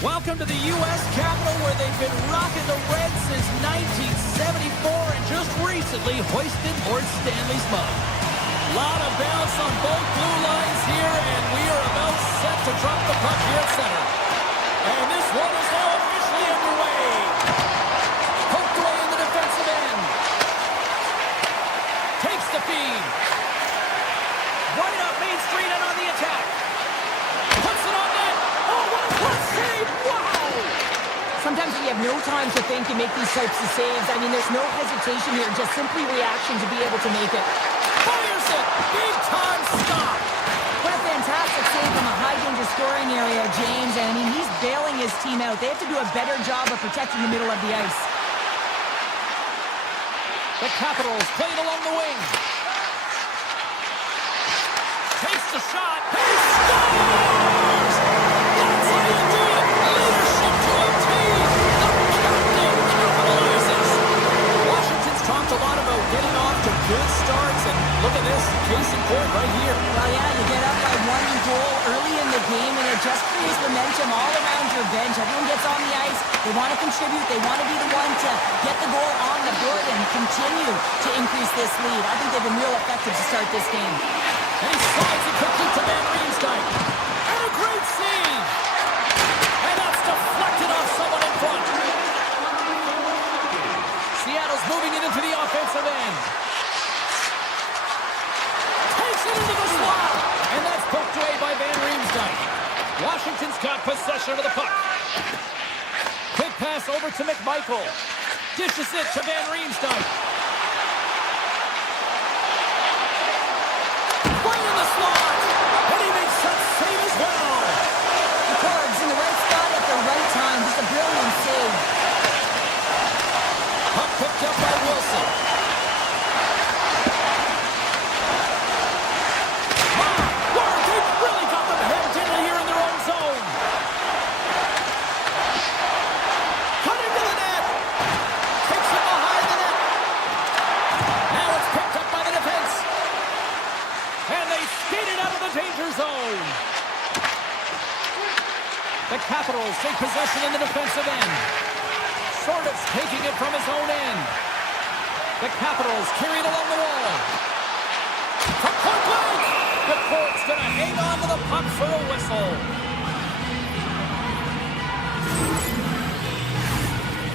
Welcome to the U.S. Capitol, where they've been rocking the Reds since 1974 and just recently hoisted Lord Stanley's mug. Lot of bounce on both blue lines here, and we are about set to drop the puck here at center. And this one is now officially underway. Poked away in the defensive end. Takes the feed. Right up Main Street and on the attack. Puts it on net. Oh, what a clutch save! Wow! Sometimes when you have no time to think, you make these types of saves. I mean, there's no hesitation here, just simply reaction to be able to make it. Fires it! Big time stop! What a fantastic save from a high-danger scoring area, James. And I mean, he's bailing his team out. They have to do a better job of protecting the middle of the ice. The Capitals played along the wing. Takes the shot. He scores! That's how you do it! Leadership to a team! The captain capitalizes! Washington's talked a lot about getting off to good starts, and look at this, case in point right here. Well, yeah, you get up by one goal early in the game, and it just creates momentum all around your bench. Everyone gets on the ice. They want to contribute. They want to be the one to get the goal on the board and continue to increase this lead. I think they've been real effective to start this game. And he slides it quickly to Van Riemsdyk. And a great save! And that's deflected off someone in front. Seattle's moving it into the offensive end. Takes it into the slot! And that's poked away by Van Riemsdyk. Washington's got possession of the puck. Quick pass over to McMichael. Dishes it to Van Riemsdyk. Right in the slot! And he makes that save as well! The Cards in the right spot at the right time. Just a brilliant save. Puck picked up by Wilson. They've really got them hemmed in here in their own zone. Cutting to the net. Takes it behind the net. Now it's picked up by the defense. And they skate it out of the danger zone. The Capitals take possession in the defensive end. Sordas taking it from his own end. The Capitals carry it along the wall. From point blank! The Corp's going to hang on to the puck for a whistle.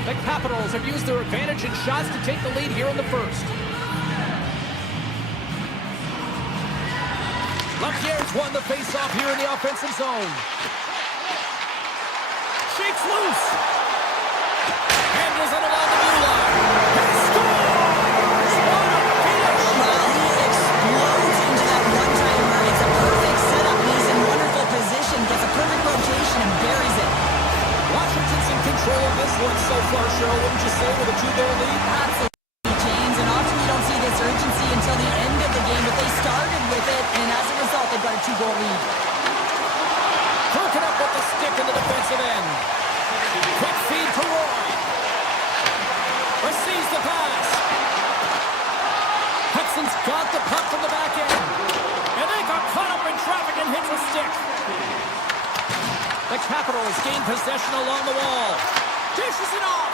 The Capitals have used their advantage in shots to take the lead here in the first. Lapierre's won the face-off here in the offensive zone. Shakes loose. Handles it along the blue line. He scores! What a finish! Well, he explodes into that one-timer. It's a perfect setup. He's in wonderful position. Gets a perfect rotation and buries it. Washington's in control of this one so far, Cheryl, wouldn't you say, with a 2-goal lead? Absolutely, James. And often you don't see this urgency until the end of the game, but they started with it, and as a result, they've got a 2-goal lead. Broken up with the stick in the defensive end. Quick feed to Roy. Receives the pass. Hudson's got the puck from the back end. And they got caught up in traffic and hits a stick. The Capitals gain possession along the wall. Dishes it off.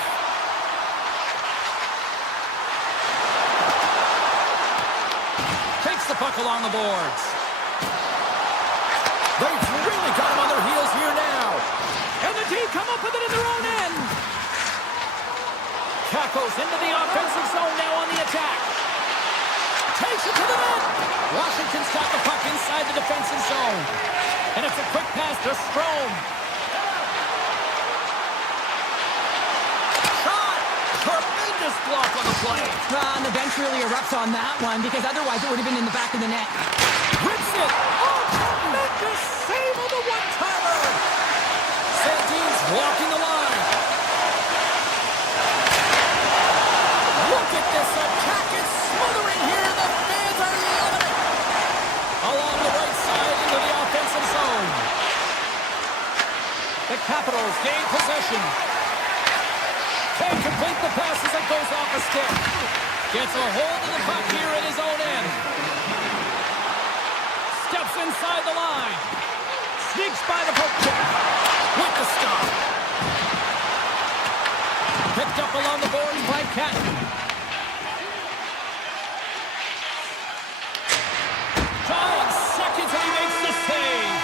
Takes the puck along the boards. They've really got him on their heels here now. And the D come up with it in their own end. Tackles into the offensive zone now on the attack. Takes it to the net. Washington's got the puck inside the defensive zone. And it's a quick pass to Strome. Shot! Tremendous block on the play. And the bench really erupts on that one, because otherwise it would have been in the back of the net. Rips it! Oh, tremendous save on the one-timer! Santeen's walking the line. Look at this attack. It's smothering here. The fans are loving it. Along the right side into the offensive zone. The Capitals gain possession. Can't complete the pass as it goes off a stick. Gets a hold of the puck here at his own end. Steps inside the line. Sneaks by the poke check. with the stop. Picked up along the boards by Catton. Trying seconds, and he makes the save.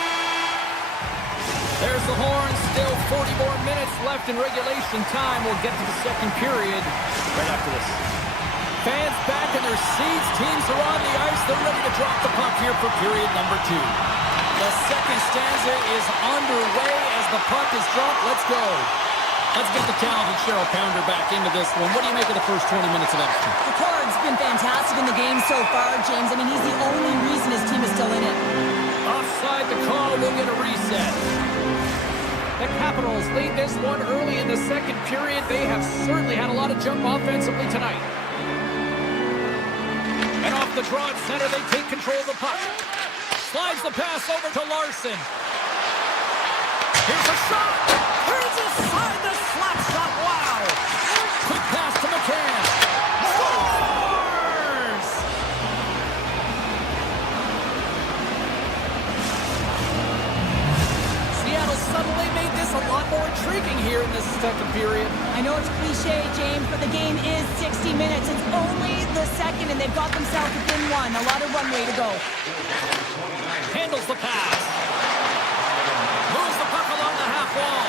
There's the horn. Still 40 more minutes left in regulation time. We'll get to the second period right after this. Fans back in their seats. Teams are on the ice. They're ready to drop the puck here for period number 2. The second stanza is underway as the puck is dropped. Let's go. Let's get the talented Cheryl Pounder back into this one. What do you make of the first 20 minutes of action? Picard's been fantastic in the game so far, James. I mean, he's the only reason his team is still in it. Offside the call. We'll get a reset. The Capitals lead this one early in the second period. They have certainly had a lot of jump offensively tonight. And off the draw at center, they take control of the puck. Slides the pass over to Larson. Here's a shot. Here's inside the slap shot. Wow. Quick pass to McCann. Scores! Seattle suddenly made this a lot more intriguing here in this second period. I know it's cliche, James, but the game is 60 minutes. It's only the second, and they've got themselves within one. A lot of runway to go. Handles the pass. Moves the puck along the half wall.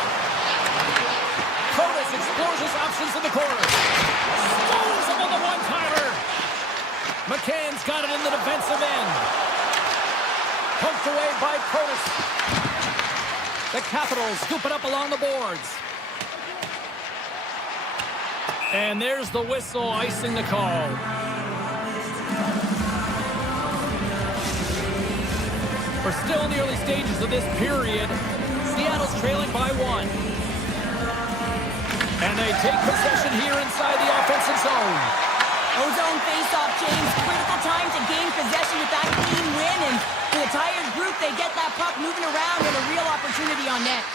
Protas explores his options in the corner. Scores him on the one-timer. McCann's got it in the defensive end. Poked away by Protas. The Capitals scoop it up along the boards. And there's the whistle icing the call. We're still in the early stages of this period. Seattle's trailing by 1. And they take possession here inside the offensive zone. Ozone face-off, James. Critical time to gain possession with that clean win. And for the tired group, they get that puck moving around and a real opportunity on net.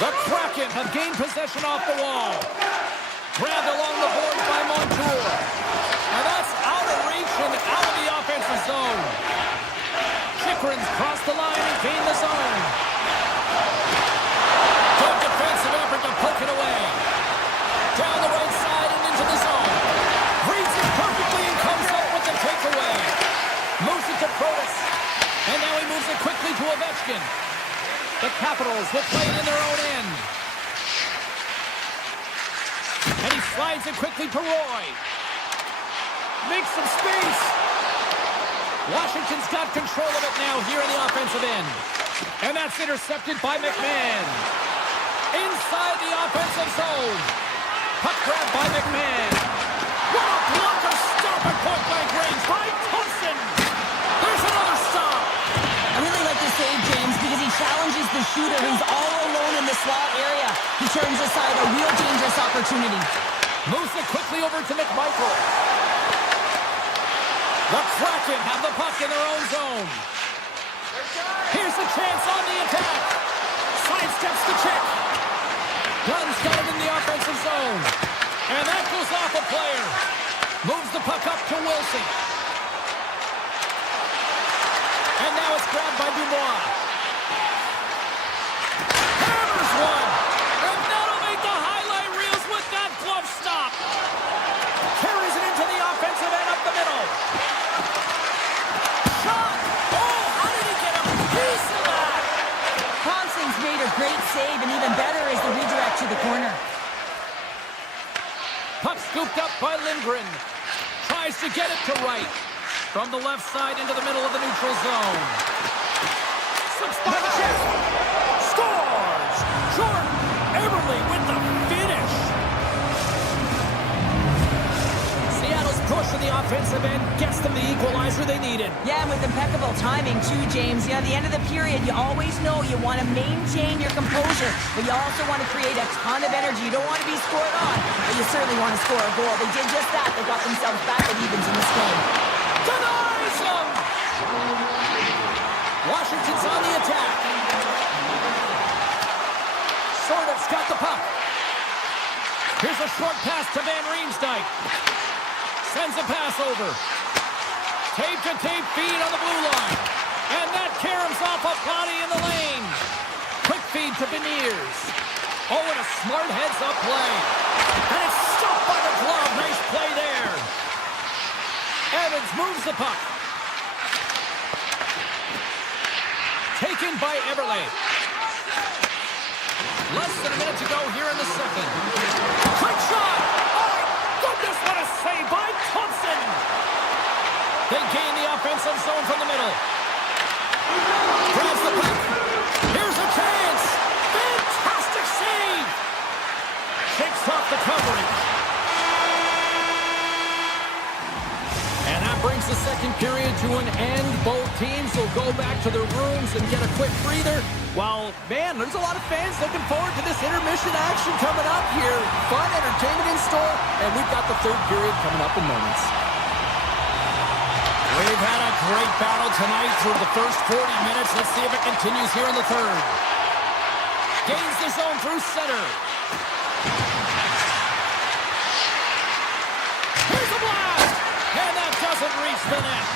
The Kraken have gained possession off the wall. Grabbed along the boards by Montour. And that's out of reach and out of the offensive zone. Chychrun's crossed the line and gained the zone. Good defensive effort to poke it away. Down the right side and into the zone. Reads it perfectly and comes up with the takeaway. Moves it to Protas. And now he moves it quickly to Ovechkin. The Capitals will play it in their own end. And he slides it quickly to Roy. Makes some space. Washington's got control of it now here in the offensive end. And that's intercepted by McMahon. Inside the offensive zone. Puck grab by McMahon. What a blocker stop at point-blank range by Thompson. There's another stop. I really like this save, James, because he challenges the shooter who's all alone in the slot area. He turns aside a real dangerous opportunity. Moves it quickly over to McMichael. The Kraken have the puck in their own zone. Here's the chance on the attack. Sidesteps the check. Gunn's got it in the offensive zone. And that goes off a player. Moves the puck up to Wilson. And now it's grabbed by Dubois. Hammers one. And that'll make the highlight reels with that glove stop. Carries it into the offensive end up the middle. Shot. Oh, how did he get a piece of that? Thompson's made a great save, and even better is the redirect to the corner. Puck scooped up by Lindgren. Tries to get it to right. From the left side into the middle of the neutral zone. Slips by the chest. Scores! Jordan Eberle with the finish. Seattle's push in the offensive end gets them the equalizer they needed. Yeah, and with impeccable timing, too, James. Yeah, at the end of the period, you always know you want to maintain your composure, but you also want to create a ton of energy. You don't want to be scored on, but you certainly want to score a goal. They did just that. They got themselves back at evens in this game. Denies him! Washington's on the attack. Sorda's got the puck. Here's a short pass to Van Riemsdyk. Sends a pass over. Tape-to-tape feed on the blue line. And that caroms off a body in the lane. Quick feed to Beniers. Oh, and a smart heads-up play. And it's stopped by the glove. Nice play there. Evans moves the puck. Taken by Eberle. Less than a minute to go here in the second. Quick shot! Oh, my goodness, what a save by Thompson! They gain the offensive zone from the middle. Grabs the puck. Here's a chance! Fantastic save! Shakes off the coverage. And that brings the second period to an end. Both teams will go back to their rooms and get a quick breather. While, man, there's a lot of fans looking forward to this intermission action coming up here. Fun entertainment in store, and we've got the third period coming up in moments. We've had a great battle tonight through the first 40 minutes. Let's see if it continues here in the third. Gains the zone through center. Here's a blast! And that doesn't reach the net.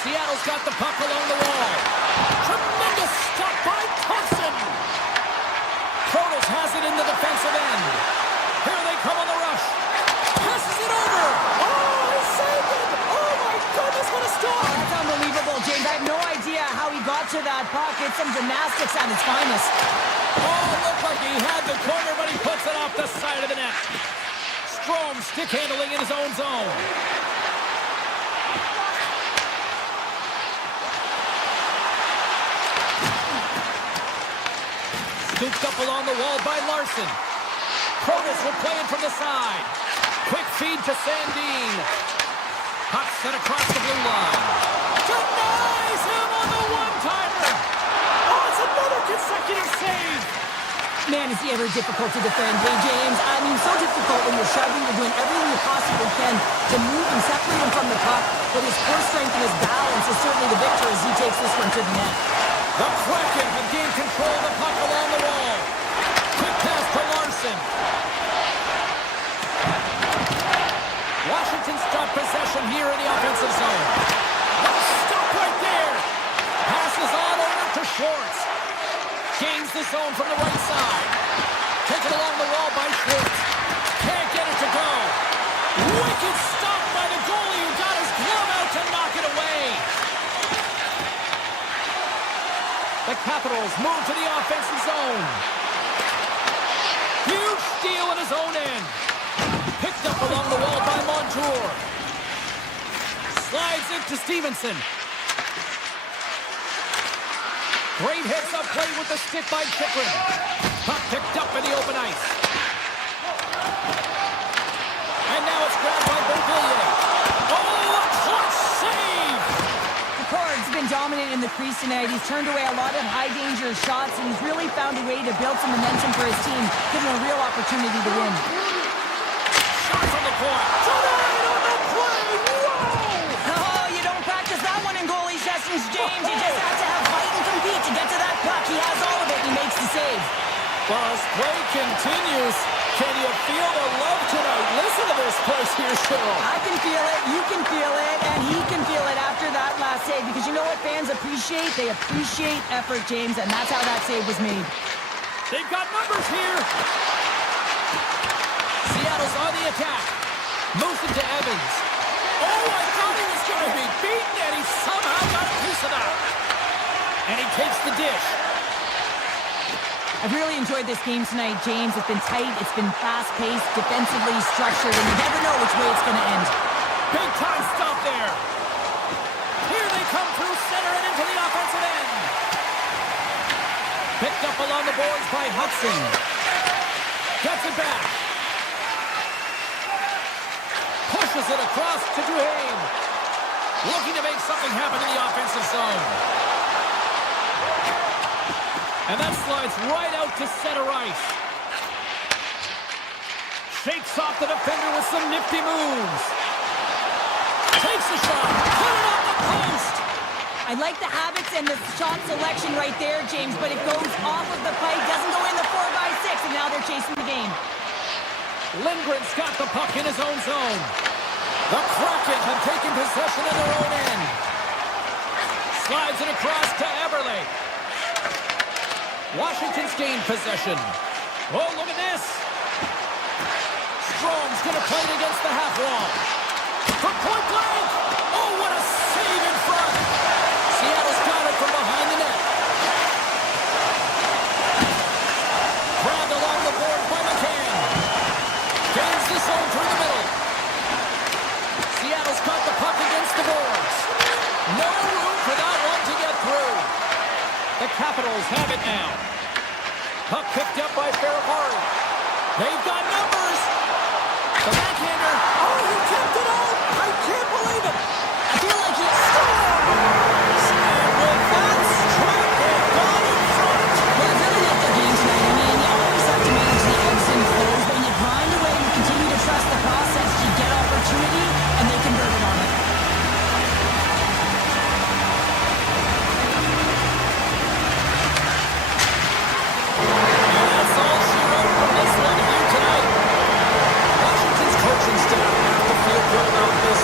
Seattle's got the puck along the wall. Tremendous stop by Thompson. Kronos has it in the defensive end. Here they come on the rush. Passes it over. Oh, he saved it. Oh, my goodness, what a stop. Oh, that's unbelievable, James. I have no idea how he got to that puck. It's some gymnastics at its finest. Oh, looked like he had the corner, but he puts it off the side of the net. Strome stick handling in his own zone. Scooped up along the wall by Larson. Kronos will play it from the side. Quick feed to Sandin. Puck sent across the blue line. Denies him on the one-timer. Oh, it's another consecutive save. Man, is he ever difficult to defend. Hey, James, I mean, so difficult when you're shoving, you're doing everything you possibly can to move and separate him from the puck, but his core strength and his balance is certainly the victor as he takes this one to the net. The Kraken have gained control of the puck along the wall. Quick pass to Larson. Washington's got possession here in the offensive zone. Stop right there. Passes on over to Schwartz. Gains the zone from the right side. Taken along the wall by Schwartz. Can't get it to go. Wicked stop by the goalie who got his glove out to knock it away. The Capitals move to the offensive zone. Huge steal in his own end. Picked up along the wall by Montour. Slides it to Stevenson. Great heads-up play with the stick by Chychrun. Puck picked up in the open ice. And now it's grabbed by Beauvillier. Oh, a clutch save! Picard's been dominant in the crease tonight. He's turned away a lot of high-danger shots, and he's really found a way to build some momentum for his team, giving him a real opportunity to win. Shot from the point. Tonight on the play! Whoa! Oh, you don't practice that one in goalie sessions, James. You just have to have fight and compete to get to that puck. He has all of it, and he makes the save. Well, as play continues, can you feel the love tonight? Listen to this place here, Cheryl. I can feel it, you can feel it, and he can feel it after that last save. Because you know what fans appreciate? They appreciate effort, James, and that's how that save was made. They've got numbers here. Seattle's on the attack. Moves it to Evans. Oh, I thought he was going to be beaten, and he somehow got a piece of that. And he takes the dish. I've really enjoyed this game tonight, James. It's been tight, it's been fast-paced, defensively structured, and you never know which way it's going to end. Big time stop there. Here they come through center and into the offensive end. Picked up along the boards by Hudson. Gets it back. Pushes it across to Duhane. Looking to make something happen in the offensive zone. And that slides right out to center ice. Shakes off the defender with some nifty moves. Takes a shot. Put it on the post. I like the habits and the shot selection right there, James, but it goes off of the pipe, doesn't go in the 4x6, and now they're chasing the game. Lindgren's got the puck in his own zone. The Kraken have taken possession of their own end. Slides it across to Eberle. Washington's gained possession. Oh, look at this. Strom's going to play it against the half wall. From point blank. Oh, what a save in front. Seattle's got it from behind the net. Grabbed along the board by McCann. Gains the zone through the middle. Seattle's got the puck against the boards. No room for that one to get through. The Capitals have it now. Puck picked up by Ferrari. They've got numbers. The backhander. Oh, he kept it out. I can't believe it. I feel like he scores. And with that strike, they've gone in front. Well, I really like their game tonight. I mean, you always have to manage the ebbs and flows, but when you grind away and you continue to trust the process, you get opportunity, and they converted on it. That's all she wrote from this one here tonight. Washington's coaching staff have to feel good about this.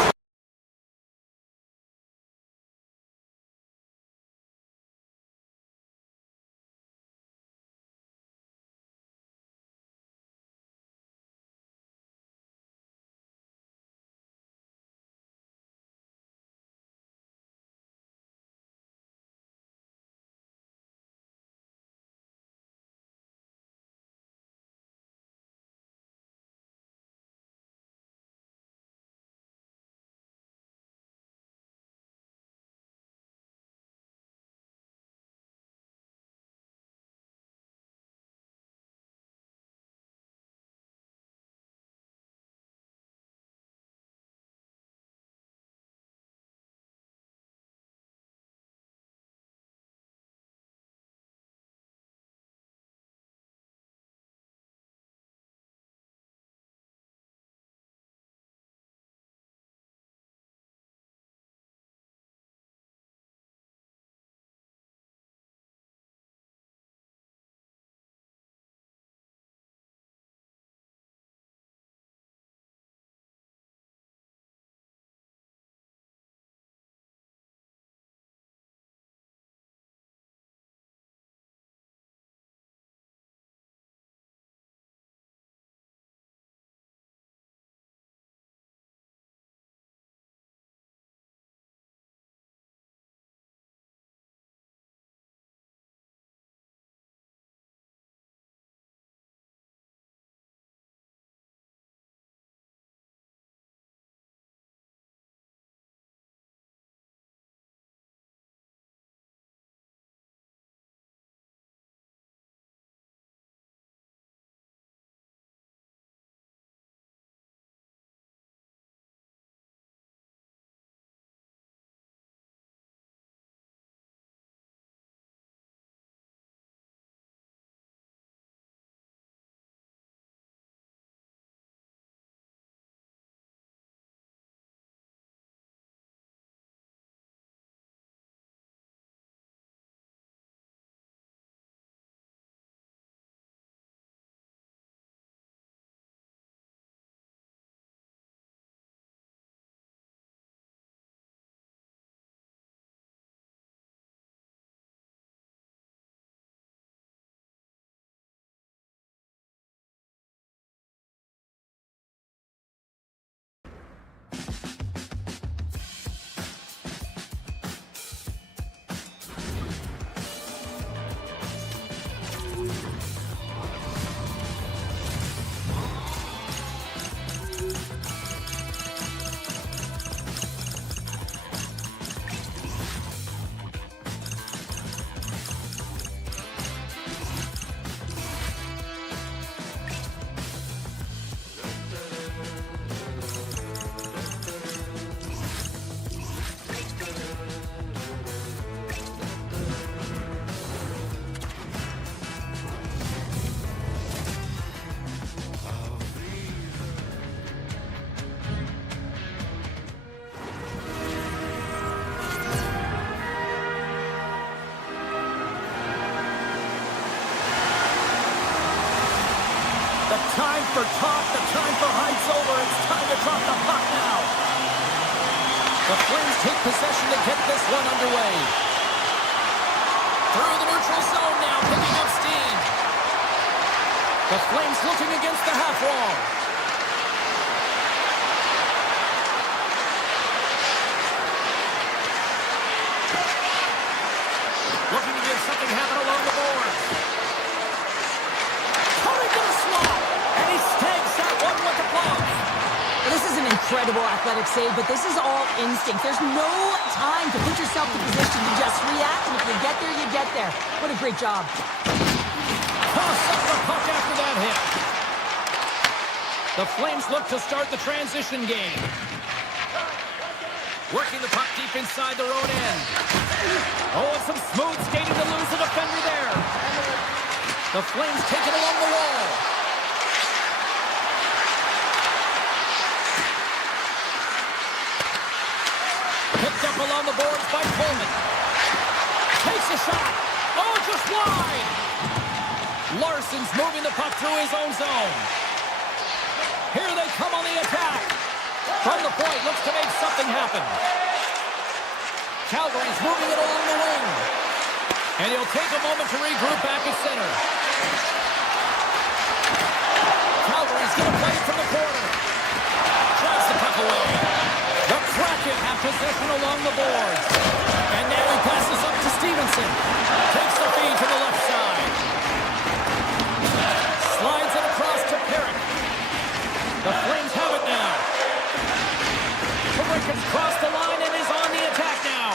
The time for talk, the time for heights over. It's time to drop the puck now. The Flames take possession to get this one underway. Through the neutral zone now, picking up steam. The Flames looking against the half wall. Looking to get something happen along the boards. Coming to the slot. And he snags that one with the glove. Well, this is an incredible athletic save, but this is all instinct. There's no time to put yourself in position to just react. And if you get there, you get there. What a great job. Toss up the puck after that hit. The Flames look to start the transition game. Working the puck deep inside their own end. Oh, and some smooth skating to lose the defender there. The Flames take it along the wall. Picked up along the boards by Coleman. Takes a shot. Oh, just wide. Larson's moving the puck through his own zone. Here they come on the attack. From the point, looks to make something happen. Calgary's moving it along the wing. And he'll take a moment to regroup back at center. Calgary's going to play it from the corner. Drives the puck away. The Kraken have possession along the boards. And now he passes up to Stevenson. Takes the feed to the left side. Slides it across to Perrick. The Flames have it now. Perrick has crossed the line and is on the attack now.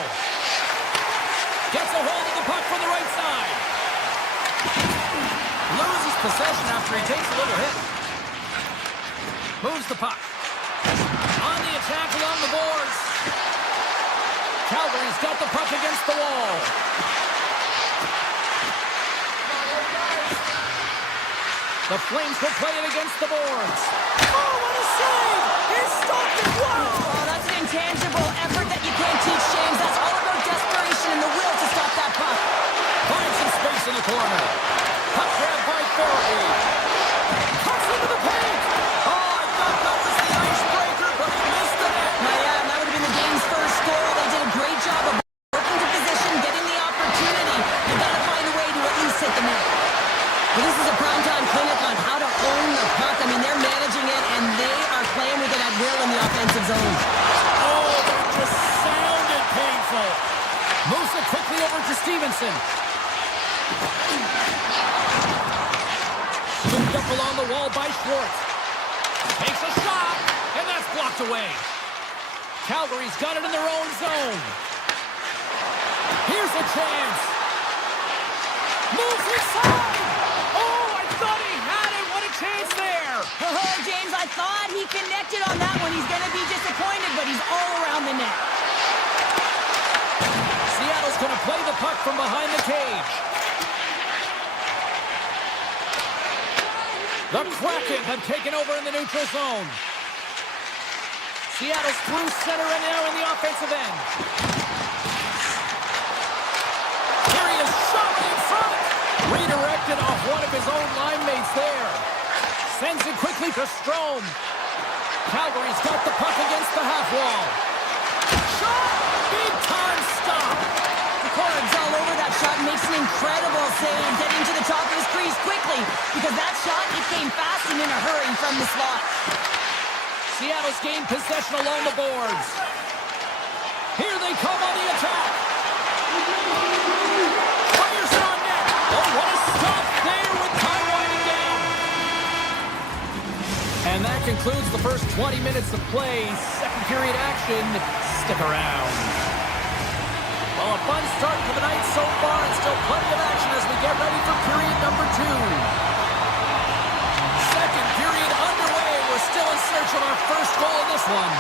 Gets a hold of the puck from the right side. Loses possession after he takes a little hit. Moves the puck. On the attack along the boards. Calgary's got the puck against the wall. The Flames will play it against the boards. Oh, what a save! He stopped it! Wow! Oh, that's an intangible effort that you can't teach, James. That's all about desperation and the will to stop that puck. Finds some space in the corner. Puck grab by Thorpe. Cuts into the paint. Oh, I thought that was the icebreaker, but he missed it. Now, yeah, that would have been the game's first goal. They did a great job of working to position, getting the opportunity. You got to find a way to at least hit the net. Well, this is a primetime clinic on how to own the puck. I mean, they're managing it, and they are playing with it at will in the offensive zone. Oh, that just sounded painful. Moves it quickly over to Stevenson. Scooped up along the wall by Schwartz. Takes a shot, and that's blocked away. Calgary's got it in their own zone. Here's a chance. Moves inside. Oh, I thought he had it. What a chance there. Oh, James, I thought he connected on that one. He's going to be disappointed, but he's all around the net. Seattle's going to play the puck from behind the cage. The Kraken have taken over in the neutral zone. Seattle's through center and now in the offensive end. Here he is, shot in front. Redirected off one of his own line mates there. Sends it quickly to Strome. Calgary's got the puck against the half wall. Shot! Big time stop. McCormick's all over that shot and makes an incredible save, getting to the top of his crease quickly, because that shot, it came fast and in a hurry from the slot. Seattle's gained possession along the boards. Here they come on the attack. Fires it on net. Oh, what a stop there with time winding down. And that concludes the first 20 minutes of play. Second period action. Stick around. Well, a fun start to the night so far, and still plenty of action as we get ready for period number 2. Second period underway. We're still in search of our first goal in this one.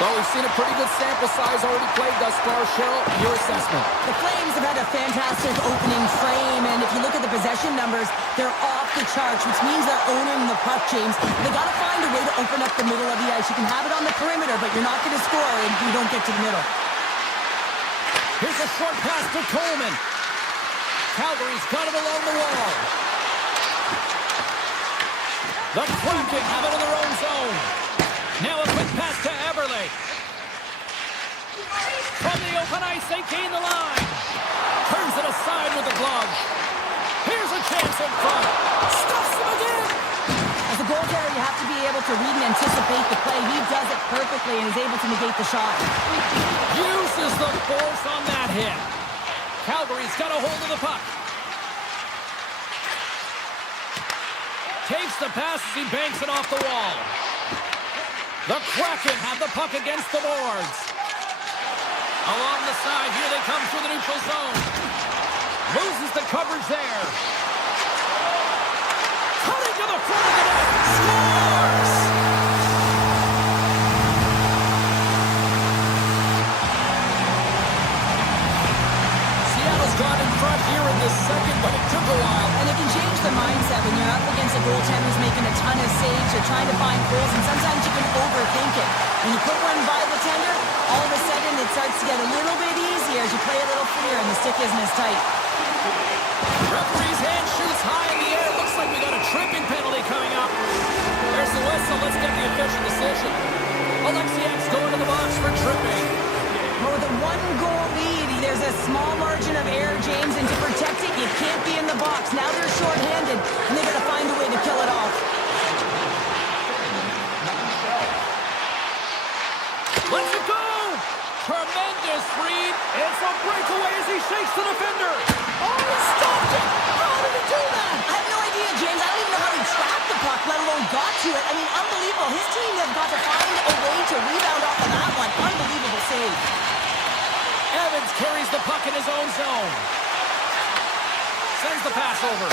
Well, we've seen a pretty good sample size already played thus far. Cheryl, your assessment. The Flames have had a fantastic opening frame, and if you look at the possession numbers, they're off the charts, which means they're owning the puck, James. They got to find a way to open up the middle of the ice. You can have it on the perimeter, but you're not going to score if you don't get to the middle. Here's a short pass to Coleman. Calgary's got it along the wall. The Kraken have it in their own zone. Now a quick pass to Eberle. From the open ice, they gain the line. Turns it aside with the glove. Here's a chance in front. Stuffs him again. As a goaltender, you have to be able to read and anticipate the play. He does it perfectly and is able to negate the shot. Uses the force on that hit. Calgary's got a hold of the puck. Takes the pass as he banks it off the wall. The Kraken have the puck against the boards. Along the side, here they come through the neutral zone. Loses the coverage there. Cutting to the front of the net. Scores! Seattle's gone in front here in the second, but it took a while. And it can change the mindset when you're up against a goaltender who's making a ton of saves. You're trying to find goals, and sometimes you can overthink it. When you put one by the tender, all of a sudden it starts to get a little bit easier as you play a little freer and the stick isn't as tight. Referee's hand shoots high in the air. Looks like we got a tripping penalty coming up. There's the whistle. Let's get the official decision. Alexiak's going to the box for tripping. Well, with a one-goal lead, there's a small margin of error, James, and to protect it, you can't be in the box. Now they're shorthanded, and they got to find a way to kill it off. Let's it go! Tremendous read. It's a breakaway as he shakes the defender. Oh, he stopped it! How did he do that? I have no idea, James. I don't even know how he tracked the puck, let alone got to it. I mean, unbelievable. His team has got to find a way to rebound off of that one. Unbelievable save. Evans carries the puck in his own zone. Sends the pass over.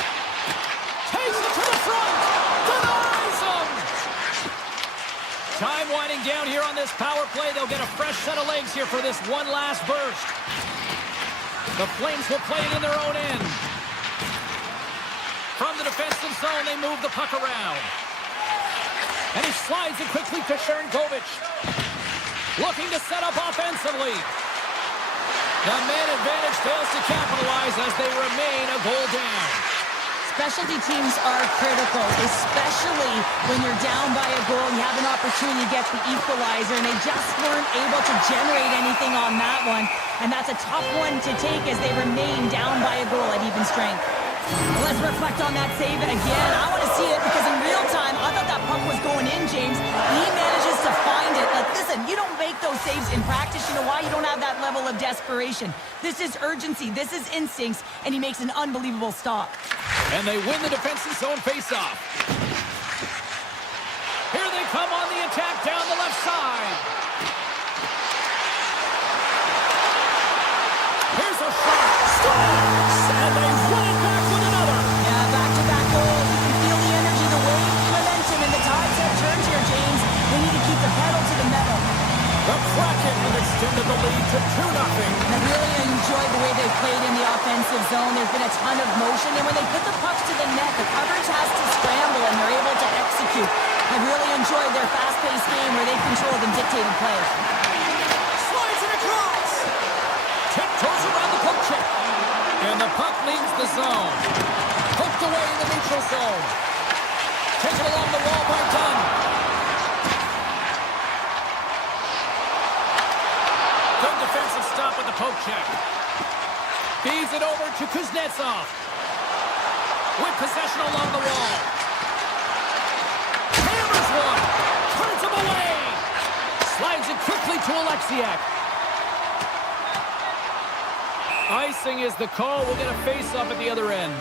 Takes it to the front. Denies him. Time winding down here on this power play. They'll get a fresh set of legs here for this one last burst. The Flames will play it in their own end. From the defensive zone, they move the puck around. And he slides it quickly to Sharangovich. Looking to set up offensively. The man advantage fails to capitalize as they remain a goal down. Specialty teams are critical, especially when you're down by a goal and you have an opportunity to get the equalizer, and they just weren't able to generate anything on that one. And that's a tough one to take as they remain down by a goal at even strength. Well, let's reflect on that save again. I want to see it because in real time, I thought that puck was going in, James. He manages to find it. Like, listen, you don't make those saves in practice. You know why? You don't have that level of desperation. This is urgency. This is instincts, and he makes an unbelievable stop. And they win the defensive zone faceoff. Here they come on the attack down the left side. Here's a shot. Scores! And they run it back with another. Yeah, back-to-back goals. You can feel the energy, the wave, the momentum, and the tides have turned here, James. They need to keep the pedal to the metal. The Kraken have extended the lead to 2-0. I really enjoyed the way they played in the offensive zone. There's been a ton of motion, and when they put the pucks to the net, the coverage has to scramble, and they're able to execute. I really enjoyed their fast-paced game where they controlled and dictated play. Slides it across. Tiptoes around the poke check. And the puck leaves the zone. Poked away in the neutral zone. Taken along the wall by Dunn. Good defensive stop at the poke check. Feeds it over to Kuznetsov. With possession along the wall. Hammers one. Turns him away. Slides it quickly to Alexiak. Icing is the call. We'll get a face-off at the other end.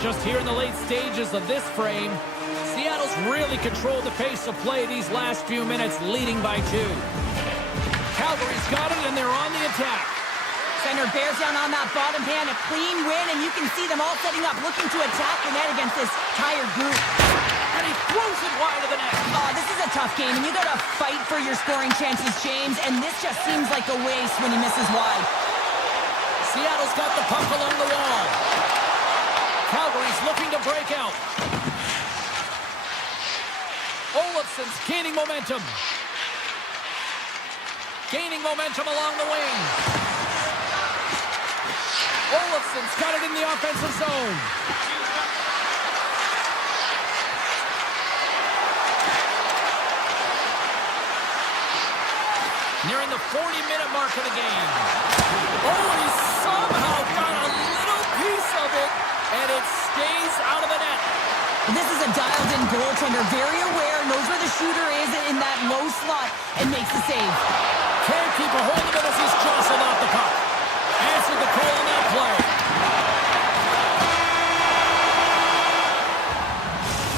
Just here in the late stages of this frame, Seattle's really controlled the pace of play these last few minutes, leading by 2. Calgary's got it, and they're on the attack. Center bears down on that bottom hand, a clean win, and you can see them all setting up, looking to attack the net against this tired group. And he throws it wide of the net. Oh, this is a tough game, and you got to fight for your scoring chances, James, and this just seems like a waste when he misses wide. Seattle's got the puck along the wall. Calgary's looking to break out. Olofsson's gaining momentum. Gaining momentum along the wing. Olofsson's got it in the offensive zone. Nearing the 40-minute mark of the game. Oh, he somehow got a little piece of it, and it stays out of the net. This is a dialed-in goaltender, very aware, knows where the shooter is in that low slot, and makes the save. Can't keep a hold of it as he's jostled off the puck. Answered the call on that play.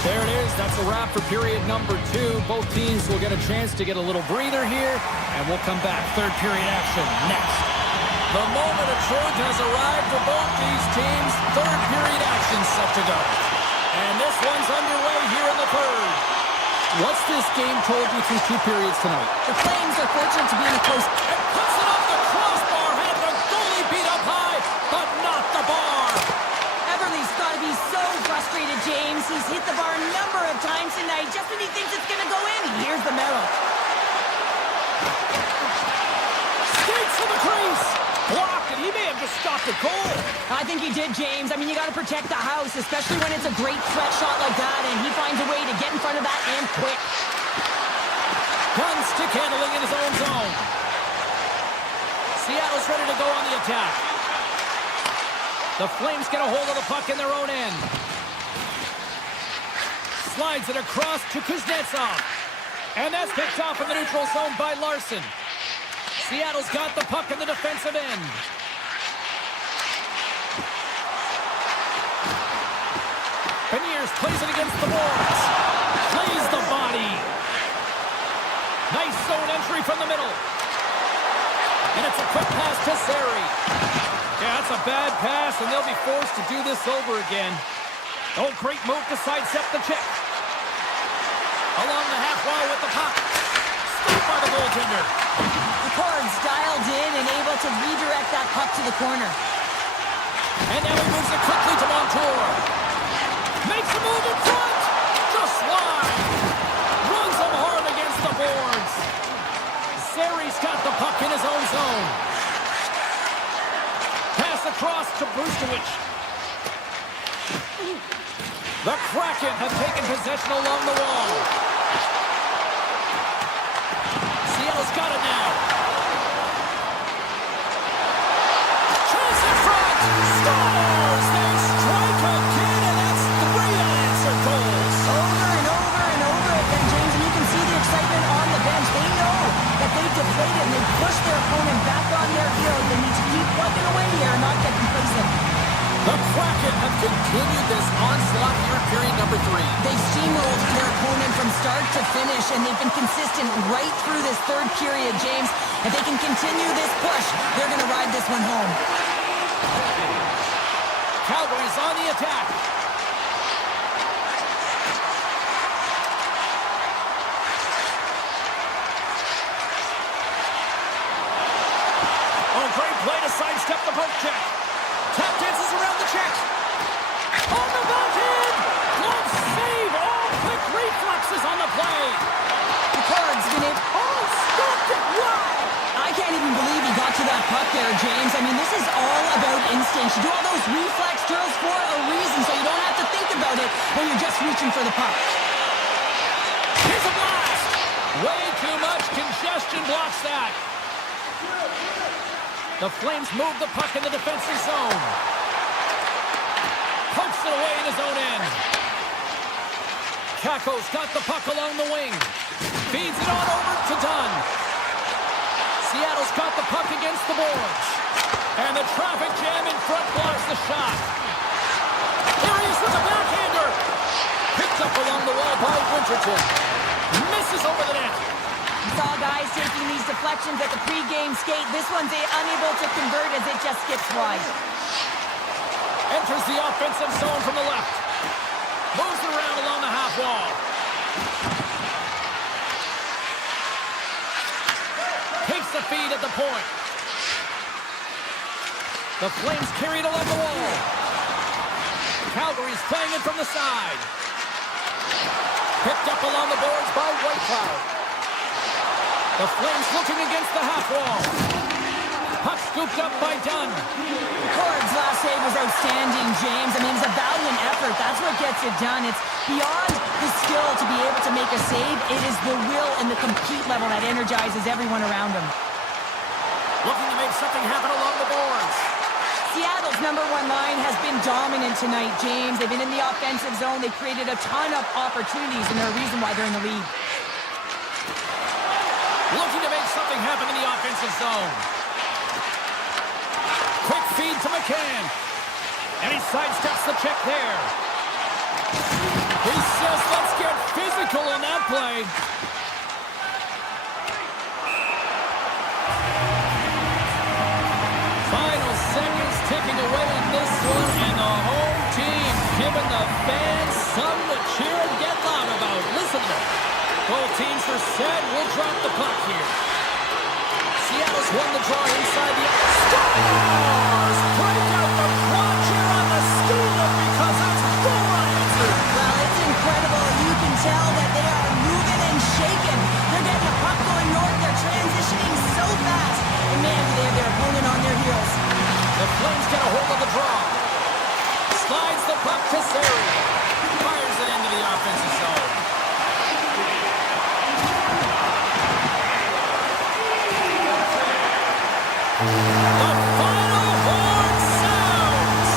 There it is. That's a wrap for period number 2. Both teams will get a chance to get a little breather here, and we'll come back. Third period action next. The moment of truth has arrived for both these teams. Third period action set to go. And this one's underway here in the third. What's this game told you through 2 periods tonight? The Flames are fortunate to be in a close... And puts it off the crossbar. Had the goalie beat up high, but not the bar. Everly's got to be so frustrated, James. He's hit the bar a number of times tonight. Just when he thinks it's going to go in, here's the medal. Skates to the crease. Blocked, and he may have just stopped the goal. I think he did, James. I mean, you got to protect the house, especially when it's a great threat shot like that, and he finds a way to get in front of that and quick. Gun stick handling in his own zone. Seattle's ready to go on the attack. The Flames get a hold of the puck in their own end. Slides it across to Kuznetsov. And that's picked off in the neutral zone by Larson. Seattle's got the puck in the defensive end. Beniers plays it against the boards. Plays the body. Nice zone entry from the middle. And it's a quick pass to Zary. Yeah, that's a bad pass, and they'll be forced to do this over again. Oh, great move to sidestep the check. Along the half wall with the puck. Stopped by the goaltender. McCord's dialed in and able to redirect that puck to the corner. And now he moves it quickly to Montour. Makes a move in front. Just slide. Runs him hard against the boards. Zary's got the puck in his own zone. Pass across to Brustowicz. The Kraken have taken possession along the wall. Seattle's got it now. Chase in front. Scores. They strike again, and that's 3 unanswered goals. Over and over and over again, James, and you can see the excitement on the bench. They know that they deflated and they push their opponent back on their heels. They need to keep plugging away here and not get complacent. The Kraken have continued this onslaught here in period number 3. They've steamrolled their opponent from start to finish, and they've been consistent right through this third period, James. If they can continue this push, they're going to ride this one home. Calgary's on the attack. Oh, great play to sidestep the poke check. Tap dances around the check. On the backhand. Glove save. Oh, quick reflexes on the play. McCord's been it. Oh, stopped it. Wow. I can't even believe he got to that puck there, James. I mean, this is all about instinct. You do all those reflex drills for a reason, so you don't have to think about it when you're just reaching for the puck. Here's a blast. Way too much congestion blocks that. The Flames move the puck in the defensive zone. Pokes it away in his own end. Kakko's got the puck along the wing. Feeds it on over to Dunn. Seattle's got the puck against the boards. And the traffic jam in front blocks the shot. Here he is with the backhander. Picked up along the wall by Winterton. Misses over the net. You saw guys taking these deflections at the pregame skate. This one's unable to convert as it just skips wide. Enters the offensive zone from the left. Moves it around along the half wall. Takes the feed at the point. The Flames carry it along the wall. Calgary's playing it from the side. Picked up along the boards by Whitecloud. The Flames looking against the half wall. Puck scooped up by Dunn. McCord's last save was outstanding, James. I mean, it's a valiant effort. That's what gets it done. It's beyond the skill to be able to to make a save. It is the will and the compete level that energizes everyone around him. Looking to make something happen along the boards. Seattle's number one line has been dominant tonight, James. They've been in the offensive zone. They've created a ton of opportunities, and they're a reason why they're in the lead. Looking to make something happen in the offensive zone. Quick feed to McCann. And he sidesteps the check there. He says, let's get physical on that play. Final seconds ticking away in this one, and the home team giving the fans something to cheer and get loud about. Listen to them. Both teams are set. We'll drop the puck here. Seattle's won the draw inside the scores! Break out the crotch here on the steal because that's full answer. Well, it's incredible. You can tell that they are moving and shaking. They're getting the puck going north. They're transitioning so fast. And man, do they have their opponent on their heels. The Flames get a hold of the draw. Slides the puck to Sari. Fires it into the offensive zone. The final horn sounds!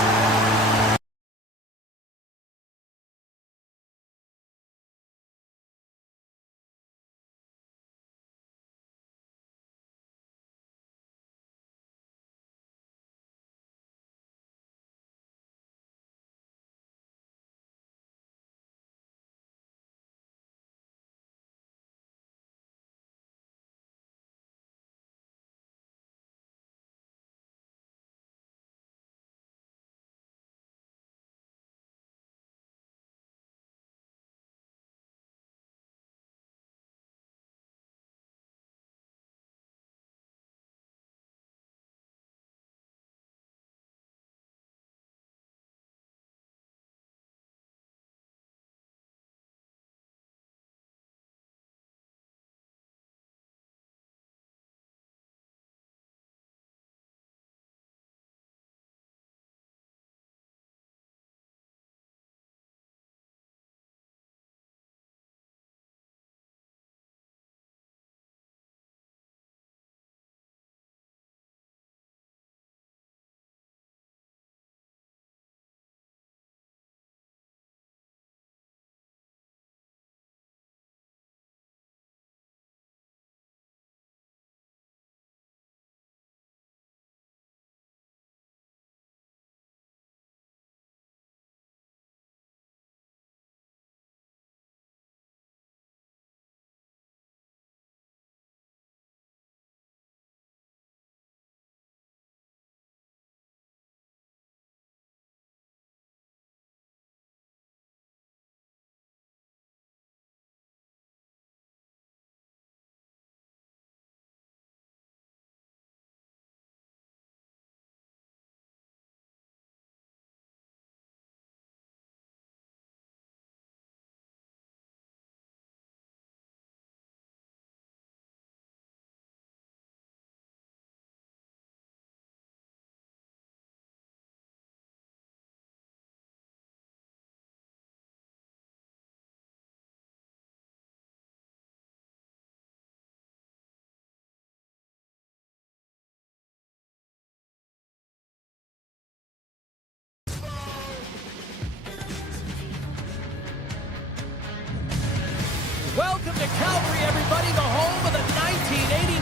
Welcome to Calgary, everybody, the home of the 1989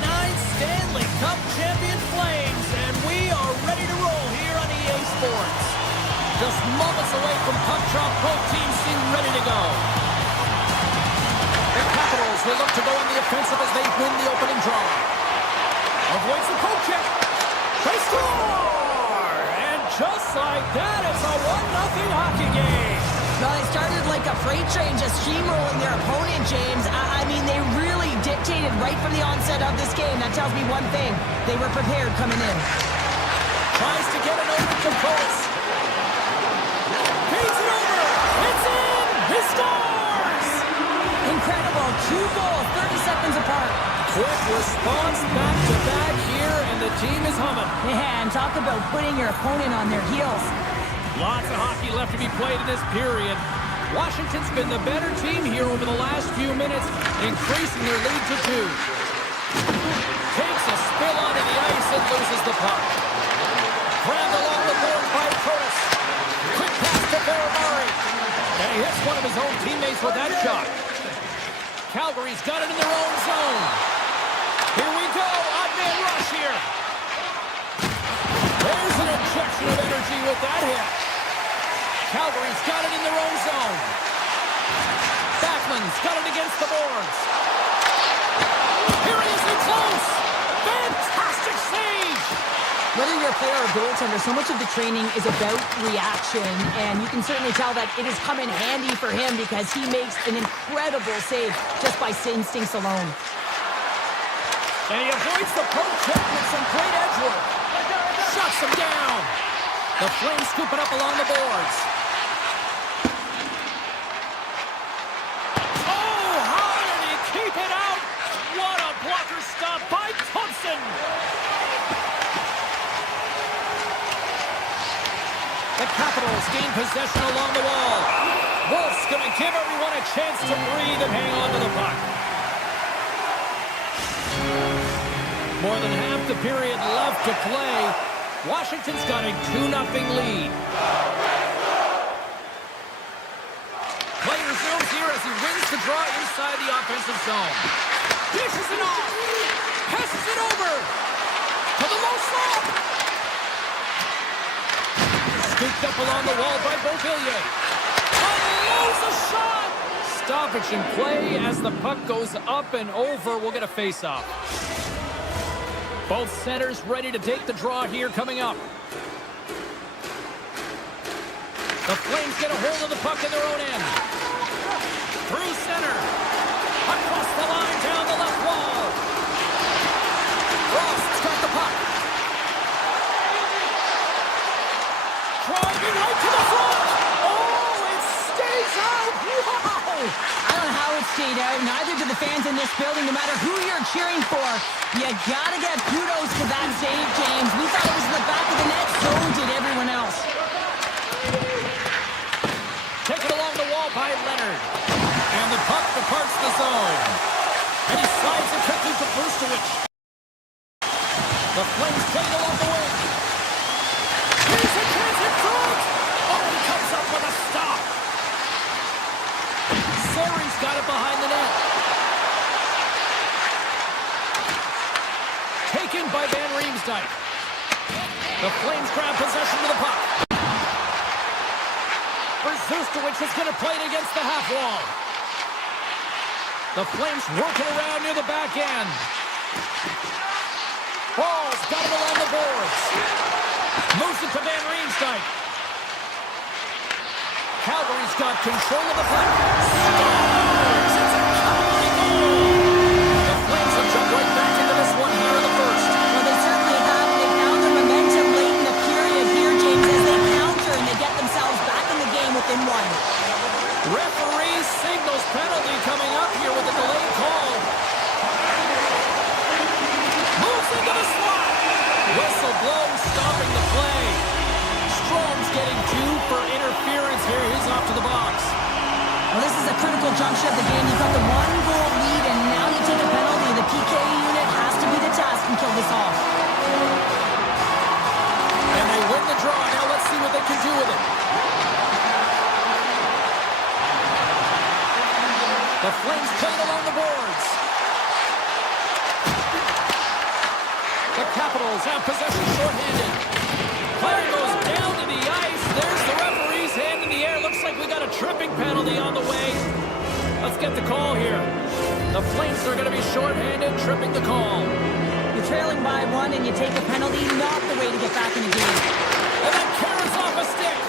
Stanley Cup champion Flames, and we are ready to roll here on EA Sports. Just moments away from puck drop, both teams seem ready to go. The Capitals will look to go on the offensive as they win the opening draw. Avoids the poke check. They score! And just like that, it's a 1-0 hockey game. Well, they started like a freight train, just steamrolling their opponent, James. I mean, they really dictated right from the onset of this game. That tells me one thing. They were prepared coming in. Tries to get it over to Colts. Feeds it over. It's in. He scores. Incredible. 2 goals, 30 seconds apart. Quick response back-to-back here, and the team is humming. Man, talk about putting your opponent on their heels. Lots of hockey left to be played in this period. Washington's been the better team here over the last few minutes, increasing their lead to 2. Takes a spill onto the ice and loses the puck. Grabbed along the board by Curtis. Quick pass to Murray. And he hits one of his own teammates with that shot. Calgary's got it in their own zone. Here we go. Odd man rush here. There's an injection of energy with that hit. Calgary's got it in their own zone. Backman's got it against the boards. Here he is in close. Fantastic save. Whether you're a player or goaltender, so much of the training is about reaction, and you can certainly tell that it has come in handy for him because he makes an incredible save just by instincts alone. And he avoids the poke check with some great edge work. Shuts him down. The Flames scoop it up along the boards. Oh, how did he keep it out? What a blocker stop by Thompson. The Capitals gain possession along the wall. Wolf's going to give everyone a chance to breathe and hang on to the puck. More than half the period left to play. Washington's got a 2-0 lead. Player zooms here as he wins the draw inside the offensive zone. Dishes it off. Passes it over. To the low slot. Scooped up along the wall by Beauvillier. Unloads a shot. Stoppage in play as the puck goes up and over. We'll get a face-off. Both centers ready to take the draw here coming up. The Flames get a hold of the puck in their own end. Through center. Across the line down the left wall. Frost's got the puck. Driving right to the front. Oh, it stays out. Wow. I don't know how it stayed out. Neither do the fans in this building, no matter who you're cheering for. You gotta get kudos to that save, James. We thought it was in the back of the net, so did everyone else. Taken along the wall by Leonard. And the puck departs the zone. And he slides it quickly to Brustowicz. The Flames take it along the wing. Here's a chance in front. Oh, he comes up with a stop. Sari's got it behind the net. Taken by Van Riemsdyk. The Flames grab possession of the puck. Brustowicz is going to play it against the half wall. The Flames working around near the back end. Hall's got it along the boards. Moves it to Van Riemsdyk. Calgary's got control of the puck. Scores! It's a Calgary goal! The Flames have jumped right back into this one here in the first. Well, they certainly have. They found their momentum late in the period here, James, as they counter and they get themselves back in the game within one. Referee signals penalty coming up here with a delayed call. Moves into the slot. Whistle blows, stopping the play. Strom's getting due for interference here. He's off to the box. Well, this is a critical juncture of the game. You've got the 1-goal lead, and now you take a penalty. The PK unit has to be the task and kill this off. And they win the draw. Now let's see what they can do with it. The Flames played along the boards. The Capitals have possession shorthanded. Player goes down to the ice. There's the referee's hand in the air. Looks like we got a tripping penalty on the way. Let's get the call here. The Flames are going to be shorthanded, tripping the call. You're trailing by 1 and you take a penalty, not the way to get back in the game. And then carries off a stick.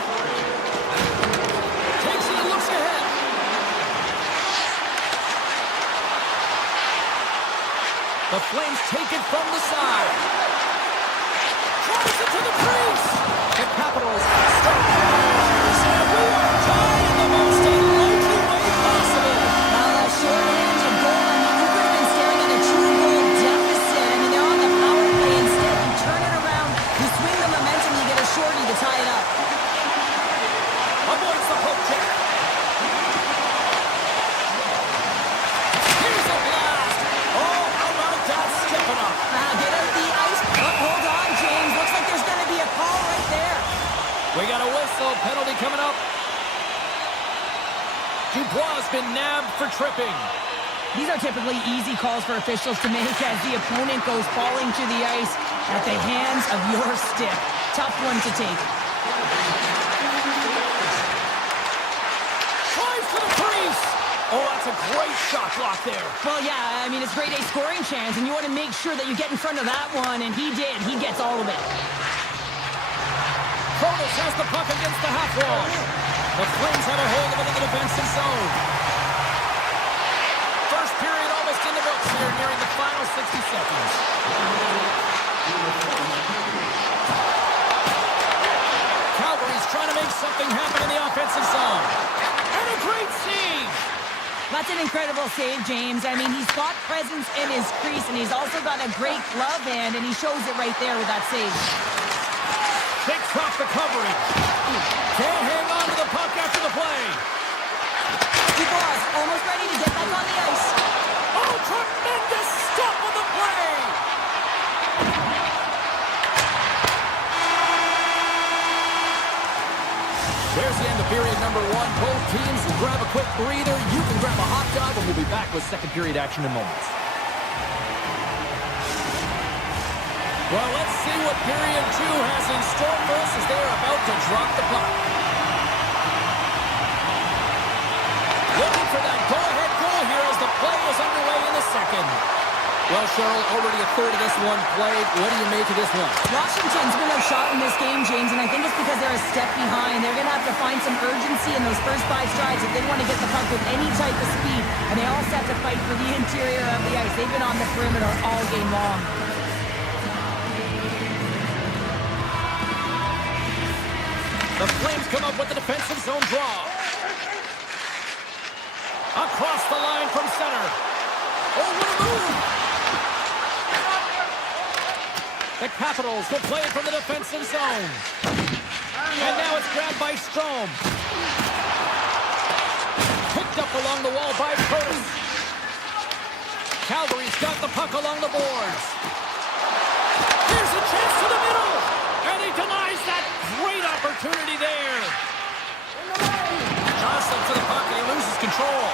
Takes it and looks ahead. The Flames take it from the side. Drives it to the crease. The Capitals stars. And we are tied in the most unlikely way possible. Well, a short-handed goal. I mean, you could have been staring at a 2-goal deficit. I mean, they're on the power play. Instead, you turn it around, you swing the momentum, you get a shorty to tie it up. Avoids the poke check. Lacroix's been nabbed for tripping. These are typically easy calls for officials to make as the opponent goes falling to the ice at the hands of your stick. Tough one to take. Drives to the crease. Oh, that's a great shot block there. Well, yeah, I mean, it's grade A scoring chance, and you want to make sure that you get in front of that one, and he did. He gets all of it. Protas has the puck against the half wall. The Flames have a hold of it in the defensive zone. First period almost in the books here, nearing the final 60 seconds. Calgary's trying to make something happen in the offensive zone. And a great save! That's an incredible save, James. I mean, he's got presence in his crease, and he's also got a great glove hand, and he shows it right there with that save. Takes off the coverage. Can't hang on to the puck after the play. Dubois almost ready to get back on the ice. Oh, tremendous stop on the play! There's the end of period number one. Both teams will grab a quick breather. You can grab a hot dog, and we'll be back with second period action in moments. Well, let's see what period two has in store for us as they are about to drop the puck. Looking for that go-ahead goal here as the play is underway in the second. Well, Cheryl, already a third of this one played. What do you make of this one? Washington's been outshot in this game, James, and I think it's because they're a step behind. They're going to have to find some urgency in those first 5 strides if they want to get the puck with any type of speed, and they also have to fight for the interior of the ice. They've been on the perimeter all game long. The Flames come up with the defensive zone draw. Across the line from center. Oh, what a move! The Capitals will play it from the defensive zone. And now it's grabbed by Strome. Picked up along the wall by Protas. Calgary's got the puck along the boards. Here's a chance to the middle. And he denies that great opportunity there. Johnson to the puck and he loses control.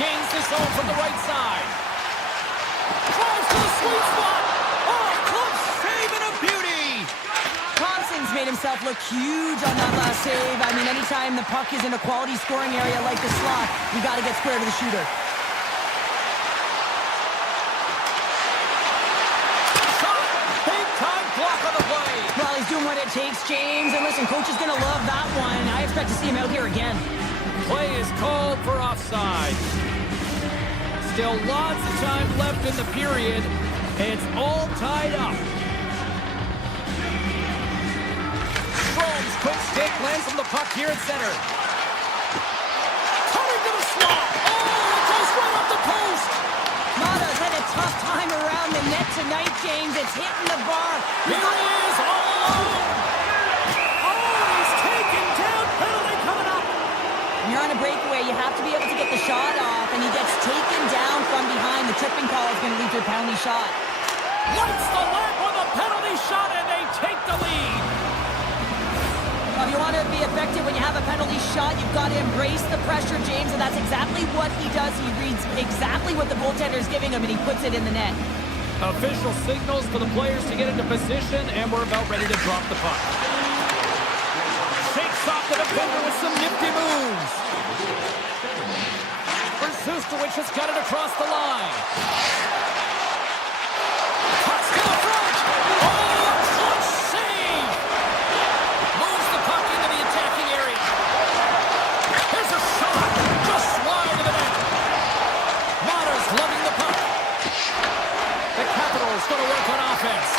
Gains the zone from the right side. Drives to the sweet spot. Oh, close save and a beauty. Thompson's made himself look huge on that last save. I mean, anytime the puck is in a quality scoring area like the slot, you got to get square to the shooter. Shot. Big time block on the play. Well, he's doing what it takes, James. And listen, coach is going to love that one. I expect to see him out here again. Play is called for offside. Still lots of time left in the period. It's all tied up. Strome's quick stick lands from the puck here at center. Cutting to the slot. Oh, it goes right off the post. Mata's had a tough time around the net tonight, James. It's hitting the bar. Here he is, all alone. Oh, he's taken down. Penalty coming up. When you're on a breakaway, you have to be able to get the shot off, and he gets taken down from behind. The tripping call is going to lead to a penalty shot. Lights the lamp with a penalty shot, and they take the lead. Well, if you want to be effective when you have a penalty shot, you've got to embrace the pressure, James, and that's exactly what he does. He reads exactly what the goaltender is giving him, and he puts it in the net. Official signals for the players to get into position, and we're about ready to drop the puck. Shakes off the defender with some nifty moves. Brzuskowicz has got it across the line. Cuts to the front. Oh, clutch save. Moves the puck into the attacking area. There's a shot just wide of the net. Mata's gloving the puck. The Capitals going to work on offense.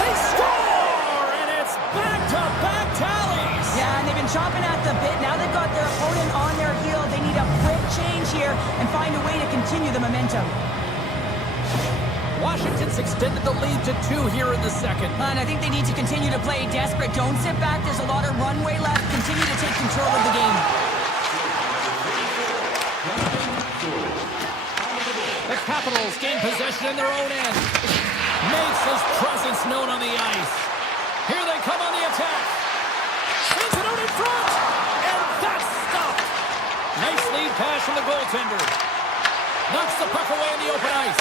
They score, and it's back-to-back tallies. Yeah, and they've been chomping at the bit. Now they've got their opponent on their heel. They need a quick change here and find a way to continue the momentum. Washington's extended the lead to 2 here in the second. And I think they need to continue to play desperate. Don't sit back. There's a lot of runway left. Continue to take control of the game. The Capitals gain possession in their own end. Makes his presence known on the ice. Here they come on the attack. Sends it out in front. And that's stopped. pass from the goaltender. Knocks the puck away in the open ice.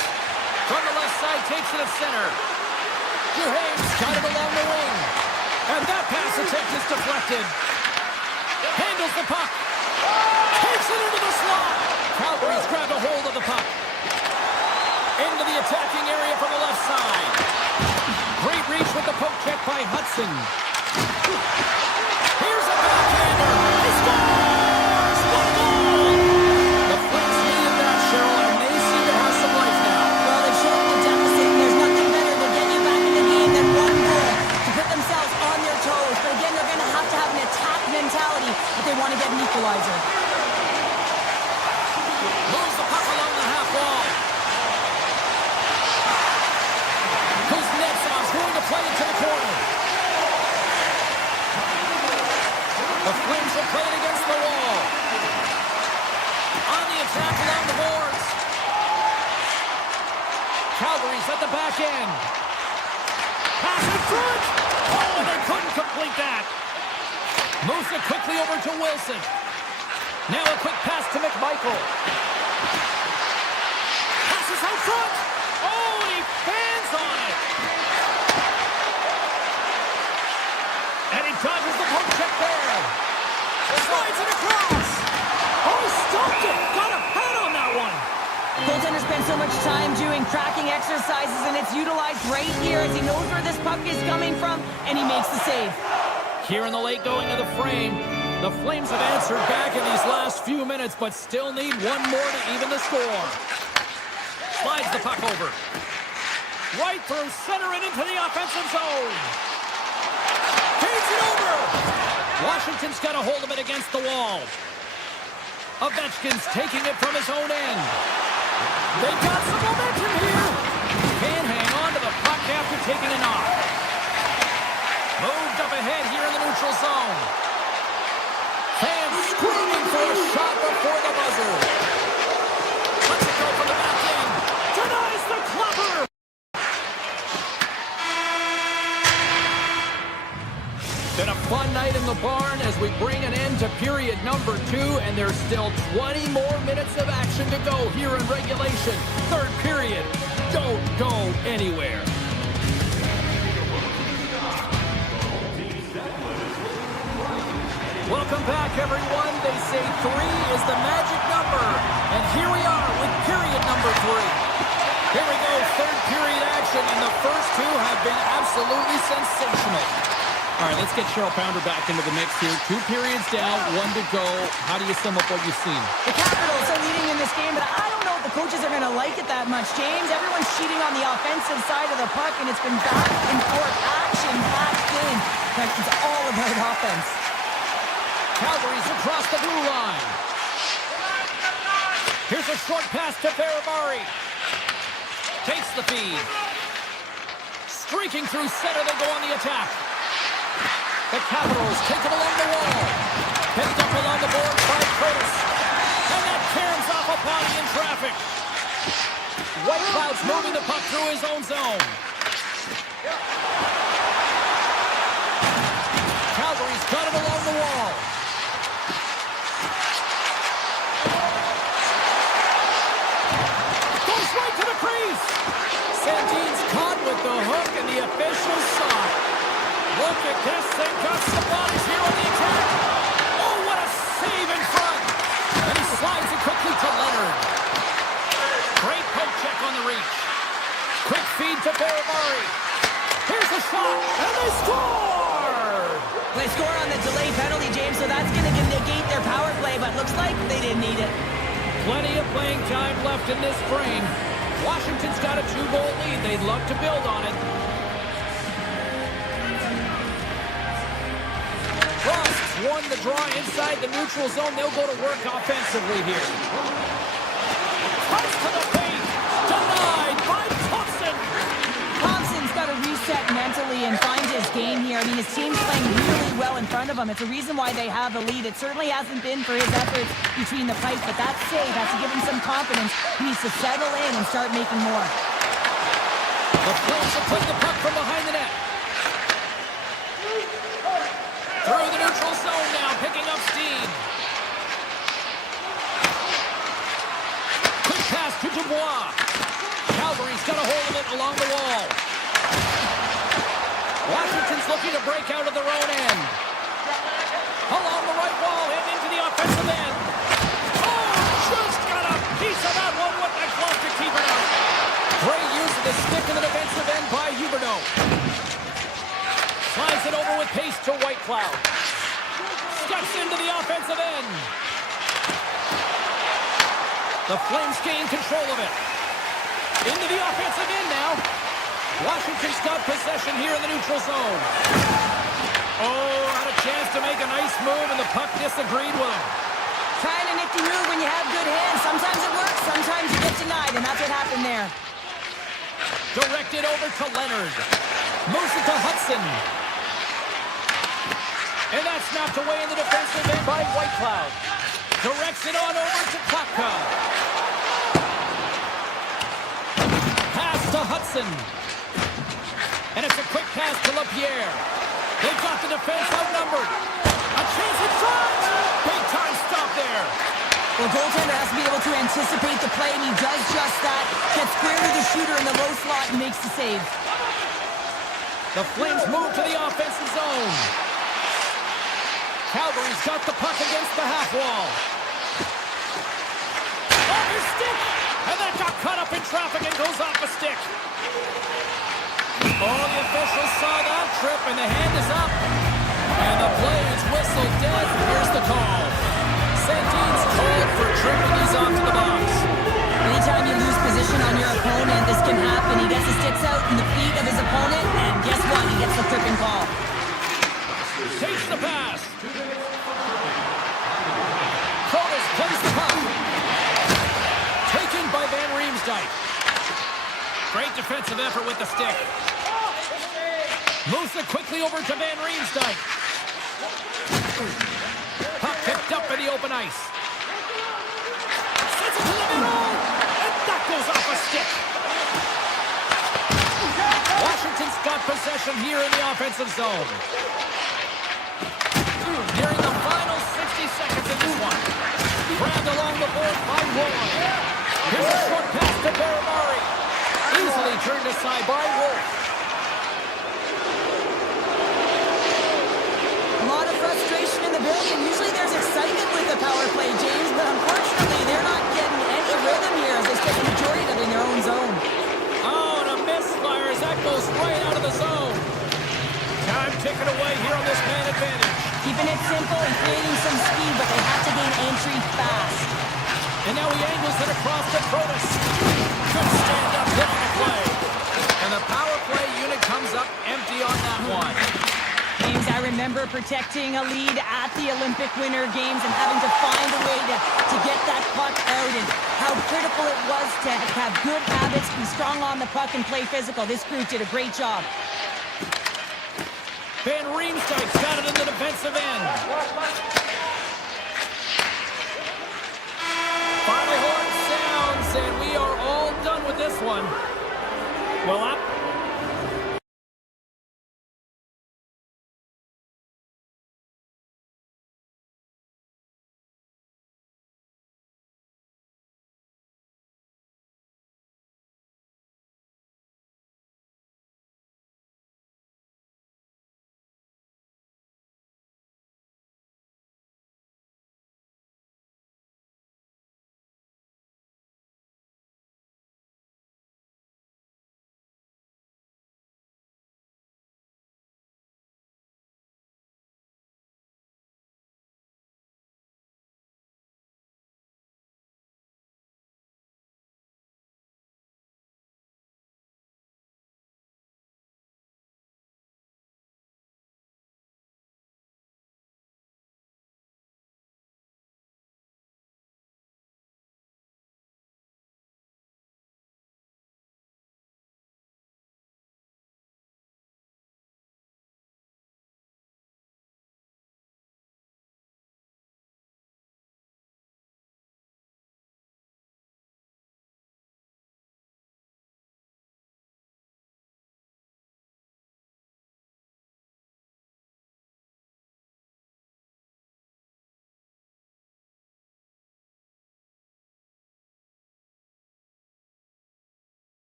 From the left side, takes it to center. Duhame's got it along the wing. And that pass attempt is deflected. Handles the puck. Takes it into the slot. Calgary's grabbed a hold of the puck. Into the attacking area from the left side. Great reach with the poke check by Hudson. Here's a backhander. He scores! What a goal! The Flames needed that, Cheryl, and they seem to have some life now. Well, they've shortened the deficit, and there's nothing better to get you back in the game than one goal to put themselves on their toes. But again, they're going to have an attack mentality if they want to get an equalizer. Moves the puck along the half wall. Kuznetsov's going to play it to the corner. The Flames are playing against the wall. On the attack along the boards. Calgary's at the back end. Pass in front. Oh, they couldn't complete that. Moves it quickly over to Wilson. Now a quick pass to McMichael. Passes out front. Oh, and he fans on it. And he dodges the poke check there. Slides it across. Oh, he stopped it. Got a head on that one. Goaltender spends so much time doing tracking exercises, and it's utilized right here as he knows where this puck is coming from, and he makes the save. Here in the late going of the frame, the Flames have answered back in these last few minutes, but still need one more to even the score. Slides the puck over. Right through center and into the offensive zone. Feeds it over. Washington's got a hold of it against the wall. Ovechkin's taking it from his own end. They've got some momentum here. Can't hang on to the puck after taking a knock. Moved up ahead here in the neutral zone. Fans screaming for a shot before the buzzer. Let's it go from the back end. Denies the clubber. Been a fun night in the barn as we bring an end to period number 2, and there's still 20 more minutes of action to go here in regulation. Third period. Don't go anywhere. Welcome back, everyone. They say 3 is the magic number. And here we are with period number 3. Here we go, third period action, and the first 2 have been absolutely sensational. All right, let's get Cheryl Pounder back into the mix here. 2 periods down, 1 to go. How do you sum up what you've seen? The Capitals are leading in this game, but I don't know if the coaches are going to like it that much, James. Everyone's cheating on the offensive side of the puck, and it's been back and forth, action-packed game. But it's all about offense. Calgary's across the blue line. Here's a short pass to Ferravari. Takes the feed. Streaking through center, they go on the attack. The Capitals take it along the wall. Picked up along the boards by Curtis. And that caroms off a body in traffic. White Cloud's moving the puck through his own zone. Calgary's got it along the wall. Goes right to the crease. Sandin's caught with the hook, and the officials saw it. Look at this, they've got some bodies here on the attack. Oh, what a save in front. And he slides it quickly to Leonard. Great poke check on the reach. Quick feed to Ferravari. Here's a shot, and they score! They score on the delay penalty, James, so that's going to negate their power play, but looks like they didn't need it. Plenty of playing time left in this frame. Washington's got a 2-goal lead. They'd love to build on it. Frost's won the draw inside the neutral zone. They'll go to work offensively here. Cuts to the paint. Denied by Thompson. Thompson's got to reset mentally and find his game here. I mean, his team's playing really well in front of him. It's a reason why they have the lead. It certainly hasn't been for his efforts between the pipes, but that save has to give him some confidence. He needs to settle in and start making more. The Flames have put the puck from behind the net. Through the neutral zone now, picking up steam. to Dubois. Calgary's got a hold of it along the wall. Washington's looking to break out of their own end. Along the right wall and into the offensive end. Oh, just got a piece of that one with the glove to keep it out. Great use of the stick in the defensive end by Huberdeau. Slides it over with pace to Whitecloud. Steps into the offensive end. The Flames gain control of it. Into the offensive end now. Washington's got possession here in the neutral zone. Oh, had a chance to make a nice move, and the puck disagreed with him. Kind of nifty move when you have good hands. Sometimes it works, sometimes you get denied, and that's what happened there. Directed over to Leonard. Moves it to Hudson. And that's snapped away in the defensive end by Whitecloud. Directs it on over to Klapka. Pass to Hudson. And it's a quick pass to LaPierre. They've got the defense outnumbered. A chance in front. Big time stop there. Well, goaltender has to be able to anticipate the play, and he does just that. Gets square to the shooter in the low slot and makes the save. The Flames move to the offensive zone. Calgary's got the puck against the half wall. Off his stick! And that got caught up in traffic and goes off the stick. Oh, the officials saw that trip, and the hand is up. And the play is whistled dead. Here's the call. Sandin's called for tripping. He's off to the box. Anytime you lose position on your opponent, this can happen. He gets the sticks out in the feet of his opponent, and guess what? He gets the tripping call. Takes the pass. Protas plays the puck. Taken by Van Riemsdyk. Great defensive effort with the stick. Moves it quickly over to Van Riemsdyk. Puck picked up in the open ice. Sends it to the middle. And that goes off a stick. Washington's got possession here in the offensive zone. Nearing the final 60 seconds in this one. Grabbed along the board by Roy. Here's a short pass to Baramari. Easily turned aside by Wolf. A lot of frustration in the building. Usually there's excitement with the power play, James, but unfortunately they're not getting any rhythm here as they spend the majority of it in their own zone. Oh, and a misfire as that goes right out of the zone. Time ticking away here on this man advantage. Keeping it simple and creating some speed, but they have to gain entry fast. And now he angles it across to Protas. Good stand-up hit on the play. And the power play unit comes up empty on that one. James, I remember protecting a lead at the Olympic Winter Games and having to find a way to get that puck out, and how critical it was to have good habits, be strong on the puck, and play physical. This group did a great job. Van Riemsdyk's got it in the defensive end. Final horn sounds, and we are all done with this one. Well,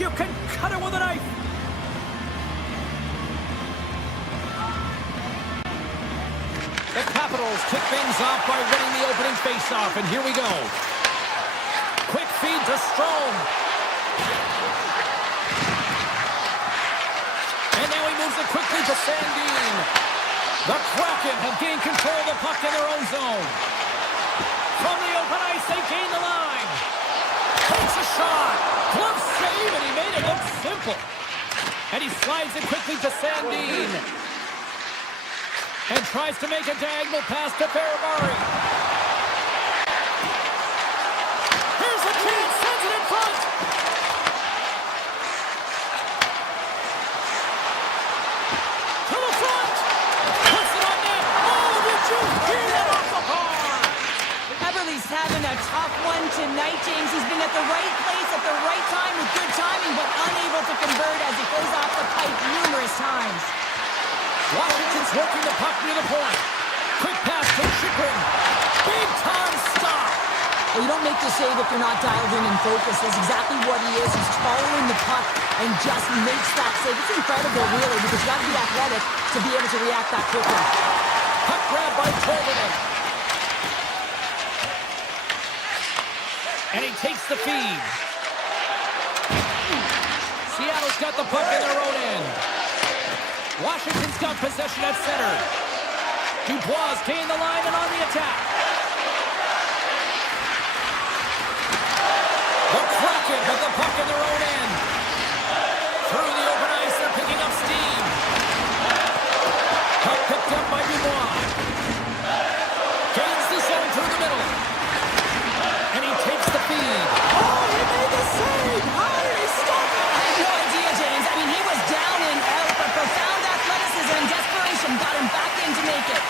You can cut it with a knife. The Capitals kick things off by winning the opening faceoff, and here we go. Quick feed to Strome. And now he moves it quickly to Sandin. The Kraken have gained control of the puck in their own zone. From the open ice, they gain the line. Takes a shot. Glove save, and he made it look simple. And he slides it quickly to Sandin. And tries to make a diagonal pass to Ferrabari. Here's a chance, sends it in front. To the front. Puts it on net. Oh, did you hear that off the bar? Everly's having a tough one tonight, James. He's been at the right place at the right time with good timing, but unable to convert as it goes off the pipe numerous times. Washington's working the puck near the point. Quick pass to Chychrun. Big time stop. Well, you don't make the save if you're not dialed in and focused. That's exactly what he is. He's following the puck and just makes that save. It's incredible, really, because you got to be athletic to be able to react that quickly. Puck grab by Tolvanen. And he takes the feed. Seattle's got the puck in their own end. Washington's got possession at center. Dubois gained the line and on the attack. The Kraken have the puck in their own end. Through the open ice, they're picking up steam. Puck picked up by Dubois. Gains the zone through the middle. And he takes the feed. Oh, he made the save! How did he stop it? I have no idea, James. I mean, he was down and out, but profound athleticism and desperation got him back in to make it.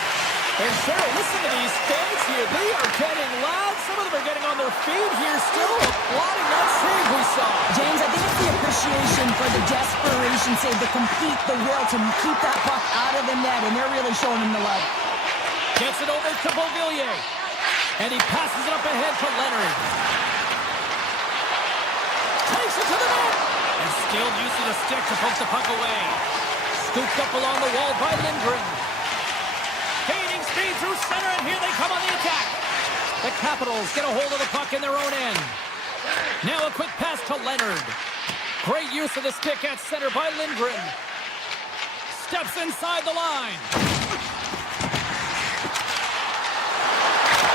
And Cheryl, listen to these fans here. They are getting loud. Some of them are getting on their feet here, still applauding that save we saw. James, I think it's the appreciation for the desperation save, the will to keep that puck out of the net, and they're really showing him the love. Gets it over to Beauvillier. And he passes it up ahead to Leonard. Takes it to the net. And skilled use of the stick to poke the puck away. Scooped up along the wall by Lindgren. Gaining speed through center, and here they come on the attack. The Capitals get a hold of the puck in their own end. Now a quick pass to Leonard. Great use of the stick at center by Lindgren. Steps inside the line.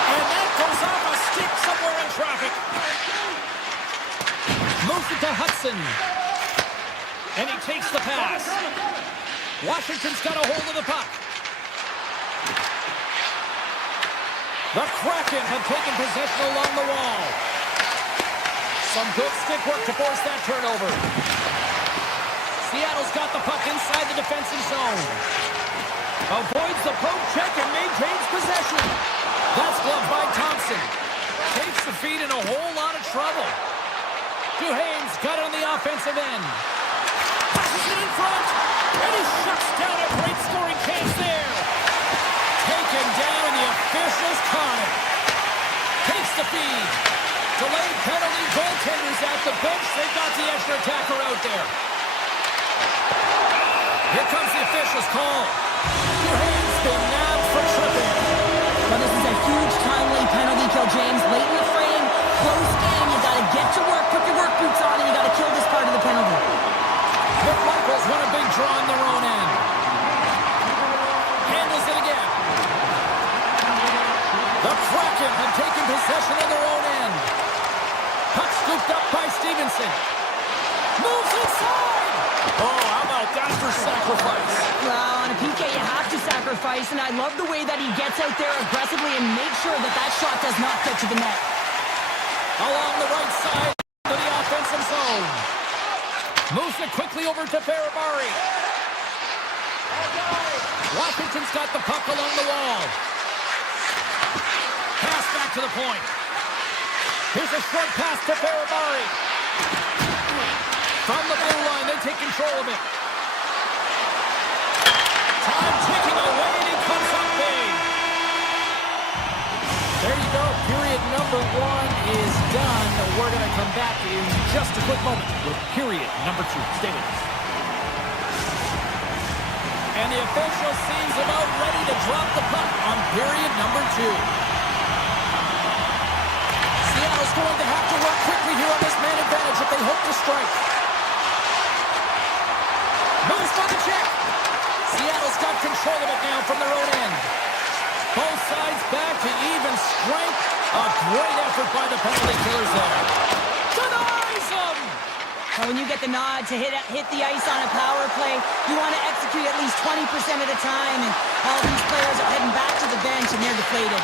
And that goes off a stick somewhere in traffic. Moves it to Hudson. And he takes the pass. Washington's got a hold of the puck. The Kraken have taken possession along the wall. Some good stick work to force that turnover. Seattle's got the puck inside the defensive zone. Avoids the poke check and maintains possession. That's gloved by Thompson. Takes the feed in a whole lot of trouble. Duhaime's got it on the offensive end. Passes it in front. And he shuts down a great scoring chance there. Taken down and the officials caught it. Takes the feed. Delayed penalty, goaltenders at the bench. They've got the extra attacker out there. Here comes the officials' call. Duhaime's been nabbed for tripping. Well, this is a huge timely penalty kill, James. Late in the frame, close game. You got to get to work, put your work boots on, and you got to kill this part of the penalty. McMichael's won a big draw on their own end. Handles it again. The Kraken have taken possession of their own end. Puck scooped up by Stevenson. Moves inside. Oh, how about that for sacrifice? Well, on a PK, you have to sacrifice, and I love the way that he gets out there aggressively and makes sure that that shot does not get to the net. Along the right side to the offensive zone. Moves it quickly over to Ferrabari. Washington's got the puck along the wall. Pass back to the point. Here's a short pass to Ferrabari. From the blue line, they take control of it. Time ticking away, and he comes up big. There you go, period number 1. is done. We're going to come back in just a quick moment with period number 2. Stay with us. And the official seems about ready to drop the puck on period number 2. Seattle's going to have to work quickly here on this man advantage if they hope to strike. Moves by the check. Seattle's got control of it now from their own end. Both sides back to even strength. A great effort by the penalty killers there. Denies them! Now, when you get the nod to hit the ice on a power play, you want to execute at least 20% of the time, and all these players are heading back to the bench, and they're deflated.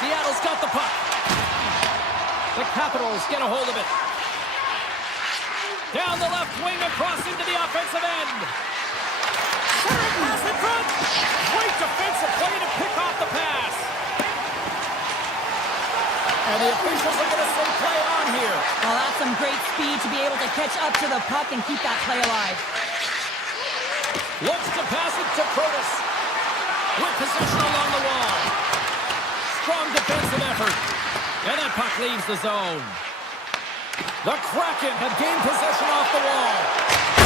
Seattle's got the puck. The Capitals get a hold of it. Down the left wing, across into the offensive end. Centering pass in front. Great defensive play to pick off the pass. And the officials are going to say play on here. Well, that's some great speed to be able to catch up to the puck and keep that play alive. Looks to pass it to Protas. With possession along the wall. Strong defensive effort. And that puck leaves the zone. The Kraken have gained possession off the wall.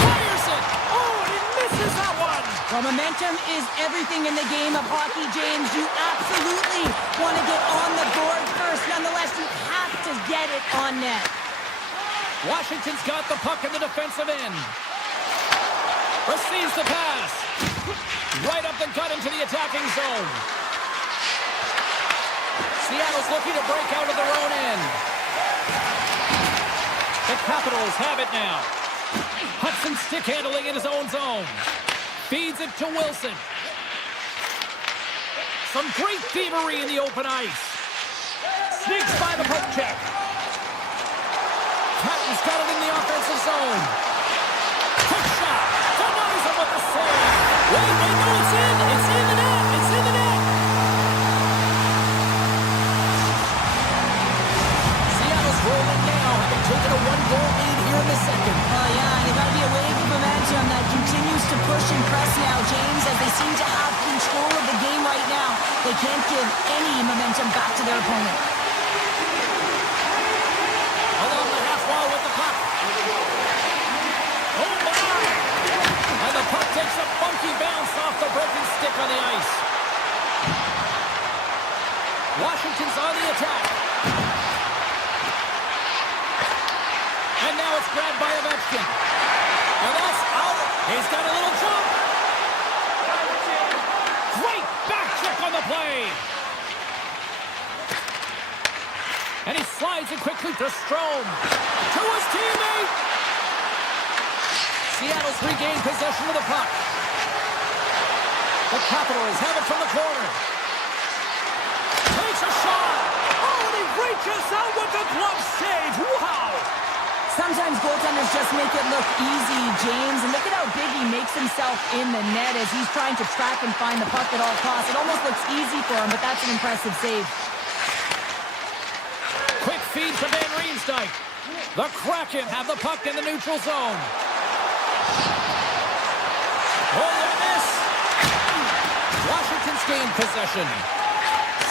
Fires it. Oh, and he misses that one. Well, momentum is everything in the game of hockey, James. You absolutely want to get on the board first. Nonetheless, you have to get it on net. Washington's got the puck in the defensive end. Receives the pass. Right up the gut into the attacking zone. Seattle's looking to break out of their own end. The Capitals have it now. Hudson stick handling in his own zone. Feeds it to Wilson. Some great thievery in the open ice. Sneaks by the poke check. Catton's got it in the offensive zone. Quick shot. Denies him with the save. Wait, no, it's in. It's in the net. It's in the net. Seattle's rolling now, having taken a 1-goal lead here in the second. Oh, yeah, and they've got to be a wave of momentum that continues to push and press now, James, as they seem to have control of the game right now. They can't give any momentum back to their opponent. Along the half wall with the puck. Oh, my! And the puck takes a funky bounce off the broken stick on the ice. Washington's on the attack. And now it's grabbed by Ovechkin. And that's out. He's got a little jump. Great back check on the play. And he slides it quickly to Strome. To his teammate. Seattle's regained possession of the puck. The Capitals have it from the corner. Takes a shot. Oh, and he reaches out with the glove save. Wow. Sometimes goaltenders just make it look easy, James. And look at how big he makes himself in the net as he's trying to track and find the puck at all costs. It almost looks easy for him, but that's an impressive save. Quick feed to Van Riemsdyk. The Kraken have the puck in the neutral zone. Oh, look at this. Washington's gained possession.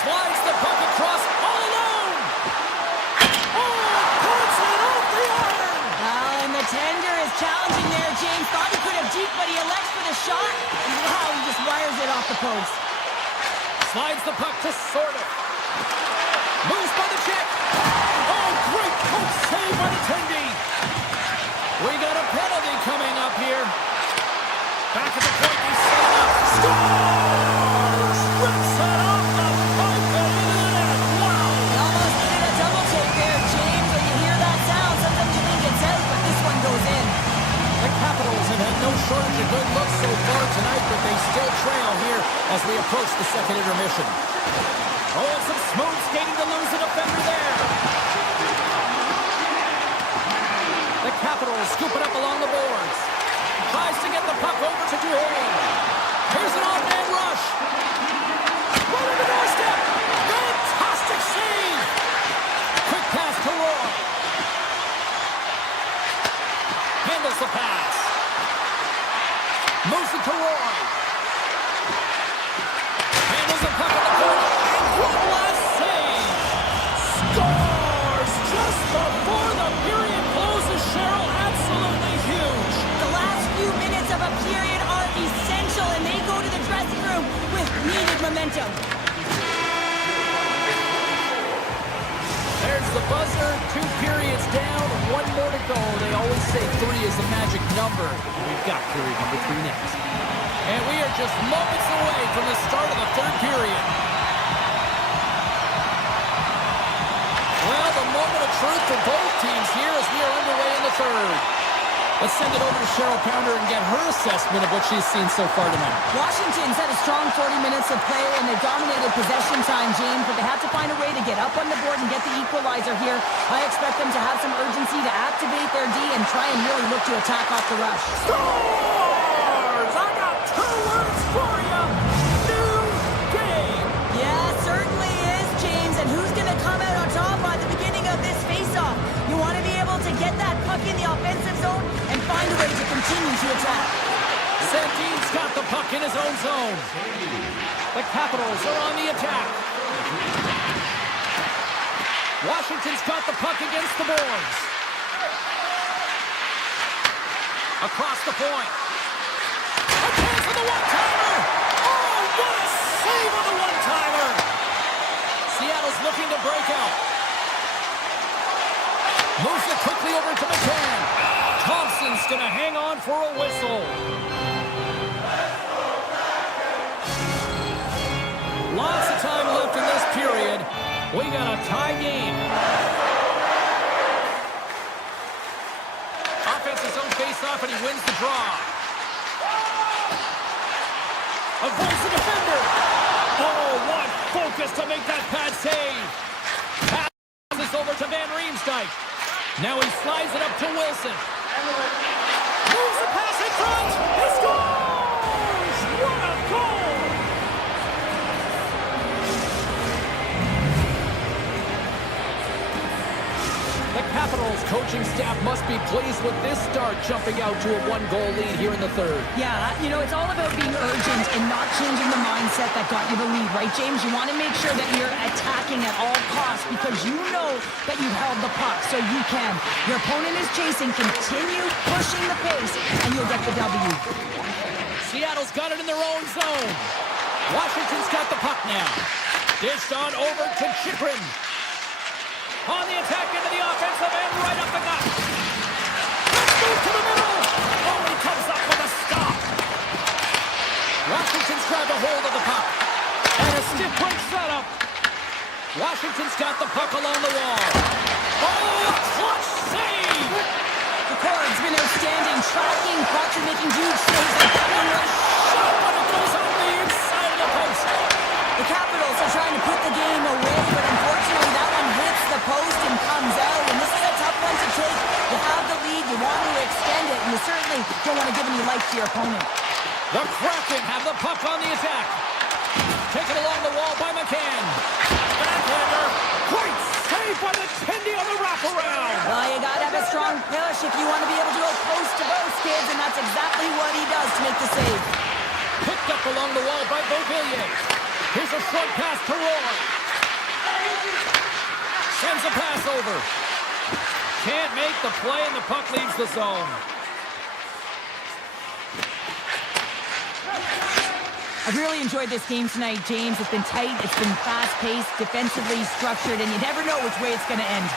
Slides the puck across all alone. Oh, puts it off the iron. And the tender is challenging there, James. Thought he could have deep, but he elects for the shot. And wow, he just wires it off the post. Slides the puck to Sorda. Moves by the check. Oh, great poke save by the Tendy. We got a penalty coming up here. Back at the point, he set it up. Scores! Rips it off the pipe and into the net. Wow! He almost did a double take there, James. When you hear that sound, sometimes you think it's out, but this one goes in. The Capitals have had no shortage of good looks so far tonight, but they still trail here as we approach the second intermission. Oh, and some smooth skating to lose a defender there. The Capitals scoop it up along the boards. Tries to get the puck over to Duhon. Here's an off-man rush. Right on the doorstep. Fantastic save. Quick pass to Roy. Handles the pass. Moves it to Roy. Handles the puck in the corner. One last save. Scores! momentum. There's the buzzer. 2 periods down. 1 more to go. They always say 3 is the magic number. We've got period number 3 next. And we are just moments away from the start of the 3rd period. Well, the moment of truth for both teams here as we are underway in the 3rd. Let's send it over to Cheryl Pounder and get her assessment of what she's seen so far tonight. Washington's had a strong 40 minutes of play, and they dominated possession time, James, but they had to find a way to get up on the board and get the equalizer here. I expect them to have some urgency to activate their D and try and really look to attack off the rush. Scores! I got 2 words for you. New game. Yeah, certainly is, James, and who's going to come out on top by the beginning of this face-off? You want to be able to get that puck in the offensive zone and find a way to continue to attack. Sandin's got the puck in his own zone. The Capitals are on the attack. Washington's got the puck against the boards. Across the point. A chance for the one-timer. Oh, what a save on the one-timer. Seattle's looking to break out. Moves it quickly over to McCann. Thompson's going to hang on for a whistle. Lots of time left in this period. We got a tie game. Offense's own face-off, and he wins the draw. Avoids the defender. Oh, what focus to make that pad save. Passes over to Van Riemsdyk. Now he slides it up to Wilson. Moves the pass in front. He scores! What a goal! The Capitals coaching staff must be pleased with this start, jumping out to a 1-goal lead here in the 3rd. Yeah, you know, it's all about being urgent and not changing the mindset that got you the lead, right, James? You want to make sure that you're attacking at all costs because you know that you held the puck, so you can. Your opponent is chasing, continue pushing the pace, and you'll get the W. Seattle's got it in their own zone. Washington's got the puck now. Dished on over to Chychrun. On the attack into the offensive end, right up the gut. Let's move to the middle. Oh, he comes up with a stop. Washington's grabbed a hold of the puck. And a stiff break setup. Washington's got the puck along the wall. Oh, a clutch save. The Cords been outstanding, tracking pucks and making huge saves. And a shot when it goes on the inside of the post. The Capitals are trying to put the game away, but unfortunately that one hits the post and comes out, and this is a tough one to take. You have the lead, you want to extend it, and you certainly don't want to give any life to your opponent. The Kraken have the puck on the attack. Taken along the wall by McCann. Backhander. Great save by the Tendy on the wraparound. Well, you got to have a strong push if you want to be able to go post to post, kids, and that's exactly what he does to make the save. Picked up along the wall by Beauvillier. Here's a short pass to Roy. Sends a pass over. Can't make the play, and the puck leaves the zone. I've really enjoyed this game tonight, James. It's been tight, it's been fast-paced, defensively structured, and you never know which way it's going to end.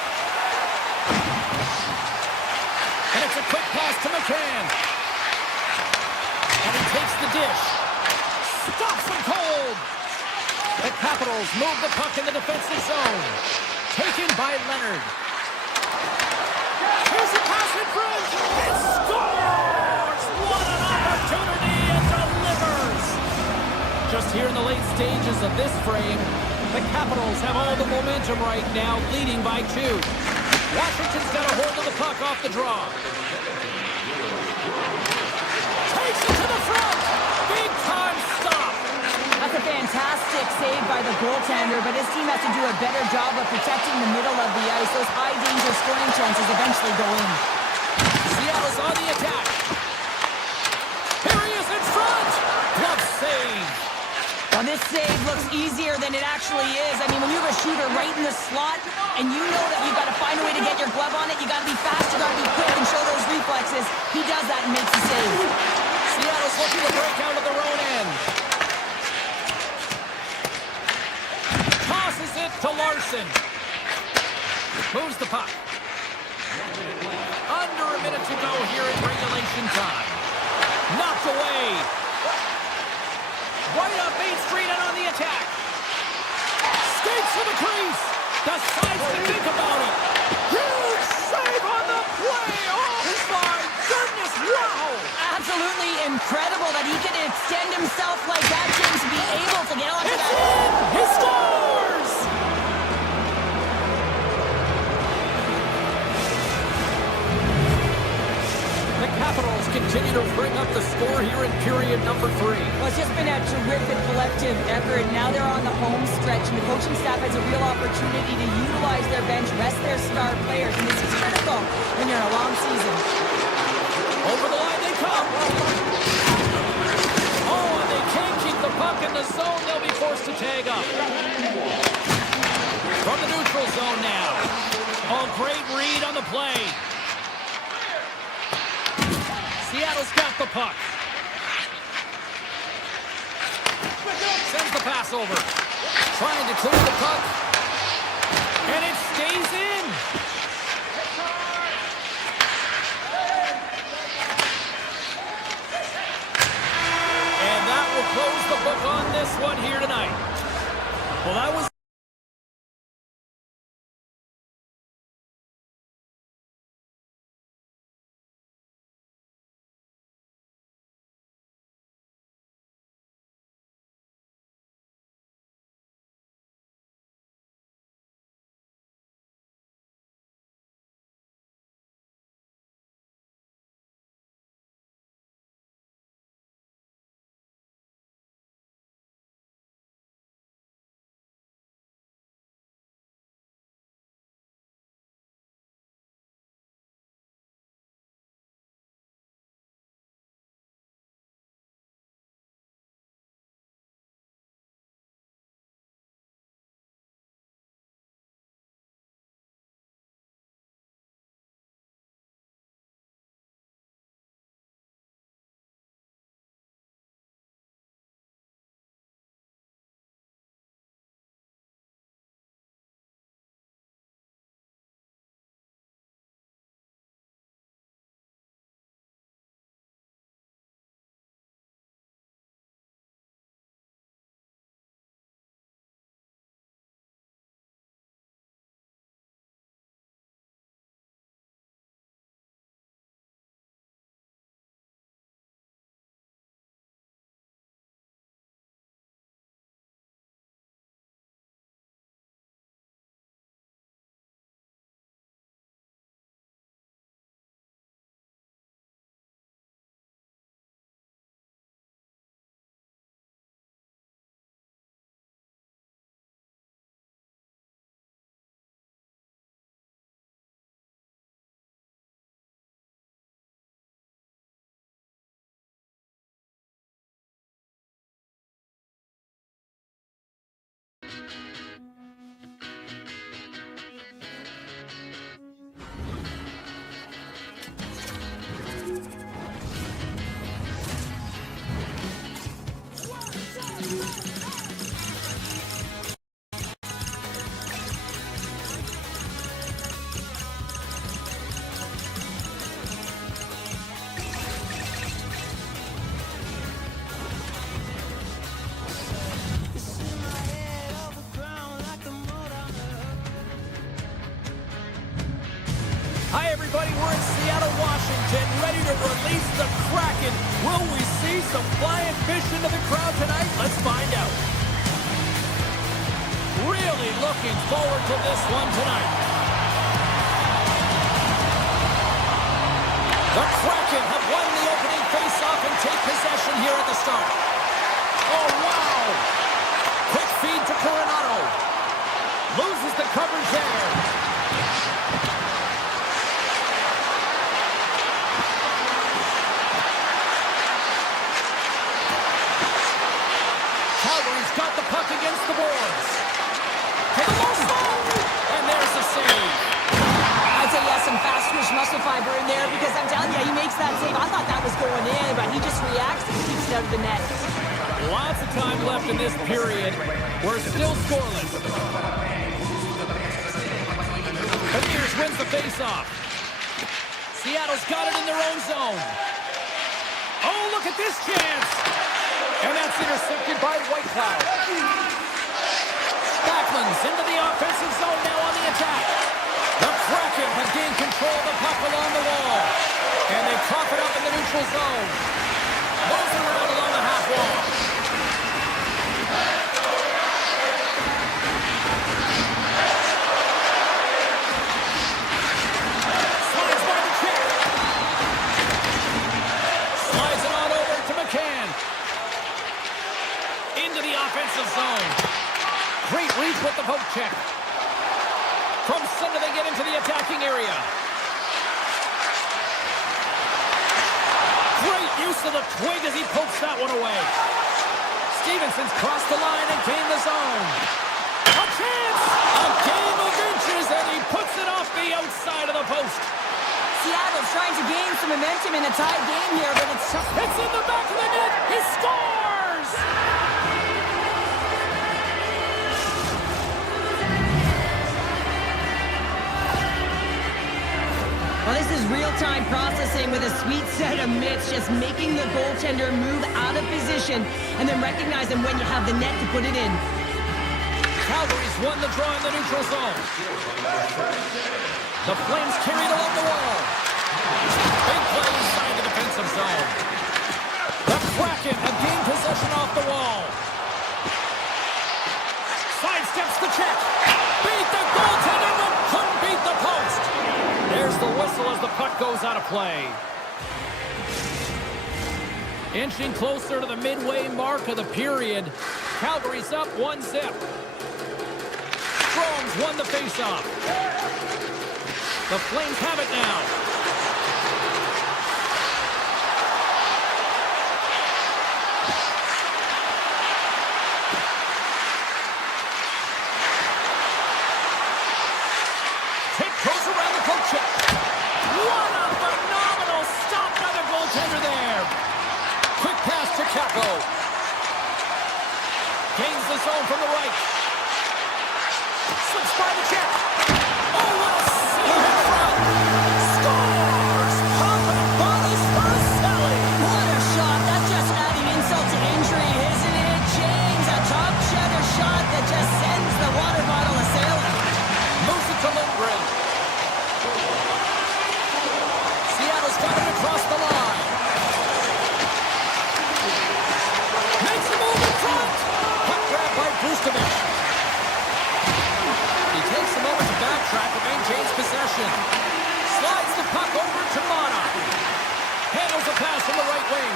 And it's a quick pass to McCann. And he takes the dish. Stops him cold. The Capitals move the puck in the defensive zone. Taken by Leonard. Here's a pass in front. It scores! What an opportunity, and delivers! Just here in the late stages of this frame, the Capitals have all the momentum right now, leading by 2. Washington's got a hold of the puck off the draw. Takes it to the front. Big time stop. That's a fantastic save by the goaltender, but his team has to do a better job of protecting the middle of the ice. Those high-danger scoring chances eventually go in. Seattle's on the attack. Here he is in front. Glove save. Well, this save looks easier than it actually is. I mean, when you have a shooter right in the slot, and you know that you've got to find a way to get your glove on it, you got to be fast, you got to be quick and show those reflexes. He does that and makes the save. Seattle's looking to break out of their own end. Anderson moves the puck. Under a minute to go here in regulation time. Knocked away. Right up Main Street and on the attack. Skates to the crease. Decides to think about it. Huge save on the play. Oh my goodness, wow. Absolutely incredible that he can extend himself like that, James, to be able to get onto It's that. in! He scores! The Capitals continue to bring up the score here in period number 3. Well, it's just been a terrific collective effort. Now they're on the home stretch, and the coaching staff has a real opportunity to utilize their bench, rest their star players, and this is critical when you're in a long season. Over the line they come. Oh, and they can't keep the puck in the zone. They'll be forced to tag up. From the neutral zone now. Oh, great read on the play. Seattle's got the puck. Sends the pass over. Trying to clear the puck. And it stays in. And that will close the book on this one here tonight. Well, that was... Hi, everybody. We're in Seattle, Washington, ready to release the Kraken. Will we see some flying fish into the crowd tonight? Let's find out. Really looking forward to this one tonight. The Kraken have won the opening faceoff and take possession here at the start. Oh, wow. Quick feed to Coronado. Loses the coverage there. Calgary's got the puck against the boards. To the low slot. And there's the save. I'd say yes, some fast twitch muscle fiber in there because I'm telling you, he makes that save. I thought that was going in, but he just reacts and keeps it out of the net. Lots of time left in this period. We're still scoreless. Beniers wins the faceoff. Seattle's got it in their own zone. Oh, look at this chance. And that's intercepted by Whitecloud. Backlund's into the offensive zone now on the attack. The Kraken have gained control of the puck along the wall. And they cough it up in the neutral zone. Moves it around along the half wall. Slides by the check. Slides it on over to McCann. Into the offensive zone. Great reach with the poke check. From center, they get into the attacking area. Great use of the twig as he pokes that one away. Stevenson's crossed the line and gained the zone. A chance! A game of inches, and he puts it off the outside of the post. Seattle's trying to gain some momentum in a tied game here, but it's in the back of the net. He scores! Well, this is real-time processing with a sweet set of mitts, just making the goaltender move out of position and then recognizing when you have the net to put it in. Calgary's won the draw in the neutral zone. The Flames carried along the wall. Big play inside the defensive zone. The Kraken have gained possession off the wall. Sidesteps the check. Beat the goaltender, but couldn't beat the post. There's the whistle as the puck goes out of play. Inching closer to the midway mark of the period. Calgary's up 1-0. Strome's won the faceoff. The Flames have it now. Take goes around the poke check. What a phenomenal stop by the goaltender there. Quick pass to Capo. Gains the zone from the right. Slips by the check. Oh, what a save in front. Scores! Papa Bonus for Sally. What a shot. That's just adding insult to injury, isn't it, James? A top cheddar shot that just sends the water bottle a-sailing. Moves it to Lindgren. Seattle's got it across the line. Makes a move in front. Puck grab by Vuskovic. He takes a moment to backtrack and maintains possession. Slides the puck over to Mata. Handles the pass from the right wing.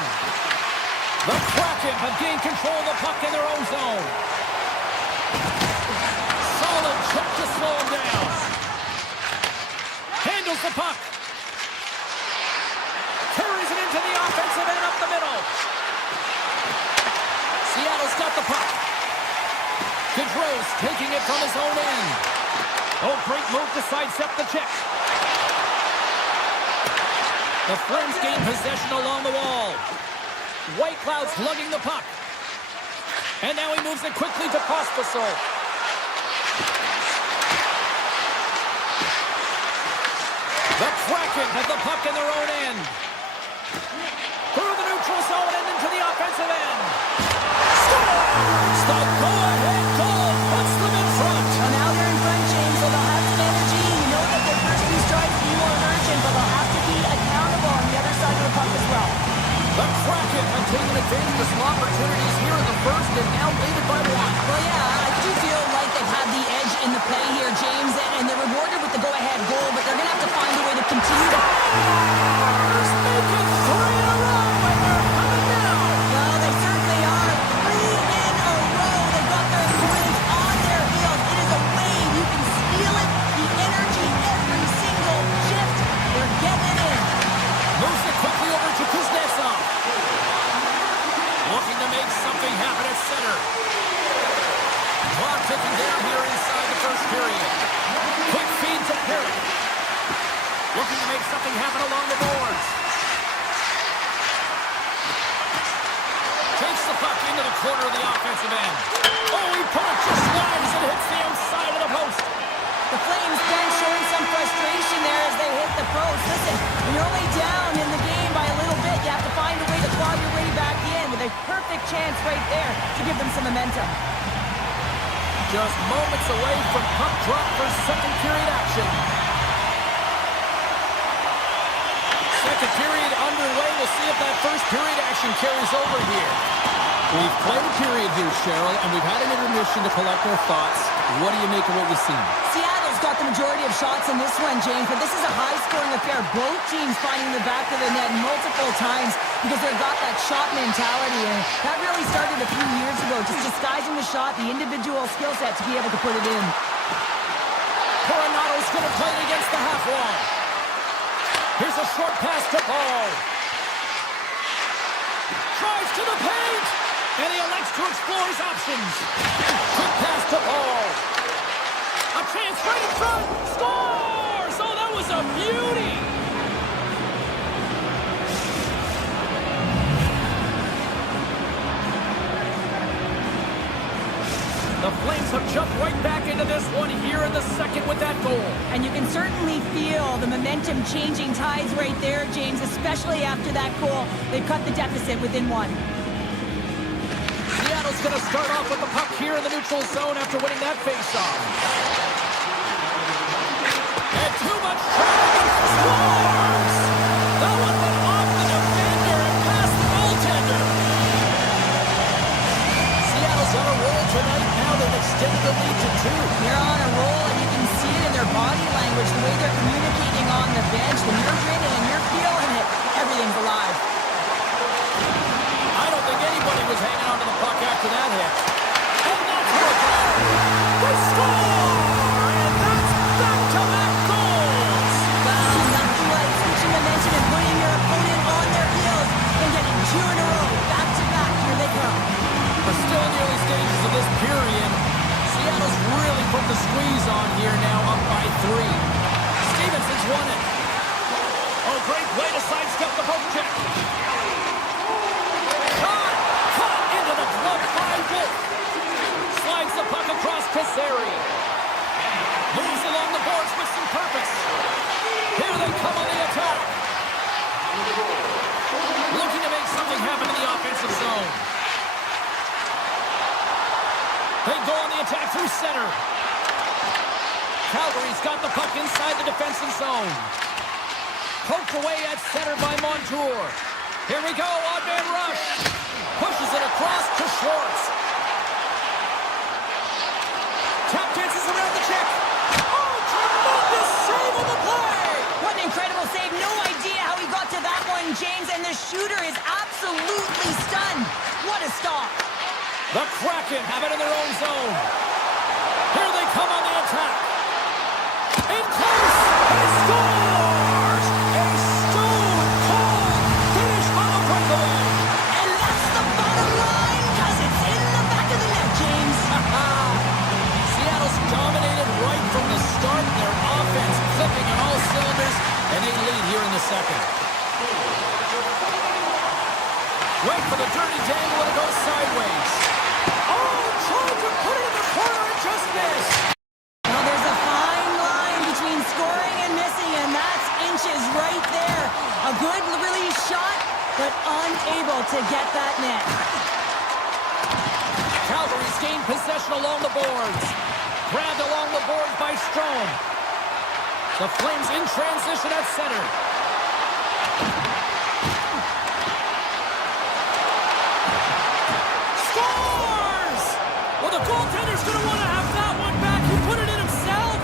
The Kraken have gained control of the puck in their own zone. Solid check to slow him down. Handles the puck. Carries it into the offensive end up the middle. Seattle's got the puck. Gaudreau's taking it from his own end. Oh, great move to sidestep the check. The Flames gain possession along the wall. Whitecloud's lugging the puck. And now he moves it quickly to Pospisil. The Kraken have the puck in their own end. Through the neutral zone and into the offensive end. Scores! The go-ahead goal puts them in front. Well, now they're in front, James, so they'll have some energy. You know that their first two strikes be more urgent, but they'll have to be accountable on the other side of the puck as well. The Kraken have taken advantage of some opportunities here in the first and now leaded by one. Well, yeah, I do feel like they've had the edge in the play here, James, and they're rewarded with the go-ahead goal, but they're going to have to find a way to continue to... Stars make it 3 in a row, and they're coming down. Well, they certainly are. 3 in a row. They've got their opponents on their heels. It is a wave. You can feel it. The energy every single shift. They're getting it in. Moves it quickly over to Kuznetsov. Looking to make something happen at center. Clock ticking down here inside the first period. Quick feed to Perry. Looking to make something happen along the boards. Takes the puck into the corner of the offensive end. Oh, he put it just wide as it hits the outside of the post. The Flames bench showing some frustration there as they hit the post. Listen, when you're only down in the game by a little bit, you have to find a way to claw your way back in with a perfect chance right there to give them some momentum. Just moments away from puck drop for second period action. Second period underway. We'll see if that first period action carries over here. We've played a period here, Cheryl, and we've had an intermission to collect our thoughts. What do you make of what you've seen? Seattle's got the majority of shots in this one, James, but this is a high-scoring affair. Both teams finding the back of the net multiple times because they've got that shot mentality, and that really started a few years ago, just disguising the shot, the individual skill set to be able to put it in. Coronado's going to play it against the half wall. Here's a short pass to Paul. Drives to the paint, and he elects to explore his options. Quick pass to Paul. A chance right in front. Scores! Oh, that was a beauty. The Flames have jumped right back into this one here in the second with that goal. And you can certainly feel the momentum changing tides right there, James, especially after that goal. They've cut the deficit within one. Seattle's going to start off with the puck here in the neutral zone after winning that faceoff. And too much traffic. Scores! That one went off the defender and past the goaltender. Seattle's on a roll tonight. Now they've extended the lead to 2. They're on a roll, and you can see it in their body language, the way they're communicating on the bench. When you're winning and you're feeling it, everything's alive. I don't think anybody was hanging on to the puck after that hit. And that's worked out. They score! And that's back-to-back goals! Well, nothing like switching momentum and putting your opponent on their heels and getting 2 in a row. Back-to-back, here they come. We're still in the early stages of this period. Seattle's really put the squeeze on here now, up by 3. Stevenson's won it. Oh, great play to sidestep the poke check. Shot! Caught into the glove by Wolf. Slides the puck across Casari. Moves along the boards with some purpose. Here they come on the attack. Looking to make something happen in the offensive zone. They go on the attack through center. Calgary's got the puck inside the defensive zone. Poked away at center by Montour. Here we go, odd man rush. Pushes it across to Schwartz. Tap dances around the check. Oh, tremendous save on the play. What an incredible save. No idea how he got to that one, James, and the shooter is absolutely stunned. What a stop. The Kraken have it in their own zone. Here they come on the attack. In close. He scores! A stone-cold finish on the breakaway. And that's the bottom line, because it's in the back of the net, James. Seattle's dominated right from the start. Their offense clicking on all cylinders, and they lead here in the second. Wait for the dirty dangle when it goes sideways. Oh, tried to put it in the corner and just missed. Well, there's a fine line between scoring and missing, and that's inches right there. A good release shot, but unable to get that net. Calgary's gained possession along the boards. Grabbed along the boards by Strome. The Flames in transition at center. Scores! Well, the goaltender's going to want to have that one back. He put it in himself.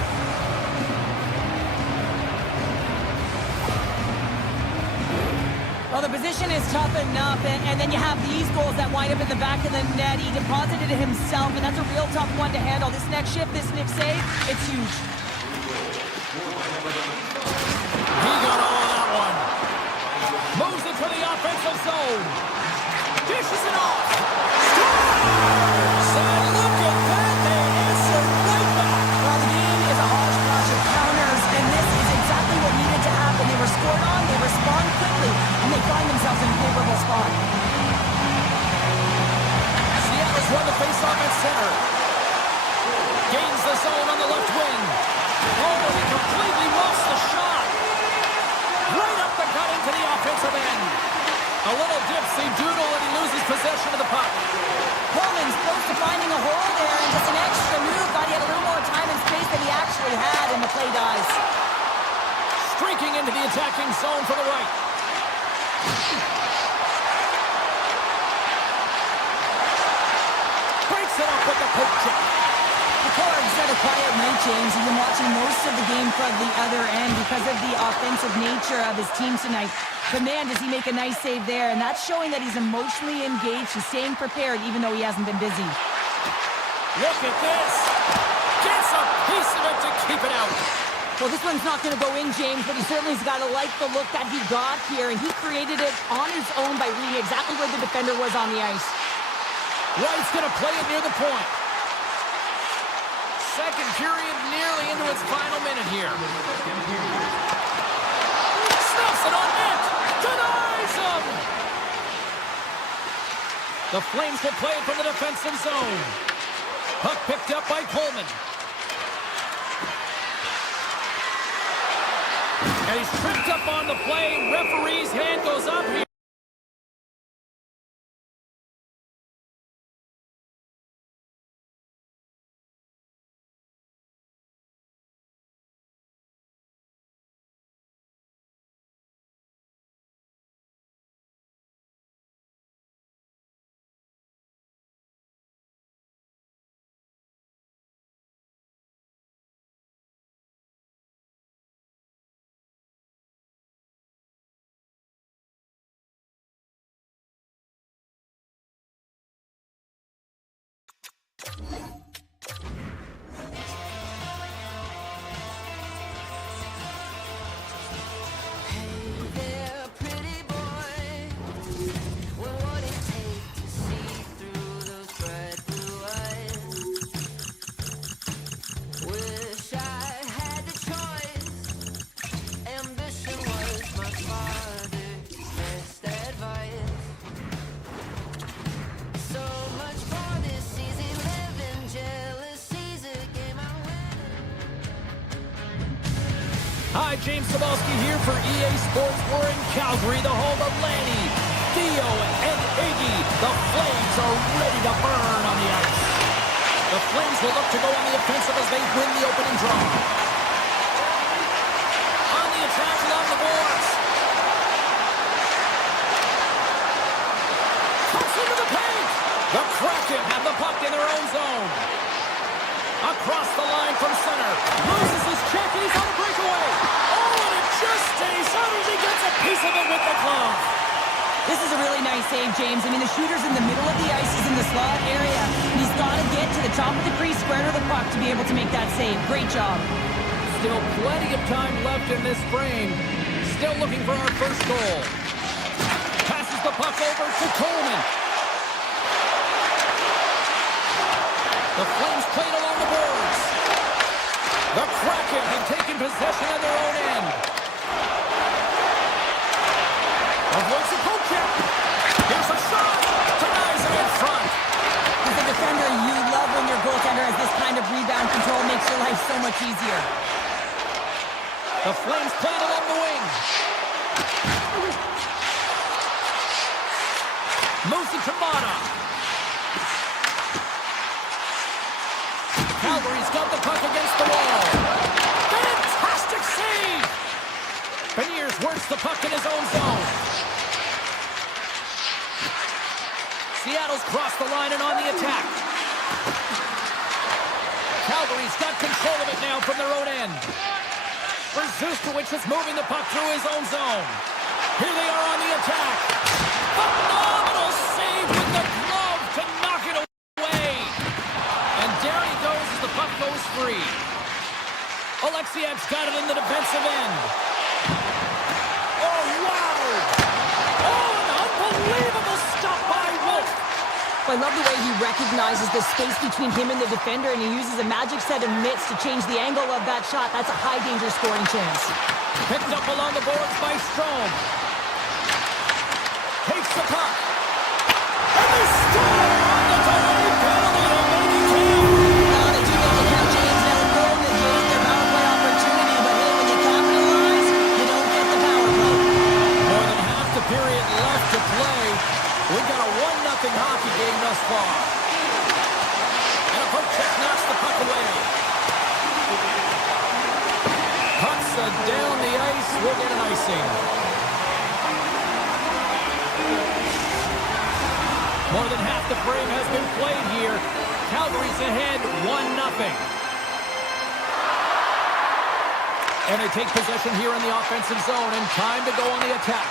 Well, the position is tough enough, and then you have these goals that wind up in the back of the net. He deposited it himself, and that's a real tough one to handle. This next shift, this next save, it's huge. He got all of that one. Moves it to the offensive zone. Dishes it off. Scores! And look at that. They answer right back. Well, the game is a hodgepodge of counters, and this is exactly what needed to happen. They were scored on, they respond quickly, and they find themselves in a favorable spot. Seattle's won the faceoff at center. Gains the zone on the left wing. defensive end. A little dipsy doodle and he loses possession of the puck. Coleman's close to finding a hole there, and just an extra move. Thought he had a little more time and space than he actually had, and the play dies. Streaking into the attacking zone for the right. Breaks it up with the poke check. The Corgs had a quiet night, James. He's been watching most of the game from the other end because of the offensive nature of his team tonight. But man, does he make a nice save there, and that's showing that he's emotionally engaged. He's staying prepared even though he hasn't been busy. Look at this. Gets a piece of it to keep it out. Well, this one's not going to go in, James, but he certainly has got to like the look that he got here, and he created it on his own by reading exactly where the defender was on the ice. Wright's going to play it near the point. Second period nearly into its final minute here. Stuffs it on net. Denies him. The Flames will play it from the defensive zone. Puck picked up by Coleman. And he's tripped up on the play. Referee's hand goes up here. Hi, James Cebulski here for EA Sports. We're in Calgary, the home of Lanny, Theo, and Iggy. The Flames are ready to burn on the ice. The Flames will look to go on the offensive as they win the opening draw. On the attack along the boards. Cuts into the paint. The Kraken have the puck in their own zone. Across the line from center. Loses his check and he's on a breakaway. Oh, and it just stays out as he gets a piece of it with the glove. This is a really nice save, James. I mean, the shooter's in the middle of the ice. He's in the slot area. He's got to get to the top of the crease, square to the puck to be able to make that save. Great job. Still plenty of time left in this frame. Still looking for our first goal. Passes the puck over to Coleman. The Flames played along the boards. The Kraken have taken possession of their own end. Avoids a poke check. Here's a shot. Denies him in front. As a defender, you love when your goaltender has this kind of rebound control. Makes your life so much easier. The Flames played along the wing. Moves it to Mata. Calgary's got the puck against the wall. Fantastic save! Beniers works the puck in his own zone. Seattle's crossed the line and on the attack. Calgary's got control of it now from their own end. Brzuskowicz is moving the puck through his own zone. Here they are on the attack. Phenomenal save with the glove to knock it away. And there he goes as the puck goes free. Alexiev's got it in the defensive end. Oh, wow! Oh, an unbelievable stop by Wolf. I love the way he recognizes the space between him and the defender, and he uses a magic set of mitts to change the angle of that shot. That's a high-danger scoring chance. Picked up along the boards by Strome. Takes the puck. And they score on the delayed penalty on Lady Kim. Now they do make it count, James. Now with goal in the game, their power play opportunity. But hey, when you capitalize, you don't get the power play. More than half the frame has been played here. Calgary's ahead 1-0. And they take possession here in the offensive zone, and time to go on the attack.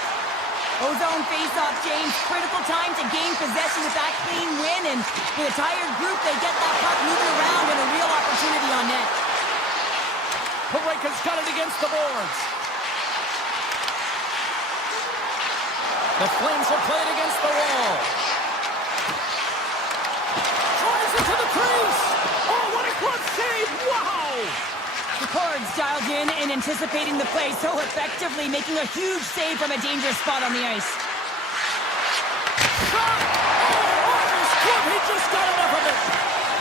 O-zone face-off, James. Critical time to gain possession with that clean win, and with a tired group, they get that puck moving around and a real opportunity on net. Pareka's got it against the boards. The Flames will play it against the wall. Drives it to the crease. Oh, what a glove save. Wow! The Cords dialed in and anticipating the play so effectively, making a huge save from a dangerous spot on the ice. Shot! Oh, off his glove. He just got enough of it.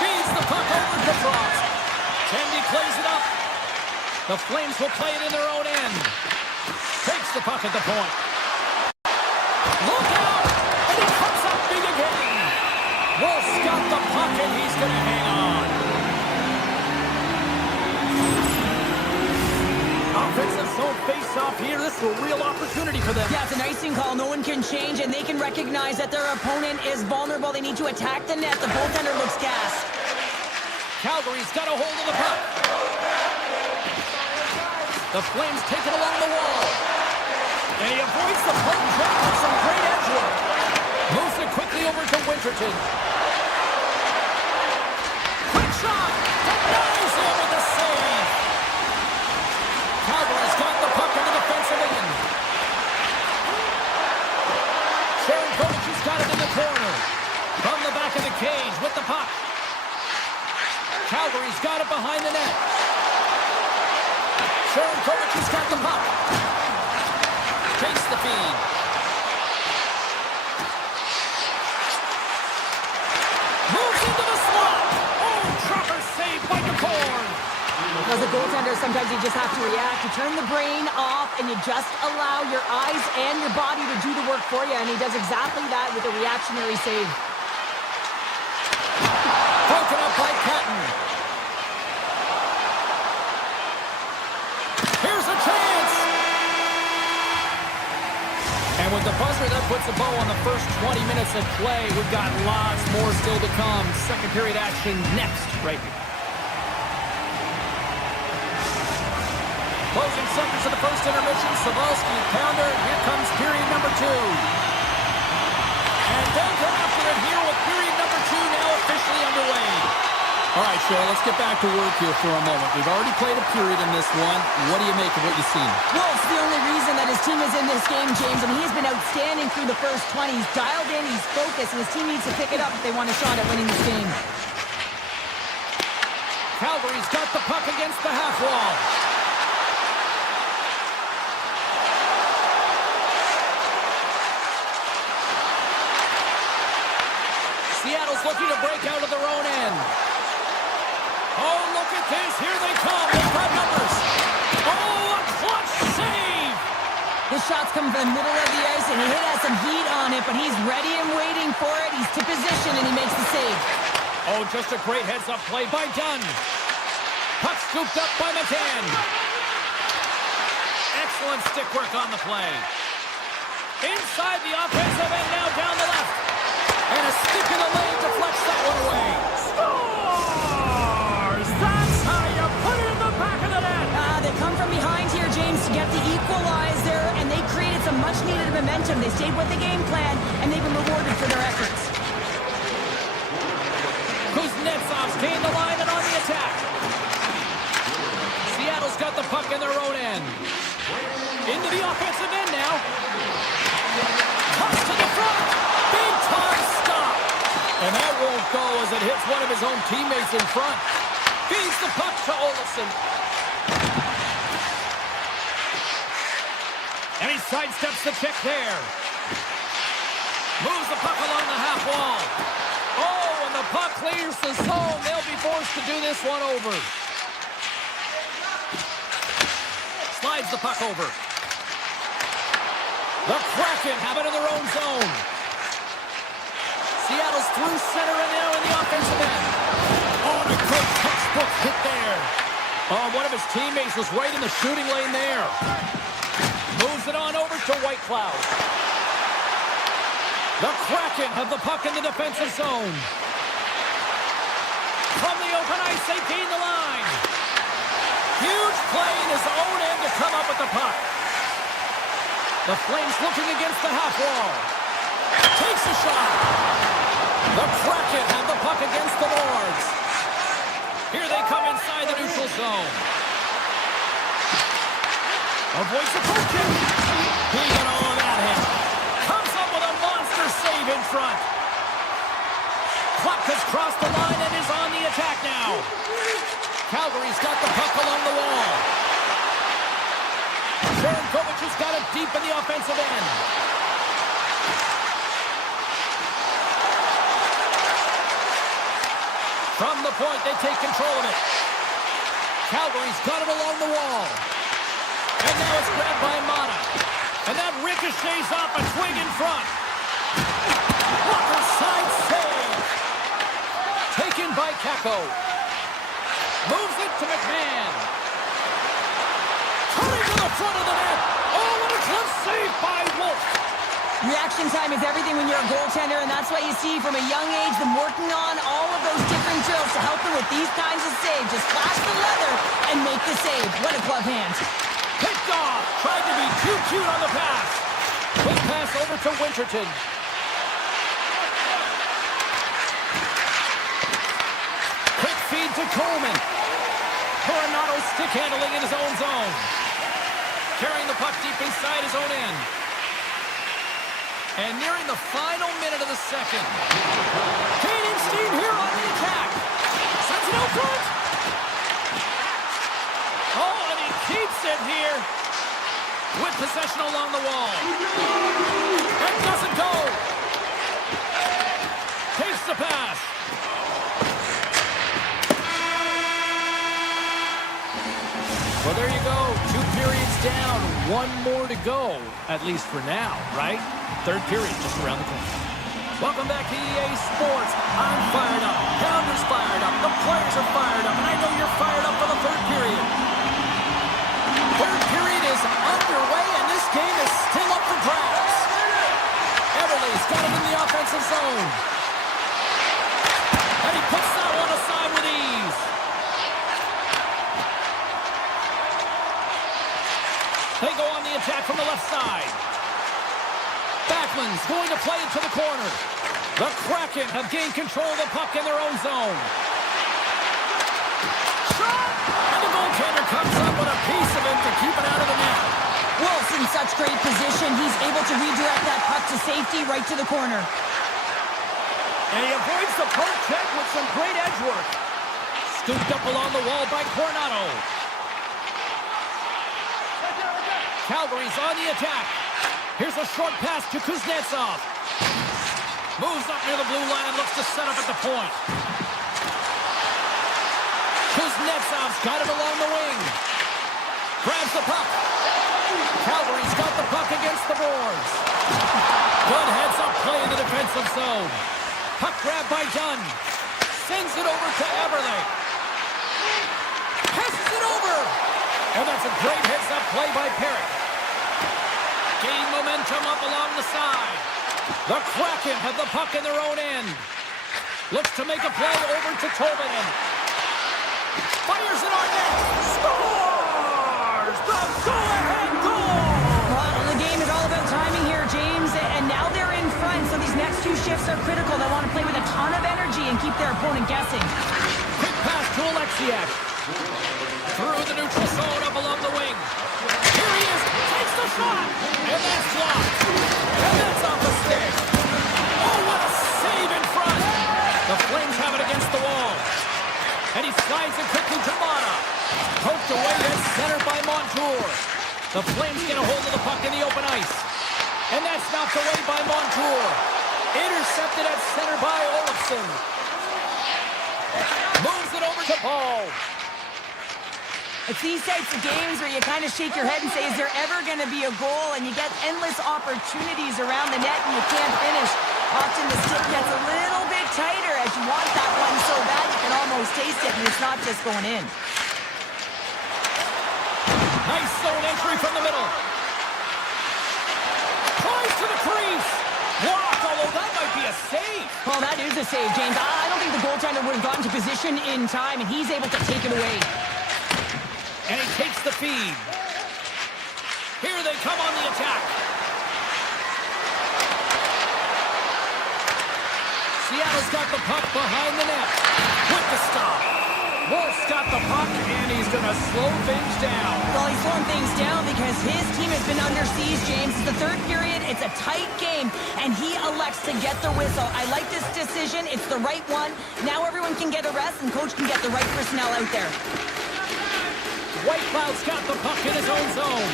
Feeds the puck over to Frost. Tandy plays it up. The Flames will play it in their own end. Takes the puck at the point. Look out! And he comes up big again. Wolf's got the puck, and he's going to hang on. Offensive zone face-off here. This is a real opportunity for them. Yeah, it's an icing call. No one can change, and they can recognize that their opponent is vulnerable. They need to attack the net. The goaltender looks gassed. Calgary's got a hold of the puck. The Flames take it along the wall. And he avoids the puck drop with some great edge work. Moves it quickly over to Winterton. Quick shot! Denies him with the save. Calgary's got the puck in the defensive end. Sharon Kovach's got it in the corner. From the back of the cage with the puck. Calgary's got it behind the net. Sharon Kovach's got the puck. Takes the feed. Moves into the slot. Oh, proper save by McCord. As a goaltender, sometimes you just have to react. You turn the brain off, and you just allow your eyes and your body to do the work for you, and he does exactly that with a reactionary save. Broken up by Patton. Here's a chance. And with the buzzer, that puts a bow on the first 20 minutes of play. We've got lots more still to come. Second period action next, right here. Closing seconds of the first intermission. Savalsky, pounder. Here comes period number 2. And they'll go after it here with period number 2 now officially underway. All right, Cheryl, let's get back to work here for a moment. We've already played a period in this one. What do you make of what you've seen? Well, it's the only reason that his team is in this game, James. I mean, he's been outstanding through the first 20. He's dialed in, he's focused, and his team needs to pick it up if they want a shot at winning this game. Calgary's got the puck against the half wall. Seattle's looking to break out of their own end. Oh, look at this. Here they come. They've got numbers. Oh, a clutch save. This shot's coming from the middle of the ice, and he has some heat on it, but he's ready and waiting for it. He's to position, and he makes the save. Oh, just a great heads-up play by Dunn. Puck scooped up by McCann. Excellent stick work on the play. Inside the offensive end now down the left. And a stick in the lane deflects that one away. Scores! That's how you put it in the back of the net. They come from behind here, James, to get the equalizer, and they created some much-needed momentum. They stayed with the game plan, and they've been rewarded for their efforts. Kuznetsov's gained the line and on the attack. Seattle's got the puck in their own end. Into the offensive end now. Toss to the front. Big time stop. And that won't go as it hits one of his own teammates in front. Feeds the puck to Olofsson. And he sidesteps the check there. Moves the puck along the half wall. Oh, and the puck clears the zone. They'll be forced to do this one over. Slides the puck over. The Kraken have it in their own zone. Seattle's through center and now in the offensive end. Oh, and a great textbook hit there. Oh, one of his teammates was right in the shooting lane there. Moves it on over to Whitecloud. The Kraken have the puck in the defensive zone. From the open ice, they gain the line. Huge play in his own end to come up with the puck. The Flames looking against the half wall. Takes a shot. The Kraken have the puck against the boards. Here they come inside the neutral zone. Avoids the poke check. He got all of that hit. Comes up with a monster save in front. Puck has crossed the line and is on the attack now. Calgary's got the puck along the wall. Sharankovic has got it deep in the offensive end. From the point, they take control of it. Calgary's got it along the wall. And now it's grabbed by Mata. And that ricochets off a twig in front. Walker side save. Taken by Kakko. Moves it to McMahon. Turning to the front of the net. Oh, what a glove save by Wolf. Reaction time is everything when you're a goaltender, and that's why you see from a young age them working on all of those different drills to help them with these kinds of saves. Just flash the leather and make the save. What a glove hand. Picked off. Tried to be too cute on the pass. Quick pass over to Winterton. Quick feed to Coleman. Coronado stick handling in his own zone. Carrying the puck deep inside his own end. And nearing the final minute of the second. Canadian team here on the attack. Sends it out front. Oh, and he keeps it here. With possession along the wall. And doesn't go. Takes the pass. Well, there you go. 2 periods down. 1 more to go. At least for now, right? Third period just around the corner. Welcome back to EA Sports. I'm fired up. Pounders fired up. The players are fired up. And I know you're fired up for the third period. Third period is underway, and this game is still up for grabs. Everly's got it in the offensive zone. And he puts that one aside with ease. They go on the attack from the left side. Backman's going to play it to the corner. The Kraken have gained control of the puck in their own zone. Shot! And the goaltender comes up with a piece of it to keep it out of the net. Wolf's in such great position. He's able to redirect that puck to safety right to the corner. And he avoids the poke check with some great edge work. Scooped up along the wall by Coronado. Calgary's on the attack. Here's a short pass to Kuznetsov. Moves up near the blue line and looks to set up at the point. Kuznetsov's got it along the wing. Grabs the puck. Calgary's got the puck against the boards. Good heads-up play in the defensive zone. Puck grab by Dunn. Sends it over to Everly. Passes it over. And that's a great heads-up play by Perry. Gaining momentum up along the side. The Kraken have the puck in their own end. Looks to make a play over to Tolvanen. Fires it on net. Scores! The go-ahead goal! Well, the game is all about timing here, James. And now they're in front, so these next 2 shifts are critical. They want to play with a ton of energy and keep their opponent guessing. Quick pass to Alexiak. Through the neutral zone up along the wing. Here he is. Takes the shot. And that's blocked. And that's off the stick. Oh, what a save in front. The Flames have it against the wall. And he slides it quickly to Mata. Poked away at center by Montour. The Flames get a hold of the puck in the open ice. And that's knocked away by Montour. Intercepted at center by Olofsson. Moves it over to Paul. It's these types of games where you kind of shake your head and say, is there ever going to be a goal? And you get endless opportunities around the net and you can't finish. Often the stick gets a little bit tighter as you want that one so bad you can almost taste it, and it's not just going in. Nice zone entry from the middle. Tries to the crease. Walk all over save. Well, that is a save, James. I don't think the goaltender would have gotten to position in time, and he's able to take it away. And he takes the feed. Here they come on the attack. Seattle's got the puck behind the net. With the stop. Wolf's got the puck, and he's going to slow things down. Well, he's slowing things down because his team has been under siege, James. It's the third period. It's a tight game, and he elects to get the whistle. I like this decision. It's the right one. Now everyone can get a rest, and coach can get the right personnel out there. White Cloud's got the puck in his own zone.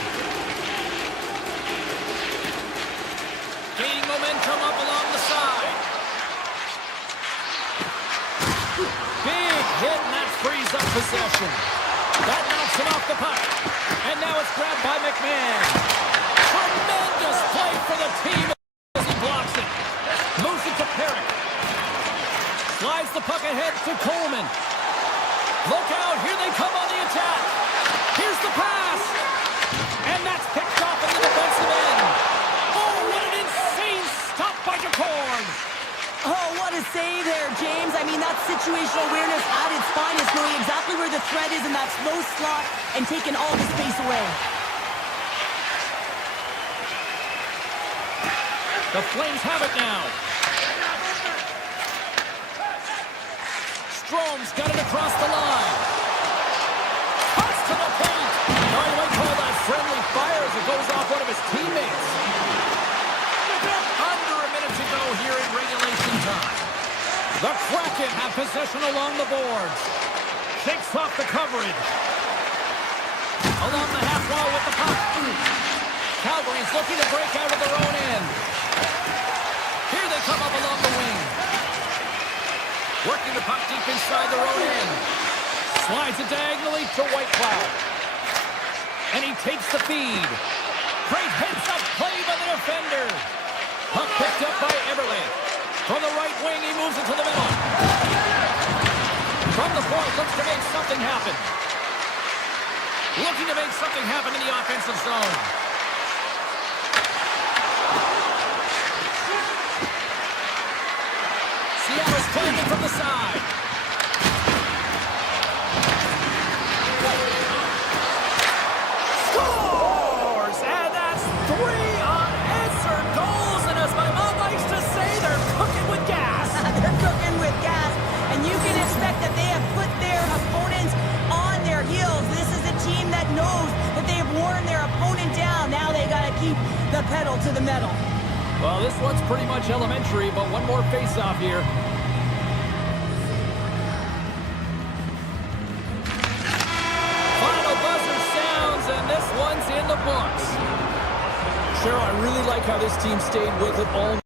Gaining momentum up along the side. Big hit, and that frees up possession. That knocks him off the puck. And now it's grabbed by McMahon. Tremendous play for the team as he blocks it. Moves it to Perrick. Slides the puck ahead to Coleman. Look out, here they come on the attack. Here's the pass. And that's picked off in the defensive end. Oh, what an insane stop by DeCord. Oh, what a save there, James. I mean, that's situational awareness at its finest, knowing exactly where the threat is in that slow slot and taking all the space away. The Flames have it now. Strom's got it across the line. Cuts to the paint. No, you might call that friendly fire as it goes off one of his teammates. Under a minute to go here in regulation time. The Kraken have possession along the boards. Shakes off the coverage. Along the half wall with the puck. Calgary's looking to break out of their own end. Here they come up along the wing. Working the puck deep inside their own end. Slides it diagonally to White Cloud. And he takes the feed. Great heads-up play by the defender. Puck picked up by Eberle. From the right wing, he moves it to the middle. From the point, looks to make something happen. Looking to make something happen in the offensive zone. Seattle's playing it from the side. Scores! And that's 3 unanswered goals. And as my mom likes to say, they're cooking with gas. They're cooking with gas, and you can expect that they have put their opponents on their heels. This is a team that knows that they've worn their opponent down. Now they got to keep the pedal to the metal. Well, this one's pretty much elementary, but one more face-off here. Final buzzer sounds, and this one's in the books. Sure, I really like how this team stayed with it all.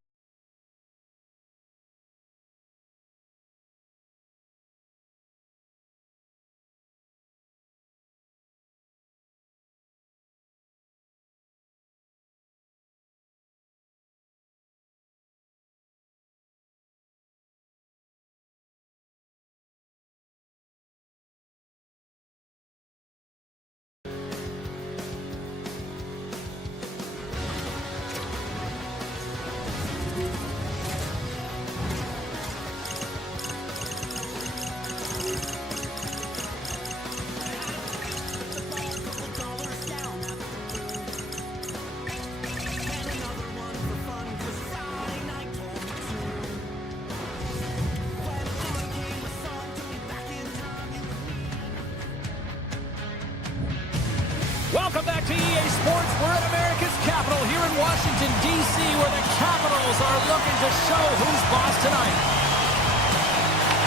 Welcome back to EA Sports. We're at America's capital here in Washington, D.C., where the Capitals are looking to show who's boss tonight.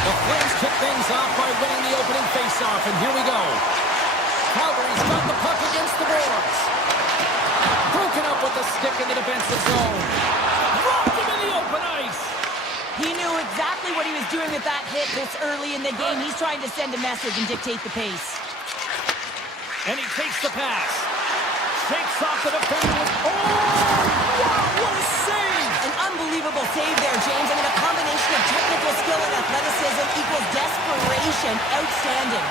The Flames kick things off by winning the opening faceoff, and here we go. Calgary's got the puck against the boards. Broken up with the stick in the defensive zone. Dropped him in the open ice. He knew exactly what he was doing with that hit this early in the game. He's trying to send a message and dictate the pace. And he takes the pass. Shakes off the defender with... Oh! Wow, what a save! An unbelievable save there, James. I mean, a combination of technical skill and athleticism equals desperation. Outstanding.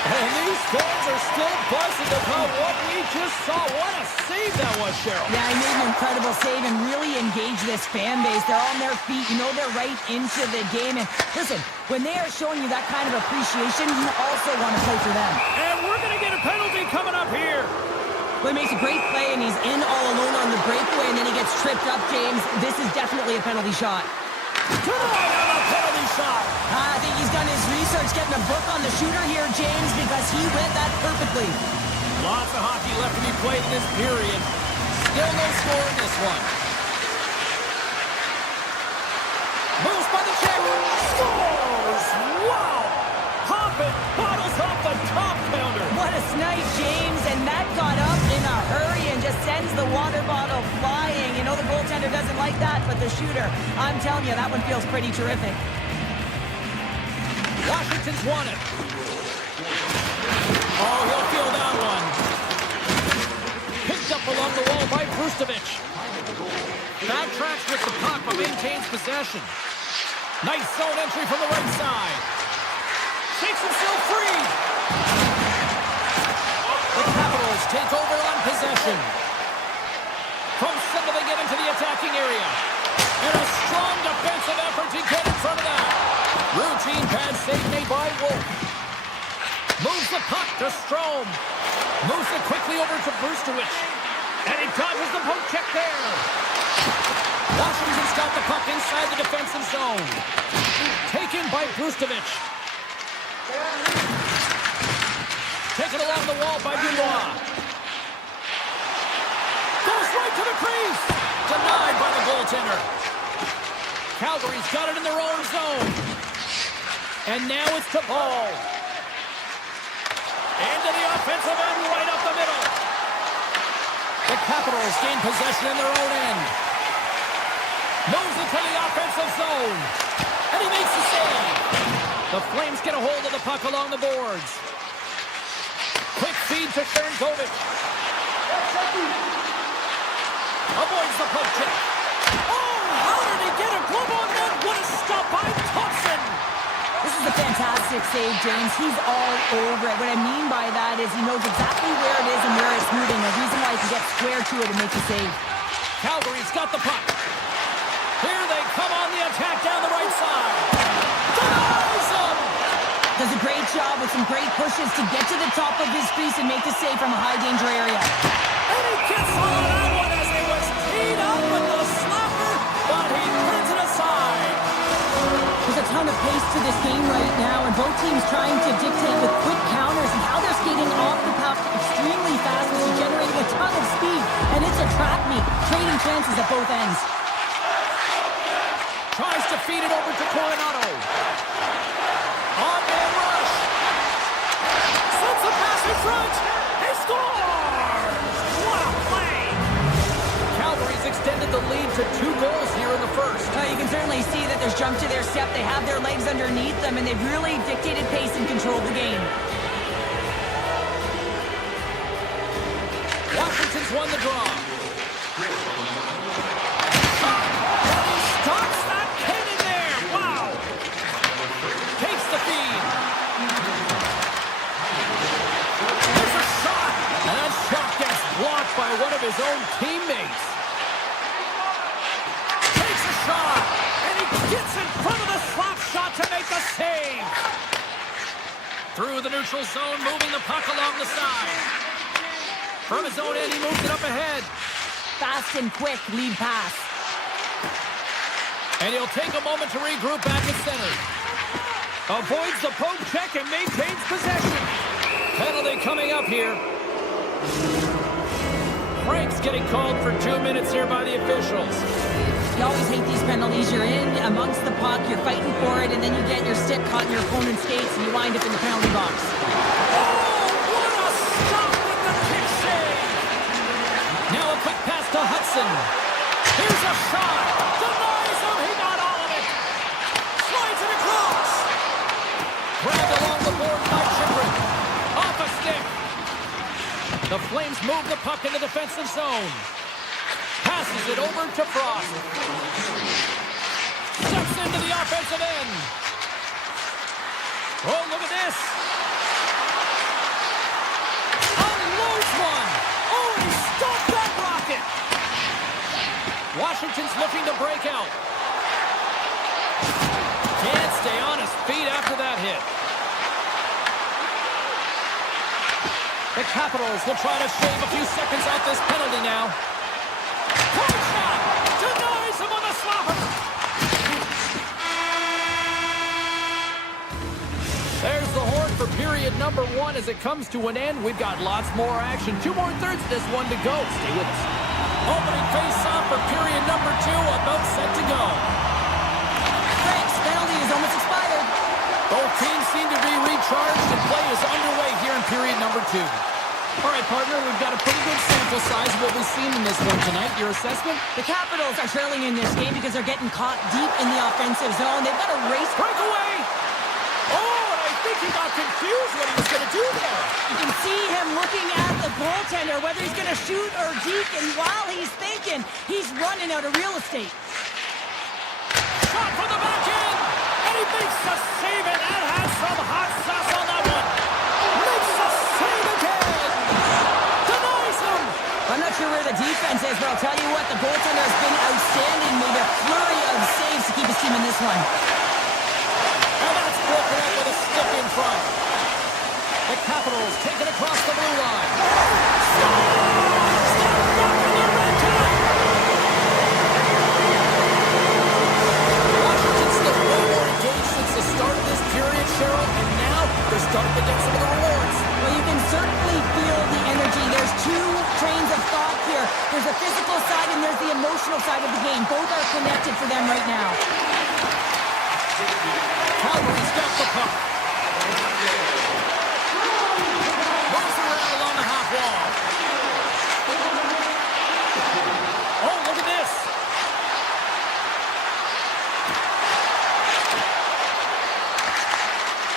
And these fans are still buzzing about what we just saw. What a save that was, Cheryl. Yeah, he made an incredible save and really engaged this fan base. They're on their feet. You know they're right into the game. And listen, when they are showing you that kind of appreciation, you also want to play for them. And we're going to get a penalty coming up here. Well, he makes a great play, and he's in all alone on the breakaway, and then he gets tripped up, James. This is definitely a penalty shot. Tonight on a penalty shot. I think he's done his research, getting a book on the shooter here, James, because he read that perfectly. Lots of hockey left to be played in this period. Still no score in this one. Moves by the check. Scores! Wow! Hopping bottles off the top counter. What a snipe, James, and that got up in a hurry and just sends the water bottle flying. You know the goaltender doesn't like that, but the shooter, I'm telling you, that one feels pretty terrific. Washington's won it. Oh, he'll feel that one. Picked up along the wall by Brustovich. Backtracks with the puck, but maintains possession. Nice zone entry from the right side. Takes himself free. The Capitals take over on possession. From center they get into the attacking area. And a strong defensive effort to get in front of that. Routine pad save made by Wolf. Moves the puck to Strome. Moves it quickly over to Brustovich. And he dodges the poke check there. Washington's got the puck inside the defensive zone. Taken by Brustovich. Taken along the wall by Dubois. Goes right to the crease. Denied by the goaltender. Calgary's got it in their own zone. And now it's to Paul. Into the offensive end, right up the middle. The Capitals gain possession in their own end. Moves into the offensive zone. And he makes the save. The Flames get a hold of the puck along the boards. Quick feed to Sharangovich. Avoids the poke check. Oh, how did he get a glove on that? What a stop by Thompson. This is a fantastic save, James. He's all over it. What I mean by that is he knows exactly where it is and where it's moving. The reason why he can get square to it and make the save. Calgary's got the puck. Here they come on the attack down the right side. Denies him. Does a great job with some great pushes to get to the top of his crease and make the save from a high-danger area. And he gets on that one as he was teed up with the slapper, but he turns it aside. There's a ton of pace to this game right now, and both teams trying to dictate with quick counters and how they're skating off the puck extremely fast, which is generating a ton of speed. And it's a trap meet, trading chances at both ends. Tries to feed it over to Coronado. On-man rush. Sends the pass in front. He scores! What a play! Calgary's extended the lead to 2 goals here in the first. You can certainly see that there's jump to their step. They have their legs underneath them, and they've really dictated pace and controlled the game. Washington's won the draw. By one of his own teammates. Takes a shot, and he gets in front of the slap shot to make the save. Through the neutral zone, moving the puck along the side. From his own end, he moves it up ahead. Fast and quick lead pass. And he'll take a moment to regroup back at center. Avoids the poke check and maintains possession. Penalty coming up here. Frank's getting called for 2 minutes here by the officials. You always hate these penalties. You're in amongst the puck, you're fighting for it, and then you get your stick caught in your opponent's skates, and you wind up in the penalty box. Oh, what a stop with the kick save! Now a quick pass to Hudson. Here's a shot. Denies him. He got all of it. Slides it across. Grabbed along the board by Chikrin. Off a stick. The Flames move the puck in the defensive zone. Passes it over to Frost. Steps into the offensive end. Oh, look at this. Washington's looking to break out. Can't stay on his feet after that hit. The Capitals will try to shave a few seconds off this penalty now. Point shot! Denies him on the slapper! There's the horn for period number 1 as it comes to an end. We've got lots more action. 2 more thirds of this one to go. Stay with us. Opening face-off for period number 2, about set to go. Frank's penalty is almost expired. Both teams seem to be recharged and play is underway here in period number 2. All right, partner, we've got a pretty good sample size of what we've seen in this one tonight. Your assessment? The Capitals are trailing in this game because they're getting caught deep in the offensive zone. They've got a race. Breakaway! Oh, and I think he got confused what he was going to do there. You can see him looking at the goaltender, whether he's going to shoot or deke, and while he's thinking, he's running out of real estate. Shot from the back end, and he makes a save, and that has some hot sauce on that one. Makes a save again. Denies him. I'm not sure where the defense is, but I'll tell you what, the goaltender has been outstanding. Made a flurry of saves to keep his team in this one. And that's broken up with a stick in front. The Capitals take it across the blue line. Washington's still way more engaged since the start of this period, Cheryl, and now they're starting to get some of the rewards. Well, you can certainly feel the energy. There's 2 trains of thought here. There's the physical side and there's the emotional side of the game. Both are connected for them right now. Calgary's got the puck. Moves around along the half wall. Oh, look at this.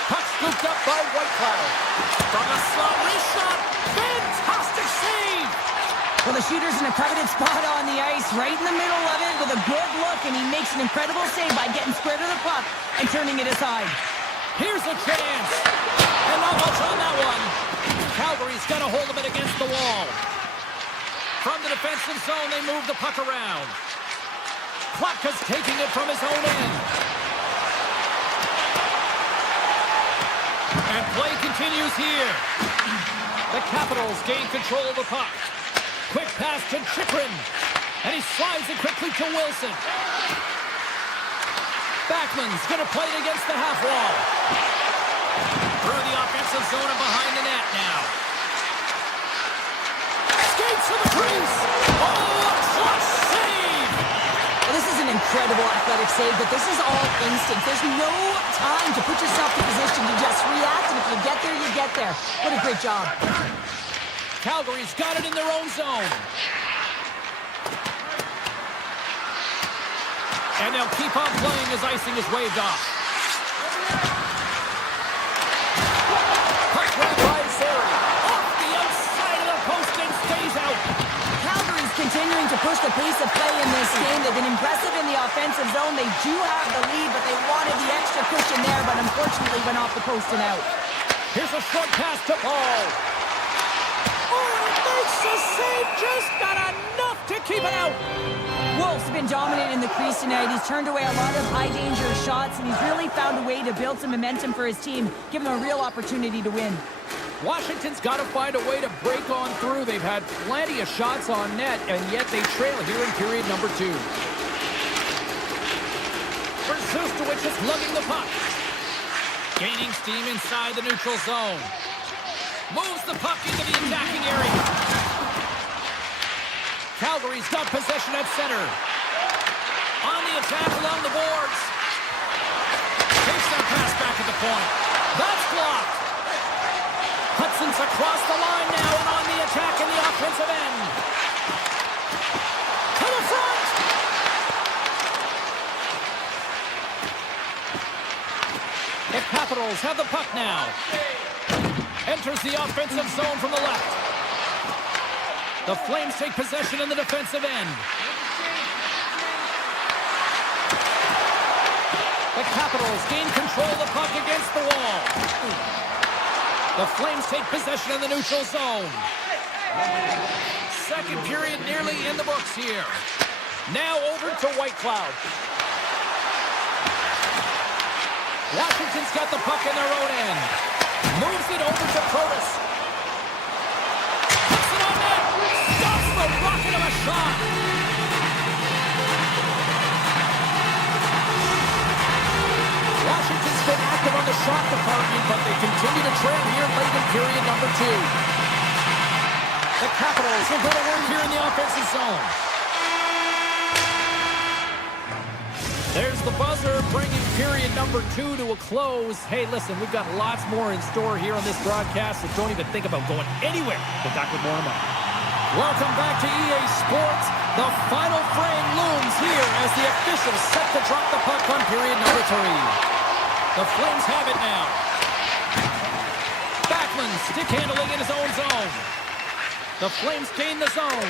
Puck scooped up by Whitecloud. From a slot wrist shot. Fantastic save. Well, the shooter's in a coveted spot on the ice, right in the middle of it with a good look, and he makes an incredible save by getting square to the puck and turning it aside. Here's a chance. And not much on that one. Calgary's got a hold of it against the wall. From the defensive zone, they move the puck around. Klapka's taking it from his own end. And play continues here. The Capitals gain control of the puck. Quick pass to Chychrun. And he slides it quickly to Wilson. Backman's going to play it against the half wall. Through the offensive zone and behind the net now. Skates to the crease. Oh, a clutch save. Well, this is an incredible athletic save, but this is all instinct. There's no time to put yourself in position to just react, and if you get there, you get there. What a great job. Calgary's got it in their own zone. And they'll keep on playing as icing is waved off. Puck right by Zary. Off the outside of the post and stays out. Calgary's continuing to push the pace of play in this game. They've been impressive in the offensive zone. They do have the lead, but they wanted the extra cushion there, but unfortunately went off the post and out. Here's a short pass to Paul. Oh, it makes the save. Just got enough to keep it out. Wolf's been dominant in the crease tonight. He's turned away a lot of high-danger shots, and he's really found a way to build some momentum for his team, give him a real opportunity to win. Washington's got to find a way to break on through. They've had plenty of shots on net, and yet they trail here in period number 2. Verzustowicz is lugging the puck. Gaining steam inside the neutral zone. Moves the puck into the attacking area. Calgary's got possession at center. On the attack along the boards. Takes that pass back at the point. That's blocked. Hudson's across the line now and on the attack in the offensive end. To the front. The Capitals have the puck now. Enters the offensive zone from the left. The Flames take possession in the defensive end. The Capitals gain control of the puck against the wall. The Flames take possession in the neutral zone. Second period nearly in the books here. Now over to White Cloud. Washington's got the puck in their own end. Moves it over to Protas. Puts it on net. Stops the rocket of a shot. Washington's been active on the shot department, but they continue to trail here late in period number 2. The Capitals will go to work here in the offensive zone. There's the buzzer, bringing period number 2 to a close. Hey, listen, we've got lots more in store here on this broadcast, so don't even think about going anywhere. We're back with more in a moment. Welcome back to EA Sports. The final frame looms here as the officials set to drop the puck on period number 3. The Flames have it now. Backlund stick handling in his own zone. The Flames gain the zone.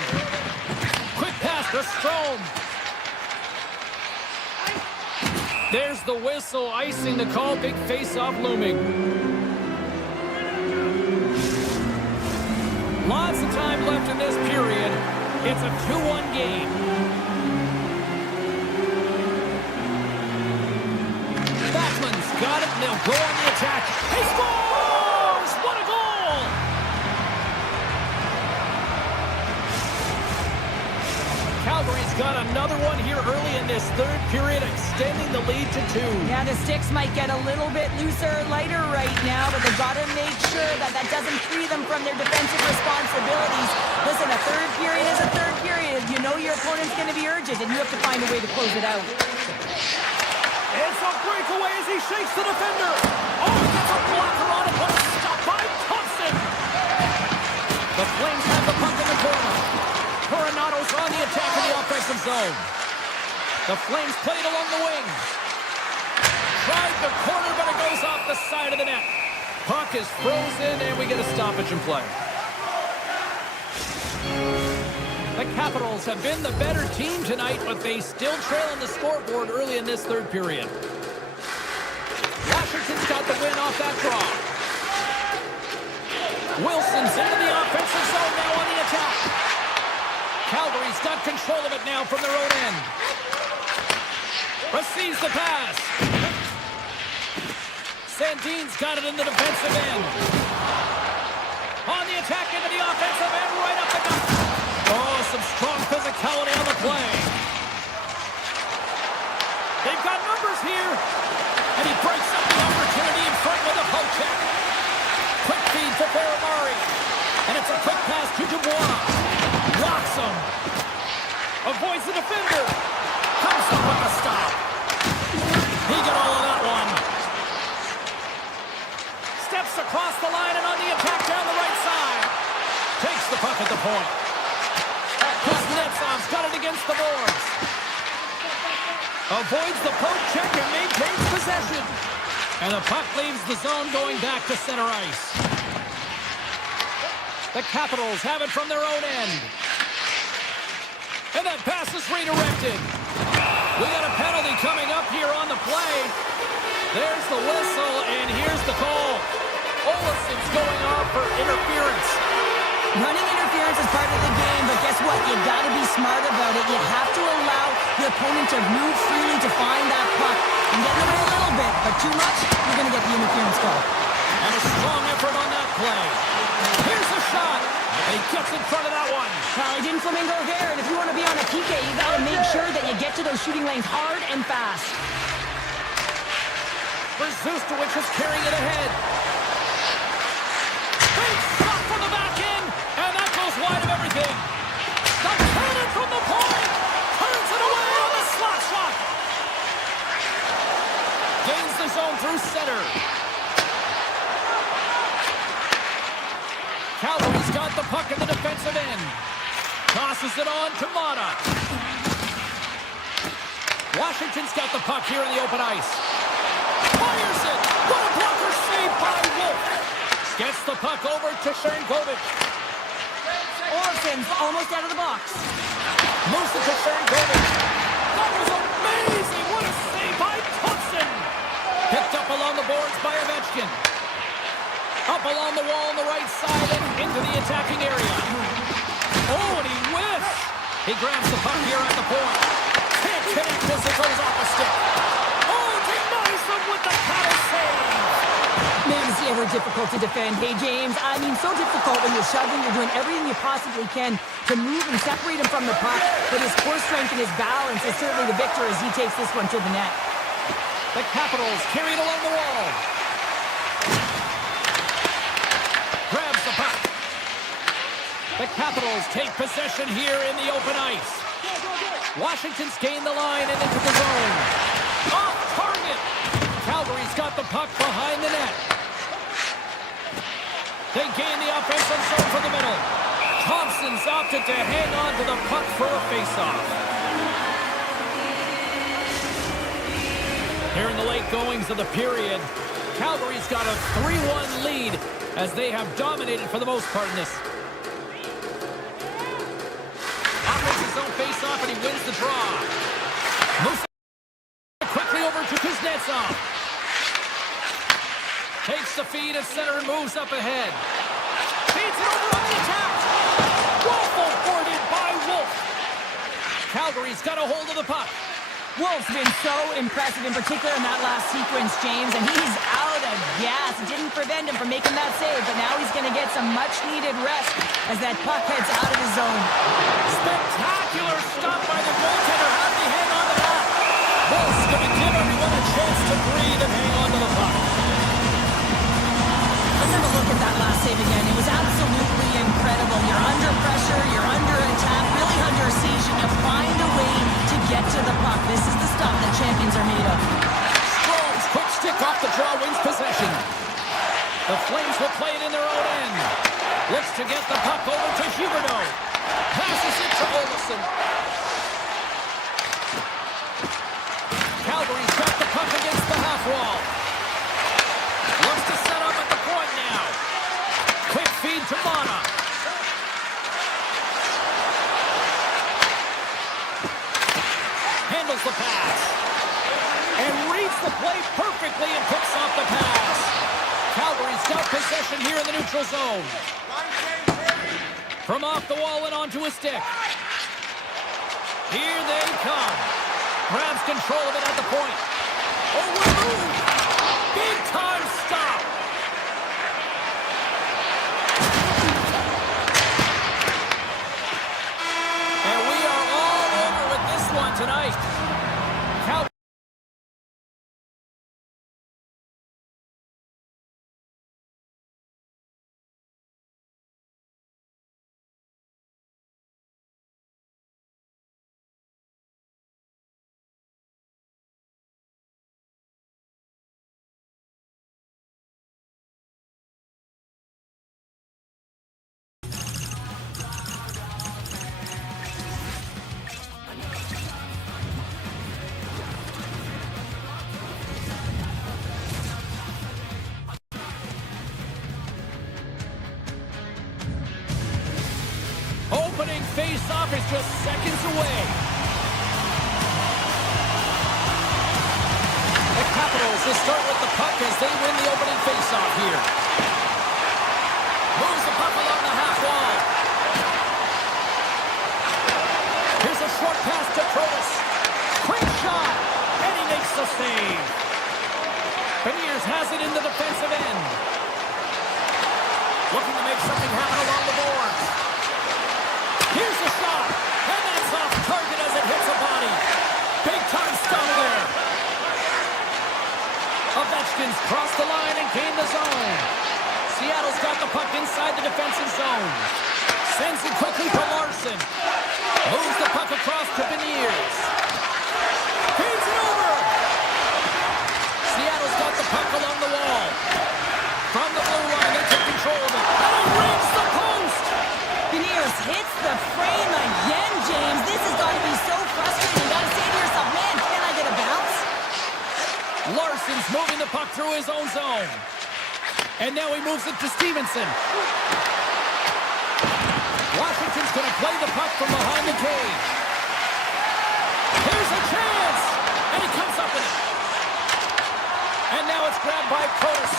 Quick pass to Strome. There's the whistle, icing the call, big face-off looming. Lots of time left in this period. It's a 2-1 game. Backlund's got it, and they'll go on the attack. He scores! What a goal! Calgary's got another one here early in this third period, extending the lead to 2. Yeah, the sticks might get a little bit looser, lighter right now, but they've got to make sure that that doesn't free them from their defensive responsibilities. Listen, a third period is a third period. You know your opponent's going to be urgent, and you have to find a way to close it out. It's a breakaway as he shakes the defender. Oh, gets a blocker on it, but it's stopped by Thompson. The Flames have the puck in the corner. Coronato's on the attack in the offensive zone. The Flames played along the wing. Tried the corner, but it goes off the side of the net. Puck is frozen, and we get a stoppage in play. The Capitals have been the better team tonight, but they still trail on the scoreboard early in this third period. Washington's got the win off that draw. Wilson's into the offensive zone now on the attack. Calgary's got control of it now from their own end. Receives the pass. Sandin's got it in the defensive end. On the attack into the offensive end, right up the gut. Oh, some strong physicality on the play. They've got numbers here. And he breaks up the opportunity in front with a poke check. Quick feed for Baramari. And it's a quick pass to Dubois. Locks him. Avoids the defender. Comes up with a stop. He got all of that one. Steps across the line and on the attack down the right side. Takes the puck at the point. Kuznetsov's got it against the boards. Avoids the poke check and maintains possession. And the puck leaves the zone going back to center ice. The Capitals have it from their own end. And that pass is redirected. We got a penalty coming up here on the play. There's the whistle, and here's the call. Olafson's going off for interference. Running interference is part of the game, but guess what? You got to be smart about it. You have to allow the opponent to move freely to find that puck. And get away a little bit, but too much, you're going to get the interference call. And a strong effort on that play. Here's a shot. And he gets in front of that one. Well, he didn't flamingo there, and if you want to be on a PK, you got to make sure that you get to those shooting lanes hard and fast. Brzustowicz is carrying it ahead. Big shot from the back end, and that goes wide of everything. The cannon from the point turns it away on the slot shot. Gains the zone through center. Calgary's got the puck in the defensive end. Tosses it on to Mata. Washington's got the puck here in the open ice. Fires it! What a blocker save by Wolf! Gets the puck over to Sharangovich. Orphan's almost out of the box. Moves it to Sharangovich. That was amazing! What a save by Thompson! Picked up along the boards by Ovechkin. Up along the wall on the right side and into the attacking area. Oh, and he whiffs! He grabs the puck here at the point. Can't connect as it goes off a stick. Oh, denies them with the paddle save. Man, is he ever difficult to defend. Hey, James, I mean, so difficult when you're shoving. You're doing everything you possibly can to move and separate him from the puck. But his core strength and his balance is certainly the victor as he takes this one to the net. The Capitals carry it along the wall. Grabs the puck. The Capitals take possession here in the open ice. Washington's gained the line and into the zone. Off target. Calgary's got the puck behind the net. They gain the offensive zone for the middle. Thompson's opted to hang on to the puck for a faceoff. Here in the late goings of the period, Calgary's got a 3-1 lead as they have dominated for the most part in this. Operates his own face-off and he wins the draw. Moves quickly over to Kuznetsov. Takes the feed at center and moves up ahead. Feeds it over on the attack. Waffle boarded by Wolf. Calgary's got a hold of the puck. Wolf's been so impressive, in particular in that last sequence, James, and he's out of gas. It didn't prevent him from making that save, but now he's going to get some much-needed rest as that puck heads out of his zone. Spectacular stop by the goaltender. How did he hang on to that? Wolf's going to give everyone a chance to breathe and hang on to the puck. Let's have a look at that last save again. It was absolutely incredible. You're under pressure, you're under attack, really under siege, and you find a way to get to the puck. This is the stuff that champions are made of. Strong's quick stick off the draw wins possession. The Flames will play it in their own end. Looks to get the puck over to Huberdeau. Passes it to Olofsson. Calgary's got the puck against the half wall. Looks to set up at the point now. Quick feed to Mana. Handles the pass. And reads the play perfectly and picks off the pass. Calgary's got possession here in the neutral zone. From off the wall and onto a stick. Here they come. Grabs control of it at the point. Oh, what a move! Big time stop. And we are all over with this one tonight. Opening face-off is just seconds away. The Capitals will start with the puck as they win the opening face-off here. Moves the puck along the half wall. Here's a short pass to Protas. Quick shot, and he makes the save. Beniers has it in the defensive end. Looking to make something happen along the boards. Here's a shot, and that's off target as it hits a body. Big time stop there. Ovechkin's crossed the line and gained the zone. Seattle's got the puck inside the defensive zone. Sends it quickly to Larson. Moves the puck across to Beniers. Feeds it over. Seattle's got the puck along the wall. From the blue line, they take control of it. And he rings the post. Beniers hits the frame again, James. This has got to be so frustrating. You got to say to yourself, man, can I get a bounce? Larson's moving the puck through his own zone. And now he moves it to Stevenson. Washington's going to play the puck from behind the cage. Here's a chance! And he comes up with it. And now it's grabbed by Protas.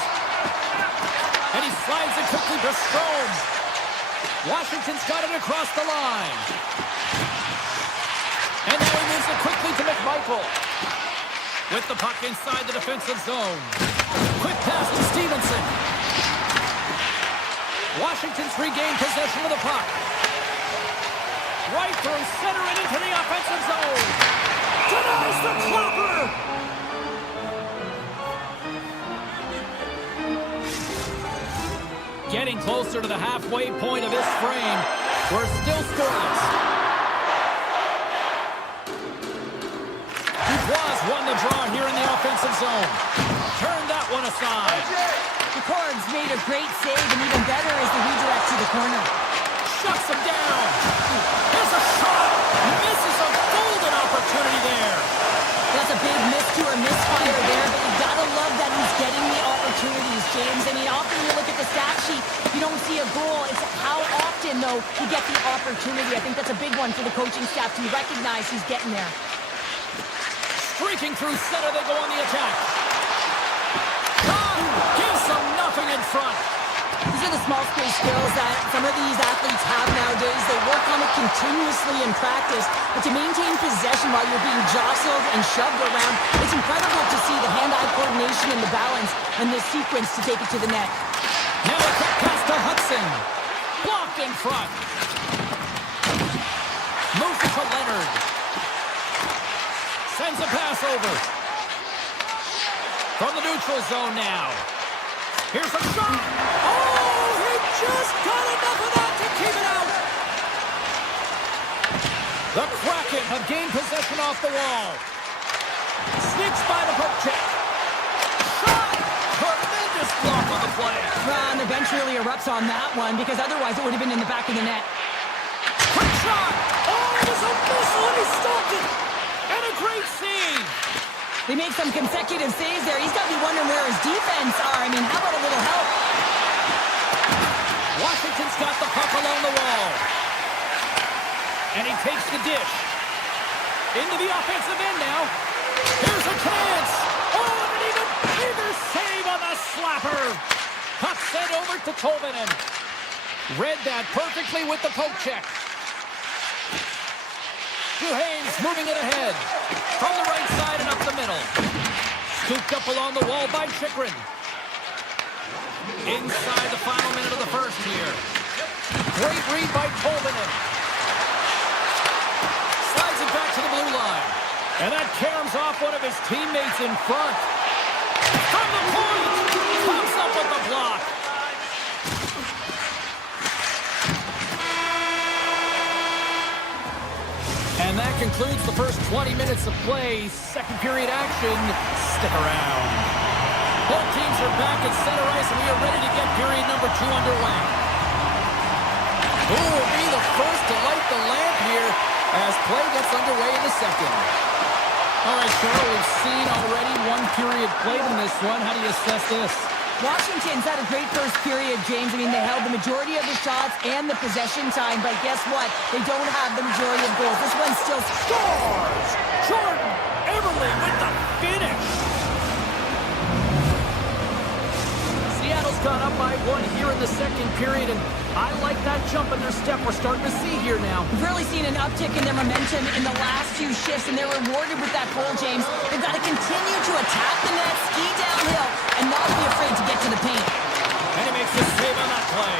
And he slides it quickly to Strome. Washington's got it across the line. moves it quickly to McMichael. With the puck inside the defensive zone. Quick pass to Stevenson. Washington's regained possession of the puck. Right through center and into the offensive zone. Denies the clopper. Getting closer to the halfway point of this frame. We're still scoreless. Dubois won the draw here in the offensive zone. Turned that one aside. The Cords made a great save, and even better is the redirect to the corner. Shuts him down. Here's a shot. Misses a golden opportunity there. That's a big miss or misfire there, but you gotta love that he's getting the opportunities, James. I mean, often you look at the stat sheet, you don't see a goal. It's how often, though, you get the opportunity. I think that's a big one for the coaching staff to recognize he's getting there. Streaking through center, they go on the attack. Gives them nothing in front. These are the small space skills that some of these athletes have nowadays. They work on it continuously in practice, but to maintain possession while you're being jostled and shoved around, it's incredible to see the hand-eye coordination and the balance and the sequence to take it to the net. Now a quick pass to Hudson. Blocked in front. Moves it to Leonard. Sends a pass over. From the neutral zone now. Here's a shot. Oh, he just got enough of that to keep it out. The Kraken have gained possession off the wall. Sneaks by the poke check. Shot. Tremendous block on the play. And the bench really erupts on that one because otherwise it would have been in the back of the net. Quick shot. Oh, it was a missile and he stopped it. And a great save. They made some consecutive saves there. He's got to be wondering where his defense are. I mean, how about a little help? Washington's got the puck along the wall. And he takes the dish. Into the offensive end now. Here's a chance. Oh, and an even bigger save on the slapper. Puck sent over to Tolvanen. Read that perfectly with the poke check. Duhane's moving it ahead. From the right side and up the middle. Scooped up along the wall by Chychrun. Inside the final minute of the first here. Great read by Tolvanen. Slides it back to the blue line. And that caroms off one of his teammates in front. From the point! Comes up with the block. And that concludes the first 20 minutes of play. Second period action. Stick around. Both teams are back at center ice, and we are ready to get period number 2 underway. Who will be the first to light the lamp here as play gets underway in the second? All right, Cheryl, we've seen already one period played in this one. How do you assess this? Washington's had a great first period, James. I mean, they held the majority of the shots and the possession time, but guess what? They don't have the majority of goals. This one still scores! Jordan Eberle with the finish! Seattle's gone up by 1 here in the second period, and I like that jump in their step we're starting to see here now. We've really seen an uptick in their momentum in the last few shifts, and they're rewarded with that goal, James. They've got to continue to attack the net, ski downhill, and not be afraid to get to the paint. And he makes the save on that play.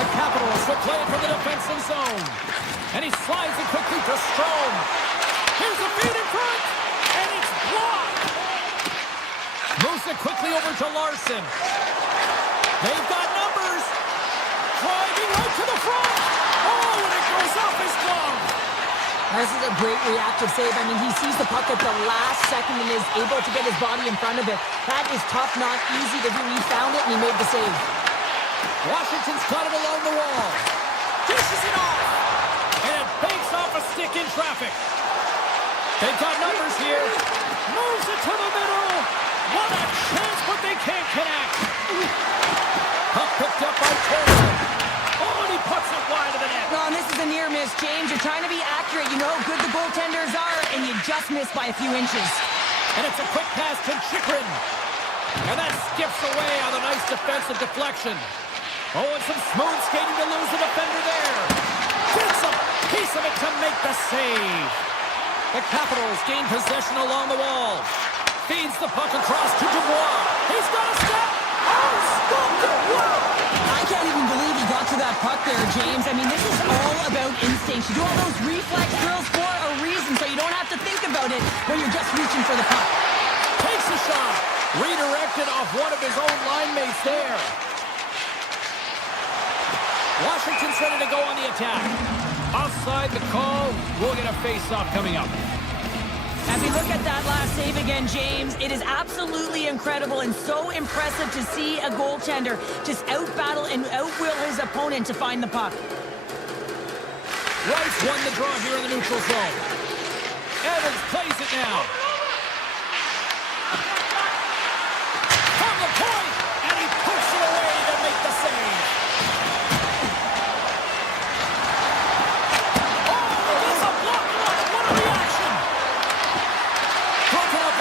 The Capitals will play it from the defensive zone. And he slides it quickly to Strome. Here's a feed in front, and it's blocked. Moves it quickly over to Larson. They've got numbers. Driving right to the front. Oh, and it goes off his glove. This is a great reactive save. I mean, he sees the puck at the last second and is able to get his body in front of it. That is tough, not easy to do. He found it, and he made the save. Washington's got it along the wall. Dishes it off. And it banks off a stick in traffic. They've got numbers here. Moves it to the middle. What a chance, but they can't connect. Puck picked up by Tolvanen. Oh, and he puts it wide of the net. No, and this is a near miss, James. You're trying to be accurate. You know how good the goaltenders are, and you just miss by a few inches. And it's a quick pass to Chychrun. And that skips away on a nice defensive deflection. Oh, and some smooth skating to lose the defender there. Gets a piece of it to make the save. The Capitals gain possession along the wall. Feeds the puck across to Dubois. He's got a step. Oh, scooped it. Wow. I can't even believe he got to that puck there, James. I mean, this is all about instinct. You do all those reflex drills for a reason, so you don't have to think about it when you're just reaching for the puck. Takes a shot. Redirected off one of his own line mates there. Washington's ready to go on the attack. Offside the call. We'll get a face-off coming up. As we look at that last save again, James, it is absolutely incredible and so impressive to see a goaltender just out-battle and out-will his opponent to find the puck. Rice won the draw here in the neutral zone. Evans plays it now. From the point, and he puts it away to make the save.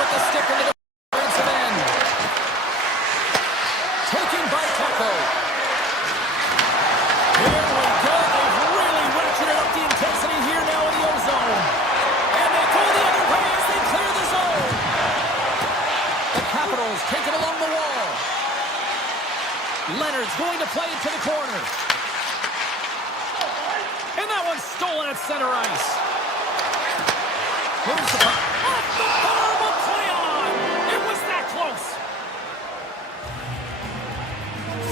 The stick into the defensive end. Taken by Tucko. Here we go. They've really ratcheted up the intensity here now in the O-zone. And they go the other way as they clear the zone. The Capitals take it along the wall. Leonard's going to play it to the corner. And that one's stolen at center ice. Moves the puck. Off the bar!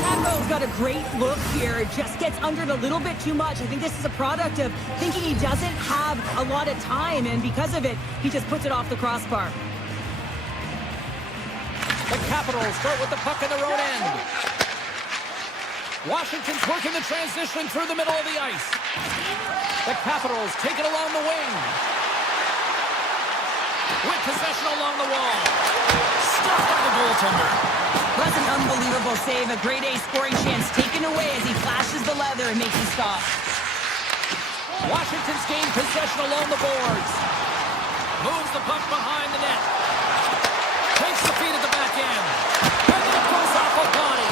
Taco's got a great look here. It just gets under it a little bit too much. I think this is a product of thinking he doesn't have a lot of time, and because of it, he just puts it off the crossbar. The Capitals start with the puck in their own end. Washington's working the transition through the middle of the ice. The Capitals take it along the wing. With possession along the wall. Stopped by the goaltender. That's an unbelievable save. A grade A scoring chance taken away as he flashes the leather and makes it stop. Washington's gained possession along the boards. Moves the puck behind the net. Takes the feed at the back end. And then it goes off a body.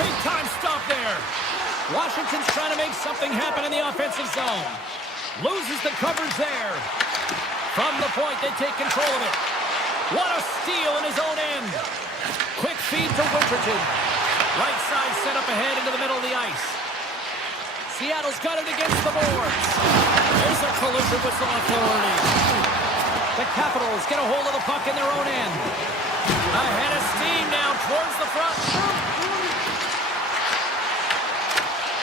Big time stop there. Washington's trying to make something happen in the offensive zone. Loses the coverage there. From the point, they take control of it. What a steal in his own end. Quick feed to Winterton. Right side set up ahead into the middle of the ice. Seattle's got it against the boards. There's a collision whistle authority. The Capitals get a hold of the puck in their own end. Ahead of steam now towards the front.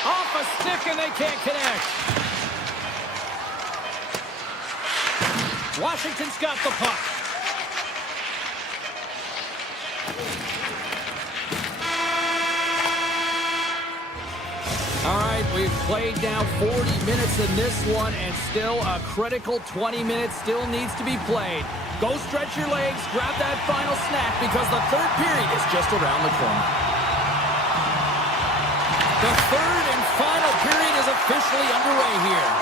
Off a stick and they can't connect. Washington's got the puck. All right, we've played now 40 minutes in this one, and still a critical 20 minutes still needs to be played. Go stretch your legs, grab that final snack, because the third period is just around the corner. The third and final period is officially underway here.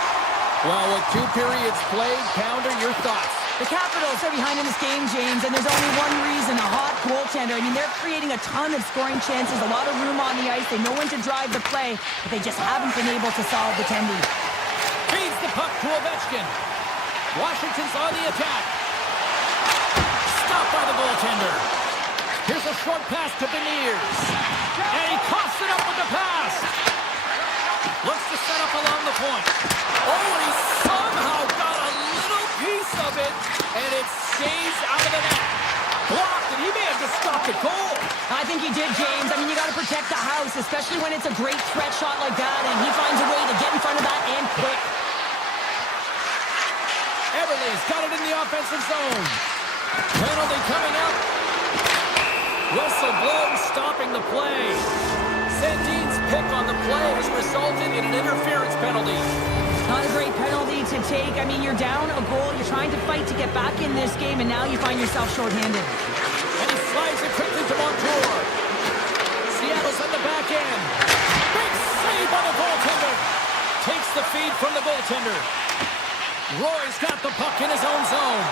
Well, with 2 periods played, Pounder, your thoughts? The Capitals are behind in this game, James, and there's only one reason, a hot goaltender. I mean, they're creating a ton of scoring chances, a lot of room on the ice. They know when to drive the play, but they just haven't been able to solve the tendy. Feeds the puck to Ovechkin. Washington's on the attack. Stopped by the goaltender. Here's a short pass to Beniers. And he coughs it up with the pass. Looks to set up along the point. Oh, and he somehow got a little piece of it, and it stays out of the net. Blocked, and he may have just stopped the goal. I think he did, James. I mean, you got to protect the house, especially when it's a great threat shot like that, and he finds a way to get in front of that and quick. Everly's got it in the offensive zone. Penalty coming up. Whistle blows, stopping the play. Sandin's pick on the play has resulted in an interference penalty. Not a great penalty to take. I mean, you're down a goal. You're trying to fight to get back in this game, and now you find yourself shorthanded. And he slides it quickly to Montour. Seattle's on the back end. Big save by the goaltender. Takes the feed from the goaltender. Roy's got the puck in his own zone.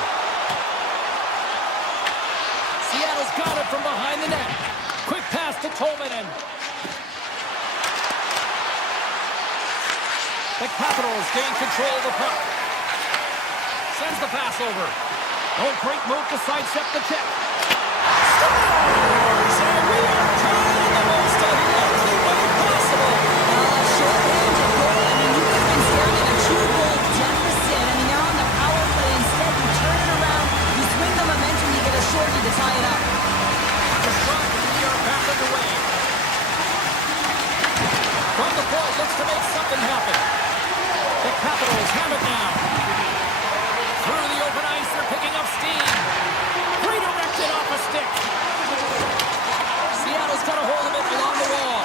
Seattle's got it from behind the net. Quick pass to Tolvanen. The Capitals gain control of the puck. Sends the pass over. Oh, great move to sidestep the check. Scores! And we are tied in the most unlikely way possible. Short-handed goal. I mean, you could have been staring at a 2-goal deficit. I mean, they're on the power play. Instead, you turn it around, you swing the momentum, you get a shorty to tie it up. The shot, we are back underway. From the point, looks to make something happen. The Capitals have it now. Through the open ice, they're picking up steam. Redirected off a stick. Seattle's got a hold of it along the wall.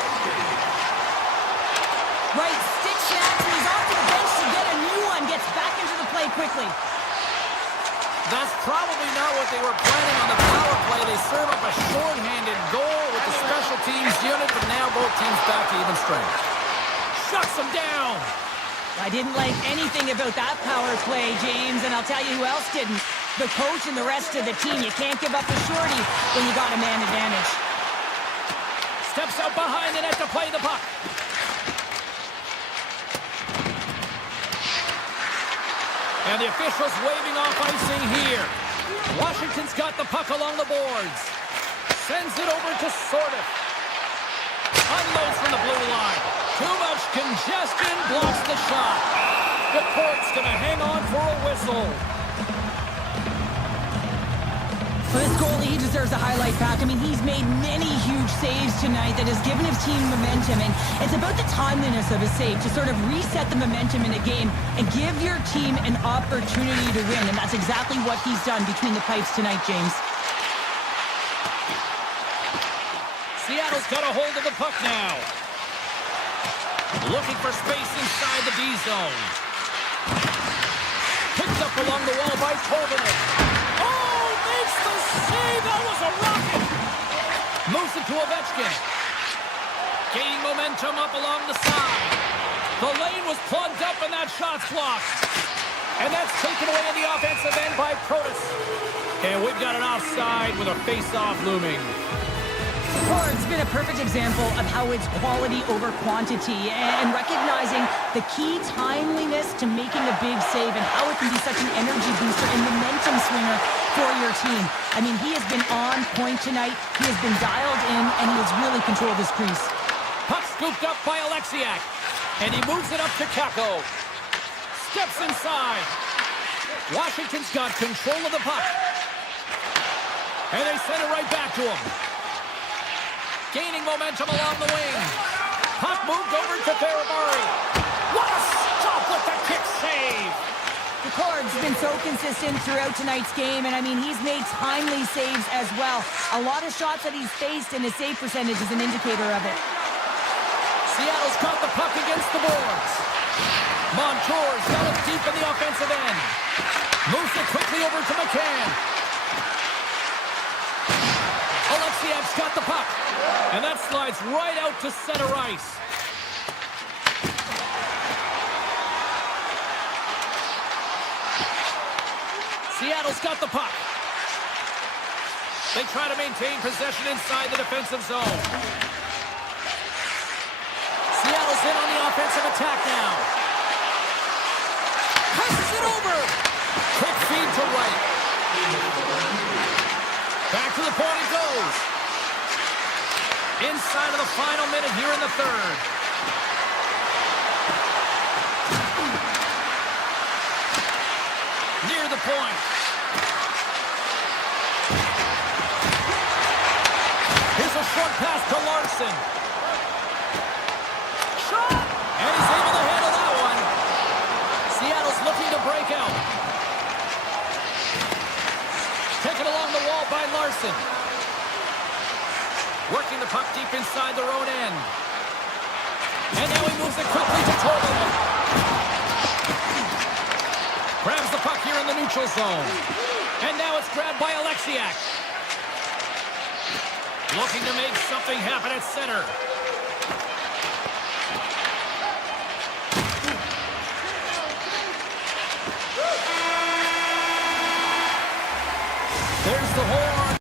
Right, stick snaps, and he's off to the bench to get a new one. Gets back into the play quickly. That's probably not what they were planning on the power play. They serve up a short-handed goal with the special teams unit, but now both teams back to even strength. Shuts them down. I didn't like anything about that power play, James, and I'll tell you who else didn't. The coach and the rest of the team. You can't give up a shorty when you got a man advantage. Steps out behind the net to play the puck. And the officials waving off icing here. Washington's got the puck along the boards. Sends it over to Sordiff. Unloads from the blue line. Too much congestion, blocks the shot. The court's going to hang on for a whistle. For this goalie, he deserves a highlight back. I mean, he's made many huge saves tonight that has given his team momentum, and it's about the timeliness of a save to sort of reset the momentum in a game and give your team an opportunity to win, and that's exactly what he's done between the pipes tonight, James. Seattle's got a hold of the puck now. Looking for space inside the D zone. Picked up along the wall by Tolvanen. Oh, makes the save. That was a rocket. Moves it to Ovechkin. Gaining momentum up along the side. The lane was plugged up and that shot's blocked. And that's taken away in the offensive end by Protas. And we've got an offside with a face-off looming. It's been a perfect example of how it's quality over quantity and recognizing the key timeliness to making a big save and how it can be such an energy booster and momentum swinger for your team. I mean, he has been on point tonight. He has been dialed in, and he has really controlled this crease. Puck scooped up by Alexiak, and he moves it up to Kako. Steps inside. Washington's got control of the puck. And they send it right back to him. Gaining momentum along the wing. Puck moved over to Ferrabari. What a stop with the kick save! Picard's been so consistent throughout tonight's game, and I mean, he's made timely saves as well. A lot of shots that he's faced, and his save percentage is an indicator of it. Seattle's got the puck against the boards. Montour's got it deep in the offensive end. Moves it quickly over to McCann. Alexiak's got the puck. And that slides right out to center ice. Seattle's got the puck. They try to maintain possession inside the defensive zone. Seattle's in on the offensive attack now. Passes it over. Quick feed to right. Back to the point it goes. Inside of the final minute here in the third. Near the point. Here's a short pass to Larson. Shot! And he's able to handle that one. Seattle's looking to break out. Taken along the wall by Larson. Working the puck deep inside their own end. And now he moves it quickly to Tolvanen. Grabs the puck here in the neutral zone. And now it's grabbed by Alexiak. Looking to make something happen at center. There's the horn.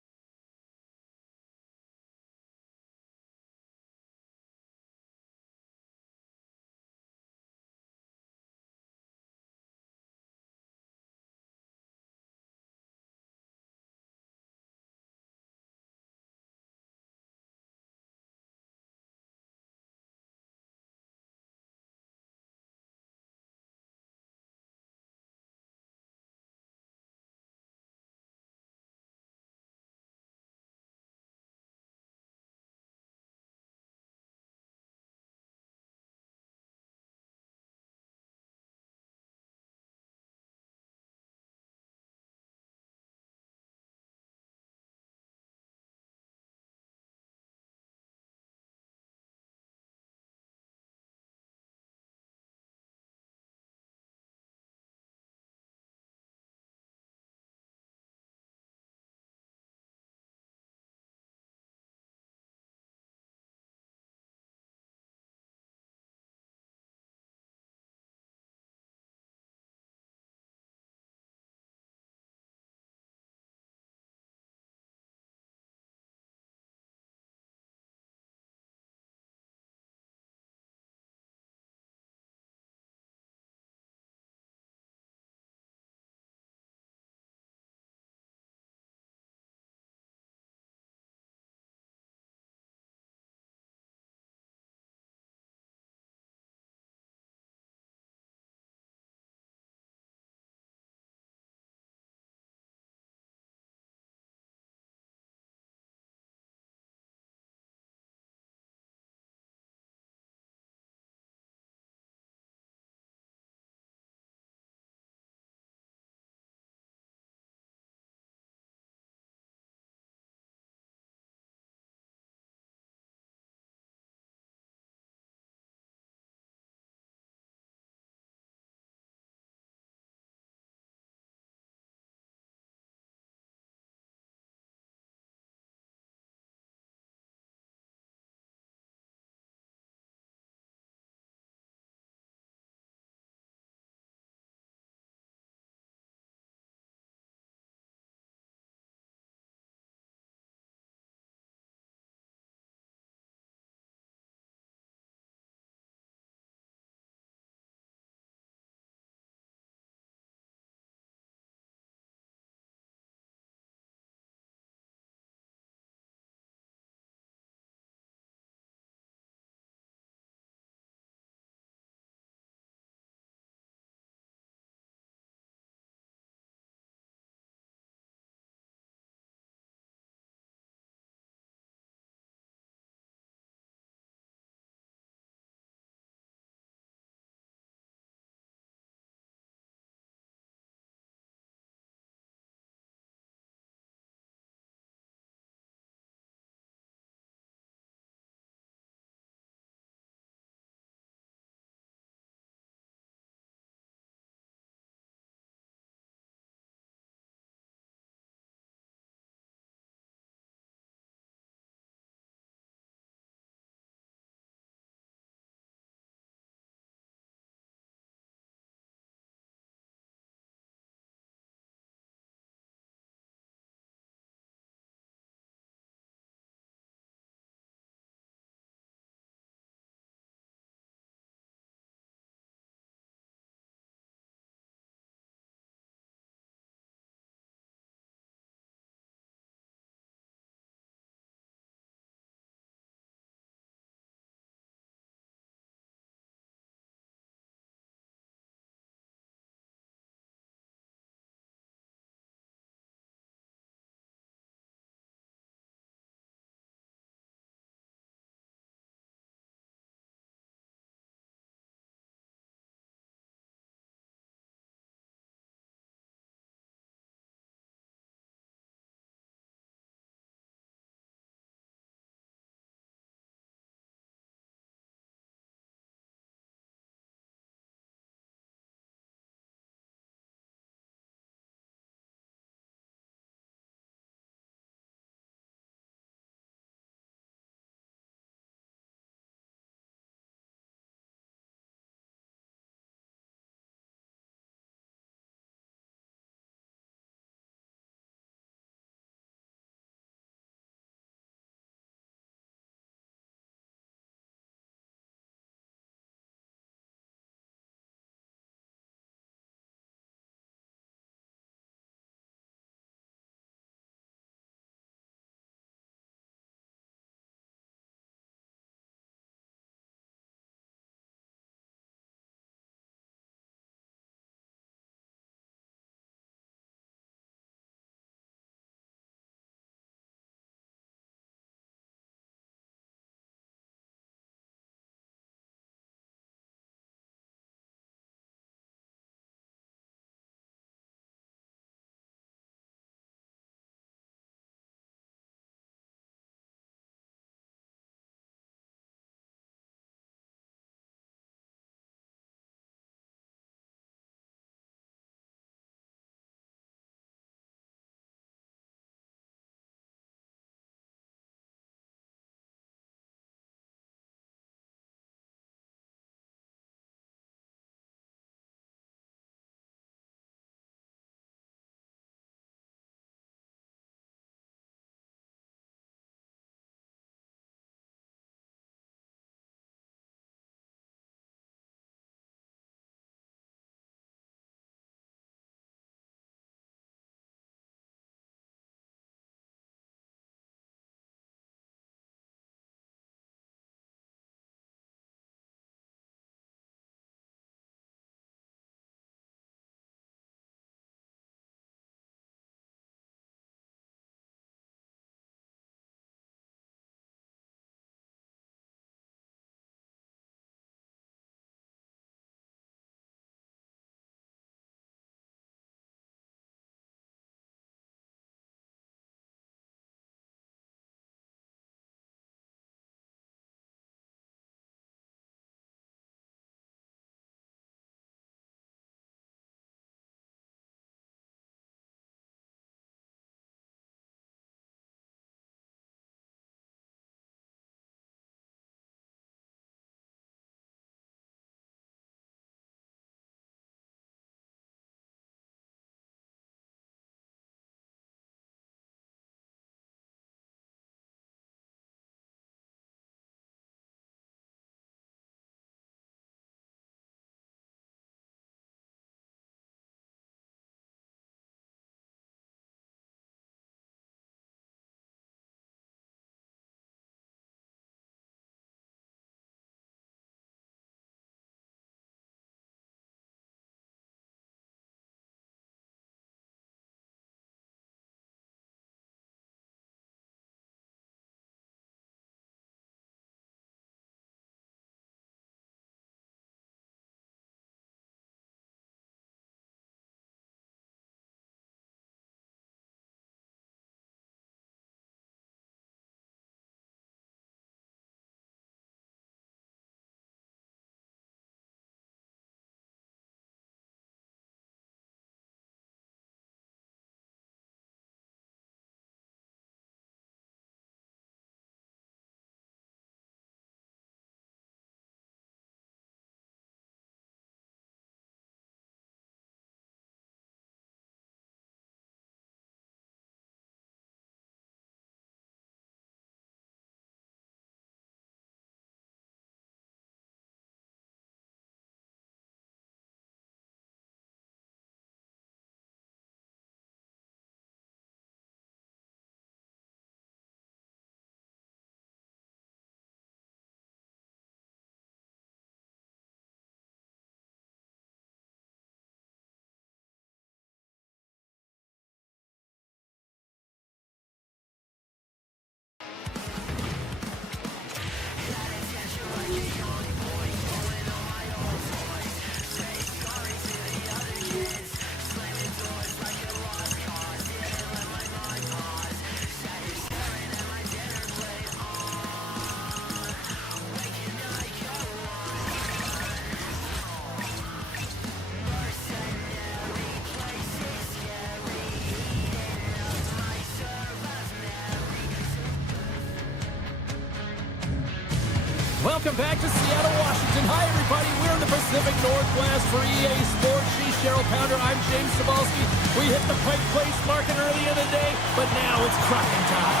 Welcome back to Seattle, Washington. Hi, everybody. We're in the Pacific Northwest for EA Sports. She's Cheryl Pounder. I'm James Cebulski. We hit the Pike Place market early in the day, but now it's cracking time.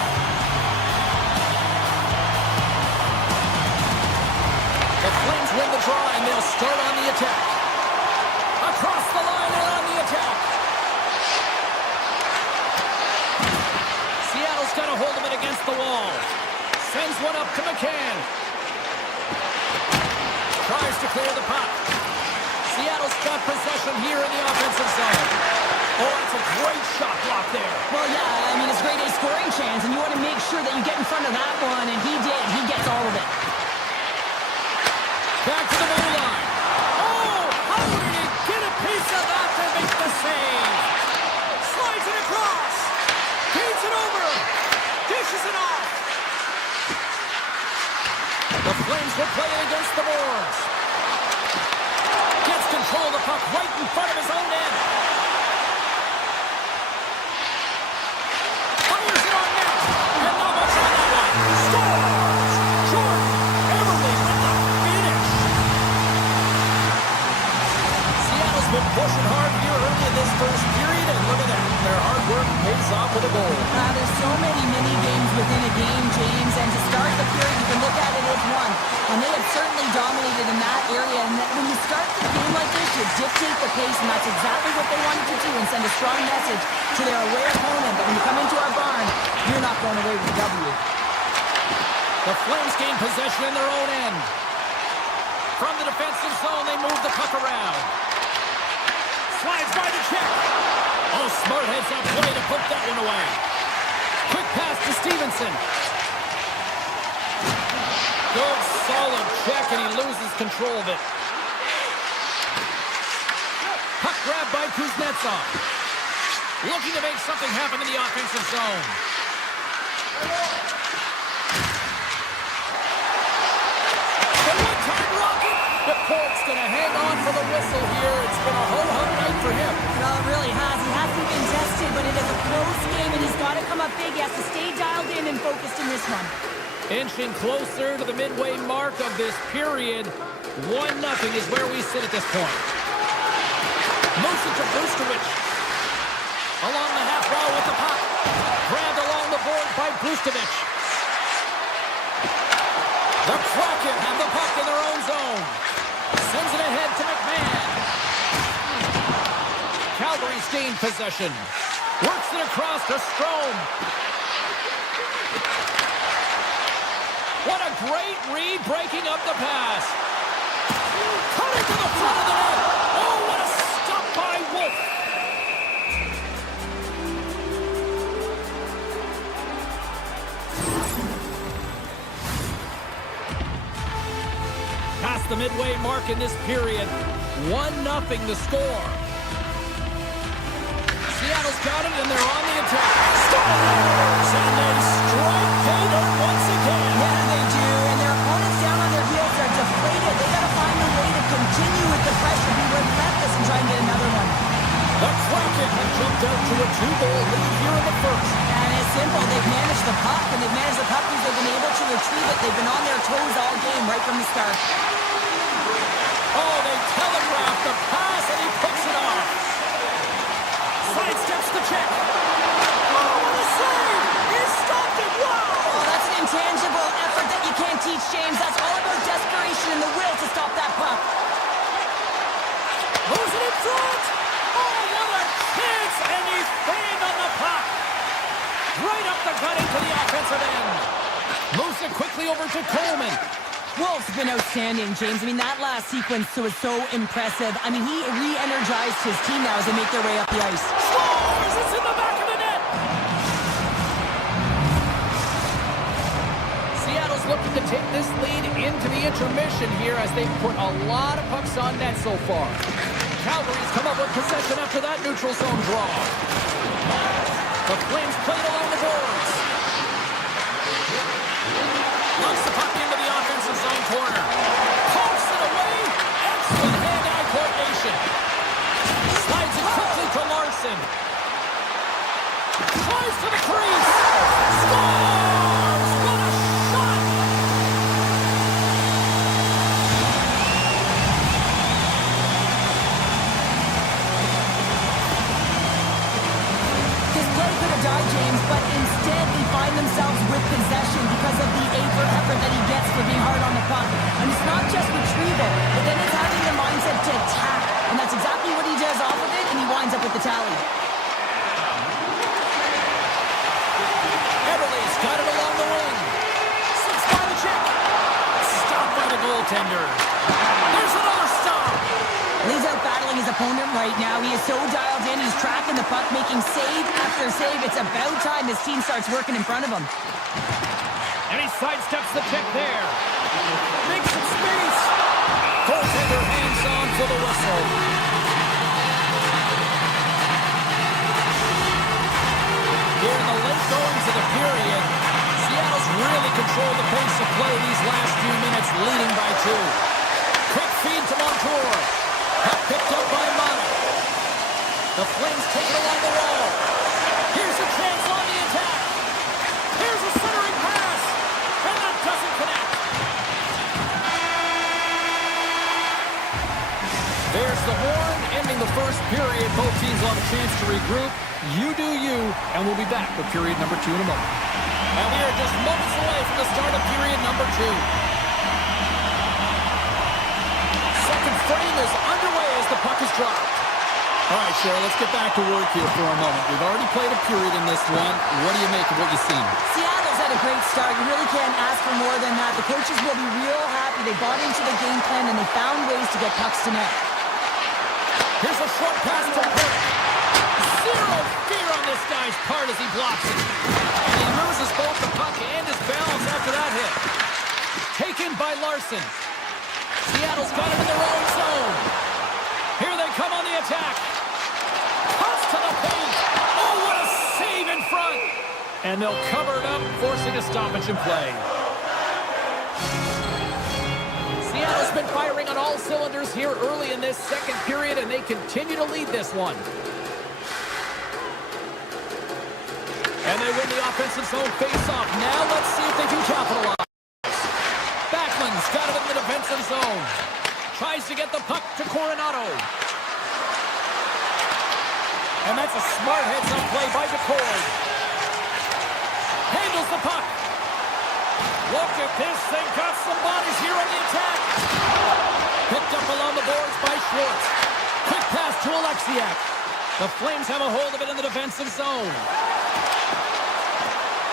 The Flames win the draw, and they'll start on the attack. Across the line and on the attack. Seattle's got a hold of it against the wall. Sends one up to McCann. Tries to clear the puck. Seattle's got possession here in the offensive zone. Oh, it's a great shot block there. Well, yeah, I mean, it's a great scoring chance, and you want to make sure that you get in front of that one, and he did. He gets all of it. Back to the blue line. Oh, how did he get a piece of that to make the save? Slides it across. Feeds it over. Dishes it off. The Flames will play it against the boards. Gets control of the puck right in front of his own end. Fires it on net. And not much on that one. Scores! Jordan Eberle with the finish. Seattle's been pushing hard here early in this first period, and look at that. Their hard work pays off with a goal. There's so many mini-games within a game, James, and to start the period, you can look at it as one. And they have certainly dominated in that area, and that when you start the game like this, you dictate the pace, and that's exactly what they wanted to do and send a strong message to their away opponent that when you come into our barn, you're not going away with a W. The Flames gain possession in their own end. From the defensive zone, they move the puck around. Slides by the check. Oh, smart heads-up play to poke that one away. Quick pass to Stevenson. Good, solid check, and he loses control of it. Puck grab by Kuznetsov. Looking to make something happen in the offensive zone. The one-time rocket. The Port's going to hang on for the whistle here. It's been a ho-hum night for him. Well, it really has. He hasn't been tested, but it is a close game, and he's got to come up big. He has to stay dialed in and focused in this one. Inching closer to the midway mark of this period. 1-0 is where we sit at this point. Moves it to Brustovich. Along the half wall with the puck. Grabbed along the board by Brustovich. The Kraken have the puck in their own zone. Sends it ahead to McMahon. Calgary's gained possession. Works it across to Strome. What a great read, breaking up the pass. Cutting to the front of the net. Oh, what a stop by Wolf. Past the midway mark in this period. 1-0 the score. Seattle's got it, and they're on the attack. Scores! And they strike Taylor once again. Yeah, they do, and their opponents down on their heels are deflated. They got to find a way to continue with the pressure, be relentless, and try and get another one. The Kraken have jumped out to a 2-goal lead here in the first. And it's simple. They've managed the puck, and they've managed the puck because they've been able to retrieve it. They've been on their toes all game right from the start. Oh, they telegraph the pass, and he picks it off. Sidesteps the check. Oh, what a save! He stopped it. Wow! Oh, that's an intangible effort that you can't teach, James. That's all about desperation and the will to stop that puck. Moves it in front. Oh, what a chance! And he's banged on the puck. Right up the gut into the offensive end. Moves it quickly over to Coleman. Wolf's been outstanding, James. I mean, that last sequence was so impressive. I mean, he re-energized his team now as they make their way up the ice. Scores! It's in the back of the net! Seattle's looking to take this lead into the intermission here as they've put a lot of pucks on net so far. Calgary's come up with possession after that neutral zone draw. The Flames play it along the boards. Knocks the puck into the offensive zone corner. Pokes it away. Excellent hand-eye coordination. Slides it quickly to Larson. Tries to the crease. Scores! What a shot! effort that he gets for being hard on the puck. And it's not just retrieval, but then it's having the mindset to attack. And that's exactly what he does off of it, and he winds up with the tally. Everly's got it along the wing. Slips by the check. Stopped by the goaltender. There's another stop. He's out battling his opponent right now. He is so dialed in. He's tracking the puck, making save after save. It's about time this team starts working in front of him. And he sidesteps the check there. Makes some space. Goaltender hangs on for the whistle. Here in the late goings of the period, Seattle's really controlled the pace of play these last few minutes, leading by 2. Quick feed to Montour. Puck picked up by Mata. The Flames take it along the wall. Here's a chance on the attack. Here's a centering pass. And that doesn't connect. There's the horn, ending the first period. Both teams will have a chance to regroup. You do you, and we'll be back with period number 2 in a moment. And we are just moments away from the start of period number 2. Second frame is underway as the puck is dropped. All right, Cheryl, let's get back to work here for a moment. We've already played a period in this one. What do you make of what you've seen? Seattle's had a great start. You really can't ask for more than that. The coaches will be real happy. They bought into the game plan, and they found ways to get pucks to net. Here's a short pass to Perk. Zero fear on this guy's part as he blocks it. And he loses both the puck and his balance after that hit. Taken by Larson. Seattle's got it in their own zone. Here they come on the attack. Cuts to the paint. Oh, what a save in front. And they'll cover it up, forcing a stoppage in play. Seattle's been firing on all cylinders here early in this second period, and they continue to lead this one. And they win the offensive zone face-off. Now let's see if they can capitalize. Backlund's got it in the defensive zone. Tries to get the puck to Coronado. And that's a smart heads-up play by DeCord. Handles the puck. Look at this. They've got some bodies here on the attack. Picked up along the boards by Schwartz. Quick pass to Alexiak. The Flames have a hold of it in the defensive zone.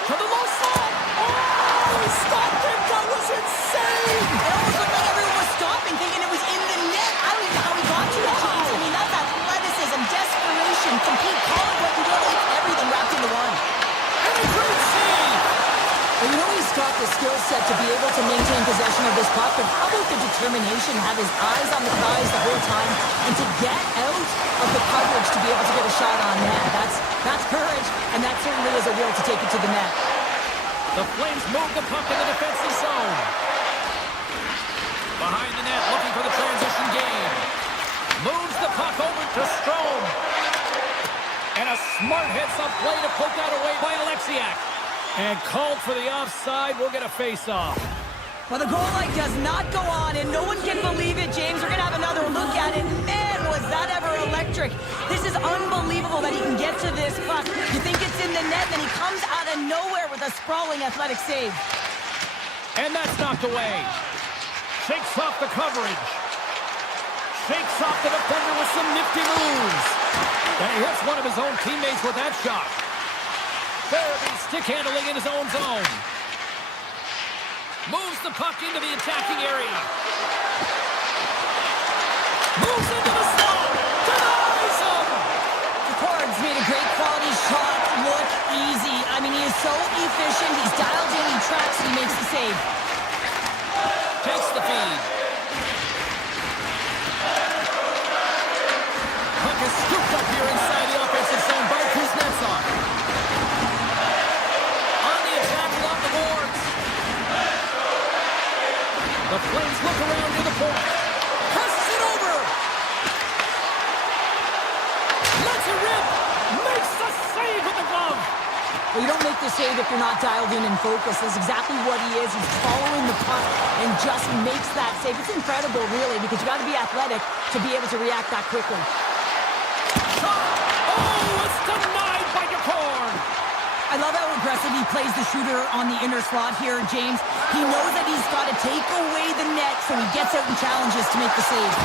To the low slot. Oh, he stopped it. That was insane. It almost looked like everyone was stopping, thinking it was in the net. I don't even know how he got to it, James. I mean, that's athleticism, desperation, compete, call it what you will. It's everything wrapped into one. And a great save. Well, you know he's got the skill set to be able to maintain possession of this puck, but how about the determination, have his eyes on the prize the whole time, and to get out of the coverage to be able to get a shot on net. That's courage, and that certainly is a will to take it to the net. The Flames move the puck in the defensive zone. Behind the net, looking for the transition game. Moves the puck over to Strome. And a smart heads-up play to poke that away by Alexiak. And called for the offside. We'll get a face-off. Well, the goal light does not go on, and no one can believe it, James. We're going to have another look at it. Man, was that ever electric. This is unbelievable that he can get to this puck. You think it's in the net, then he comes out of nowhere with a sprawling athletic save. And that's knocked away. Shakes off the coverage. Shakes off the defender with some nifty moves. And he hits one of his own teammates with that shot. Farabee stick handling in his own zone. Moves the puck into the attacking area. Moves into the slot. Denies him. Ford's made a great quality shot look easy. I mean, he is so efficient. He's dialed in, he tracks, and he makes the save. Takes the feed. Puck is scooped up here inside the offensive zone by Kuznetsov. On the attack along the boards. The Flames look around near the point. Passes it over. Lets it rip. Makes the save with the glove. Well, you don't make the save if you're not dialed in and focused. That's exactly what he is. He's following the puck and just makes that save. It's incredible, really, because you got to be athletic to be able to react that quickly. Shot. Oh, it's denied by DeCord. I love how aggressive he plays the shooter on the inner slot here, James. He knows that he's got to take away the net, so he gets out and challenges to make the save.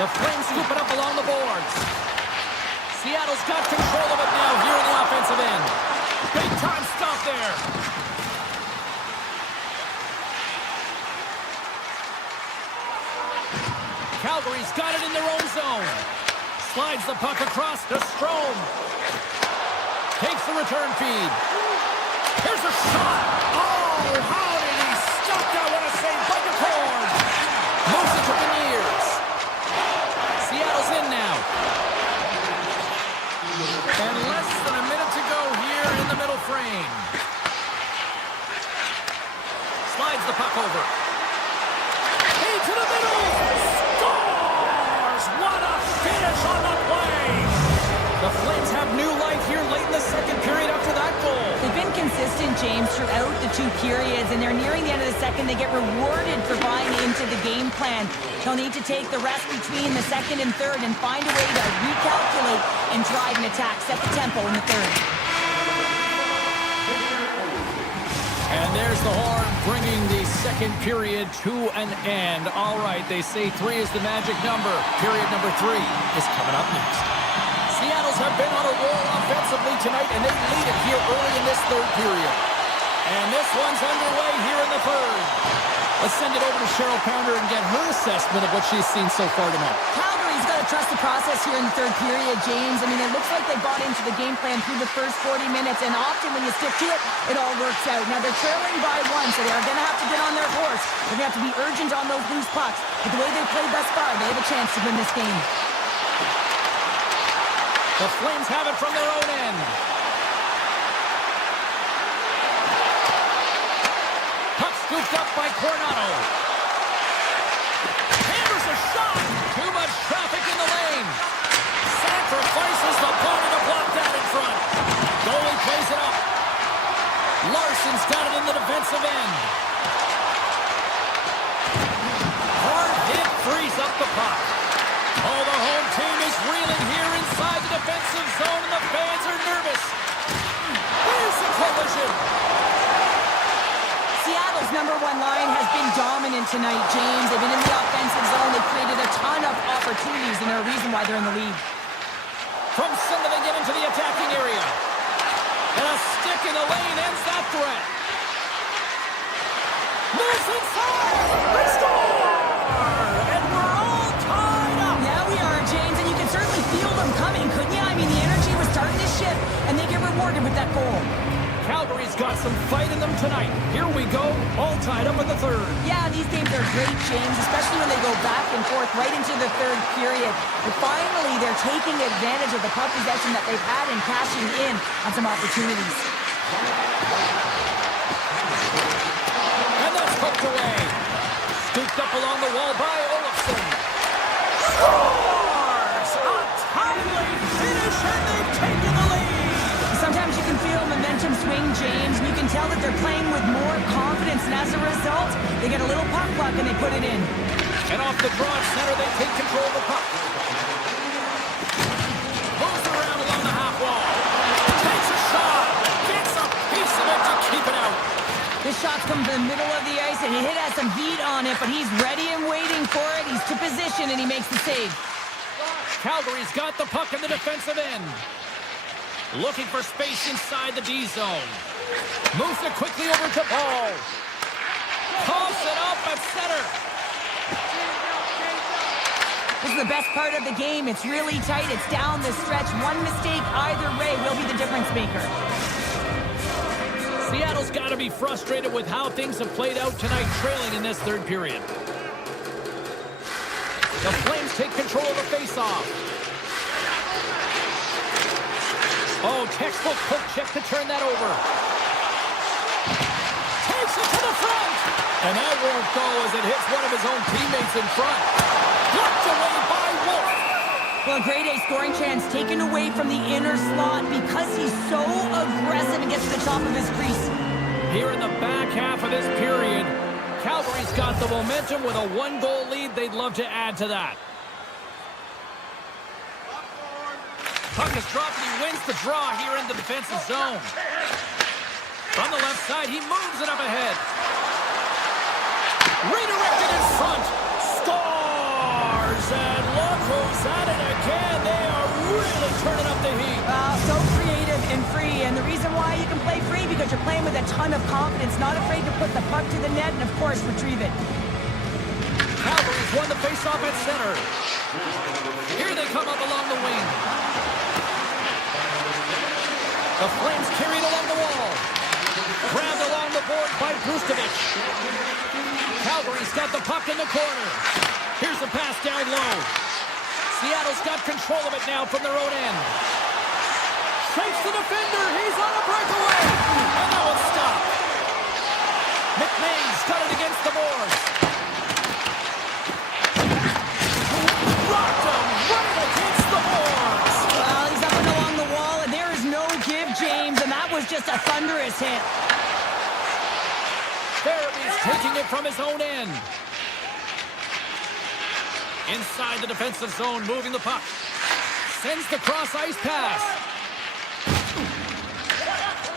The Flames scoop it up along the boards. Seattle's got control of it now here in the offensive end. Big time stop there. Calgary's got it in their own zone. Slides the puck across to Strome. Takes the return feed. Here's a shot. Oh, how did he stop that? What a save by the cord. Moves it to the Beniers. Seattle's in now. And less than a minute to go here in the middle frame. Slides the puck over. Hey, to the middle. Scores! What a finish on the play. The Flames have new life here late in the second period after that goal. They've been consistent, James, throughout the two periods, and they're nearing the end of the second. They get rewarded for buying into the game plan. They'll need to take the rest between the second and third and find a way to recalculate and drive an attack, set the tempo in the third. And there's the horn bringing the second period to an end. All right, they say 3 is the magic number. Period number 3 is coming up next. Seattle's have been on a roll offensively tonight, and they lead it here early in this third period. And this one's underway here in the third. Let's send it over to Cheryl Pounder and get her assessment of what she's seen so far tonight. Calgary's got to trust the process here in the third period, James. I mean, it looks like they bought into the game plan through the first 40 minutes, and often when you stick to it, it all works out. Now, they're trailing by 1, so they're going to have to get on their horse. They're going to have to be urgent on those loose pucks. But the way they've played thus far, they have a chance to win this game. The Flames have it from their own end. Puck scooped up by Coronado. Hammers a shot. Too much traffic in the lane. Sacrifices the opponent to block that in front. Goalie plays it up. Larson's got it in the defensive end. Hard hit frees up the puck. Oh, the home team is reeling here inside the defensive zone, and the fans are nervous. Here's the collision. Seattle's number 1 line has been dominant tonight, James. They've been in the offensive zone. They've created a ton of opportunities, and they're a reason why they're in the lead. From center, they get into the attacking area. And a stick in the lane ends that threat. Moves inside. They score! And we're all tied up. Yeah, we are, James, and you can certainly feel them coming, couldn't you? I mean, the energy was starting to shift, and they get rewarded with that goal. Calgary's got some fight in them tonight. Here we go, all tied up in the third. Yeah, these games are great, James, especially when they go back and forth right into the third period. But finally, they're taking advantage of the puck possession that they've had and cashing in on some opportunities. And that's hooked away. Scooped up along the wall by Olofsson. Scores! A timely finish, and they've taken the lead. Sometimes you can feel momentum swing, James, and you can tell that they're playing with more confidence, and as a result, they get a little puck luck and they put it in. And off the draw at center, they take control of the puck. Moves around along the half wall. Takes a shot. Gets a piece of it to keep it out. This shot's come to the middle of the ice, and he has some heat on it, but he's ready and waiting for it. He's to position, and he makes the save. Calgary's got the puck in the defensive end. Looking for space inside the D zone. Moves it quickly over to Paul. Coughs it up at center. This is the best part of the game. It's really tight. It's down the stretch. One mistake either way will be the difference maker. Seattle's got to be frustrated with how things have played out tonight, trailing in this third period. The Flames take control of the faceoff. Oh, textbook poke check to turn that over. Takes it to the front. And that won't go as it hits one of his own teammates in front. Blocked away by Wolf. Well, a grade A scoring chance taken away from the inner slot because he's so aggressive and gets to the top of his crease. Here in the back half of this period, Calgary's got the momentum with a 1-goal lead. They'd love to add to that. Puck is dropped and he wins the draw here in the defensive zone. From the left side, he moves it up ahead. Redirected in front. Scores! And look who's at it again. They are really turning up the heat. So creative and free. And the reason why you can play free, because you're playing with a ton of confidence, not afraid to put the puck to the net and, of course, retrieve it. Calgary's won the faceoff at center. Here they come up along the wing. The Flames carried along the wall. Grabbed along the board by Brustovic. Calgary's got the puck in the corner. Here's the pass down low. Seattle's got control of it now from their own end. Shakes the defender. He's on a breakaway. And now it's stopped. McMain's got it against the boards. Rocked him right against the boards. Well, he's up and along the wall, and there is no give, James, and that was just a thunderous hit. Farabee's taking it from his own end. Inside the defensive zone, moving the puck. Sends the cross-ice pass.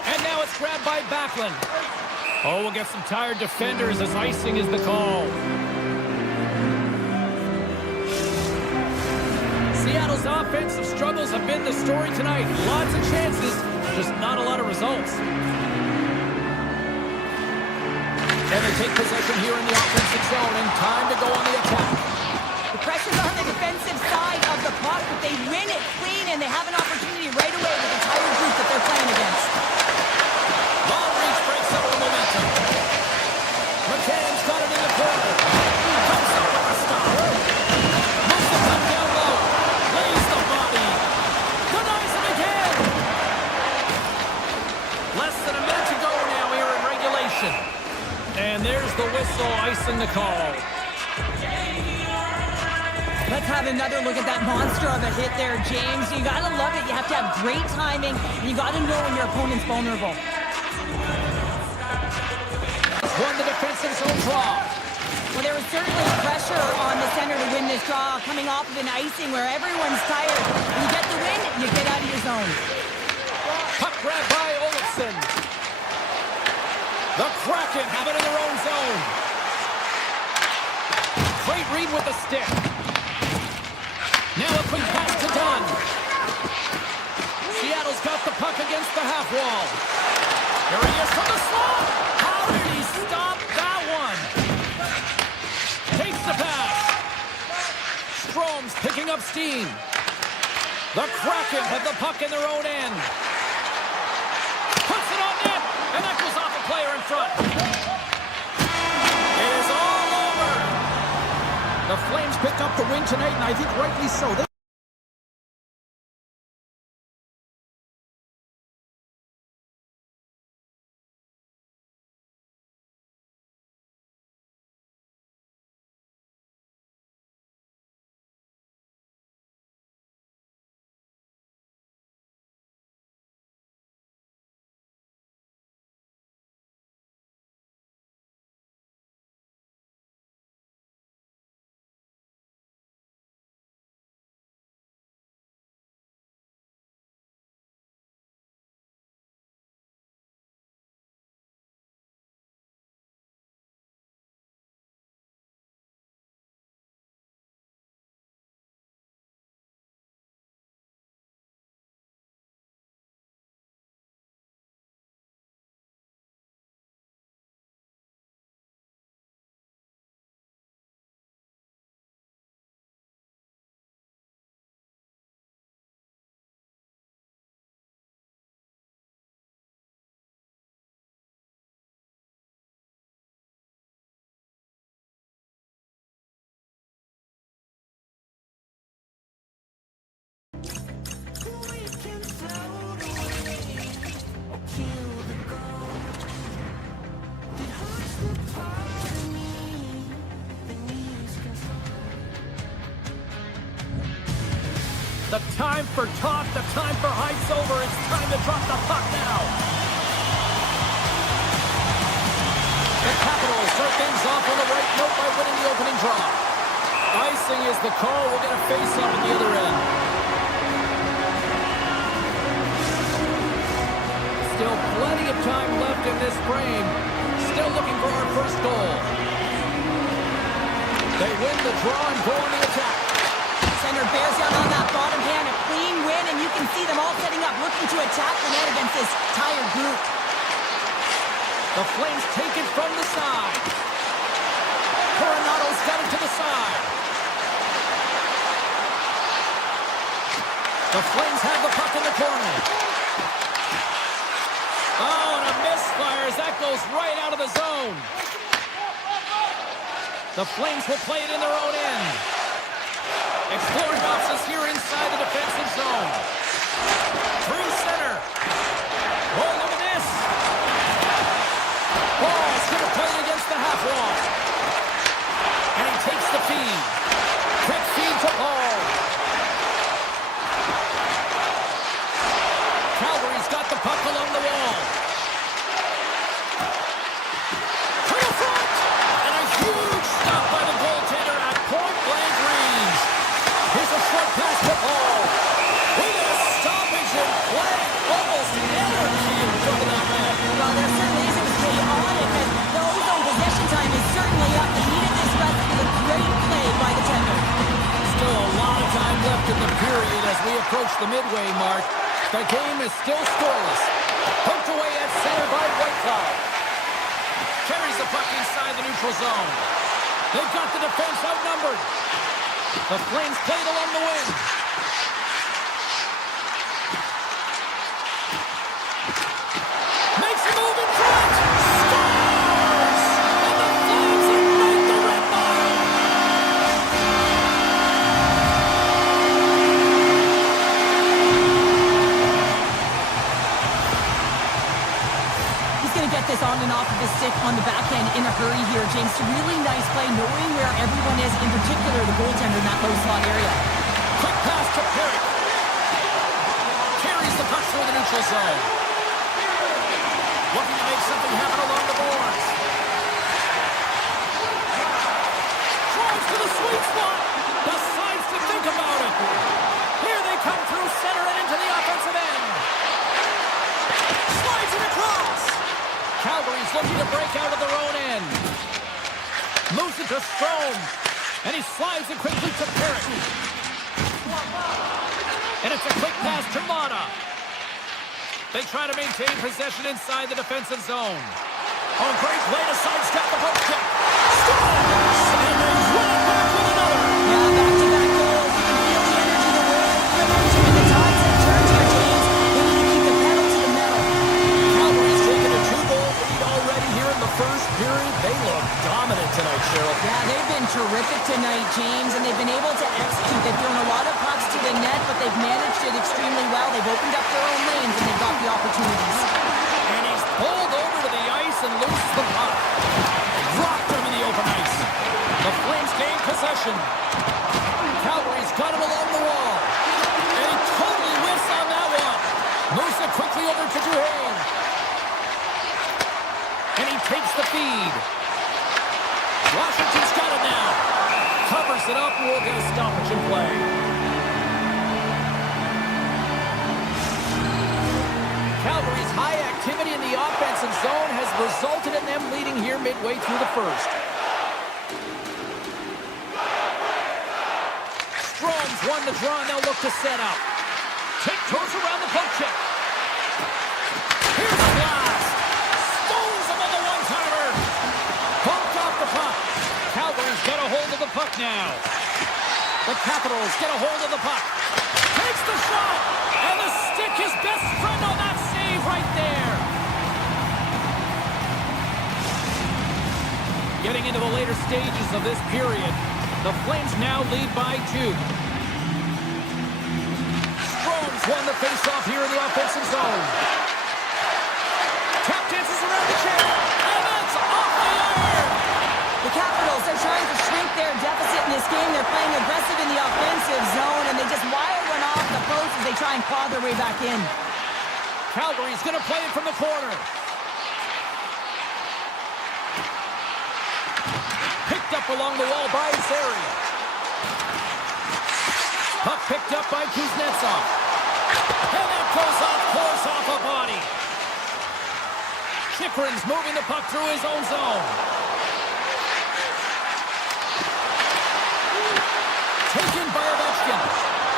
And now it's grabbed by Backlund. Oh, we'll get some tired defenders as icing is the call. Seattle's offensive struggles have been the story tonight. Lots of chances, just not a lot of results. And they take possession here in the offensive zone, and time to go on the attack. The pressure's on the defensive side of the puck, but they win it clean, and they have an opportunity right away with the entire group that they're playing against. Long reach breaks up the momentum. McCann's got it in the corner. Comes up with a stop. Moves the puck down low. Lays the body. Denies him again. Less than a minute to go now here in regulation. And there's the whistle, icing the call. Let's have another look at that monster of a hit there, James. You gotta love it. You have to have great timing, and you gotta know when your opponent's vulnerable. Won the defensive zone draw. Well, there was certainly pressure on the center to win this draw, coming off of an icing where everyone's tired. When you get the win, you get out of your zone. Puck grab by Olofsson. The Kraken have it in their own zone. Great read with the stick. Now a quick pass to Dunn. Seattle's got the puck against the half wall. Here he is from the slot. How did he stop that one? Takes the pass. Strome's picking up steam. The Kraken have the puck in their own end. Puts it on net, and that goes off a player in front. It is all over. The Flames picked up the win tonight, and I think rightly so. The time for talk, the time for hype's over. It's time to drop the puck now. The Capitals start things off on the right note by winning the opening draw. Icing is the call. We'll get a face-off at the other end. Plenty of time left in this frame. Still looking for our first goal. They win the draw and go on the attack. Center bears down on that bottom hand. A clean win, and you can see them all setting up, looking to attack the net against this tired group. The Flames take it from the side. Coronado's got it to the side. The Flames have the puck in the corner. Oh, and a misfire as that goes right out of the zone. The Flames will play it in their own end. Exploring options here inside the defensive zone. Through center. Oh, look at this. Ball's going to play it against the half wall. And he takes the feed. Quick feed to Paul. Calgary's got the puck along the wall. To the front. And a huge stop by the goaltender at point-blank range. Here's a short pass to Paul. With a stoppage in play. Almost energy in front of that man. Well, there certainly is. It was chaotic, and the ozone possession time is certainly up. They needed this rest with a great play by the tender. Still a lot of time left in the period as we approach the midway mark. The game is still scoreless. Poked away at center by Whitecloud. Carries the puck inside the neutral zone. They've got the defense outnumbered. The Flames played along the wing. Makes a move in front. Scores! And the Flames ignite the red line. He's going to get this on and off of the stick on the back end in a hurry here, James. Really nice play, knowing where everyone is, in particular the goaltender in that low slot area. Quick pass to Perry. Carries the puck through the neutral zone. Looking to make something happen along the boards. Drives to the sweet spot. Decides to think about it. Here they come through center and into the offensive end. Slides it across. Calgary's looking to break out of their own end. Moves it to Strome. And he slides it quickly to Perry. And it's a quick pass to Mata. They try to maintain possession inside the defensive zone. Oh, great play to sidestep the poke check. Scores! And they win it back with another. Yeah, back-to-back goals. You can feel the energy, the will, the momentum, and the tides have turned here, James. They need to keep the pedal to the metal. Calgary's taken a 2-goal lead already here in the first period. They look dominant tonight, Cheryl. Yeah, they've been terrific tonight, James, and they've been able to execute. They've thrown a lot of pucks to the net, but they've managed it extremely well. They've opened up their own lanes, and they've got the opportunities. And he's pulled over to the ice and loses the puck. Dropped him in the open ice. The Flames gain possession. Calgary's got him along the wall. And he totally whiffs on that one. Moves it quickly over to Duhane. And he takes the feed. Washington's got it now. Covers it up and we'll get a stoppage in play. Calgary's high activity in the offensive zone has resulted in them leading here midway through the first. Strome's won the draw and they'll look to set up. Tiptoes around the poke check. Here's the blast. Stones him on the one-timer. Bumped off the puck. Calgary's got a hold of the puck now. The Capitals get a hold of the puck. Takes the shot. And the stick is best friend on that save right there. Getting into the later stages of this period, the Flames now lead by 2. Strome's won the faceoff here in the offensive zone. Tap dances around the chair. And that's off the iron. The Capitals are trying to shrink their deficit in this game. They're playing aggressive in the offensive zone, and they just wire one off the post as they try and claw their way back in. Calgary's going to play it from the corner. Picked up along the wall by Zary. Puck picked up by Kuznetsov. And that goes off course off a body. Chychrun's moving the puck through his own zone. Taken by Ovechkin.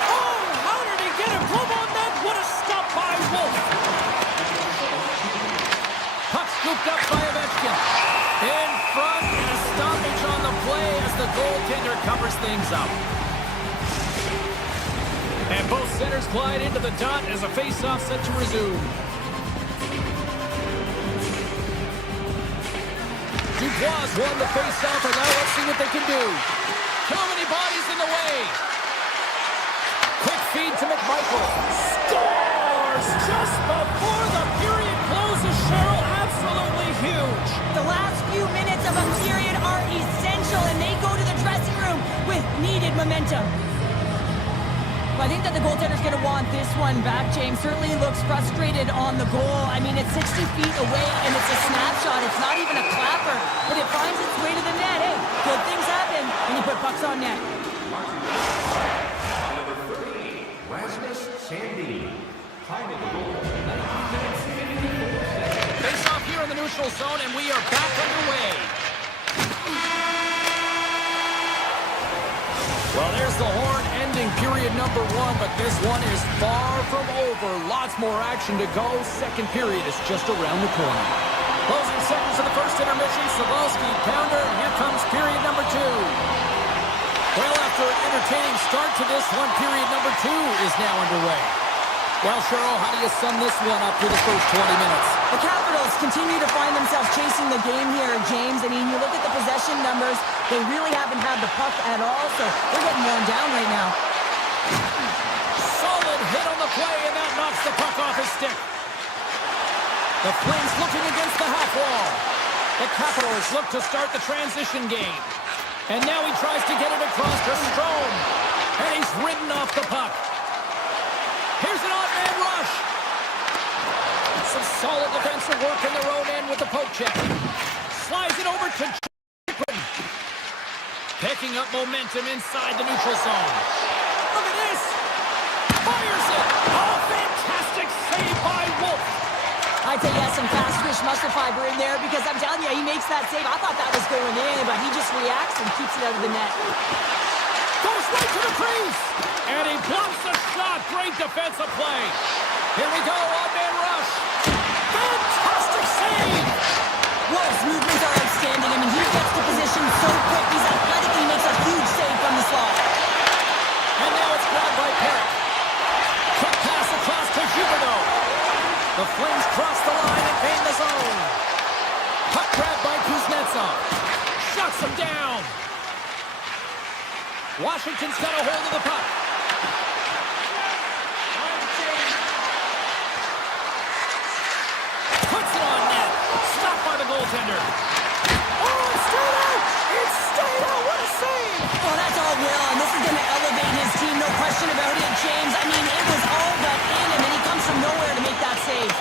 Oh, how did he get a glove on that? What a stop by Wolf. Puck scooped up by Ovechkin. In front, and a stoppage on the play as the goaltender covers things up. And both centers glide into the dot as a face-off set to resume. Dubois won the face-off, and now let's see what they can do. Too many bodies in the way. Quick feed to McMichael. Scores just before the period closes, Cheryl. Absolutely huge. The last few minutes of a period are essential, and they go to the dressing room with needed momentum. I think that the goaltender's going to want this one back, James. Certainly looks frustrated on the goal. I mean, it's 60 feet away, and it's a snapshot. It's not even a clapper, but it finds its way to the net. Hey, good things happen when you put pucks on net. Number 30, Rasmus Sandin. Time of the goal, 19 minutes, 54 seconds. Face off here in the neutral zone, and we are back underway. Well, there's the horn ending period number 1, but this one is far from over. Lots more action to go. Second period is just around the corner. Closing seconds of the first intermission. Savalsky pounder, and here comes period number 2. Well, after an entertaining start to this one, period number 2 is now underway. Well, Cheryl, how do you sum this one up through the first 20 minutes? The Capitals continue to find themselves chasing the game here, James. I mean, you look at the possession numbers, they really haven't had the puck at all, so they're getting worn down right now. Solid hit on the play, and that knocks the puck off his stick. The Flames looking against the half wall. The Capitals look to start the transition game. And now he tries to get it across to Strome. And he's ridden off the puck. Here's an odd-man rush. Some solid defensive work in their own end with the poke check. Slides it over to Chychrun. Picking up momentum inside the neutral zone. Look at this. Fires it. Oh, fantastic save by Wolf. I'd say he has some fast-twitch muscle fiber in there because I'm telling you, he makes that save. I thought that was going in, but he just reacts and keeps it out of the net. Goes right to the crease. And he blocks the shot. Great defensive play. Here we go. Odd-man rush. Fantastic save. Wolf's movements are outstanding. I mean, he gets to position so quick. He's athletic. He makes a huge save from the slot. And now it's grabbed by Perrick. Quick pass across to Huberdeau. The Flames cross the line and gain the zone. Puck grabbed by Kuznetsov. Shuts him down. Washington's got a hold of the puck. Puts it on net. Stopped by the goaltender. Oh, it's straight out! It's straight out! What a save! Well, that's all Will, and this is going to elevate his team, no question about it, James. I mean, it was all but in, and then he comes from nowhere to make that save.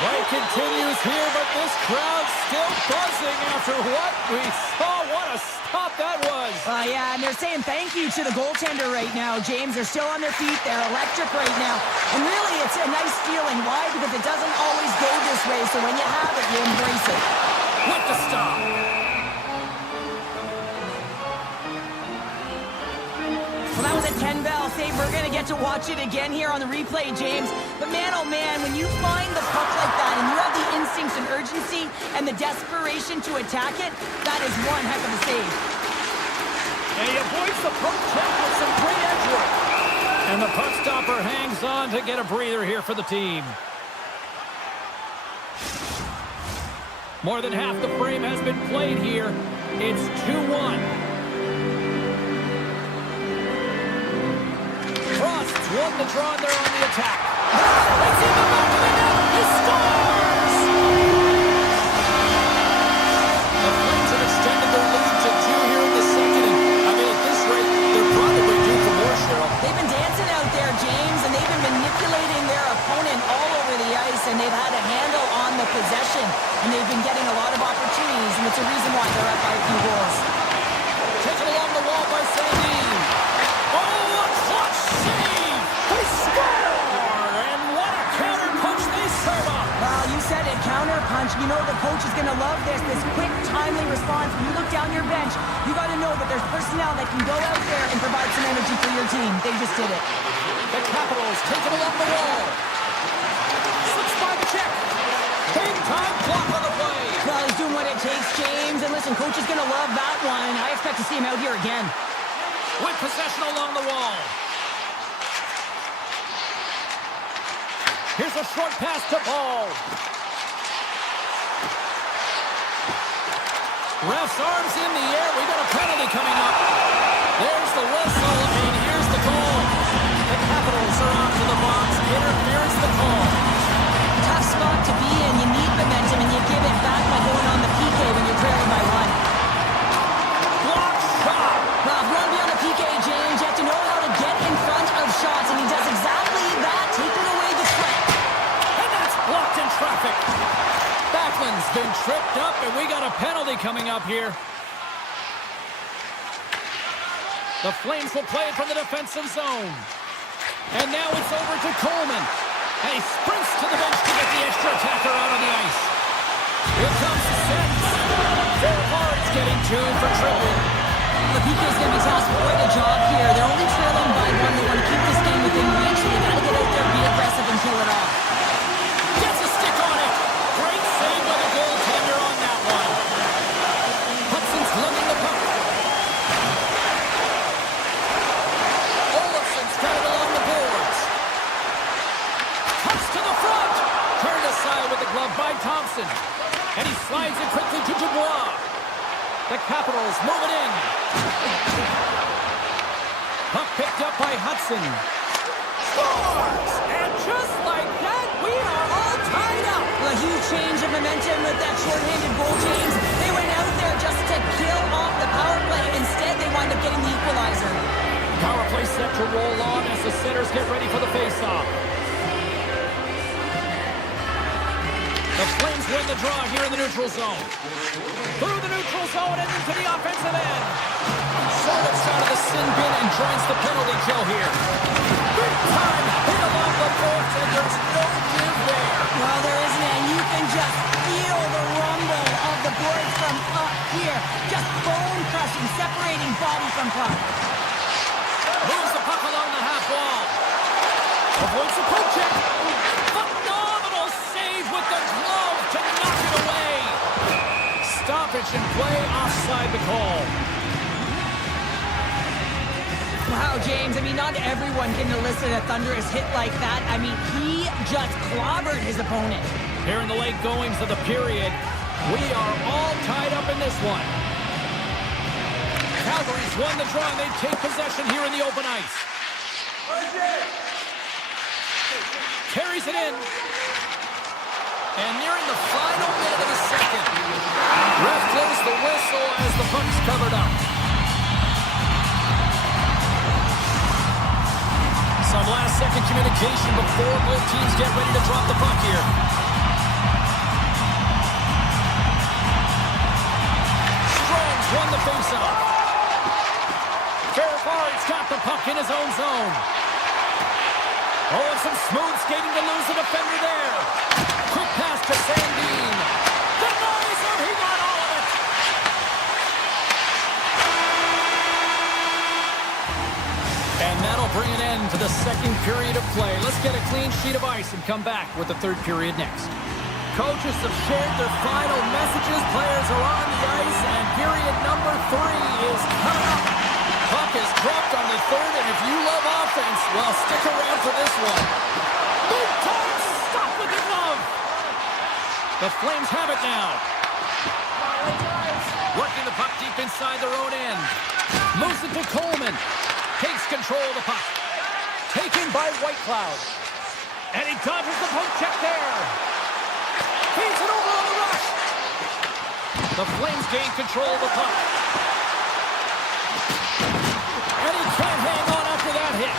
Play continues here, but this crowd's still buzzing after what we saw. What a stop that was. Yeah, and they're saying thank you to the goaltender right now, James. They're still on their feet. They're electric right now. And really, it's a nice feeling. Why? Because it doesn't always go this way, so when you have it, you embrace it. With the stop. Well, that was a 10-bell save. We're going to get to watch it again here on the replay, James. But man, oh man, when you find the puck like that and you have the instincts and urgency and the desperation to attack it, that is one heck of a save. And he avoids the poke check with some great edge work. And the puck stopper hangs on to get a breather here for the team. More than half the frame has been played here. It's 2-1. Frost's won the draw, and they're on the attack. It's in the back of the net. He scores! The Flames have extended their lead to 2 here in the second. And, I mean, at this rate, they're probably due for more, Cheryl. They've been dancing out there, James, and they've been manipulating their opponent all over the ice, and they've had a handle on the possession, and they've been getting a lot of opportunities, and it's a reason why they're up by a few goals. Taken along the wall by Sandin. Oh, a clutch save! They score! And what a counter punch they serve up! Well, you said it, counter punch. you know the coach is going to love this quick, timely response. When you look down your bench, you got to know that there's personnel that can go out there and provide some energy for your team. They just did it. The Capitals take it along the wall. Slips by the check. Big time block on the play. Well, he's doing what it takes, James. And listen, coach is going to love that one. I expect to see him out here again. With possession along the wall. Here's a short pass to Paul. Ref's arms in the air. We got a penalty coming up. There's the whistle, and here's the goal. The Capitals are on to the box. Interference the call. Tough spot to be in. You need momentum, and you give it back by going on the PK when you're trailing by one. Block shot. Well, if you want to be on the PK, James, you have to know how to get in front of shots, and he does exactly that, taking away the threat. And that's blocked in traffic. Backlund's been tripped up, and we got a penalty coming up here. The Flames will play it from the defensive zone. And now it's over to Coleman. And he sprints to the bench to get the extra attacker out on the ice. Here comes the set. Fairhard's getting two for tripping. The PK is going to be tasked with quite a job here. They're only trailing by one. They want to keep this game within reach, so they got to get out there, be aggressive, and kill it off. Gets a stick on it. Great save by the goaltender on that one. Hudson's lugging the puck. Olofsson's got it along the boards. Cuts to the front. Turned aside with the glove by Thompson. And he slides it quickly to Dubois. The Capitals move it in. Puck picked up by Hudson. Scores! And just like that, we are all tied up. Well, a huge change of momentum with that shorthanded goal, James. They went out there just to kill off the power play. Instead, they wind up getting the equalizer. Power play set to roll on as the centers get ready for the faceoff. The Flames win the draw here in the neutral zone. Through the neutral zone and into the offensive end. Solitz out of the sin bin and joins the penalty kill here. Big time hit along the boards, and there's no give there. Well, there isn't, and you can just feel the rumble of the boards from up here. Just bone crushing, separating body from puck. Moves the puck along the half wall. Avoids the poke check. Phenomenal save with the glove to knock it away. Stoppage and play offside the call. Wow, James, I mean, not everyone can elicit a thunderous hit like that. I mean, he just clobbered his opponent. Here in the late goings of the period, we are all tied up in this one. Calgary's won the draw, and they take possession here in the open ice. Carries it in. And nearing the final minute of the second. Ref blows the whistle as the puck's covered up. Some last-second communication before both teams get ready to drop the puck here. Strong's won the faceoff. Fairhard's got the puck in his own zone. Oh, and some smooth skating to lose the defender there. Quick pass to Sandin. The Noiser, he got all of it. And that'll bring an end to the second period of play. Let's get a clean sheet of ice and come back with the third period next. Coaches have shared their final messages. Players are on the ice, and period number 3 is coming up. Puck is dropped on the third, and if you love offense, well, stick around for this one. Big time stop with the glove. The Flames have it now. Working the puck deep inside their own end. Moves it to Coleman. Takes control of the puck. Taken by Whitecloud. And he dodges the poke check there. Feeds it over on the rush. The Flames gain control of the puck. And he can't hang on after that hit.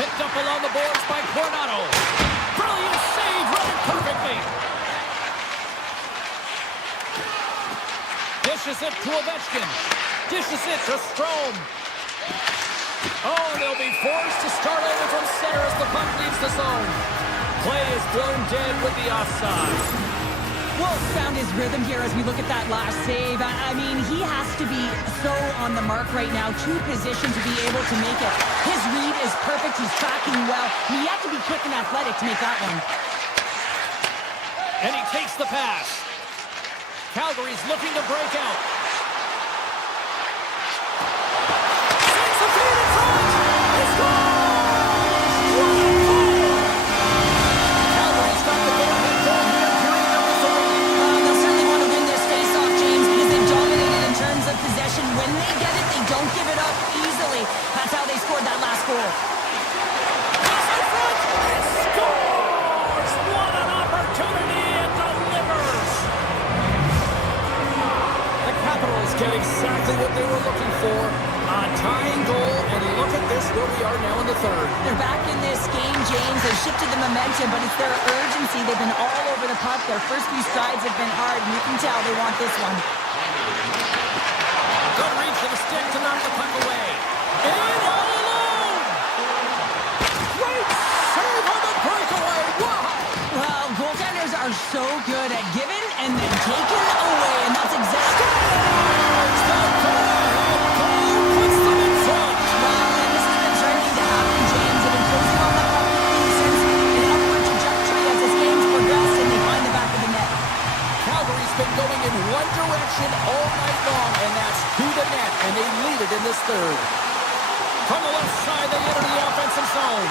Picked up along the boards by Coronado. Brilliant save, running perfectly. Dishes it to Ovechkin. Dishes it to Strome. Oh, they'll be forced to start over from center as the puck leaves the zone. Play is blown dead with the offside. Well, found his rhythm here as we look at that last save. I mean, he has to be so on the mark right now, to position to be able to make it. His read is perfect. He's tracking well. He had to be quick and athletic to make that one. And he takes the pass. Calgary's looking to break out. Sends the feed in front. He scores! What a goal! Calgary's got the go-ahead goal here in period number 3. They'll certainly want to win this face-off, James, because they've dominated in terms of possession. When they get it, they don't give it up easily. That's how they scored that last goal. Pass in front. He scores! What an opportunity and delivers! The Capitals get exactly what they were looking for. A tying goal, and look at this, where we are now in the third. They're back in this game, James. They've shifted the momentum, but it's their urgency. They've been all over the puck. Their first few strides have been hard, and you can tell they want this one. Good reach for the stick to knock the puck away. And all alone! Great save on the breakaway! Wow! Well, goaltenders are so good at giving and then taking away, and that's exactly Puts them in front. and this has been starting to happen, James. They've been closing on the puck since an upward trajectory as this game's progressed, and they find the back of the net. Calgary's been going in one direction all night long, and that's to the net, and they lead it in this third. From the left side, they enter the offensive zone.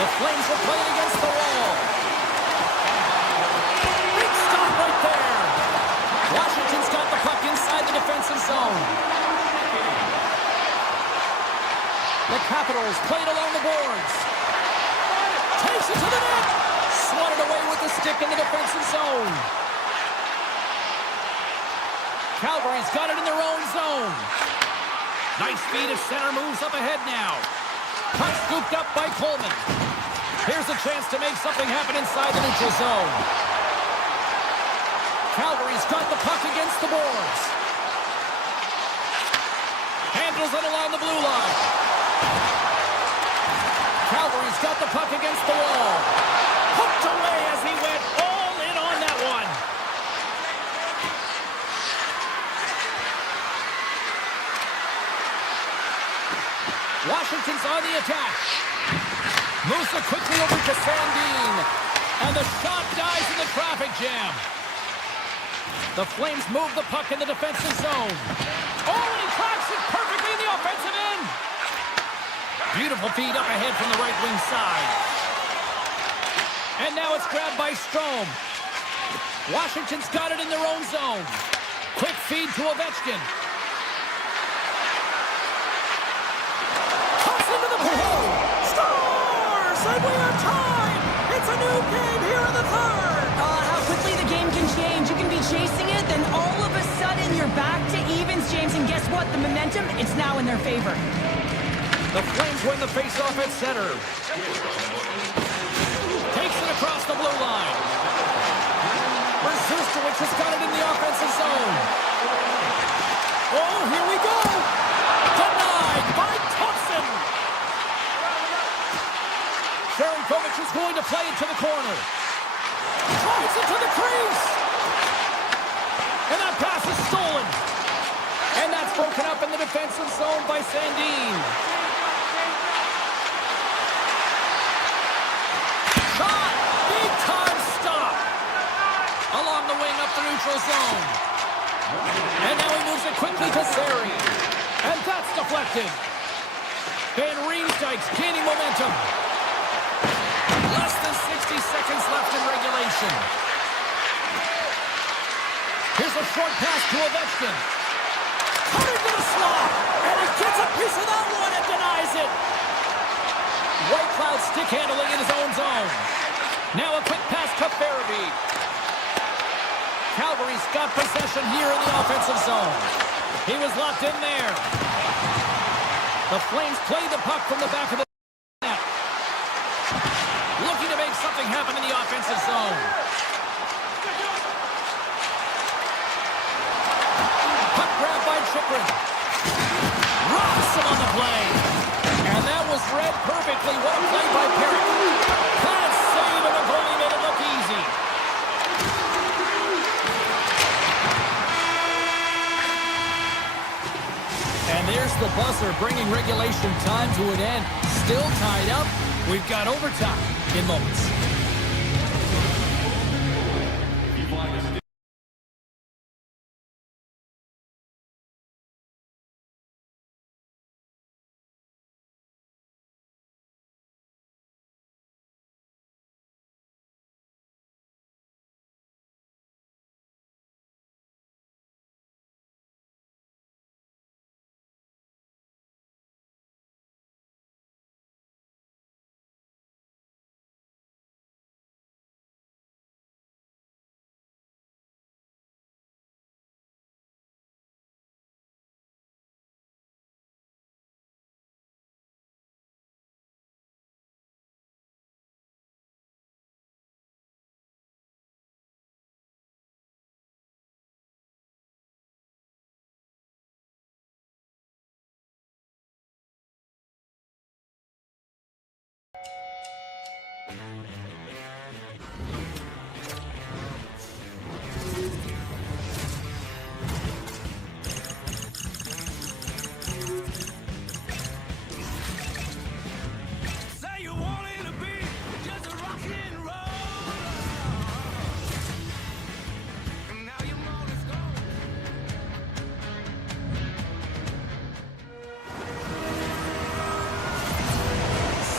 The Flames are playing against the wall. Big stop right there. Washington's got the puck inside the defensive zone. The Capitals played along the boards. Takes it to the net. Swatted away with the stick in the defensive zone. Calgary's got it in their own zone. Nice feed of center, moves up ahead now. Puck scooped up by Coleman. Here's a chance to make something happen inside the neutral zone. Calgary's got the puck against the boards. Handles it along the blue line. Calgary's got the puck against the wall. Hooked away as he went all in on that one. Washington's on the attack. Moves it quickly over to Sandin. And the shot dies in the traffic jam. The Flames move the puck in the defensive zone. Oh, and he tracks it perfectly in the offensive end. Beautiful feed up ahead from the right wing side. And now it's grabbed by Strome. Washington's got it in their own zone. Quick feed to Ovechkin. Toss into the pool. Scores! And we are tied! It's a new game here in the third! How quickly the game can change. You can be chasing it, then all of a sudden you're back to evens, James. And guess what? The momentum, it's now in their favor. The Flames win the faceoff at center. Takes it across the blue line. Berzustovic has got it in the offensive zone. Oh, here we go. Denied by Thompson. Sharankovic is going to play it to the corner. Drives it to the crease. And that pass is stolen. And that's broken up in the defensive zone by Sandin. Shot! Big time stop! Along the wing up the neutral zone. And now he moves it quickly to Sari. And that's deflected. Van Riemsdyk's gaining momentum. Less than 60 seconds left in regulation. Here's a short pass to Ovechkin. Cut into the slot. And he gets a piece of that one and denies it. White Cloud stick handling in his own zone. Now a quick pass to Farabee. Calgary's got possession here in the offensive zone. He was locked in there. The Flames play the puck from the back of the net. Looking to make something happen in the offensive zone. Puck grabbed by Chychrun. Rocks him on the play. And that was read perfectly. What a play by Perry. That save the buzzer, bringing regulation time to an end. Still tied up. We've got overtime in moments.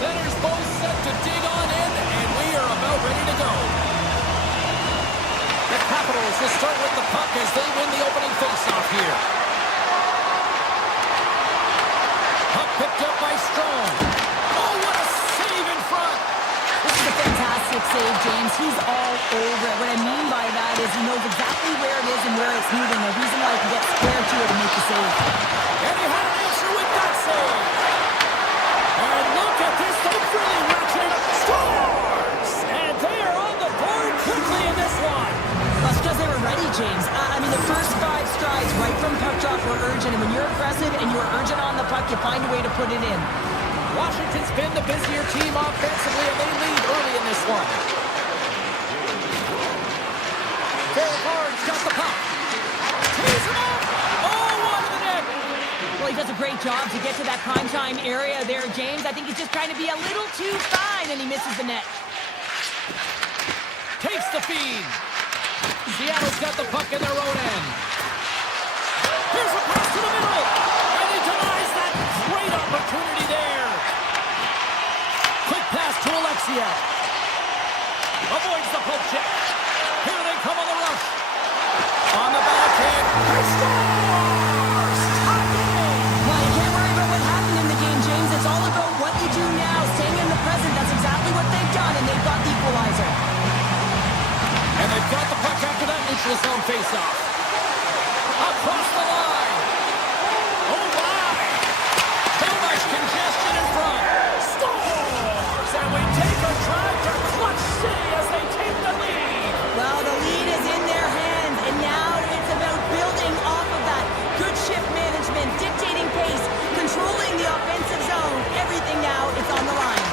Center's both set to dig on in, and we are about ready to go. The Capitals will start with the puck as they win the opening faceoff here. Puck picked up by Strome. Oh, what a save in front! This is a fantastic save, James. He's all over it. What I mean by that is he knows exactly where it is and where it's moving. The reason why he can get square to it and make the save. And he had an answer with that save. And look at this, they've really ratcheted up. Scores! And they are on the board quickly in this one. That's because they were ready, James. I mean, the first 5 strides right from puck drop were urgent. And when you're aggressive and you're urgent on the puck, you find a way to put it in. Washington's been the busier team offensively, and they lead early in this one. Forward's got the puck. Tees it up. Oh, one to the net. Well, he does a great job to get to that prime time area there, James. I think he's just trying to be a little too fine, and he misses the net. Takes the feed. Seattle's got the puck in their own end. Here's a pass to the middle. And he denies that great opportunity there. Quick pass to Alexia. Avoids the poke check. Here they come on the rush. On the backhand. He scores! Tie game! Well, you can't worry about what happened in the game, James. It's all about what you do now, staying in the present. That's exactly what they've done, and they've got the equalizer. And they've got the puck after that neutral zone faceoff. Across the line. Oh, my. Too much congestion in front. Scores! And we take a drive to Clutch City as they take the lead. Well, the lead is in their hands, and now it's about building off of that. Good shift management, dictating pace, controlling the offensive zone. Everything now, it's on the line.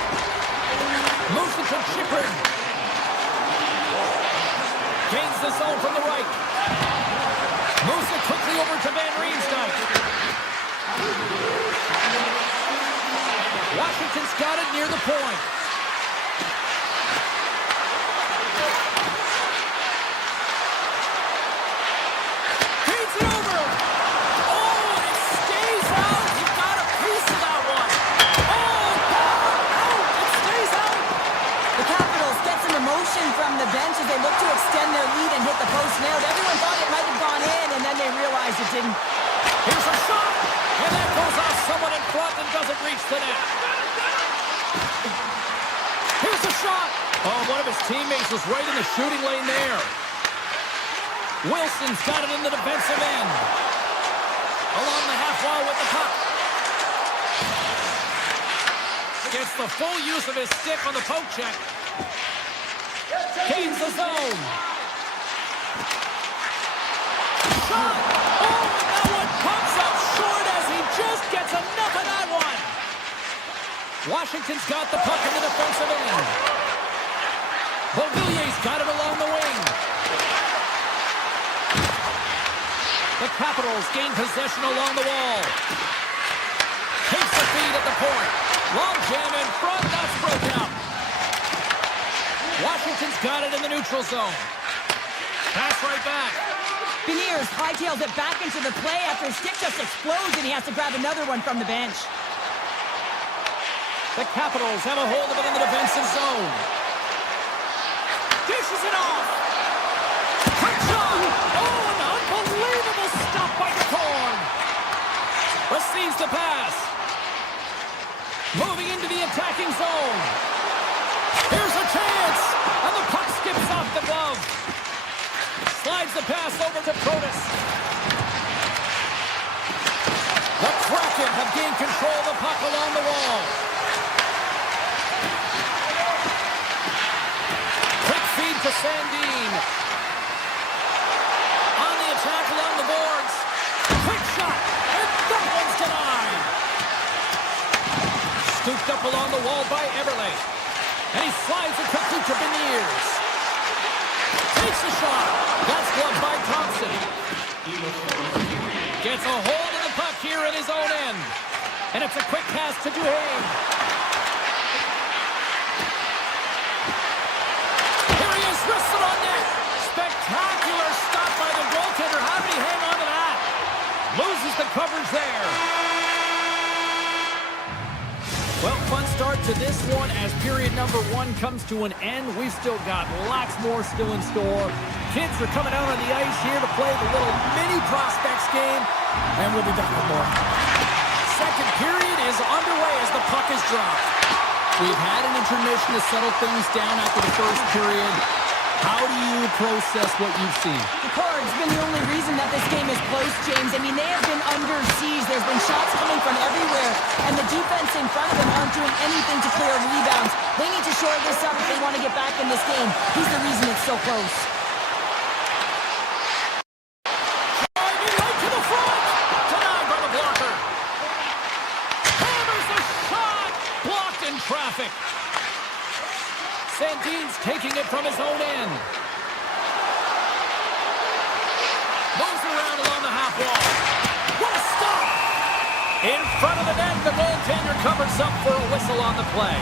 Moves it to Chyprin. Gains the zone from the right. Moves it quickly over to Van Riemsdyk. Washington's got it near the point. Feeds it over. Oh, and it stays out. He got a piece of that one. Oh, out. It stays out. The Capitals get some emotion from the bench as they look to extend their lead and hit the post nailed. Everyone thought it might have gone in, and then they realized it didn't. Here's a shot, and that goes off someone in front and doesn't reach the net. Here's a shot. Oh, one of his teammates was right in the shooting lane there. Wilson's got it in the defensive end. Along the half wall with the puck. Gets the full use of his stick on the poke check. Gains the zone. Shot! Oh, and that one comes up short as he just gets enough of that one. Washington's got the puck in the defensive end. Beauvillier's got it along the wing. The Capitals gain possession along the wall. speed at the point. Long jam in front. That's broken up. Washington's got it in the neutral zone. Pass right back. Beniers hightails it back into the play after his stick just explodes and he has to grab another one from the bench. The Capitals have a hold of it in the defensive zone. Dishes it off. Quick shot. Oh, an unbelievable stop by DeCorn. Receives the pass. Moving into the attacking zone. Here's a chance. And the puck skips off the glove. Slides the pass over to Protas. The Kraken have gained control of the puck along the wall. Quick feed to Sandin. On the attack along the boards. Quick shot. And that one's denied. Scooped up along the wall by Eberle. And he slides it quickly to Beniers. Takes the shot. That's gloved by Thompson. Gets a hold of the puck here at his own end. And it's a quick pass to Duhaime. Here he is, wristed on net. Spectacular stop by the goaltender. How did he hang on to that? Loses the coverage there. Well, fun start to this one as period number 1 comes to an end. We've still got lots more still in store. Kids are coming out on the ice here to play the little mini prospects game, and we'll be back with more. Second period is underway as the puck is dropped. We've had an intermission to settle things down after the first period. How do you process what you've seen? The card's been the only reason that this game is close, James. I mean, they have been under siege. There's been shots coming from everywhere, and the defense in front of them aren't doing anything to clear rebounds. They need to shore this up if they want to get back in this game. He's the reason it's so close. Driving right to the front. Denied by the blocker. Hammers a shot. Blocked in traffic. Sandin's taking it from his own end. Moves around along the half wall. What a stop! In front of the net, the goaltender covers up for a whistle on the play.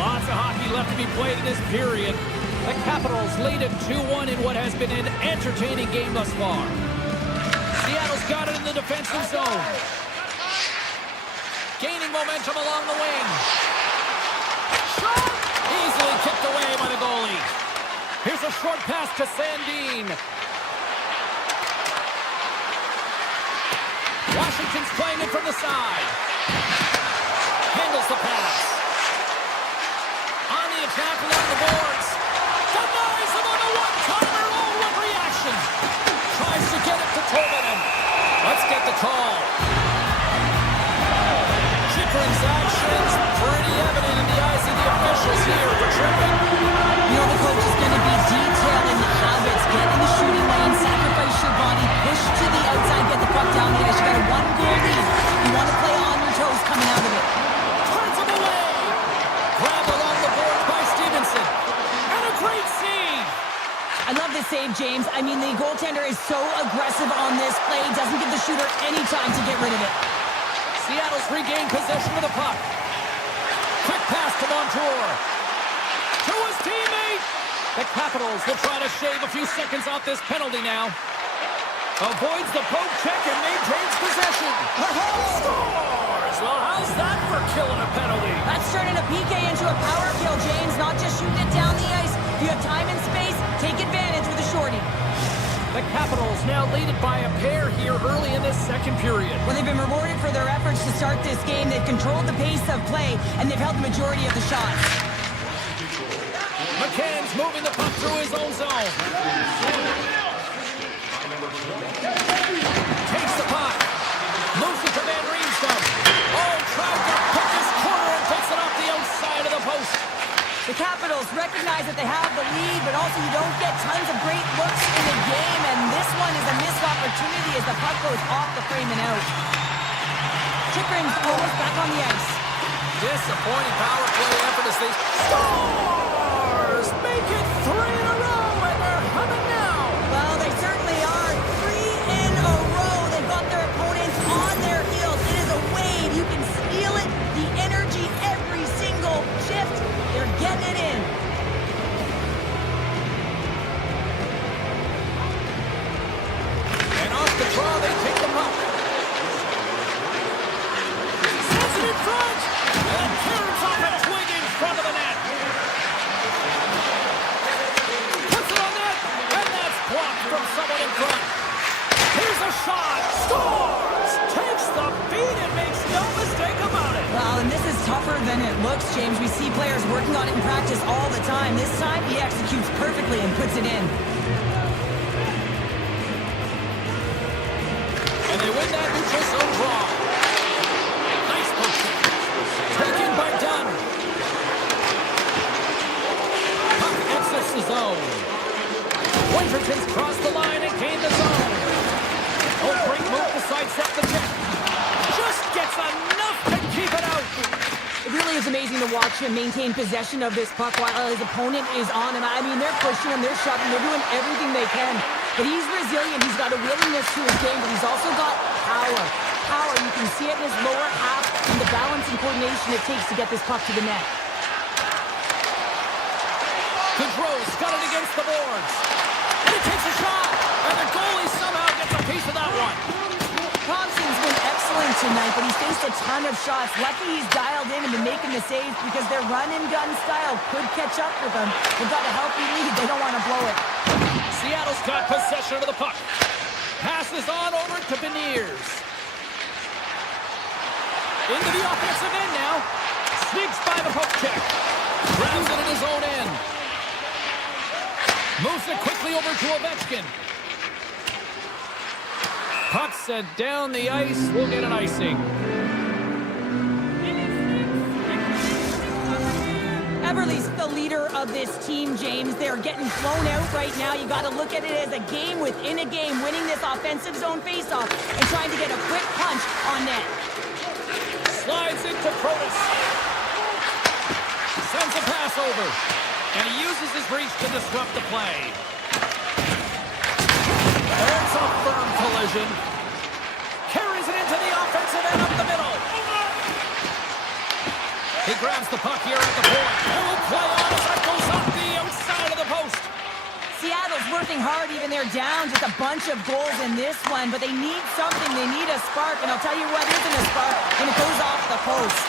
Lots of hockey left to be played in this period. The Capitals lead it 2-1 in what has been an entertaining game thus far. Seattle's got it in the defensive zone. Gaining momentum along the wing. Easily kicked away by the goalie. Here's a short pass to Sandin. Washington's playing it from the side. Handles the pass. On the attack along the boards. Denies him on a one-timer. Oh, what reaction. Tries to get it to Tolvanen. Let's get the call. Chikrin's actions pretty evident in the eyes of the officials here for tripping. You know the coach is going to be detailing the habits. Get in the shooting lane, sacrifice your body, push to the outside, get the puck down the ice. You got a 1-goal lead. You want to play on your toes coming out of it. Turns him away. Grabbed along the boards by Stevenson. And a great save. I love this save, James. I mean, the goaltender is so aggressive on this play. Doesn't give the shooter any time to get rid of it. Seattle's regained possession of the puck. Quick pass to Montour. To his teammate. The Capitals will try to shave a few seconds off this penalty now. Avoids the poke check and maintains possession. Scores! Well, how's that for killing a penalty? That's turning a PK into a power kill, James. Not just shooting it down the ice. If you have time and space, take advantage with a shorty. The Capitals now lead it by a pair here early in this second period. Well, they've been rewarded for their efforts to start this game. They've controlled the pace of play, and they've held the majority of the shots. McCann's moving the puck through his own zone. Takes the puck. Moves it to Van Riemsdam. Oh, tried to pick his corner and puts it off the outside of the post. The Capitals recognize that they have the lead, but also you don't get tons of great looks in the game, and this one is a missed opportunity as the puck goes off the frame and out. Chikrin's almost back on the ice. Disappointing power play effort as they scores! Make it 3 in a row, and they're humming now. Well, they certainly are. 3 in a row. They've got their opponents on their tougher than it looks, James. We see players working on it in practice all the time. This time, he executes perfectly and puts it in. And they win that neutral zone draw. Nice poke check. Taken by Dunn. Puck exits the zone. Winterton's crossed the line and gained the zone. Oh, great move to sidestep the check. Just gets enough to keep it out. It really is amazing to watch him maintain possession of this puck while his opponent is on him. I mean, they're pushing him, they're shoving, they're doing everything they can. But he's resilient, he's got a willingness to his game, but he's also got power. Power, you can see it in his lower half and the balance and coordination it takes to get this puck to the net. Gaudreau's got it against the boards. And he takes a shot. And the goalie somehow gets a piece of that one. Thompson's been excellent tonight, but he's faced a ton of shots. Lucky he's dialed in and been making the saves because their run-and-gun style could catch up with them. They've got a healthy lead. They don't want to blow it. Seattle's got possession of the puck. Passes on over to Beniers. Into the offensive end now. Sneaks by the poke check. Grabs it in his own end. Moves it quickly over to Ovechkin. Puck sent down the ice. We'll get an icing. Everly's the leader of this team, James. They're getting flown out right now. You got to look at it as a game within a game, winning this offensive zone faceoff and trying to get a quick punch on net. Slides into Protas. Sends a pass over. And he uses his reach to disrupt the play. There's a firm collision. Carries it into the offensive end up the middle. He grabs the puck here at the point. And will play on as that goes up the outside of the post. Seattle's working hard, even they're down just a bunch of goals in this one, but they need something. They need a spark, and I'll tell you what isn't a spark when it goes off the post.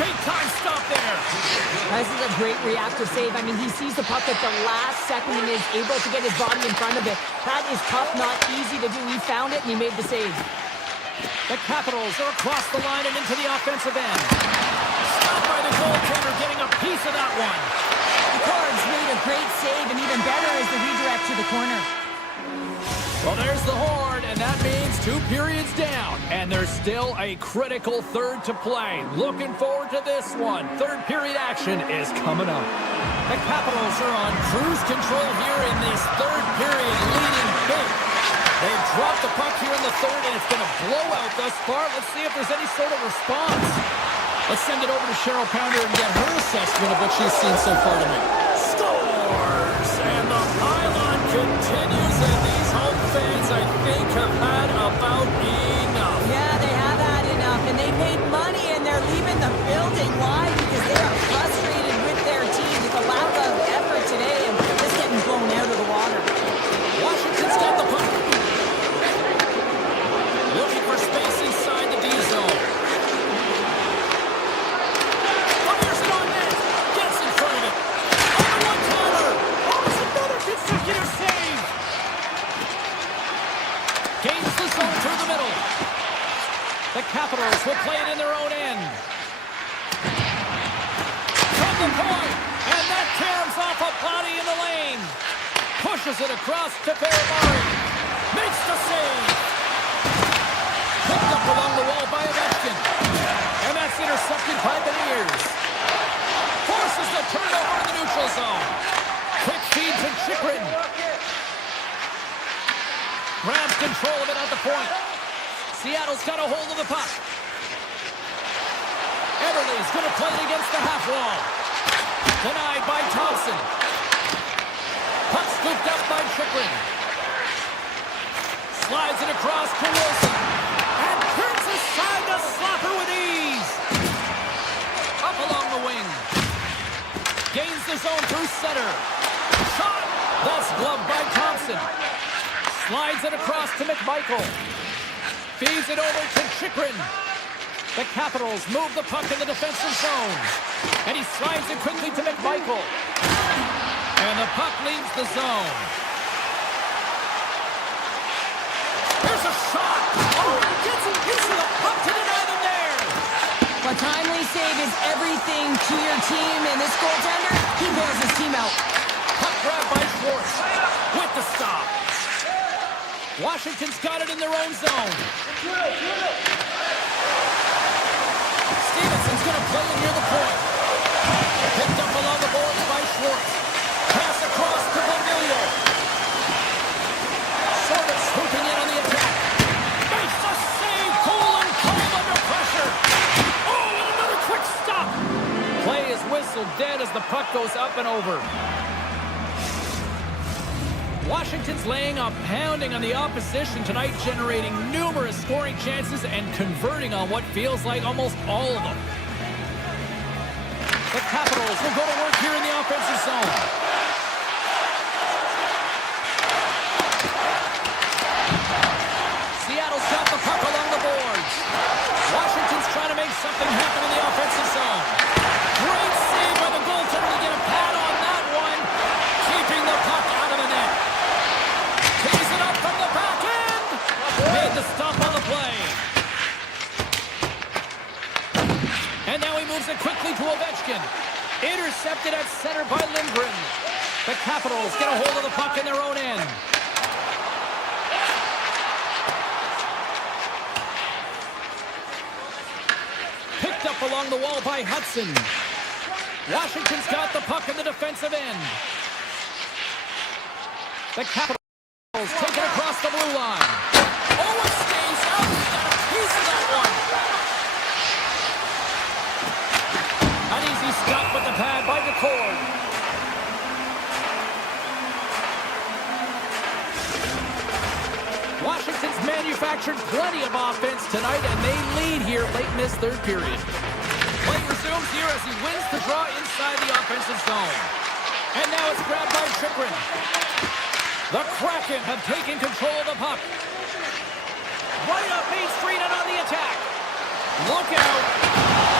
Big time stop there. This is a great reactive save. I mean, he sees the puck at the last second and is able to get his body in front of it. That is tough, not easy to do. He found it, and he made the save. The Capitals are across the line and into the offensive end. Stopped by the goaltender, getting a piece of that one. The Cards made a great save, and even better is the redirect to the corner. Well, there's the horn, and that means 2 periods down. And there's still a critical third to play. Looking forward to this one. Third period action is coming up. The Capitals are on cruise control here in this third period, leading big. They've dropped the puck here in the third, and it's been a blowout thus far. Let's see if there's any sort of response. Let's send it over to Cheryl Pounder and get her assessment of what she's seen so far tonight. Scores! And the pylon continues, and these home fans, I think, have had about enough. Yeah, they have had enough, and they paid money, and they're leaving the building. Why? Because they are frustrated with their team, with the lack of effort today, and just getting blown out of the water. Washington's got the puck. Looking for space inside the D zone. Fires it on net. Gets in front of it. On the one-timer. Oh, it's another consecutive save. Gains the zone through the middle. The Capitals will play it in their own end. From the point. And that caroms off a body in the lane. Pushes it across to Ferrari. Makes the save. Picked up along the wall by Ovechkin. And that's intercepted by Beniers. Forces the turnover in the neutral zone. Quick feed to Chychrun. Grabs control of it at the point. Seattle's got a hold of the puck. Everly's going to play it against the half wall. Denied by Thompson. Puck scooped up by Chychrun. Slides it across to Wilson. And turns aside to Slapper with ease. Up along the wing. Gains the zone through center. Shot. That's gloved by Thompson. Slides it across to McMichael. Feeds it over to Chychrun. The Capitals move the puck in the defensive zone. And he slides it quickly to McMichael. And the puck leaves the zone. Here's a shot. Oh, he gets a piece of the puck to deny them there. A timely save is everything to your team, and this goaltender, he bails his team out. Puck grab by Schwartz with the stop. Washington's got it in their own zone. Stevenson's going to play it near the point. Picked up along the boards by Schwartz. Pass across to Bonvillier. Sort of swooping in on the attack. Makes a save. Cool and calm under pressure. Oh, and another quick stop. Play is whistled dead as the puck goes up and over. Washington's laying a pounding on the opposition tonight, generating numerous scoring chances and converting on what feels like almost all of them. The Capitals will go to work here in the offensive zone. Seattle's got the puck along the boards. Washington's trying to make something happen in the offensive zone. Great save by the goaltender to get a pad on that one, keeping the puck out of the net. Takes it up from the back end. Made the stop on the play. And now he moves it quickly to Ovechkin. Intercepted at center by Lindgren. The Capitals get a hold of the puck in their own end. Picked up along the wall by Hudson. Washington's got the puck in the defensive end. The Capitals take it across the blue line. Oh, it stays out. Got a piece of that one. An easy stop with the pad by DeCord. Washington's manufactured plenty of offense tonight, and they lead here late in this third period. Play resumes here as he wins the draw inside the offensive zone. And now it's grabbed by Chychrun. The Kraken have taken control of the puck. Right up Main Street and on the attack. Look out.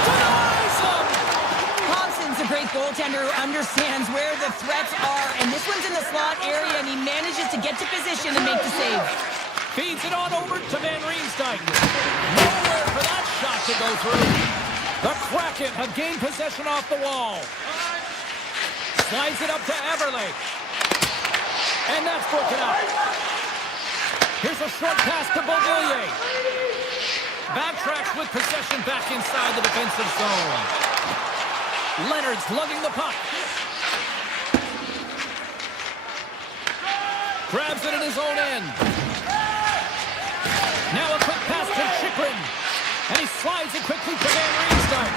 Denies him. Thompson's a great goaltender who understands where the threats are, and this one's in the slot area, and he manages to get to position and make the save. Feeds it on over to Van Riemsdyk. Nowhere for that shot to go through. The Kraken have gained possession off the wall. Slides it up to Everly. And that's broken up. Here's a short pass to Beauvillier. Backtracks with possession back inside the defensive zone. Leonard's lugging the puck. Grabs it in his own end. Now a quick pass to Chychrun. And he slides it quickly to Van Riemsdyk.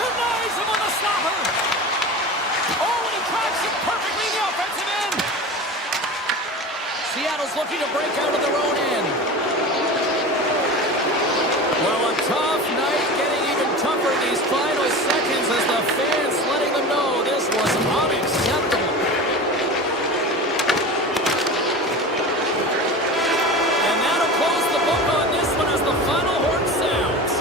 Denies him on the stopper. Oh, and he tracks it perfectly in the offensive end. Seattle's looking to break out of their own end. Well, a tough night, getting even tougher in these final seconds as the fans letting them know this was unacceptable. And that'll close the book on this one as the final horn sounds.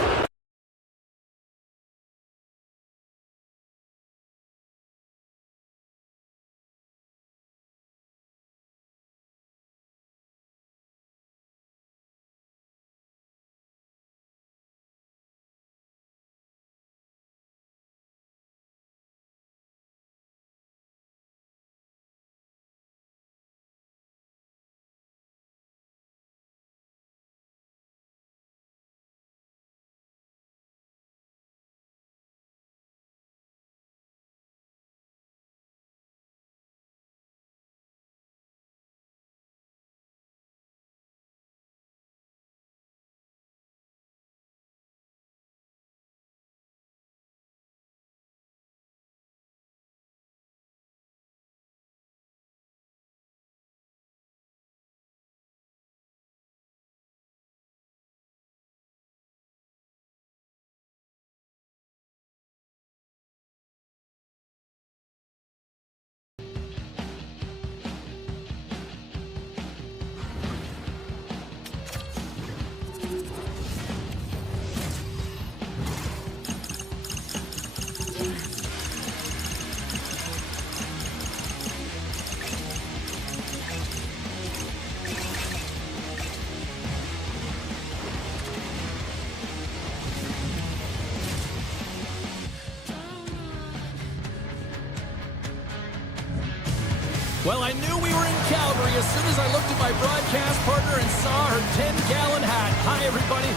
Well, I knew we were in Calgary as soon as I looked at my broadcast partner and saw her 10-gallon hat. Hi, everybody.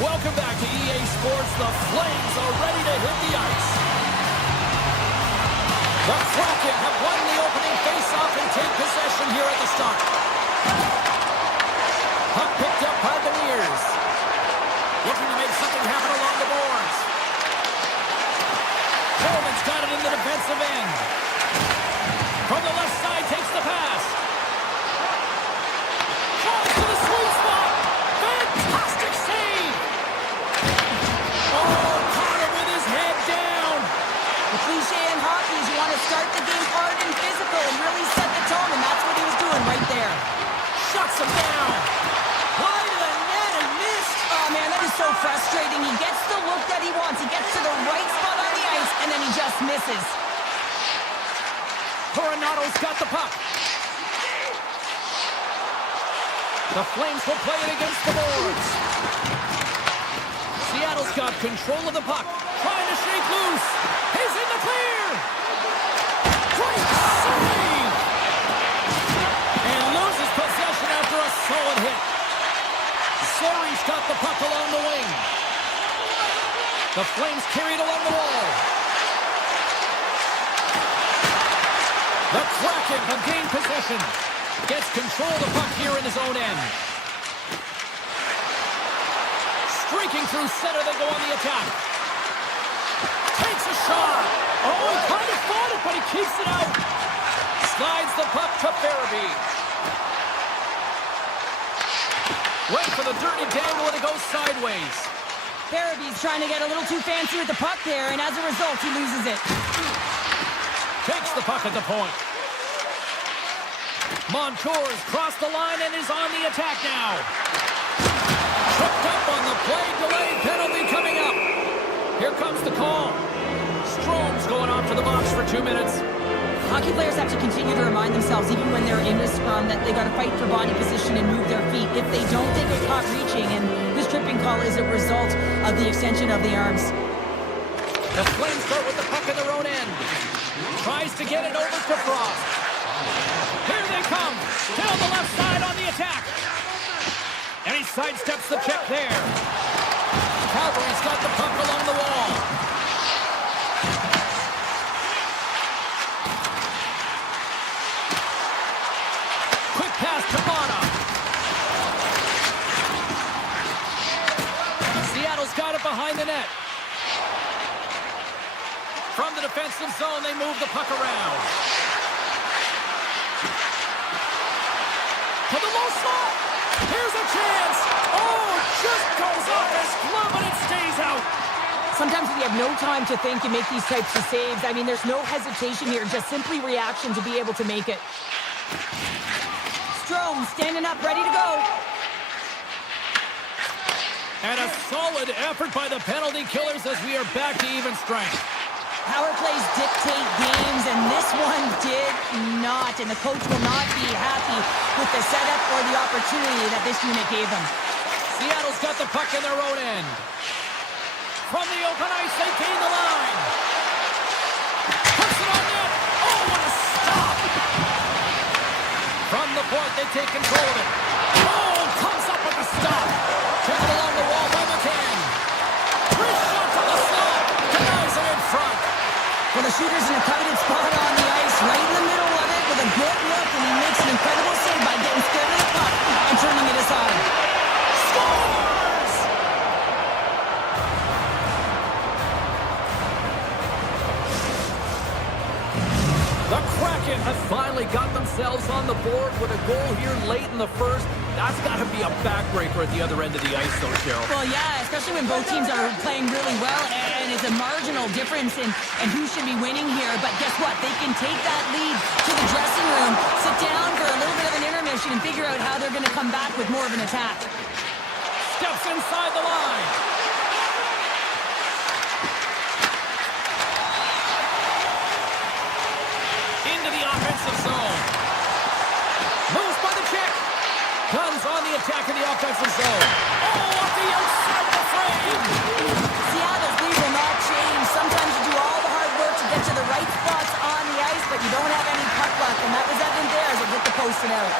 Welcome back to EA Sports. The Flames are ready to hit the ice. The Kraken have won the opening face-off and take possession here at the start. Puck picked up by the Beniers. Looking to make something happen along the boards. Coleman's got it in the defensive end. From the left side, takes the pass. Falls to the sweet spot. Fantastic save. Oh, caught him with his head down. The cliche in hockey is you want to start the game hard and physical and really set the tone, and that's what he was doing right there. Shuts him down. Wide of the net and missed. Oh, man, that is so frustrating. He gets the look that he wants. He gets to the right spot on the ice, and then he just misses. Coronato's got the puck. The Flames will play it against the boards. Seattle's got control of the puck. Trying to shake loose. He's in the clear. Great save. And loses possession after a solid hit. Sori's got the puck along the wing. The Flames carried along the wall. The Kraken have gained possession. Gets control of the puck here in his own end. Streaking through center, they go on the attack. Takes a shot. Oh, he kind of fought it, but he keeps it out. Slides the puck to Farabee. Wait for the dirty dangle, and it goes sideways. Farabee's trying to get a little too fancy with the puck there, and as a result, he loses it. Takes the puck at the point. Montour's crossed the line and is on the attack now. Tripped up on the play, delayed penalty coming up. Here comes the call. Strom's going off to the box for 2 minutes. Hockey players have to continue to remind themselves, even when they're in a scrum, that they got to fight for body position and move their feet. If they don't, they get caught reaching, and this tripping call is a result of the extension of the arms. The Flames start with the puck in their own end. Tries to get it over to Frost. Here they come. Down the left side on the attack. And he sidesteps the check there. Calgary's got the puck along the wall. Quick pass to Mata. Seattle's got it behind the net. From the defensive zone, they move the puck around. To the low slot. Here's a chance. Oh, just goes off his glove and it stays out. Sometimes when you have no time to think and make these types of saves, I mean, there's no hesitation here, just simply reaction to be able to make it. Strome standing up, ready to go. And a solid effort by the penalty killers as we are back to even strength. Power plays dictate games, and this one did not. And the coach will not be happy with the setup or the opportunity that this unit gave them. Seattle's got the puck in their own end. From the open ice, they gain the line. Puts it on net. Oh, what a stop. From the point, they take control of it. Oh, comes up with a stop. Taken along the wall by McCann. Chris shot from the slot. Denies it in front. Well, the shooter's in a coveted spot on the ice, right in the middle of it, with a good look, and he makes an incredible save by getting scared of the puck and turning it aside. Scores! The Kraken have finally got themselves on the board with a goal here late in the first. That's got to be a backbreaker at the other end of the ice, though, Cheryl. Well, yeah, especially when both teams are playing really well, and it's a marginal difference in who should be winning here. But guess what? They can take that lead to the dressing room, sit down for a little bit of an intermission, and figure out how they're going to come back with more of an attack. Steps inside the line. Into the offensive zone. Moves by the check. Guns on the attack in the offensive zone. Oh, off the outside of the frame. Seattle's lead will not change. Sometimes you do all the hard work to get to the right spots on the ice, but you don't have any puck luck, and that was evident there it out.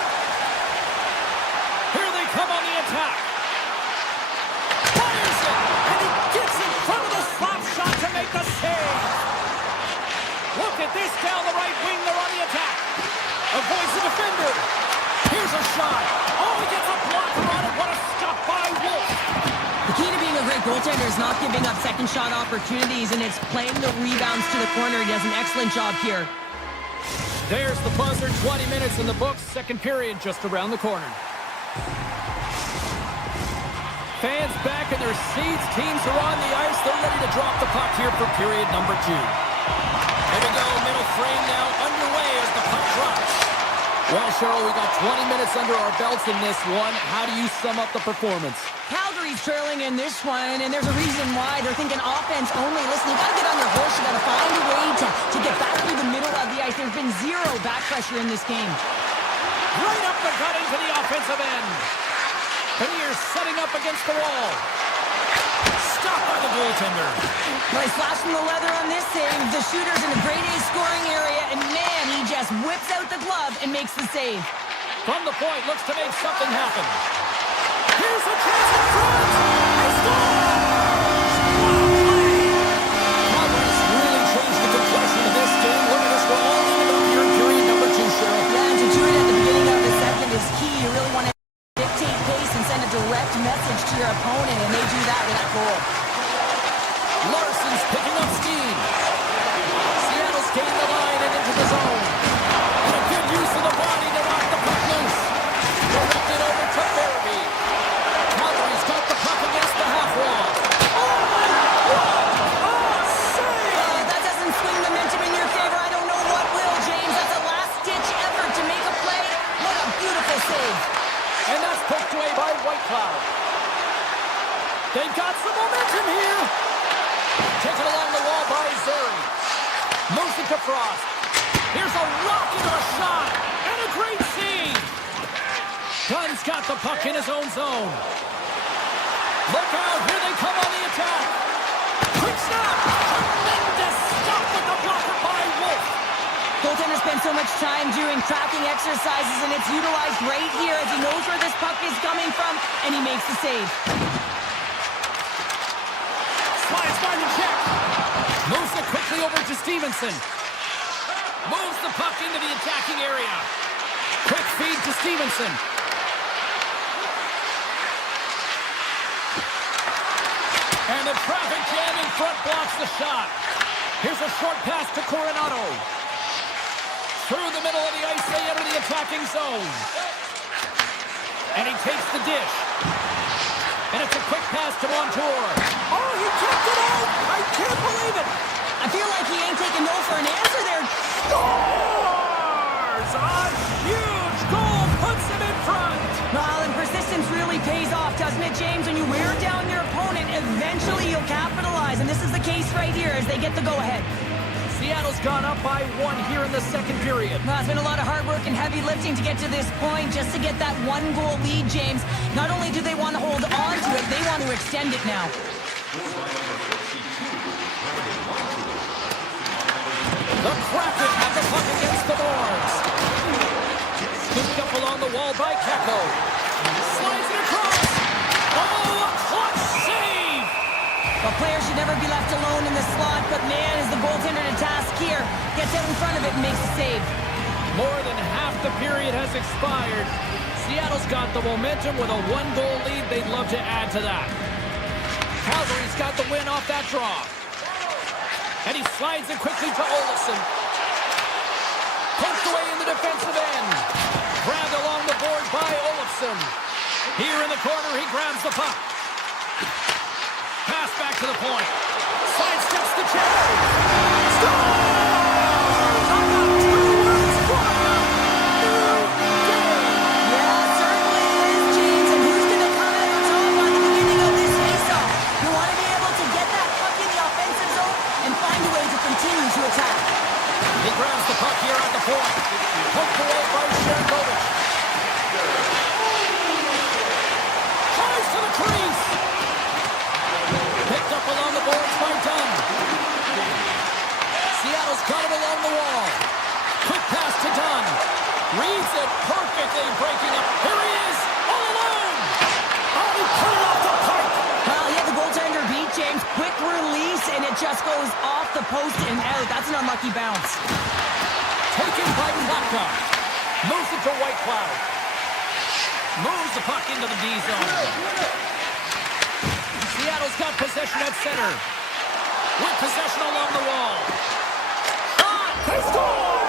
Here they come on the attack. Fires it, and he gets in front of the slap shot to make the save. Look at this down the right wing. They're on the attack. Avoids the defender. Here's a shot. Oh, he gets a blocker on it. What a stop by Wolf. The key to being a great goaltender is not giving up second shot opportunities, and it's playing the rebounds to the corner. He does an excellent job here. There's the buzzer. 20 minutes in the books. Second period just around the corner. Fans back in their seats. Teams are on the ice. They're ready to drop the puck here for period number 2. Here we go. Middle frame now underway as the puck drops. Well, Cheryl, we got 20 minutes under our belts in this one. How do you sum up the performance? Calgary's trailing in this one, and there's a reason why. They're thinking offense only. Listen, you got to get on their horse. You got to find a way to get back through the middle of the ice. There's been zero back pressure in this game. Right up the gut into the offensive end. And here's setting up against the wall. Stopped by the goaltender. Nice flash from the leather on this save. The shooter's in a grade A scoring area, and man, he just whips out the glove and makes the save. From the point, looks to make something happen. Here's a chance in front. He scores! Cowboys really changed the complexion of this game. Look at this. We're all in it up here in period number 2, Cheryl. Yeah, and to do it at the beginning of the second is key. You really want to dictate pace and send a direct message to your opponent, and they do that with that goal. Larson's picking up steam. Seattle's gained the line and into the zone. And a good use of the body to knock the puck loose. Directed over to Fairby. Calgary's got the puck against the half wall. Oh, my God! Oh, save! That doesn't swing momentum in your favor. I don't know what will, James. That's a last-ditch effort to make a play. What a beautiful save. And that's poked away by Whitecloud. They've got some momentum here. Taken along the wall by Zuri. Moves it to Frost. Here's a rocket of a shot. And a great save. Gunn's got the puck in his own zone. Look out. Here they come on the attack. Quick snap. Tremendous stop with the blocker by Wolf. Goaltender spends so much time doing tracking exercises, and it's utilized right here as he knows where this puck is coming from, and he makes the save. Slides by the check. Moves it quickly over to Stevenson. Moves the puck into the attacking area. Quick feed to Stevenson. And the traffic jam in front blocks the shot. Here's a short pass to Coronado. Through the middle of the ice, they enter the attacking zone. And he takes the dish. And it's a quick pass to Montour. Oh, he kicked it out! I can't believe it! I feel like he ain't taking no for an answer there. Scores! A huge goal puts him in front! Well, and persistence really pays off, doesn't it, James? When you wear down your opponent, eventually you'll capitalize. And this is the case right here as they get the go-ahead. Seattle's gone up by 1 here in the second period. Well, it's been a lot of hard work and heavy lifting to get to this point, just to get that 1-goal lead, James. Not only do they want to hold on to it, they want to extend it now. The Kraken have the puck against the boards. Scooped up along the wall by Keko. Slides it across. Oh, a clutch save! Well, players should never be left alone in the slot, but man, is the goaltender to task here. Gets out in front of it and makes a save. More than half the period has expired. Seattle's got the momentum with a 1-goal lead. They'd love to add to that. Calgary's got the win off that draw. And he slides it quickly to Olofsson. Poked away in the defensive end. Grabbed along the board by Olofsson. Here in the corner, he grabs the puck. Pass back to the point. Sidesteps the check. Scores! On the 2 words for you. Yeah, certainly is, James. And who's going to come out on top on the beginning of this faceoff? You want to be able to get that puck in the offensive zone and find a way to continue to attack. He grabs the puck here at the point. Poked away by Shergovic. Tries to the crease. Picked up along the boards by Dunn. post and out. That's an unlucky bounce. Taken by Waka. Moves it to White Cloud. Moves the puck into the D zone. Seattle's got possession at center. With possession along the wall. Shot! They score!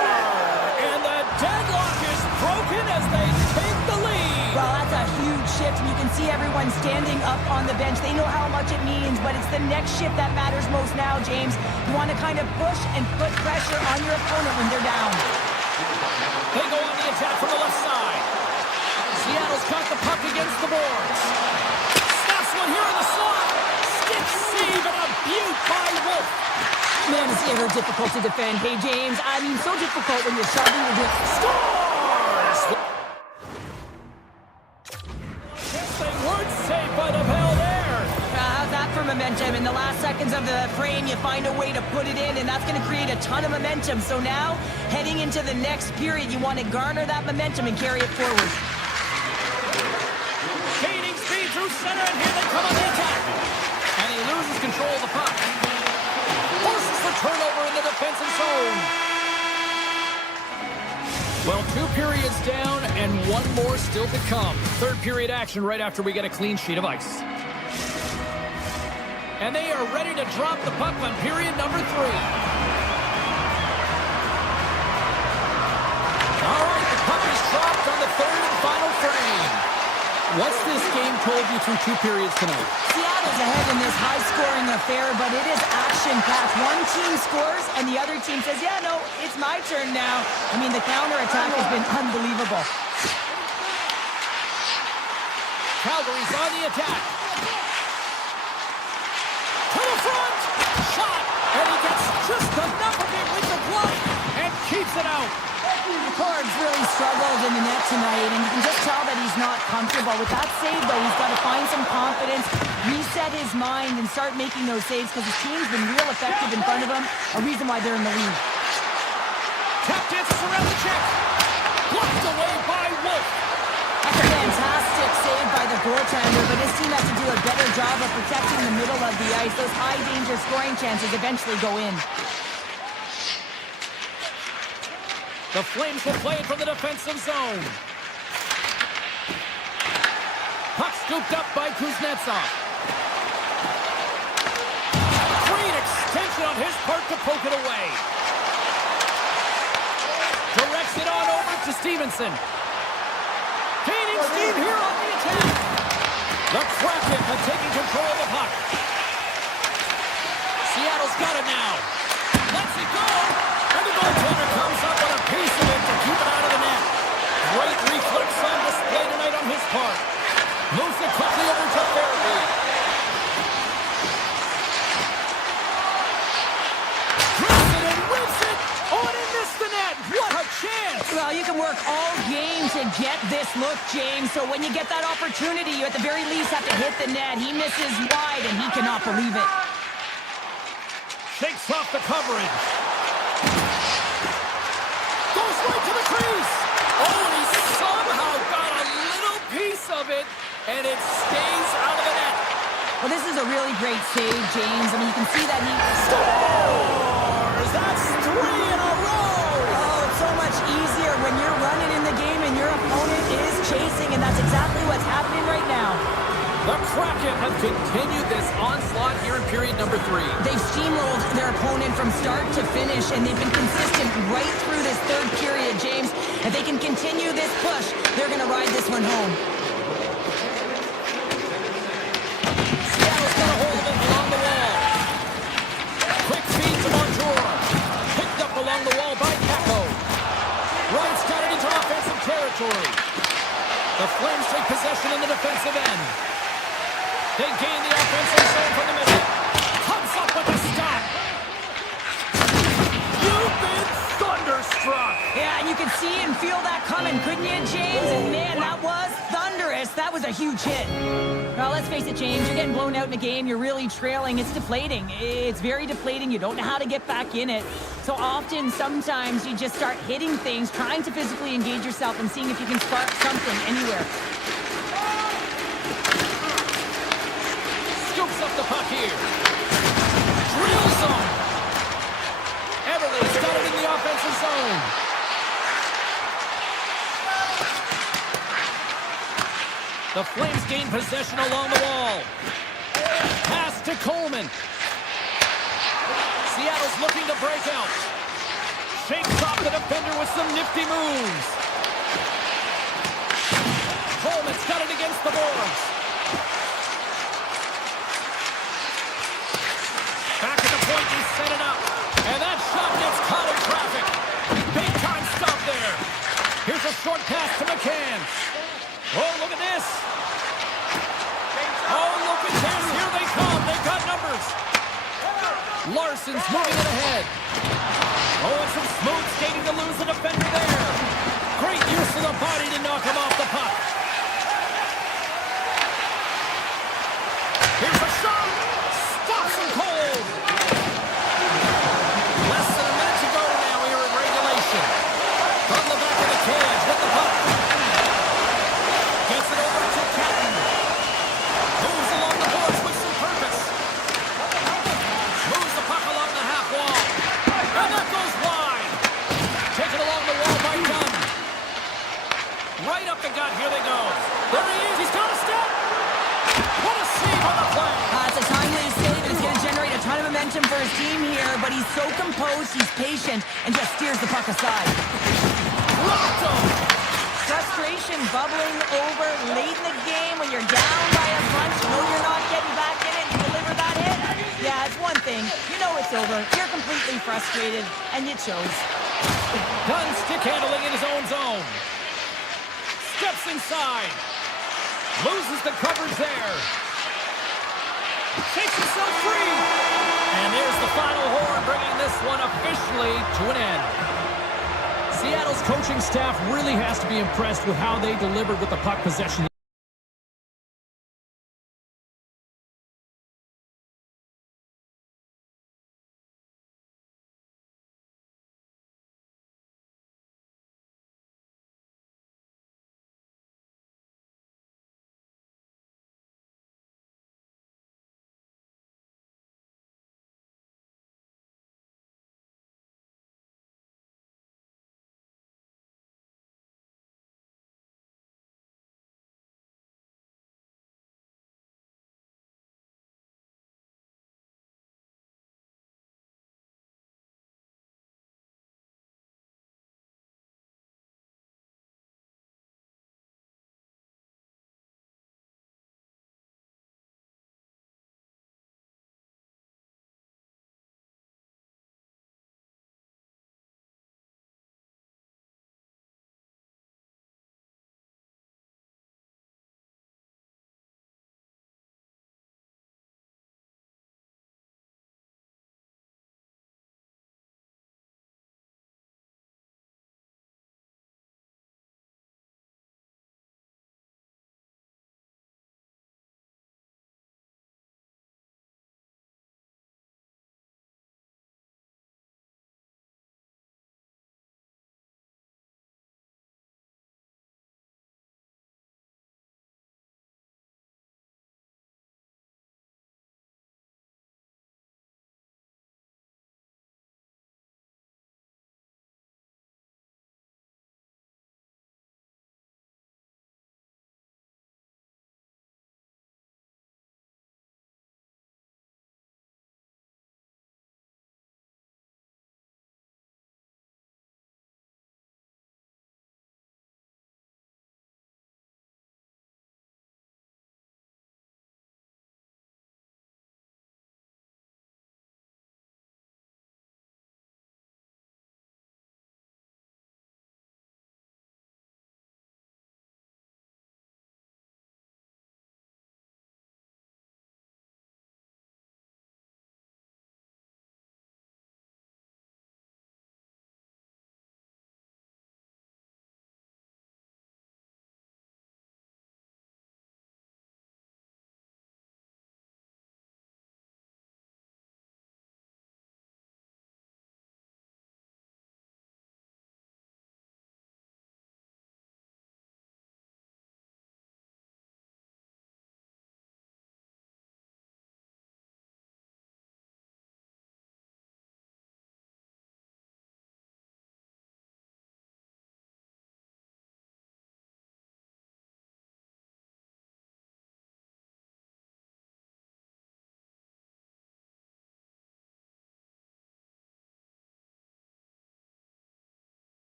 And the deadlock is broken as they take the lead. Well, that's a huge shift, and you can see everyone standing up on the bench. They know how much it means, but it's the next shift that matters most now, James. You want to kind of push and put pressure on your opponent when they're down. They go on the attack from the left side. Seattle's got the puck against the boards. Snaps one here in the slot. Stick save and a beaut by Wolf. Man, it's ever difficult to defend. Hey, James, I mean, so difficult when you're shoving, you're doing... Scores! Guess they weren't safe by the bell there. How's that for momentum? In the last seconds of the frame, you find a way to put it in, and that's going to create a ton of momentum. So now, heading into the next period, you want to garner that momentum and carry it forward. Gaining speed through center, and here they come on the attack. And he loses control of the puck. Forces the turnover in the defensive zone. Well, 2 periods down and 1 more still to come. Third period action right after we get a clean sheet of ice. And they are ready to drop the puck on period number 3. All right, the puck is dropped on the third and final frame. What's this game told you through 2 periods tonight? Seattle's ahead in this high-scoring affair, but it is action-packed. One team scores, and the other team says, yeah, no, it's my turn now. I mean, the counter-attack has been unbelievable. Calgary's on the attack. To the front! Shot! And he gets just enough of it with the glove and keeps it out. Cord's really struggled in the net tonight, and you can just tell that he's not comfortable. With that save, though, he's got to find some confidence, reset his mind, and start making those saves because his team's been real effective in front of him, a reason why they're in the lead. Tap dances around the check. Blocked away by Wolf. That's a fantastic save by the goaltender, but his team has to do a better job of protecting the middle of the ice. Those high-danger scoring chances eventually go in. The Flames will play it from the defensive zone. Puck scooped up by Kuznetsov. Great extension on his part to poke it away. Directs it on over to Stevenson. Gaining steam here on the attack. The Kraken have taken control of the puck. Seattle's got it now. Lets it go. And the goaltender comes up with a piece of it to keep it out of the net. Great reflex on display tonight on his part. Moves it quickly over to Fairby. Drives it and whips it. Oh, and it missed the net. What a chance. Well, you can work all game to get this look, James. So when you get that opportunity, you at the very least have to hit the net. He misses wide, and he cannot believe it. Shakes off the coverage. Goes right to the crease. Oh, and he somehow got a little piece of it, and it stays out of the net. Well, this is a really great save, James. I mean, you can see that he scores. That's 3 in a row. Oh, it's so much easier when you're running in the game and your opponent is chasing, and that's exactly what's happening right now. The Kraken have continued this onslaught here in period number 3. They've steamrolled their opponent from start to finish, and they've been consistent right through this third period, James. If they can continue this push, they're going to ride this one home. Seattle's got a hold of it along the wall. Quick feed to Montour. Picked up along the wall by Kakko. Wright's got it into offensive territory. The Flames take possession in the defensive end. They gain the offensive zone from the middle. Comes up with a stop. You've been thunderstruck. Yeah, and you can see and feel that coming, couldn't you, James? And man, that was thunderous. That was a huge hit. Well, let's face it, James, you're getting blown out in a game. You're really trailing. It's deflating. It's very deflating. You don't know how to get back in it. So often, sometimes you just start hitting things, trying to physically engage yourself and seeing if you can spark something anywhere. Scoops up the puck here. Drills him. Everly's got it in the offensive zone. The Flames gain possession along the wall. Pass to Coleman. Seattle's looking to break out. Shakes off the defender with some nifty moves. Coleman's got it against the boards. Back at the point, he set it up. And that shot gets caught in traffic. Big time stop there. Here's a short pass to McCann. Oh, look at this. Oh, look at this. Here they come. They've got numbers. Larson's moving it ahead. Oh, and some smooth skating to lose the defender there. Great use of the body to knock him off the puck. Here's a shot. Stops him cold. Less than a minute to go now here in regulation. From the back of the cage with the puck. Gets it over to Catton. Moves along the boards with some purpose. Moves the puck along the half wall. And that goes wide. Taken along the wall by Dunn. Right up the gut. Here they go. There he is. He's got a step. What a save on the play. It's a timely save, and it's going to generate a ton of momentum for his team here, but he's so composed, he's patient, and just steers the puck aside. Rocked him. Frustration bubbling over late in the game when you're down by a bunch. You know you're not getting back in it. You deliver that hit. Yeah, it's one thing. You know it's over. You're completely frustrated, and it shows. Dunn stick handling in his own zone. Steps inside. Loses the coverage there. Takes himself free. And there's the final horn, bringing this one officially to an end. Seattle's coaching staff really has to be impressed with how they delivered with the puck possession.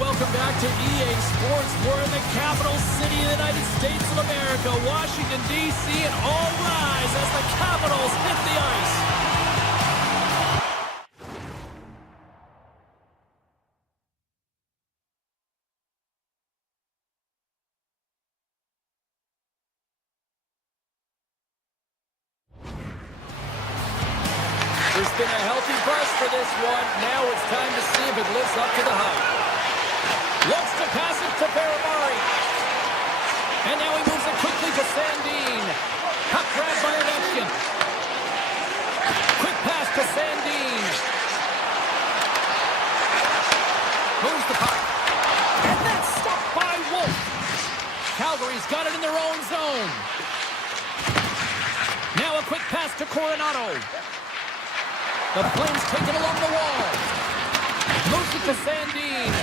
welcome back to EA Sports. We're in the capital city of the United States of America, Washington, D.C., and all rise as the Capitals hit the ice. There's been a healthy buzz for this one. Now it's time to see if it lives up to the hype. Looks to pass it to Baramari. And now he moves it quickly to Sandin. Puck grabbed by Ovechkin. Quick pass to Sandin. Moves the puck. And that's stopped by Wolf. Calgary's got it in their own zone. Now a quick pass to Coronado. The Flames take it along the wall. Moves it to Sandin.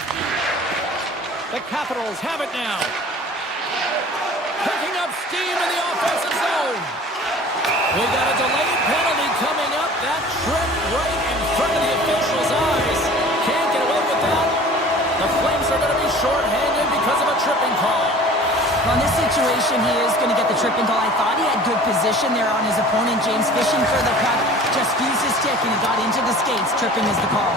The Capitals have it now. Picking up steam in the offensive zone. We got a delayed penalty coming up. That trip right in front of the officials' eyes. Can't get away with that. The Flames are going to be shorthanded because of a tripping call. Well, in this situation, he is going to get the tripping call. I thought he had good position there on his opponent. James fishing for the puck. Just used his stick and he got into the skates. Tripping is the call.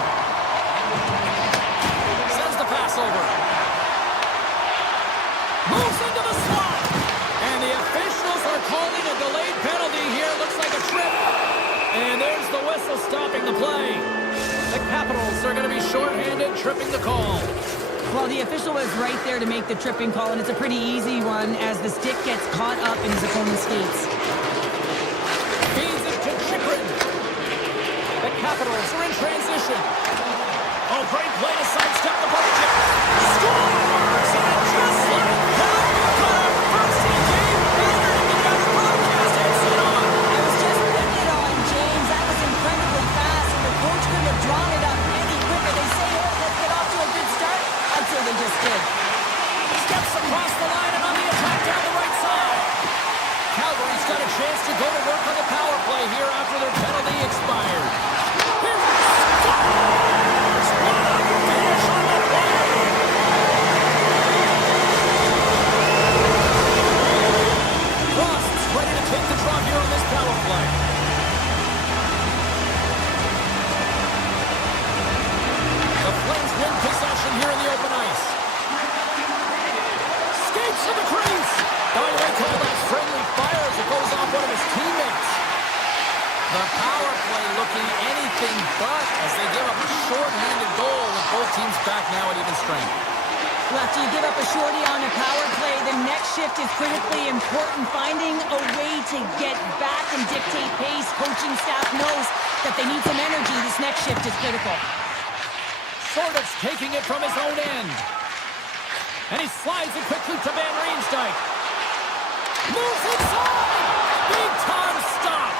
Sends the pass over. Moves into the slot. And the officials are calling a delayed penalty here. Looks like a trip. And there's the whistle stopping the play. The Capitals are going to be shorthanded, tripping the call. Well, the official was right there to make the tripping call, and it's a pretty easy one as the stick gets caught up in his opponent's skates. Feeds it to Chikrin. The Capitals are in transition. Oh, great play to sidestep the puck. Scores! And just like that, we've got our first game winner in the broadcast headset on. I was just putting it on, James. That was incredibly fast, and the coach couldn't have drawn it up any quicker. They say, oh, let's get off to a good start. I'd say they just did. Steps across the line and on the attack down the right side. Calgary's got a chance to go to work on the power play here after their penalty expired. Here's the scores! What a finish on the play! Frost's ready to take the draw here on this power play. The Flames win possession here in the open ice. Skates to the crease. By the way, call that friendly fire as it goes off one of his teammates. The power play looking anything but as they give up a short-handed goal with both teams back now at even strength. Well, after you give up a shorty on a power play, the next shift is critically important. Finding a way to get back and dictate pace. Coaching staff knows that they need some energy. This next shift is critical. Sorda's taking it from his own end. And he slides it quickly to Van Riemsdyk. Moves inside! Big time stop!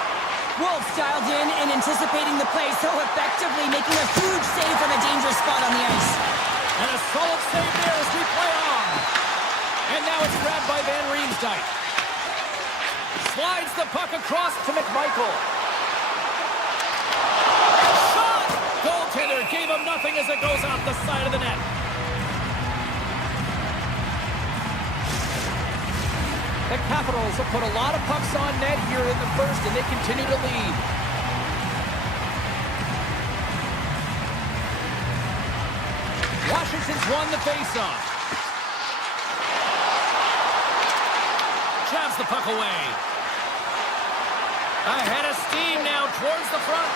Wolf dialed in and anticipating the play so effectively, making a huge save from a dangerous spot on the ice. And a solid save there as we play on. And now it's grabbed by Van Riemsdyk. Slides the puck across to McMichael. Shot! Goaltender gave him nothing as it goes off the side of the net. The Capitals have put a lot of pucks on net here in the first, and they continue to lead. Washington's won the faceoff. Jabs the puck away. Ahead of steam now towards the front.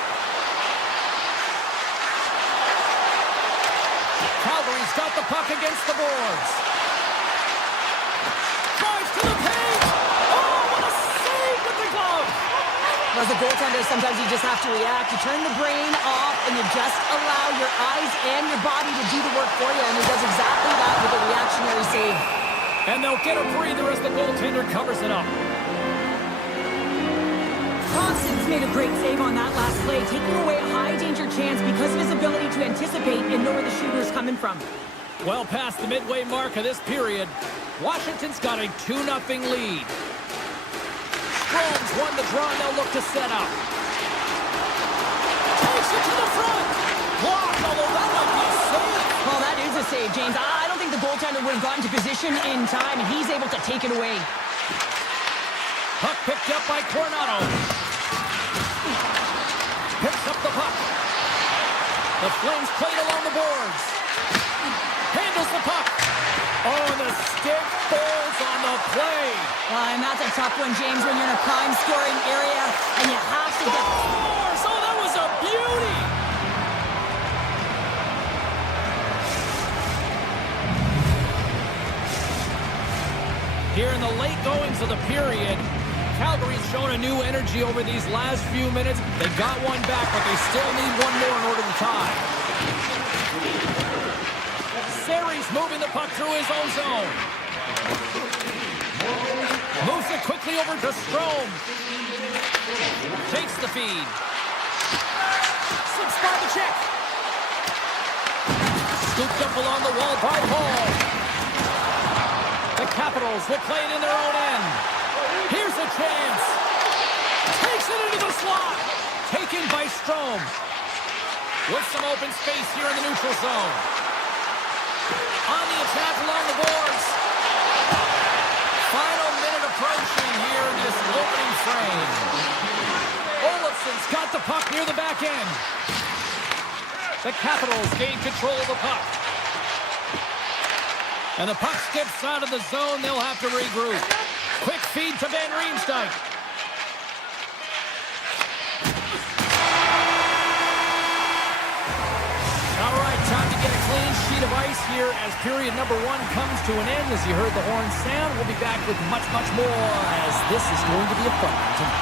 Calgary's got the puck against the boards. Drives to the paint. Oh, what a save with the glove. As a goaltender, sometimes you just have to react. You turn the brain off and you just allow your eyes and your body to do the work for you, and he does exactly that with a reactionary save. And they'll get a breather as the goaltender covers it up. Thompson's made a great save on that last play, taking away a high-danger chance because of his ability to anticipate and know where the shooter's coming from. Well past the midway mark of this period, Washington's got a 2-0 lead. Strome's won the draw, and they'll look to set up. Takes it to the front. Blocked, although that might be a save. Well, that is a save, James. I don't think the goaltender would have gotten to position in time, and he's able to take it away. Puck picked up by Coronado. Picks up the puck. The Flames played along the boards. Handles the puck. Oh, and the stick falls on the play. And that's a tough one, James, when you're in a prime scoring area, and you have to get... Oh, that was a beauty. Here in the late goings of the period, Calgary's shown a new energy over these last few minutes. They got one back, but they still need one more in order to tie. Seri's moving the puck through his own zone. Moves it quickly over to Strome. Takes the feed. Slips by the check. Scooped up along the wall by Hall. The Capitals will play it in their own end. Here's a chance. Takes it into the slot. Taken by Strome. With some open space here in the neutral zone. On the attack along the boards. Final minute approaching here in this opening frame. Olofsson's got the puck near the back end. The Capitals gain control of the puck. And the puck skips out of the zone. They'll have to regroup. Quick feed to Van Riemsdyk. All right, time to get a clean sheet of ice here as period number 1 comes to an end. As you heard the horn sound, we'll be back with much, much more as this is going to be a fun one tonight.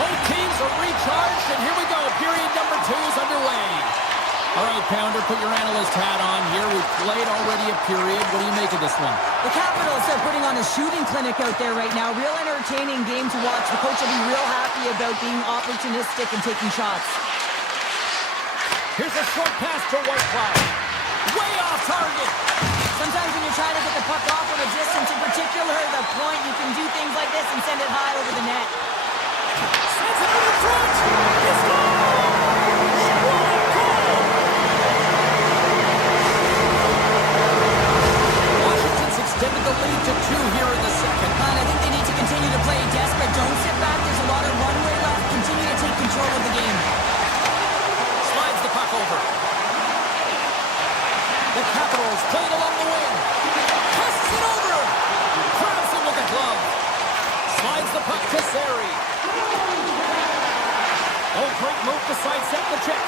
Both teams are recharged, and here we go. Period number 2 is underway. All right, Pounder, put your analyst hat on here. We've played already a period. What do you make of this one? The Capitals are putting on a shooting clinic out there right now. Real entertaining game to watch. The coach will be real happy about being opportunistic and taking shots. Here's a short pass to Whitecloud. Way off target. Sometimes when you're trying to get the puck off from a distance, in particular the point, you can do things like this and send it high over the net. Sends it out in front. It's gone. Extended the lead to 2 here in the second. And I think they need to continue to play desperate. Don't sit back. There's a lot of runway left. Continue to take control of the game. Slides the puck over. The Capitals played along the wing. Passes it over. Grabs him with a glove. Slides the puck to Seri. Oh, great move to sidestep the check.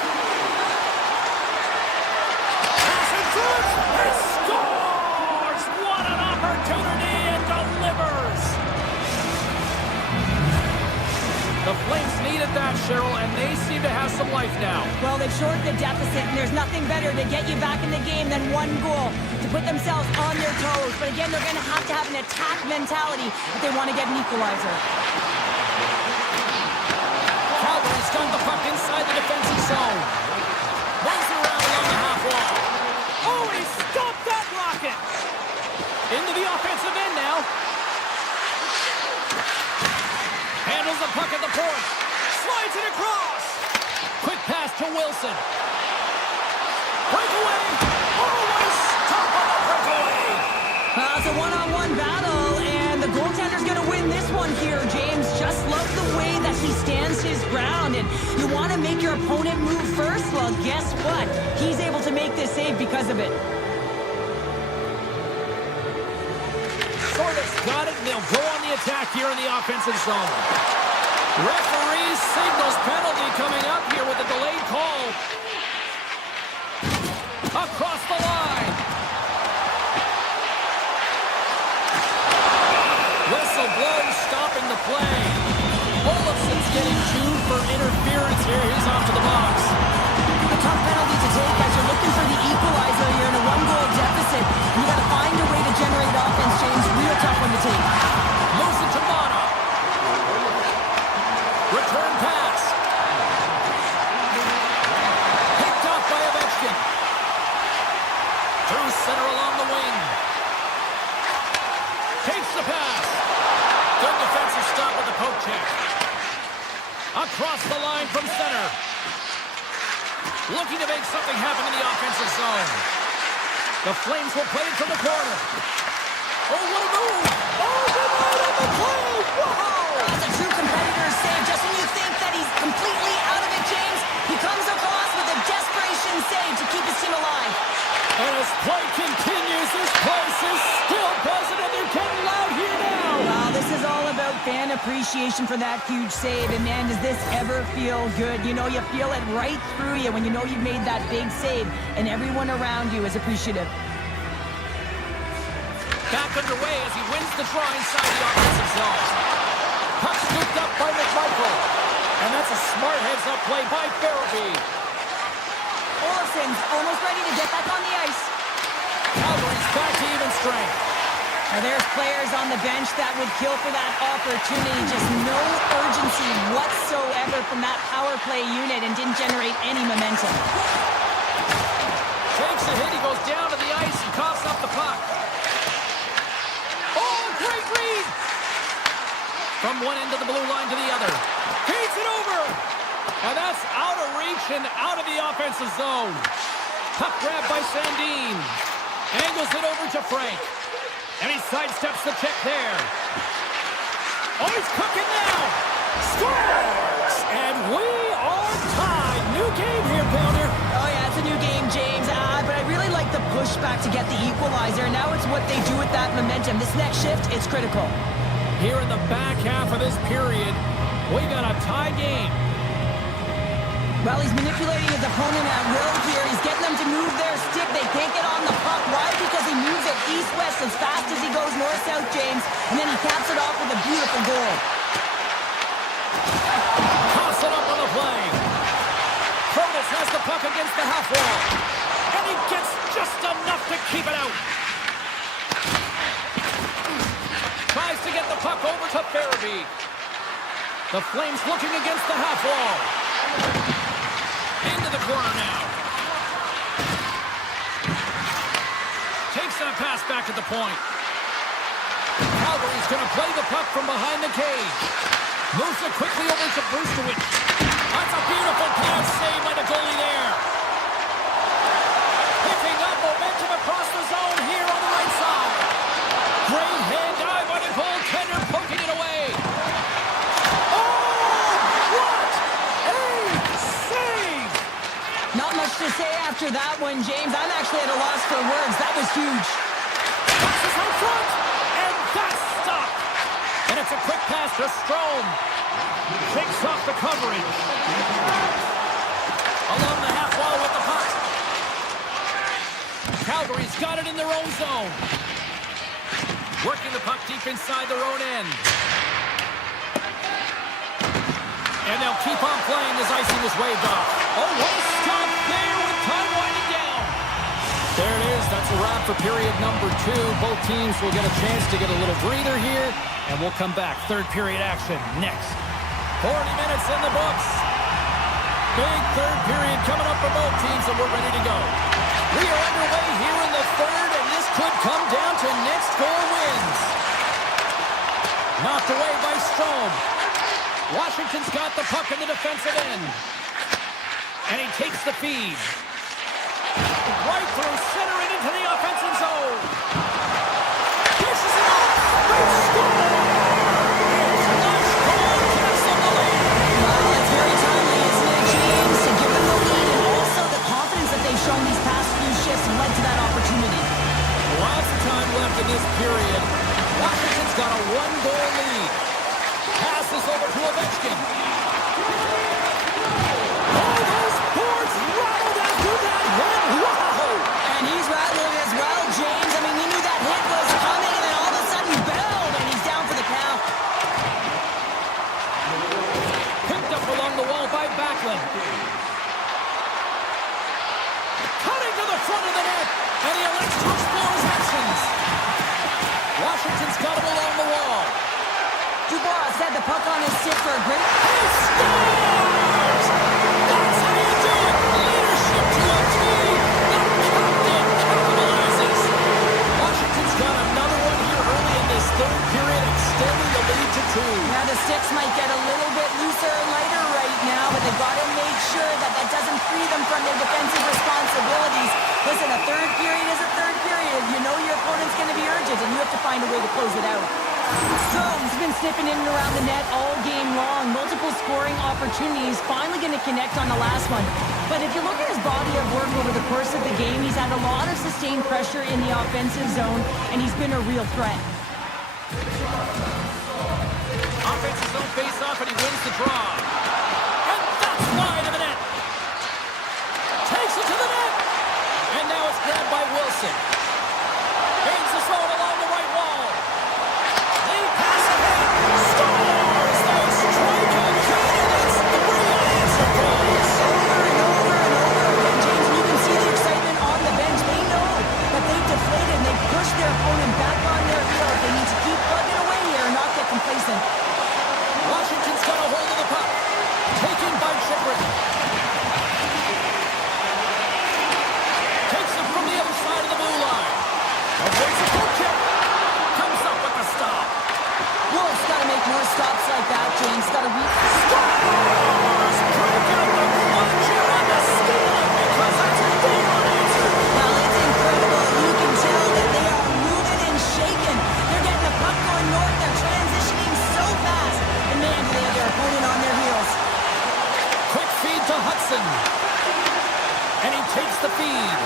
Pass in front. He scores! Opportunity and delivers. The Flames needed that, Cheryl, and they seem to have some life now. Well, they've shortened the deficit, and there's nothing better to get you back in the game than one goal to put themselves on their toes. But again, they're going to have an attack mentality if they want to get an equalizer. Calgary's got the puck inside the defensive zone. Runs around along the half wall. Oh, he stopped that rocket! Into the offensive end now. Handles the puck at the point. Slides it across. Quick pass to Wilson. Breakaway. Oh, what a stop on the breakaway. It's a one-on-one battle, and the goaltender's going to win this one here, James. Just love the way that he stands his ground, and you want to make your opponent move first? Well, guess what? He's able to make this save because of it. Got it, and they'll go on the attack here in the offensive zone. Referee signals penalty coming up here with a delayed call. Across the line. Whistle blows, stopping the play. Olofsson's getting 2 for interference here. He's off to the box. A tough penalty to take as you're looking for the equalizer here in a 1-goal deficit. You got to find a way to generate offense, James. Real tough one to take. Moves it to Mana. Return pass. Picked off by Ovechkin. Through center along the wing. Takes the pass. Good defensive stop with the poke check. Across the line from center. looking to make something happen in the offensive zone. The Flames will play it from the corner. Oh, what a move! Oh, denied on the play! Whoa! That's a true competitor's save. Just when you think that he's completely out of it, James, he comes across with a desperation save to keep his team alive. And as play continues, this place is still buzzing, and they're getting loud here now. Wow, this is all about fan appreciation for that huge save. And man, does this ever feel good? You know, you feel it right through you when you know you've made that big save, and everyone around you is appreciative. Back underway as he wins the draw inside the offensive zone. Puck scooped up by McMichael. And that's a smart heads-up play by Farabee. Olafson's almost ready to get back on the ice. Calgary's back to even strength. Now there's players on the bench that would kill for that opportunity. Just no urgency whatsoever from that power play unit and didn't generate any momentum. Takes a hit, he goes down to the ice and coughs up the puck. Oh, great read! From one end of the blue line to the other. Feeds it over! And that's out of reach and out of the offensive zone. Puck grab by Sandin. Angles it over to Frank. And he sidesteps the check there. Oh, he's cooking now! Scores! And we are tied. New game here, Pounder. Oh yeah, it's a new game, James. But I really like the pushback to get the equalizer. Now it's what they do with that momentum. This next shift, it's critical. Here in the back half of this period, we got a tie game. Well, he's manipulating his opponent at will here. He's getting them to move their stick. They can't get on the puck. Why? Because he moves it east-west as fast as he goes north-south, James. And then he caps it off with a beautiful goal. Toss it up on the play. Protas has the puck against the half wall. And he gets just enough to keep it out. Tries to get the puck over to Farabee. The Flames looking against the half wall. Into the corner now. Takes that pass back at the point. Calgary's going to play the puck from behind the cage. Moves it quickly over to Brustowicz. That's a beautiful pass save by the goalie there. Picking up momentum across the zone here on the right side. Great hand dive by the goaltender, poking it away. Not much to say after that one, James. I'm actually at a loss for words. That was huge. Passes out front, and that's stopped. And it's a quick pass to Strome. Shakes off the coverage. Along the half wall with the puck. Calgary's got it in their own zone. Working the puck deep inside their own end. And they'll keep on playing as icing is waved off. Oh, what a stop there with time winding down. There it is. That's a wrap for period number 2. Both teams will get a chance to get a little breather here, and we'll come back. Third period action next. 40 minutes in the books. Big third period coming up for both teams, and we're ready to go. We are underway here in the third, and this could come down to next goal wins. Knocked away by Strome. Washington's got the puck in the defensive end. And he takes the feed. Right through center and into the offensive zone. Dishes it off. Great score! It's nice goal. Cancel the lead. Well, it's very timely, isn't it, James? To give them the lead and also the confidence that they've shown these past few shifts led to that opportunity. Lots of time left in this period. Washington's got a 1-goal lead. Passes over to Ovechkin. Oh, those boards rattled after that hit. Wow! And he's rattling as well, James. I mean, he knew that hit was coming, and then all of a sudden, belled, and he's down for the count. Picked up along the wall by Backlund. Cutting to the front of the net, and he elects to explore his actions. Washington's got him along the wall. Dubois had the puck on his stick for a great... He scores! on their defensive responsibilities. Listen, a third period is a third period. You know your opponent's going to be urgent, and you have to find a way to close it out. Strome's been sniffing in and around the net all game long. Multiple scoring opportunities. Finally going to connect on the last one. But if you look at his body of work over the course of the game, he's had a lot of sustained pressure in the offensive zone, and he's been a real threat. Offensive zone face-off, and he wins the draw. And that's wide of the net. Takes it to the net. And now it's grabbed by Wilson. Gains the zone along the right wall. Lead pass ahead. Scores! They strike again, and it's 3 unanswered goals. Over and over and over again, James, and you can see the excitement on the bench. They know that they've deflated and they've pushed their opponent back on their heels. They need to keep plugging away here and not get complacent. Washington's got a hold of the puck. Taken by Chikrin. Takes it from the other side of the blue line. Avoids a goal kick. Comes up with the stop. Wolves got to make more stops like that, James. Got to Scores! Break out the plunger and the stealing because that's a goal unanswered. Well, it's incredible. You can tell that they are moving and shaking. They're getting the puck going north. They're transitioning so fast. And man, do they have their opponent on their heels. Quick feed to Hudson. And he takes the feed.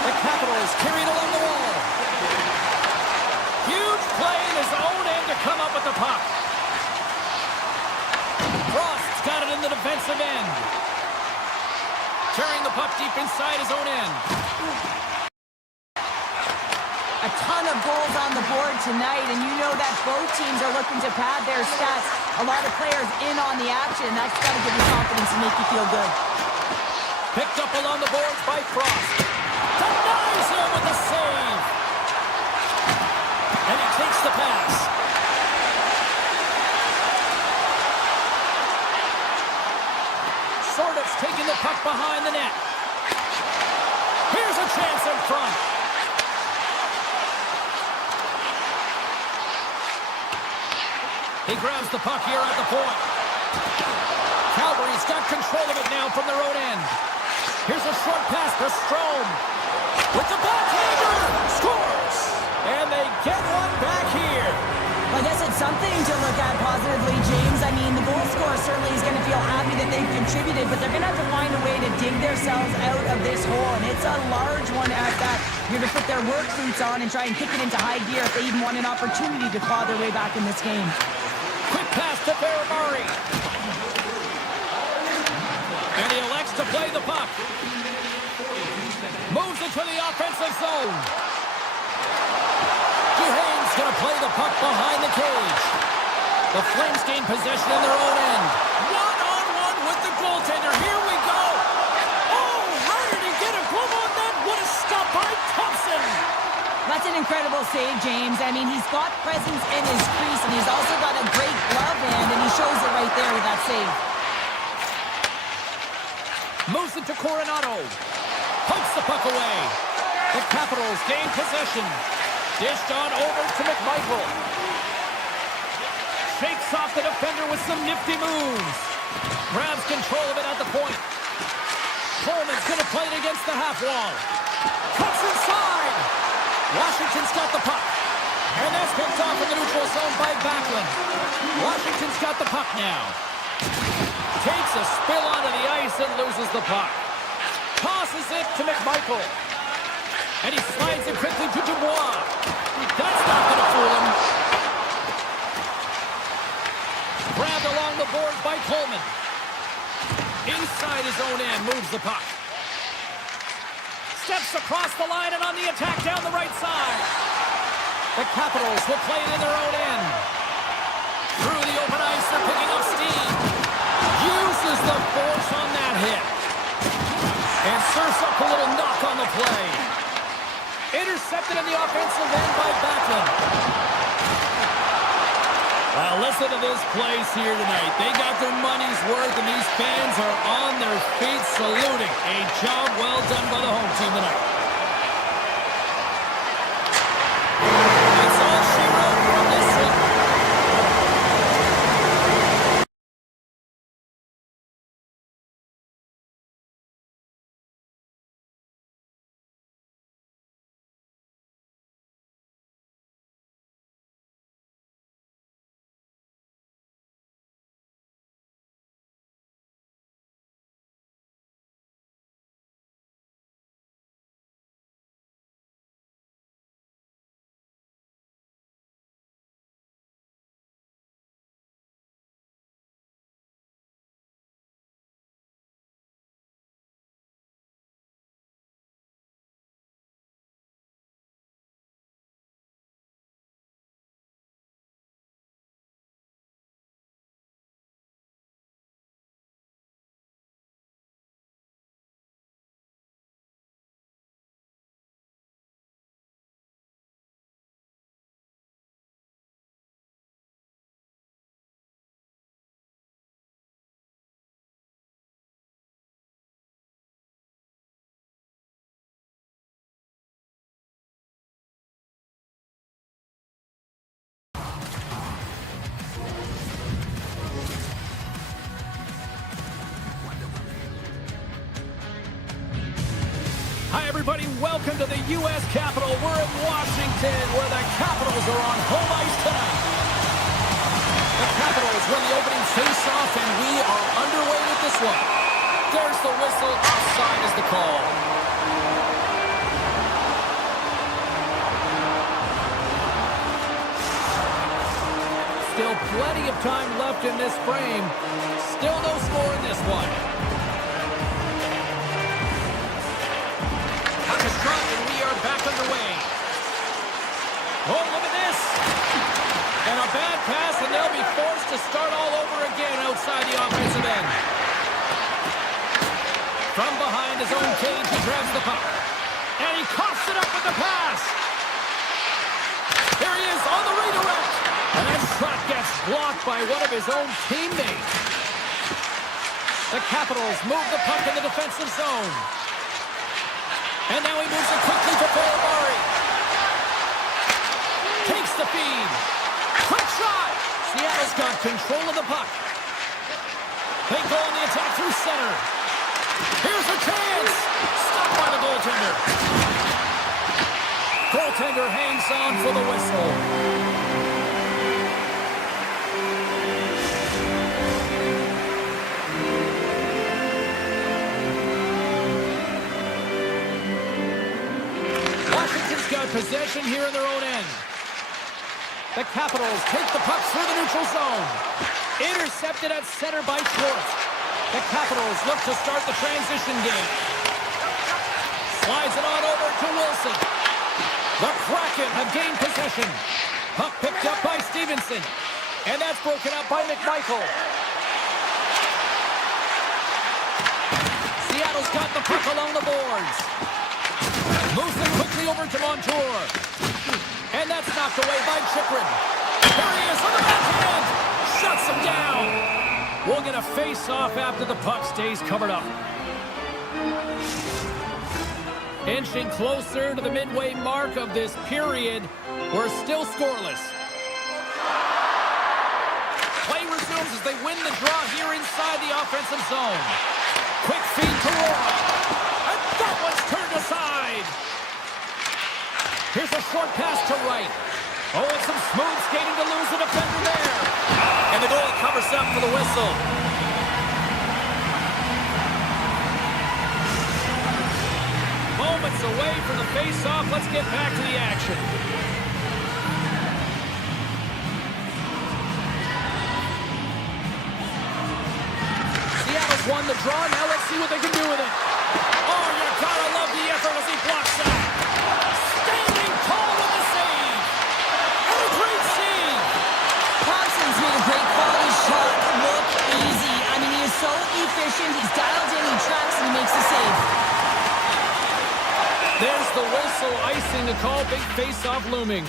The Capitals carried along the wall. Huge play in his own end to come up with the puck. Frost's got it in the defensive end. Carrying the puck deep inside his own end. A ton of goals on the board tonight, and you know that both teams are looking to pad their stats. A lot of players in on the action. That's got to give you confidence and make you feel good. Picked up along the boards by Frost. Denies him with the save. And he takes the pass. Sorda's taking the puck behind the net. Here's a chance in front. He grabs the puck here at the point. Calgary's got control of it now from their own end. Here's a short pass to Strome. With the backhander! Scores! And they get one back here. I guess it's something to look at positively, James. I mean, the goal scorer certainly is going to feel happy that they've contributed, but they're going to have to find a way to dig themselves out of this hole, and it's a large one at that. You're going to put their work boots on and try and kick it into high gear if they even want an opportunity to claw their way back in this game. Quick pass to Ferrari. And he elects to play the puck. Moves it to the offensive zone. Duhane's going to play the puck behind the cage. The Flames gain possession in their own end. One-on-one with the goaltender. Here we go. Oh, where did he get a glove on that? What a stop by Thompson. That's an incredible save, James. I mean, he's got presence in his crease, and he's also got a great glove hand, and he shows it right there with that save. Moves it to Coronado. Pumps the puck away. The Capitals gain possession. Dished on over to McMichael. Shakes off the defender with some nifty moves. Grabs control of it at the point. Coleman's going to play it against the half wall. Cuts inside. Washington's got the puck. And that's picked off in the neutral zone by Backlund. Washington's got the puck now. Takes a spill onto the ice and loses the puck. Tosses it to McMichael. And he slides it quickly to Dubois. That's not going to fool him. Grabbed along the board by Coleman. Inside his own end, moves the puck. Steps across the line and on the attack down the right side. The Capitals will play it in their own end. Through the open ice, they're picking up steam. Uses the force on that hit. And serves up a little knock on the play. Intercepted in the offensive end by Backlund. Well, listen to this place here tonight. They got their money's worth, and these fans are on their feet saluting. A job well done by the home team tonight. everybody. Welcome to the U.S. Capitol. We're in Washington, where the Capitals are on home ice tonight. The Capitals win the opening face-off, and we are underway with this one. There's the whistle. Offside is the call. Still plenty of time left in this frame. Still no score in this one. Puck is dropped, and we are back underway. Oh, look at this. And a bad pass, and they'll be forced to start all over again outside the offensive end. From behind his own cage, he grabs the puck. And he coughs it up with the pass. Here he is on the redirect. And that shot gets blocked by one of his own teammates. The Capitals move the puck in the defensive zone. And now he moves it quickly to Ferrari. Takes the feed. Quick shot. Seattle's got control of the puck. They go on the attack through center. Here's a chance. Stopped by the goaltender. Goaltender hangs on for the whistle. Washington's got possession here in their own end. The Capitals take the puck through the neutral zone. Intercepted at center by Schwartz. The Capitals look to start the transition game. Slides it on over to Wilson. The Kraken have gained possession. Puck picked up by Stevenson. And that's broken up by McMichael. Seattle's got the puck along the boards. Moves it quickly over to Montour. And that's knocked away by Chychrun. There he is on the backhand. Shuts him down. We'll get a face-off after the puck stays covered up. Inching closer to the midway mark of this period. We're still scoreless. Play resumes as they win the draw here inside the offensive zone. Quick feed to Roy. And that one's turned aside. Here's a short pass to right. Oh, and some smooth skating to lose the defender there. And the goalie covers up for the whistle. Moments away from the face-off. Let's get back to the action. Seattle's won the draw. Now let's see what they can do with it. Oh, you gotta love the effort as he blocks that. Standing tall with the save. And a great save. Thompson's made a great quality shot look easy. I mean, he is so efficient. He's dialed in, he tracks, and he makes the save. There's the whistle, icing the call. Big face-off looming.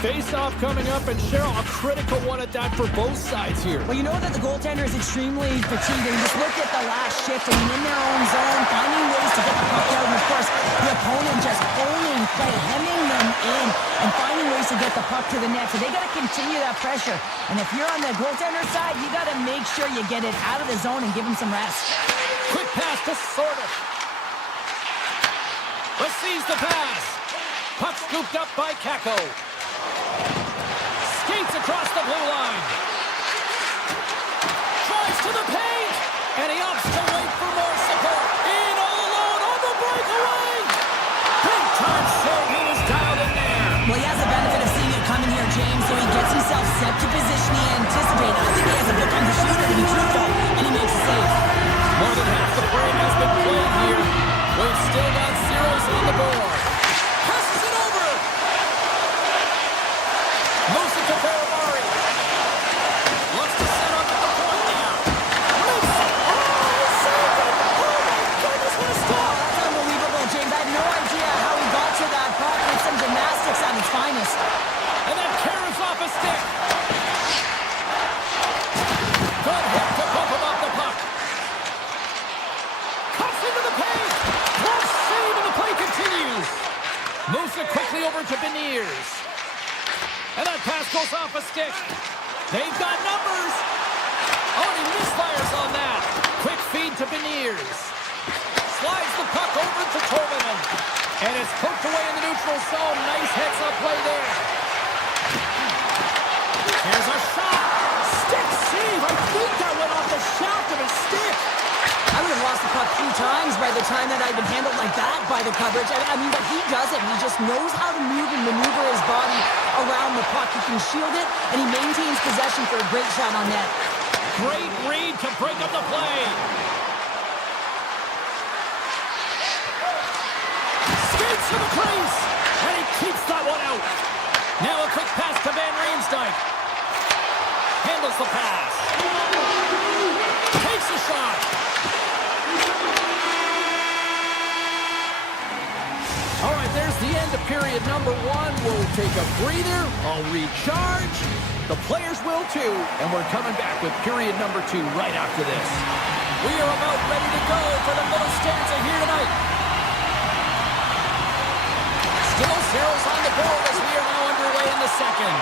Face-off coming up, and Cheryl, a critical one at that for both sides here. Well, you know that the goaltender is extremely fatigued. And just look at the last shift. I mean, in their own zone, finding ways to get the puck out. And, of course, the opponent just owning play, hemming them in, and finding ways to get the puck to the net. So they got to continue that pressure. And if you're on the goaltender side, you got to make sure you get it out of the zone and give him some rest. Quick pass to Sorter. Receives the pass. Puck scooped up by Kako. Skates across the blue line. Drives to the paint. And he opts to wait for more support. In all alone on the breakaway. Big time save. He was dialed in there. Well, he has the benefit of seeing it coming here, James, so he gets himself set to position he anticipated. I think he has a book on the shooter, to be truthful, and he makes a save. More than half the frame has been played here. We've still got zeros on the board. Passes it over. Moves it to Ferrari. Looks to set up at the point now. Moves it. Oh, he saved it. Oh, my goodness, what a stop. That's unbelievable, James. I have no idea how he got to that puck with some gymnastics at its finest. And then carries off a stick. Good hit to bump him off the puck. Cuts into the paint. Close save, and the play continues. Moves it quickly over to Beniers. And that pass goes off a stick. They've got numbers. Oh, he misfires on that. Quick feed to Beniers. Slides the puck over to Tolvanen. And it's poked away in the neutral zone. Nice heads-up play there. Here's a shot. Stick save. I think that went off the shaft of his stick. I would have lost the puck 3 times by the time that I'd been handled like that by the coverage. I mean, but he does it. He just knows how to move and maneuver his body around the puck. He can shield it, and he maintains possession for a great shot on net. Great read to break up the play. Skates to the crease, and he keeps that one out. Now a quick pass to Van Riemsdyk. Handles the pass. Takes a shot. All right, there's the end of period number 1. We'll take a breather. I'll recharge. The players will too. And we're coming back with period number 2 right after this. We are about ready to go for the middle stanza here tonight. Still zeros on the board as we are now underway in the second.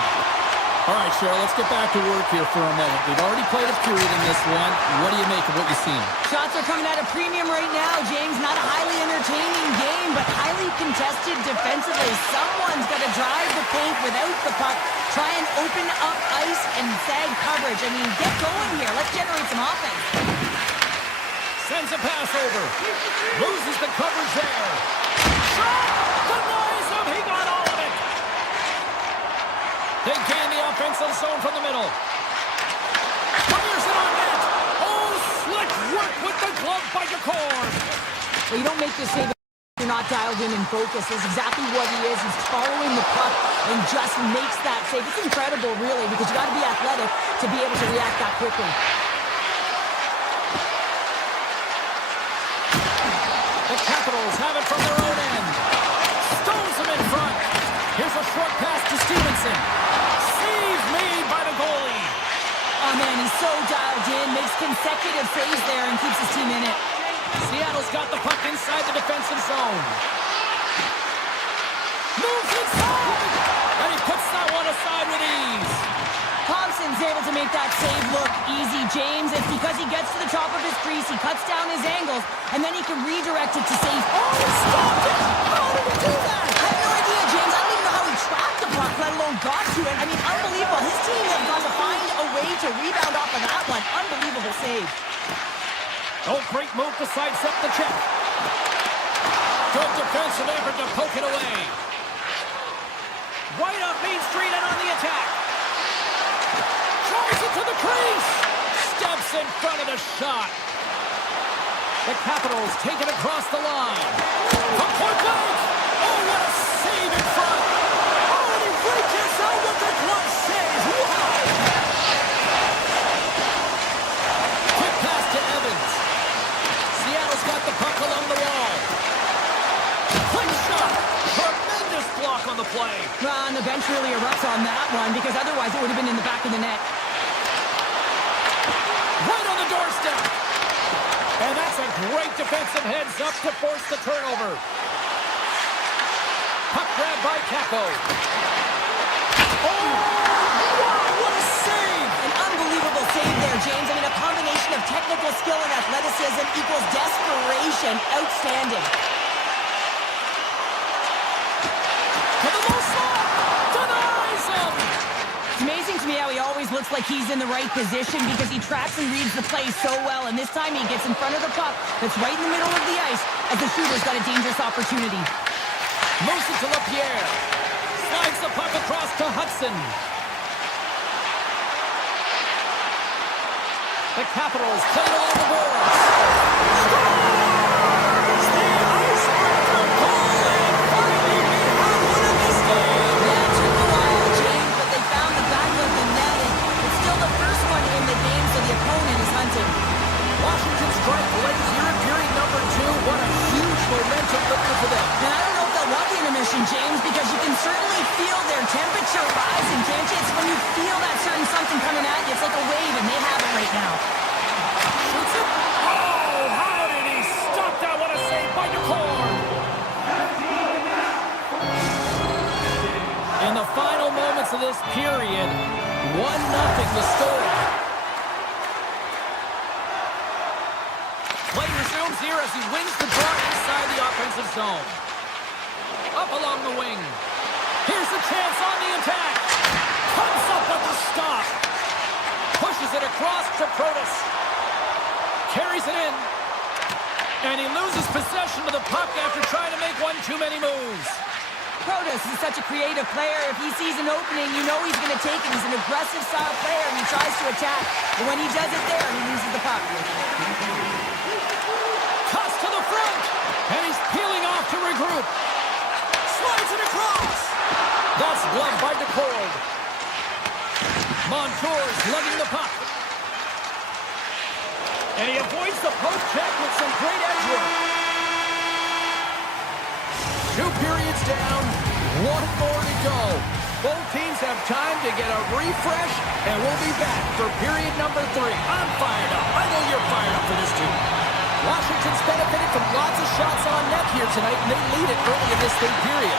All right, Cheryl, let's get back to work here for a moment. We've already played a period in this one. What do you make of what you've seen? Shots are coming at a premium right now, James. Not a highly entertaining game, but highly contested defensively. Someone's got to drive the paint without the puck, try and open up ice and sag coverage. I mean, get going here. Let's generate some offense. Sends a pass over. Loses the coverage there. Shot! Denies him! He got all of it! They gain the offensive zone from the middle. Fires it on net! Oh, slick work with the glove by Jakorn! Well, you don't make this save if you're not dialed in and focused. That's exactly what he is. He's following the puck and just makes that save. It's incredible, really, because you got to be athletic to be able to react that quickly. The Capitals have it from their own end. Stones them in front. Here's a short pass to Stevenson. Save made by the goalie. Oh, man, he's so dialed in. Makes consecutive saves there and keeps his team in it. Seattle's got the puck inside the defensive zone. Moves inside. And he puts that one aside with ease. Thompson's able to make that save look easy, James. It's because he gets to the top of his crease, he cuts down his angles, and then he can redirect it to save. Oh, he stopped it! How did he do that? I have no idea, James. I don't even know how he tracked the puck, let alone got to it. I mean, unbelievable. His team has got to find a way to rebound off of that one. Unbelievable save. Oh, great move to sidestep the check. Good defensive effort to poke it away. Right up Main Street and on the attack. Tries it to the crease. Steps in front of the shot. The Capitals take it across the line. From point blank. Oh, what a save in front. Oh, and he reaches out with the glove save. Wow. Quick pass to Evans. Seattle's got the puck along the wall. Quick shot. Tremendous block on the play. Well, and the bench really erupts on that one because otherwise it would have been in the back of the net. Right on the doorstep. And that's a great defensive heads-up to force the turnover. Puck grab by Capo. Oh, wow, what a save! An unbelievable save there, James. I mean, a combination of technical skill and athleticism equals desperation. Outstanding. To the low slot. Denies him. It's amazing to me how he always looks like he's in the right position because he tracks and reads the play so well. And this time he gets in front of the puck that's right in the middle of the ice as the shooter's got a dangerous opportunity. Moves it to LaPierre. Slides the puck across to Hudson. The Capitals play it along the boards. Scores! The icebreaker goal, and finally we have one in this game. Yeah, it took a while, James, but they found the back of the net, and it's still the first one in the game, so the opponent is hunting. Washington strike late here in period number 2. What a huge momentum lifter for them. And I don't know if they'll want the intermission, James, because you can certainly feel their temperature rising, can't you? It's when you feel that certain something coming at you. It's like a wave, and they have it right now. Shoots it. Oh, how did he stop that? What a save by Jakorn. In the final moments of this period, 1-0 the score. zone. Up along the wing. Here's a chance on the attack. Comes up with the stop. Pushes it across to Protas. Carries it in. And he loses possession of the puck after trying to make one too many moves. Protas is such a creative player. If he sees an opening, you know he's going to take it. He's an aggressive style player, and he tries to attack. But when he does it there, he loses the puck. Cuts to the front. And he's peeling off to regroup. Slides it across. That's gloved by DeCord. Montour's lugging the puck. And he avoids the poke check with some great edge work. 2 periods down, 1 more to go. Both teams have time to get a refresh, and we'll be back for period number 3. I'm fired up. I know you're fired up for this too. Washington's benefited from lots of shots on net here tonight, and they lead it early in this third period.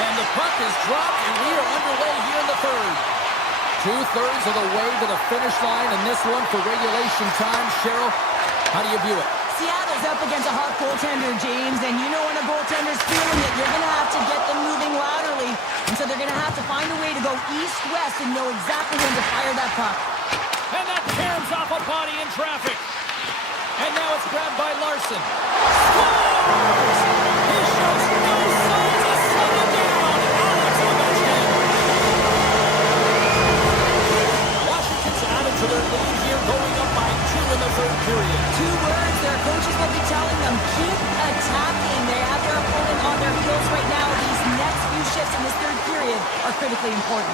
And the puck is dropped, and we are underway here in the third. 2/3 of the way to the finish line in this one for regulation time. Cheryl, how do you view it? Seattle's up against a hot goaltender, James, and you know when a goaltender's feeling it, you're going to have to get them moving laterally. And so they're going to have to find a way to go east-west and know exactly when to fire that puck. And that caroms off a body in traffic. And now it's grabbed by Larson. Scores! He shows no signs of slowing down. Alex Ovechkin. Washington's added to their lead here, going up by 2 in the third period. 2 words their coaches will be telling them: keep attacking. They have their opponent on their heels right now. These next few shifts in this third period are critically important.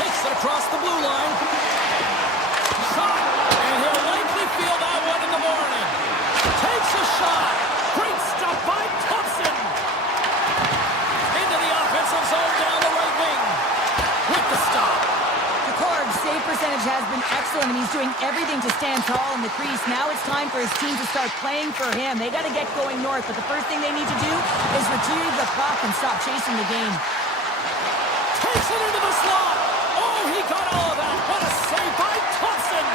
Takes it across the blue line. Shot. And he'll likely feel that one in the morning. Takes a shot. Great stop by Thompson. Into the offensive zone down the right wing. With the stop. DeCord's save percentage has been excellent, and he's doing everything to stand tall in the crease. Now it's time for his team to start playing for him. They got to get going north, but the first thing they need to do is retrieve the puck and stop chasing the game. Takes it into the slot. Oh, he got all of that. What a save by Thompson.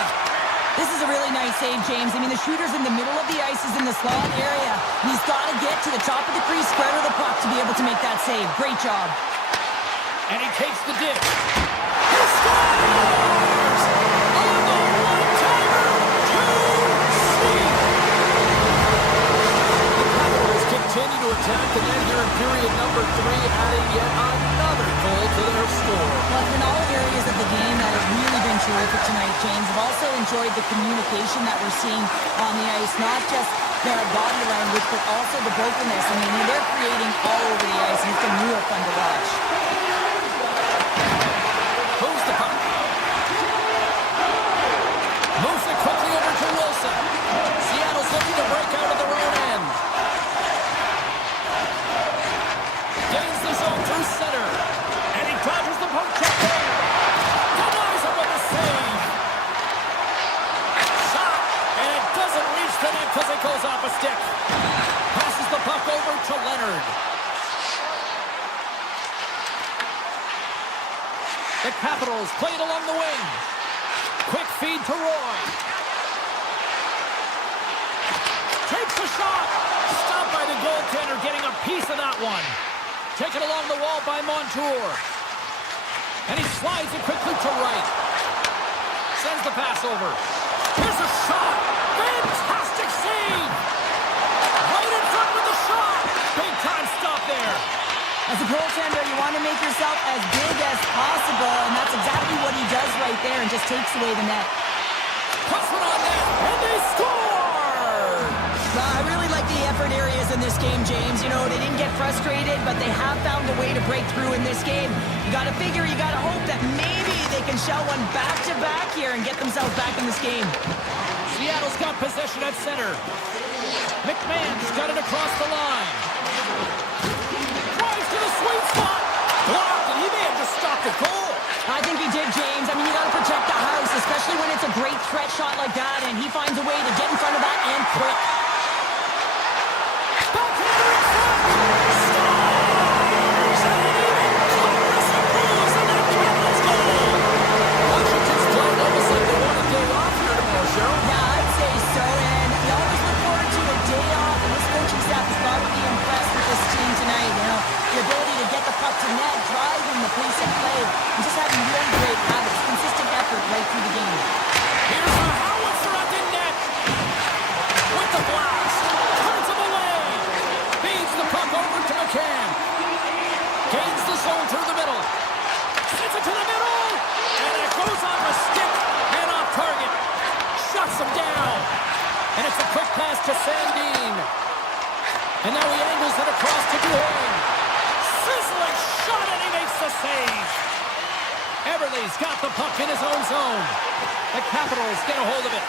This is a really nice save, James. I mean, the shooter's in the middle of the ice. He's in the slot area. He's got to get to the top of the crease, spread of the puck to be able to make that save. Great job. And he takes the ditch. He scores! On the one-timer, 2-sweep. The Capitals continue to attack the net here in period number 3, adding yet another goal to their score. Well, in all areas of the game that have really been terrific tonight, James. I've also enjoyed the communication that we're seeing on the ice, not just their body language, but also the vocalness. I mean, they're creating all over the ice, and it's been real fun to watch. Moves the puck. Moves it quickly over to Wilson. Seattle's looking to break out of their own end. Gains the zone through center. And he dodges the poke check there. Denies him with a save. Shot. And it doesn't reach the net because it goes off a stick. Passes the puck over to Leonard. The Capitals play it along the wing. Quick feed to Roy. Takes a shot. Stopped by the goaltender, getting a piece of that one. Taken along the wall by Montour. And he slides it quickly to right. Sends the pass over. Here's a shot. Fantastic save. Right in front with the shot. Big time stop there. As a goaltender, you want to make yourself as big as possible, and that's exactly what he does right there and just takes away the net. Puts one on net, and they score! I really like the effort areas in this game, James. You know, they didn't get frustrated, but they have found a way to break through in this game. You got to figure, you got to hope that maybe they can shell one back-to-back here and get themselves back in this game. Seattle's got possession at center. McMahon's got it across the line. Drives to the sweet spot. Blocked, and he may have just stopped a goal. I think he did, James. I mean, you got to protect the house, especially when it's a great threat shot like that, and he finds a way to get in front of that and quick. Backhander in front. Scores! And an even Congress improves on that Capitals goal. Washington's playing almost like they want a day off here tomorrow, Cheryl. Yeah, I'd say so, and you always look forward to a day off Sandin. And now he angles it across to Duane. Sizzling shot, and he makes the save. Everly's got the puck in his own zone. The Capitals get a hold of it.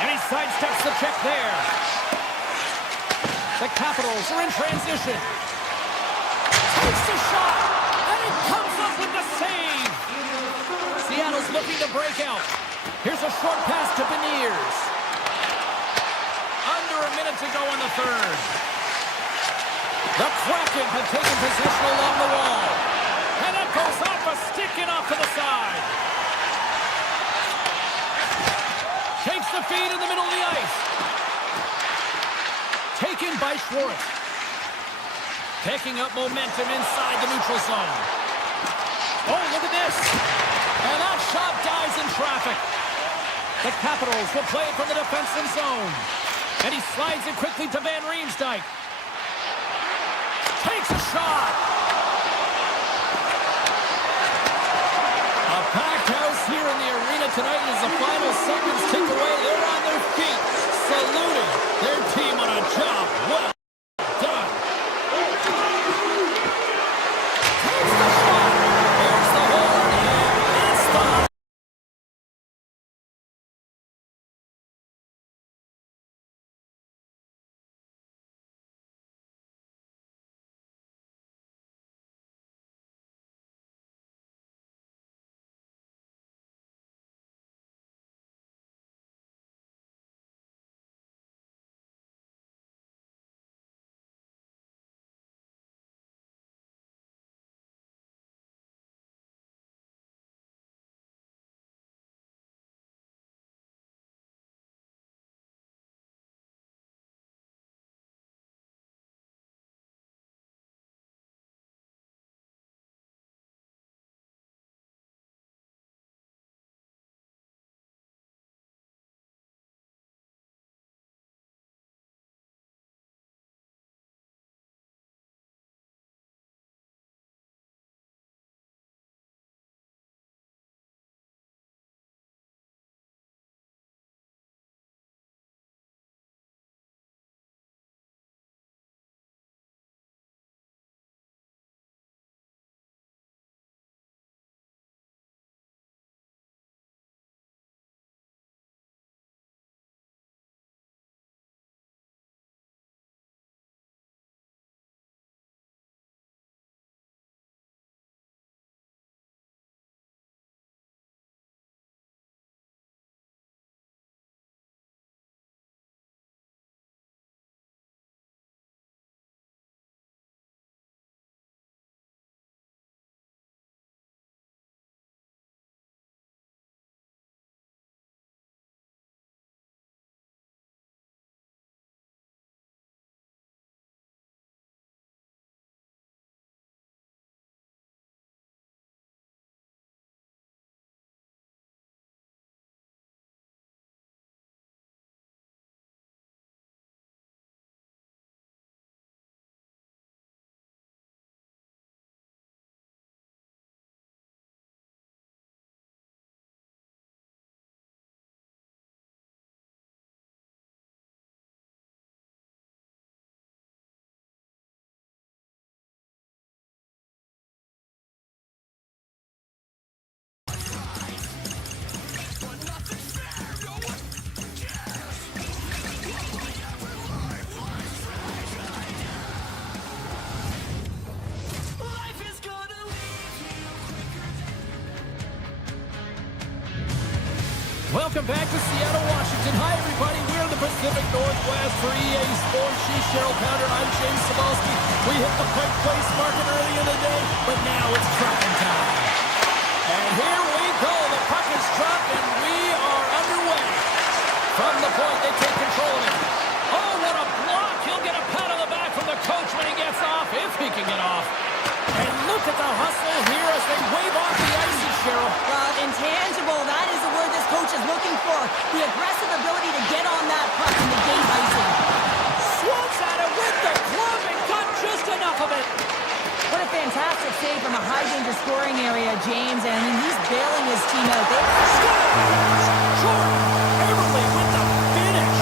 And he sidesteps the check there. The Capitals are in transition. Takes the shot, and he comes up with the save. Seattle's looking to break out. Here's a short pass to Beniers. Under a minute to go in the third. The Kraken have taken position along the wall. And that goes off a stick and off to the side. Takes the feed in the middle of the ice. Taken by Schwartz. Picking up momentum inside the neutral zone. Oh, look at this. And that shot dies in traffic. The Capitals will play it from the defensive zone. And he slides it quickly to Van Riemsdyk. Takes a shot. A packed house here in the arena tonight as the final seconds tick away. They're on their feet, saluting their team on a job well done. Takes the shot. There's the hole in the air. It's the... Welcome back to Seattle, Washington. Hi, everybody. We're in the Pacific Northwest for EA Sports. She's Cheryl Pounder. I'm James Cebulski. We hit the Pike Place market early in the day, but now it's trucking time. And here we go. The puck is dropped, and we are underway. From the point, they take control of it. Oh, what a block. He'll get a pat on the back from the coach when he gets off, if he can get off. And look at the hustle here as they wave off the ice, Cheryl. Well, intangible, that is the word this coach is looking for. The aggressive ability to get on that puck and negate icing. Swats at it with the glove and got just enough of it. What a fantastic save from a high-danger scoring area, James. And I mean, he's bailing his team out. They Scores! Jordan Everly with the finish.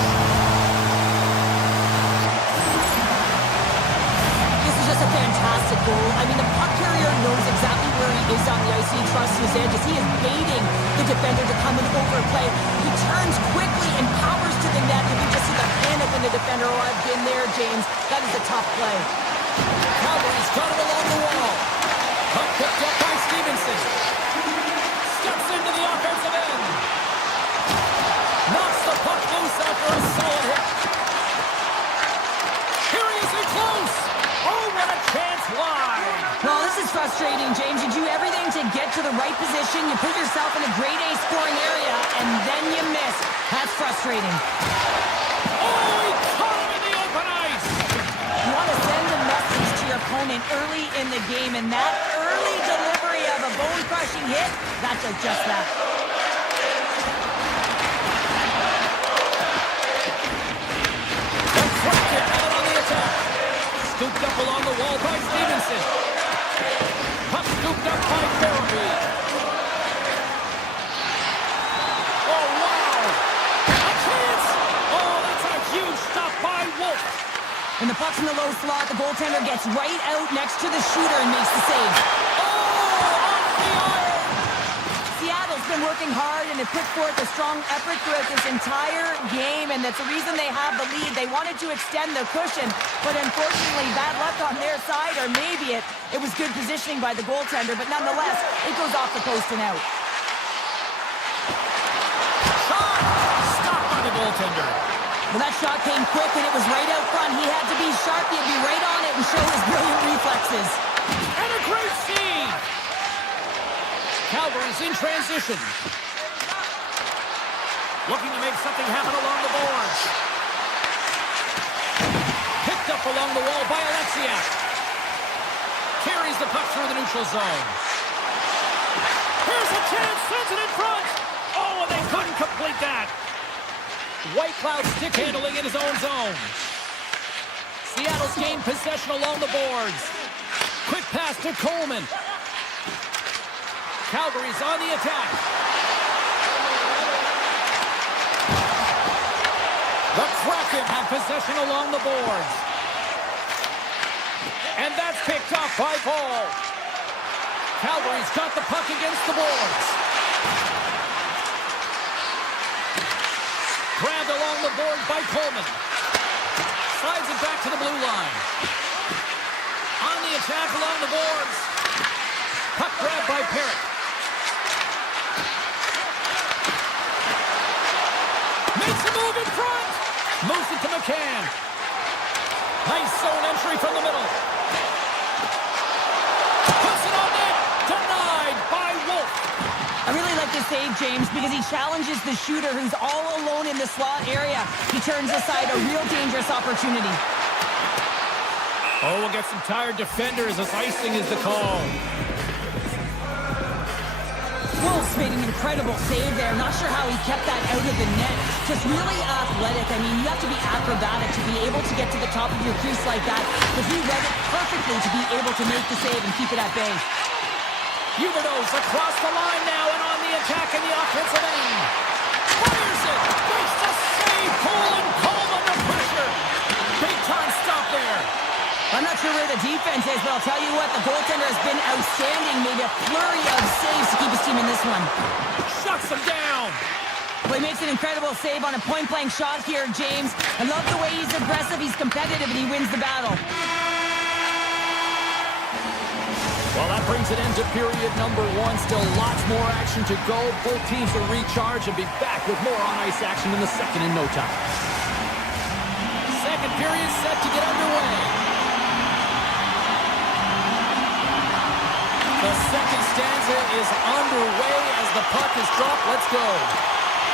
fantastic goal. I mean, the puck carrier knows exactly where he is on the ice. He trusts his edges. He is baiting the defender to come and overplay. He turns quickly and powers to the net. You can just see the panic in the defender. Oh, I've been there, James. That is a tough play. Calgary's got it along the wall. Puck picked up by Stevenson. Steps into the offensive end. Knocks the puck loose after a solid hit. Here he is in close. Oh, what a chance wide. Well, this is frustrating, James. You do everything to get to the right position. You put yourself in a grade A scoring area, and then you miss. That's frustrating. Oh, he caught him in the open ice. You want to send a message to your opponent early in the game, and that early delivery of a bone-crushing hit, that does just that. Scooped up along the wall by Stevenson. Puck scooped up by Barabee. Oh, wow! A chance! Oh, that's a huge stop by Wolf. When the puck's in the low slot, the goaltender gets right out next to the shooter and makes the save. Oh, off the iron! Seattle's been working hard and have put forth a strong effort throughout this entire game, and that's the reason they have the lead. They wanted to extend the cushion, but unfortunately bad luck on their side, or maybe it was good positioning by the goaltender, but nonetheless, it goes off the post and out. Shot! Stopped by the goaltender. Well, that shot came quick, and it was right out front. He had to be sharp. He had to be right on it and show his brilliant reflexes. And a great save! Calgary's in transition. Looking to make something happen along the boards. Picked up along the wall by Alexiak. Carries the puck through the neutral zone. Here's a chance, sends it in front. Oh, and they couldn't complete that. White Cloud stick handling in his own zone. Seattle's gained possession along the boards. Quick pass to Coleman. Calgary's on the attack. The Kraken have possession along the boards. And that's picked up by Paul. Calgary's got the puck against the boards. Grabbed along the board by Coleman. Slides it back to the blue line. On the attack along the boards. Puck grabbed by Parrott. Makes a move in front. Moves it to McCann. Nice zone entry from the middle. Puts it on net. Denied by Wolf. I really like this save, James, because he challenges the shooter who's all alone in the slot area. He turns aside a real dangerous opportunity. Oh, we'll get some tired defenders as icing is the call. Wolf's made an incredible save there. Not sure how he kept that out of the net. Just really athletic. I mean, you have to be acrobatic to be able to get to the top of your crease like that. But he read it perfectly to be able to make the save and keep it at bay. Huberdeau's across the line now and on the attack in the offensive end. Fires it. Makes the save. Coleman under pressure. Big time stop there. I'm not sure where the defense is, but I'll tell you what, the goaltender has been outstanding. Made a flurry of saves to keep his team in this one. Shuts him down. Well, he makes an incredible save on a point-blank shot here, James. I love the way he's aggressive, he's competitive, and he wins the battle. Well, that brings an end to period number one. Still lots more action to go. Both teams will recharge and be back with more on-ice action in the second in no time. Second period set to get underway. The second stanza is underway as the puck is dropped. Let's go.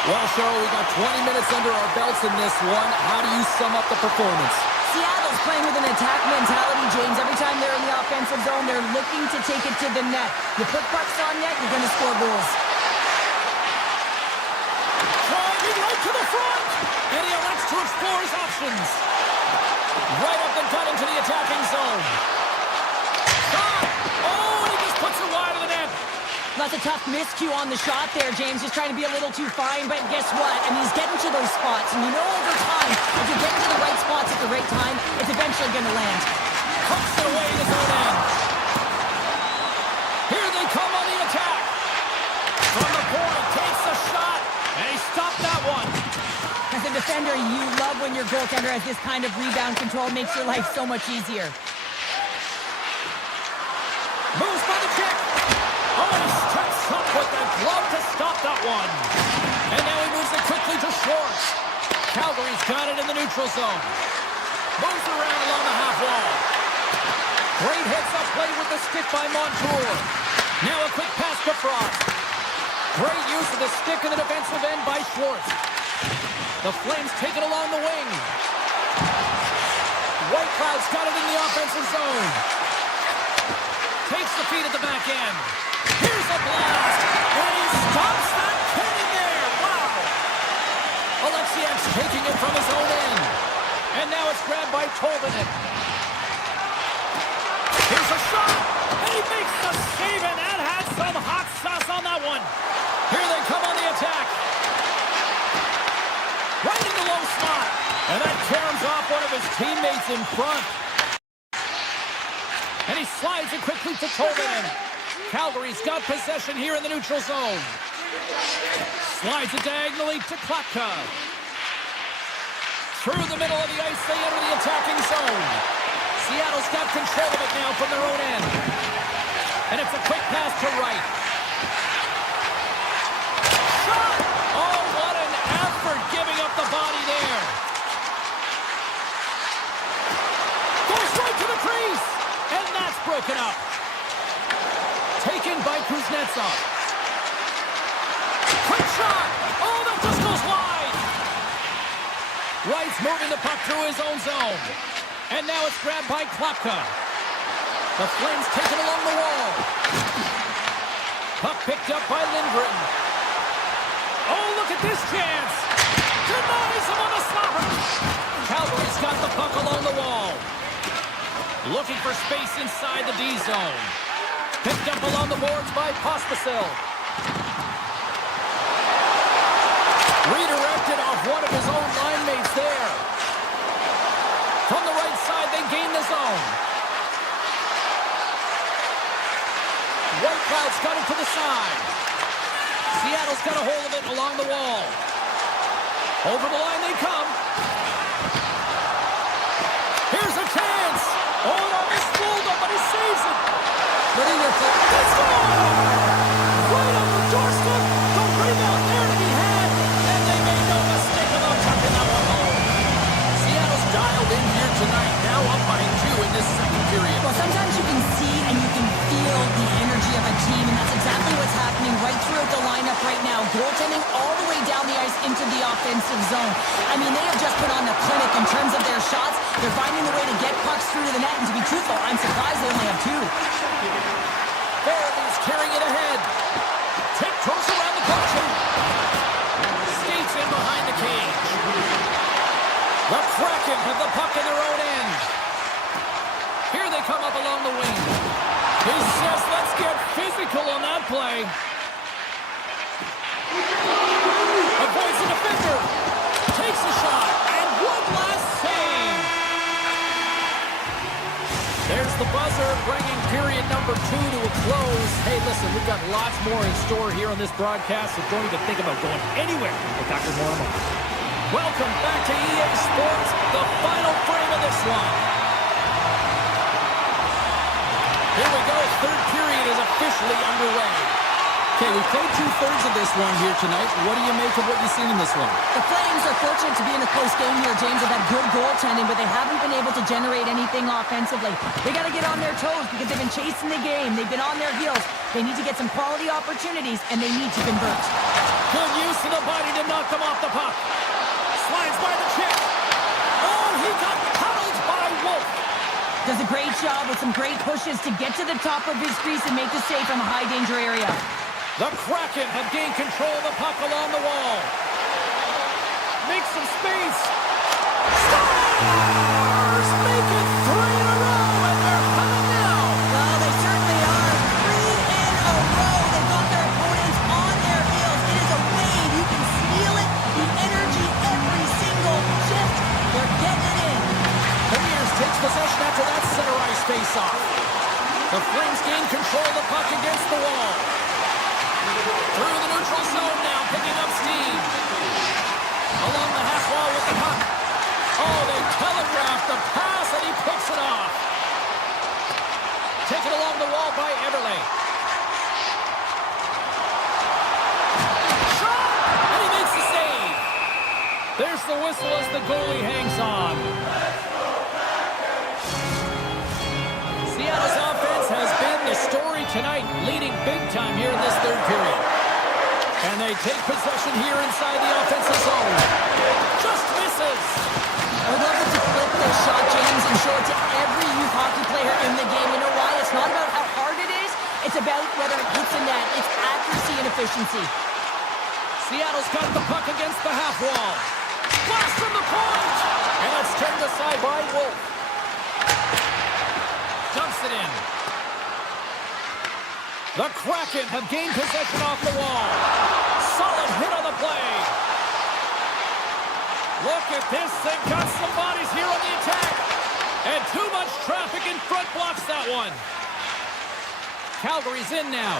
Well, Cheryl, we got 20 minutes under our belts in this one. How do you sum up the performance? Seattle's playing with an attack mentality, James. Every time they're in the offensive zone, they're looking to take it to the net. You put pucks on net, you're going to score goals. Driving right to the front, and he elects to explore his options. Right up the gut into the attacking zone. Shot! Oh, and he just puts it wide of the net. That's a tough miscue on the shot there, James. Just trying to be a little too fine, but guess what? I mean, he's getting to those spots, and you know over time, if you're getting to the right spots at the right time, it's eventually going to land. Pucks it away in his own end. Here they come on the attack. From the point, takes a shot, and he stopped that one. As a defender, you love when your goaltender has this kind of rebound control. Makes your life so much easier. Moves by the check. Oh, he steps up with the glove to stop that one. And now he moves it quickly to Schwartz. Calgary's got it in the neutral zone. Moves around along the half wall. Great heads-up play with the stick by Montour. Now a quick pass to Frost. Great use of the stick in the defensive end by Schwartz. The Flames take it along the wing. Whitecloud's got it in the offensive zone. Takes the feed at the back end. Here's a blast. And he stops that cannon there. Wow. Alexiak's taking it from his own end. And now it's grabbed by Tolvanen. Here's a shot. And he makes the save, and that had some hot sauce on that one. Here they come on the attack. Right in the low slot. And that caroms off one of his teammates in front. And he slides it quickly to Tolvanen. Calgary's got possession here in the neutral zone. Slides it diagonally to Klapka. Through the middle of the ice, they enter the attacking zone. Seattle's got control of it now from their own end. And it's a quick pass to Wright. Shot! Oh, what an effort giving up the body there. Goes right to the crease. And that's broken up. Taken by Kuznetsov. Quick shot! Oh, that just goes wide! Wright's moving the puck through his own zone. And now it's grabbed by Klapka. The Flames take it along the wall. Puck picked up by Lindgren. Oh, look at this chance! Denies him on the stopper! Calgary's got the puck along the wall. Looking for space inside the D zone. Picked up along the boards by Pospisil. Redirected off one of his own line mates there. From the right side, they gain the zone. Whitecloud's got it to the side. Seattle's got a hold of it along the wall. Over the line they come. Here's a chance. Oh, it almost fooled him, but he saves it. Letting their foot. Let's go! Right on the doorstep. The rebound there to be had. And they made no mistake about tucking that one home. Seattle's dialed in here tonight. Now up by 2 in this second period. Well, sometimes you can see and you can feel the energy of a team, and that's exactly what's happening right throughout the lineup right now. Goaltending all the way down the ice into the offensive zone. I mean, they have just put on the clinic in terms of their shots. They're finding a way to get pucks through to the net, and to be truthful, I'm surprised they only have 2. Fairley's carrying it ahead. Tiptoes around the cushion. Skates in behind the cage. The Kraken have the puck in their own end. Here they come up along the wing. He says, let's get physical on that play. Avoids the defender. Takes a shot. And one last save. There's the buzzer, bringing period number 2 to a close. Hey, listen, we've got lots more in store here on this broadcast, so don't even think about going anywhere. We'll talk more in a moment. Welcome back to EA Sports, the final frame of this one. Here we go, third period is officially underway. Okay, we played 2/3 of this one here tonight. What do you make of what you've seen in this one? The Flames are fortunate to be in a close game here, James. They've had good goaltending, but they haven't been able to generate anything offensively. They got to get on their toes because they've been chasing the game. They've been on their heels. They need to get some quality opportunities, and they need to convert. Good use of the body to knock them off the puck. Slides by the check. Oh, he got tunneled by Wolf. Does a great job with some great pushes to get to the top of his crease and make the save from a high-danger area. The Kraken have gained control of the puck along the wall. Make some space. Stars! Make it 3 in a row, and they're coming now. Well, they certainly are. 3 in a row. They've got their opponents on their heels. It is a wave. You can feel it. The energy every single shift. They're getting it in. Premiers takes possession after that center ice face-off. The Flames gain control of the puck against the wall. Through the neutral zone now, picking up steam. Along the half wall with the puck. Oh, they telegraphed the pass, and he picks it off. Taken along the wall by Everly. Shot! And he makes the save. There's the whistle as the goalie hangs on. Seattle's offense has been the story tonight, leading big time here in this third period. And they take possession here inside the offensive zone. Just misses. I would love to flip this shot, James, and show it to every youth hockey player in the game. You know why? It's not about how hard it is. It's about whether it hits the net. It's accuracy and efficiency. Seattle's got the puck against the half wall. Blast from the point! And it's turned aside by Wolf. Dumps it in. The Kraken have gained possession off the wall. Solid hit on the play. Look at this. They've got some bodies here on the attack. And too much traffic in front blocks that one. Calgary's in now.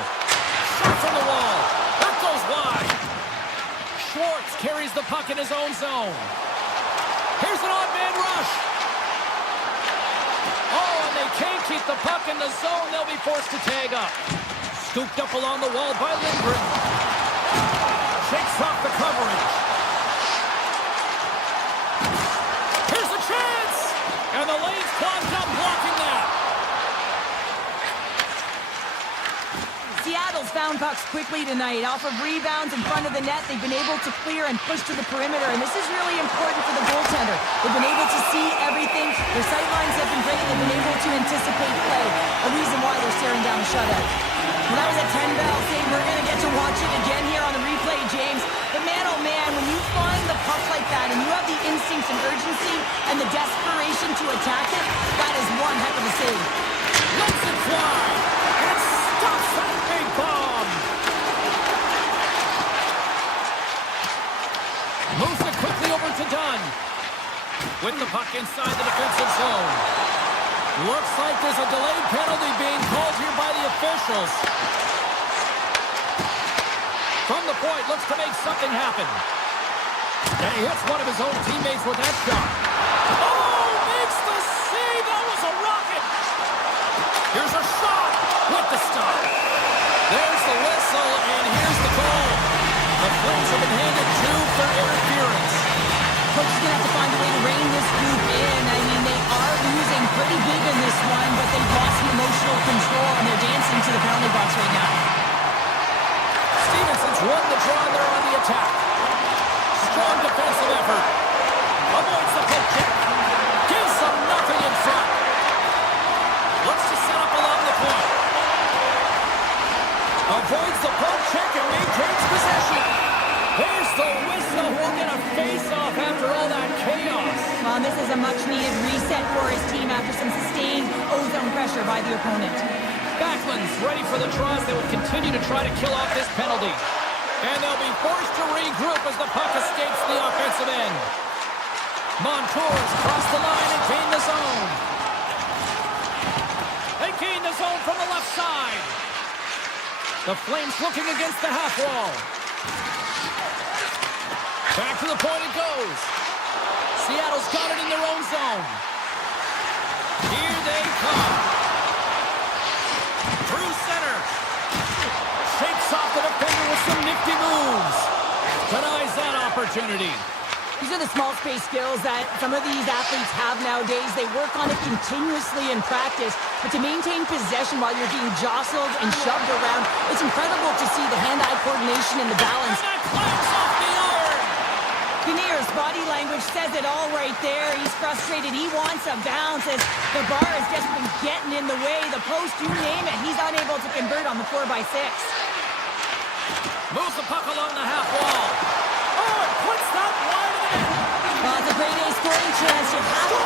Shot from the wall. That goes wide. Schwartz carries the puck in his own zone. Here's an odd man rush. Oh, and they can't keep the puck in the zone. They'll be forced to tag up. Scooped up along the wall by Lindgren. Shakes off the coverage. Here's a chance! And the lane's clogged up, blocking that. Seattle's found pucks quickly tonight. Off of rebounds in front of the net, they've been able to clear and push to the perimeter, and this is really important for the goaltender. They've been able to see everything. Their sight lines have been great. They've been able to anticipate play. A reason why they're staring down the shutout. Well, that was a 10-bell save. We're going to get to watch it again here on the replay, James. But man, oh man, when you find the puck like that and you have the instincts and urgency and the desperation to attack it, that is one heck of a save. Lets it fly. And stops that big bomb. Moves it quickly over to Dunn. With the puck inside the defensive zone. Looks like there's a delayed penalty being called here by the officials. From the point, looks to make something happen. And he hits one of his own teammates with that shot. Oh, makes the save! That was a rocket! Here's a shot with the stop. There's the whistle, and here's the goal. The Flames have been handed two for interference. Coach is going to have to find a way to rein this group in. I mean, they are losing pretty big in this one, but they've lost some emotional control, and they're dancing to the penalty box right now. Stevenson's won the draw there on the attack. Strong defensive effort. Avoids the poke check. Gives them nothing in front. Looks to set up along the point. Avoids the poke check and maintains possession. There's the whistle. We'll get a face-off after all that chaos. Well, this is a much-needed reset for his team after some sustained ozone pressure by the opponent. Backlund's ready for the draws. They will continue to try to kill off this penalty. And they'll be forced to regroup as the puck escapes the offensive end. Montour's crossed the line and gained the zone. They gain the zone from the left side. The Flames looking against the half wall. Back to the point it goes. Seattle's got it in their own zone. Here they come. Through center. Shakes off the defender with some nifty moves. Denies that opportunity. These are the small space skills that some of these athletes have nowadays. They work on it continuously in practice. But to maintain possession while you're being jostled and shoved around, it's incredible to see the hand-eye coordination and the balance. And that clamps off the iron. Kinnear's body language says it all right there. He's frustrated. He wants a bounce as the bar has just been getting in the way. The post, you name it. He's unable to convert on the 4x6. Moves the puck along the half wall. Oh, it puts that wide of the net. Well, it's a grade A scoring chance. You have to...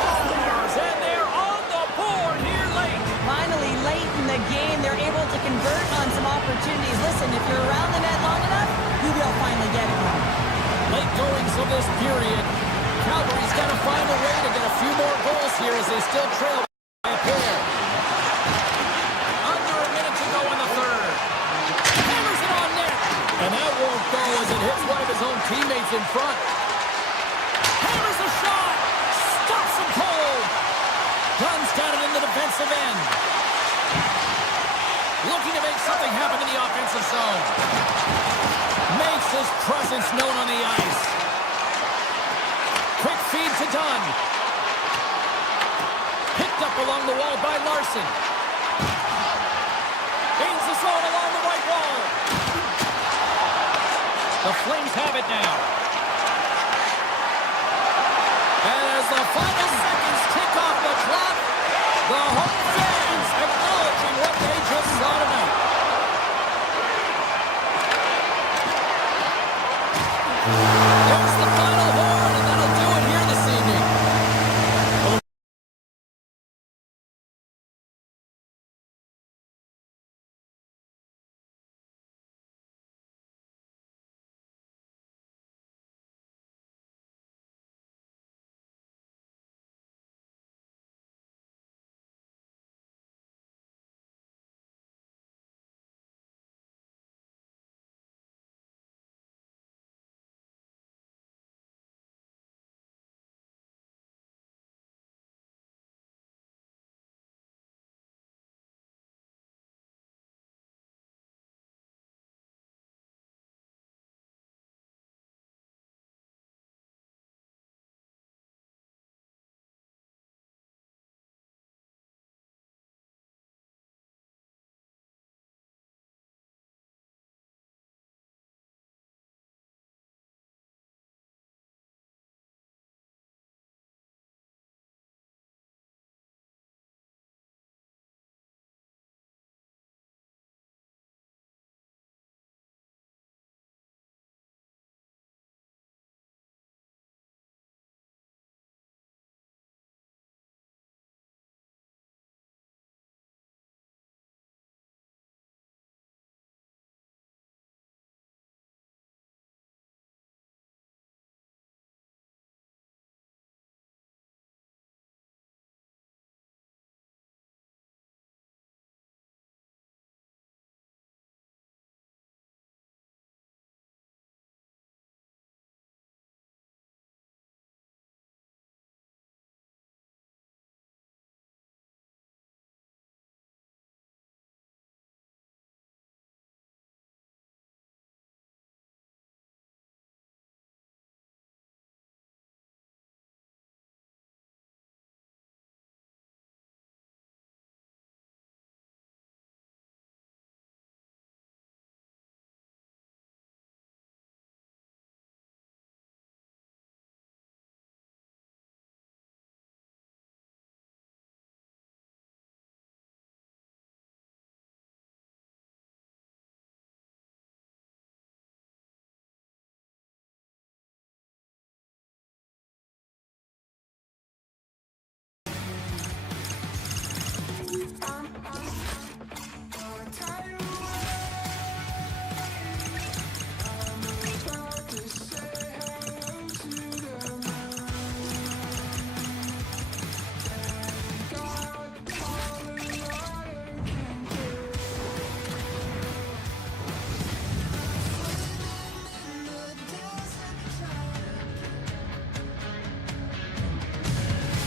And they're on the board here late. Finally, late in the game, they're able to convert on some opportunities. Listen, if you're around the net long enough, you will finally get it. Late goings of this period. Calgary's got to find a way to get a few more goals here as they still trail by a pair. teammates in front. Hammers a shot. Stops him cold. Dunn's got it in the defensive end. Looking to make something happen in the offensive zone. Makes his presence known on the ice. Quick feed to Dunn. Picked up along the wall by Larson. Gains the zone along the right wall. The Flames have it now. And as the final seconds tick off the clock, the home fans acknowledging what they just saw tonight. There's the final horn, and that'll do it here this evening.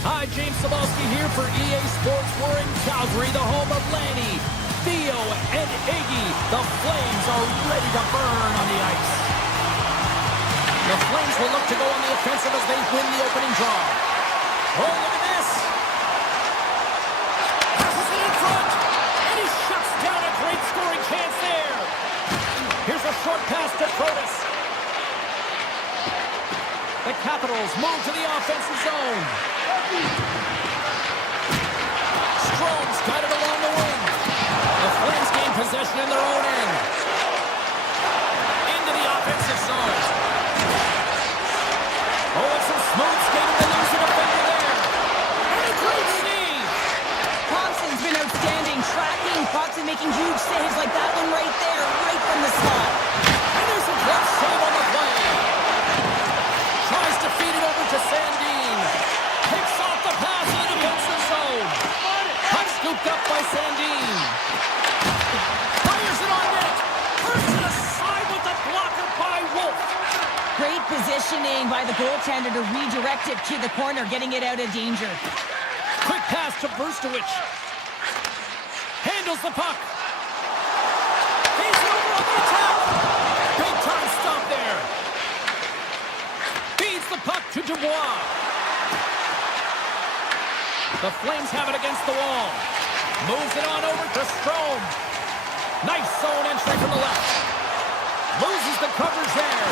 Hi, James Cebulski here for EA Sports. We're in Calgary, the home of Lanny, Theo, and Iggy. The Flames are ready to burn on the ice. The Flames will look to go on the offensive as they win the opening draw. Oh, look at this. Passes it in front, and he shuts down a great scoring chance there. Here's a short pass to Protas. The Capitals move to the offensive zone. Strome's got it along the wing. The Flames gain possession in their own end. Into the offensive zone. Oh, it's some smooth skating to lose a defender there. And a great save. Thompson's been outstanding, tracking pucks and making huge saves like that one right there, right from the slot. And there's a glove save on the play. Tries to feed it over to Sandin. Picks off the pass in the defensive zone. Puck scooped up by Sandin. Fires it on net. Turns it aside with the blocker by Wolf. Great positioning by the goaltender to redirect it to the corner, getting it out of danger. Quick pass to Brustowicz. Handles the puck. He's over on the attack. Big time stop there. Feeds the puck to Dubois. The Flames have it against the wall. Moves it on over to Strome. Nice zone entry from the left. Loses the coverage there.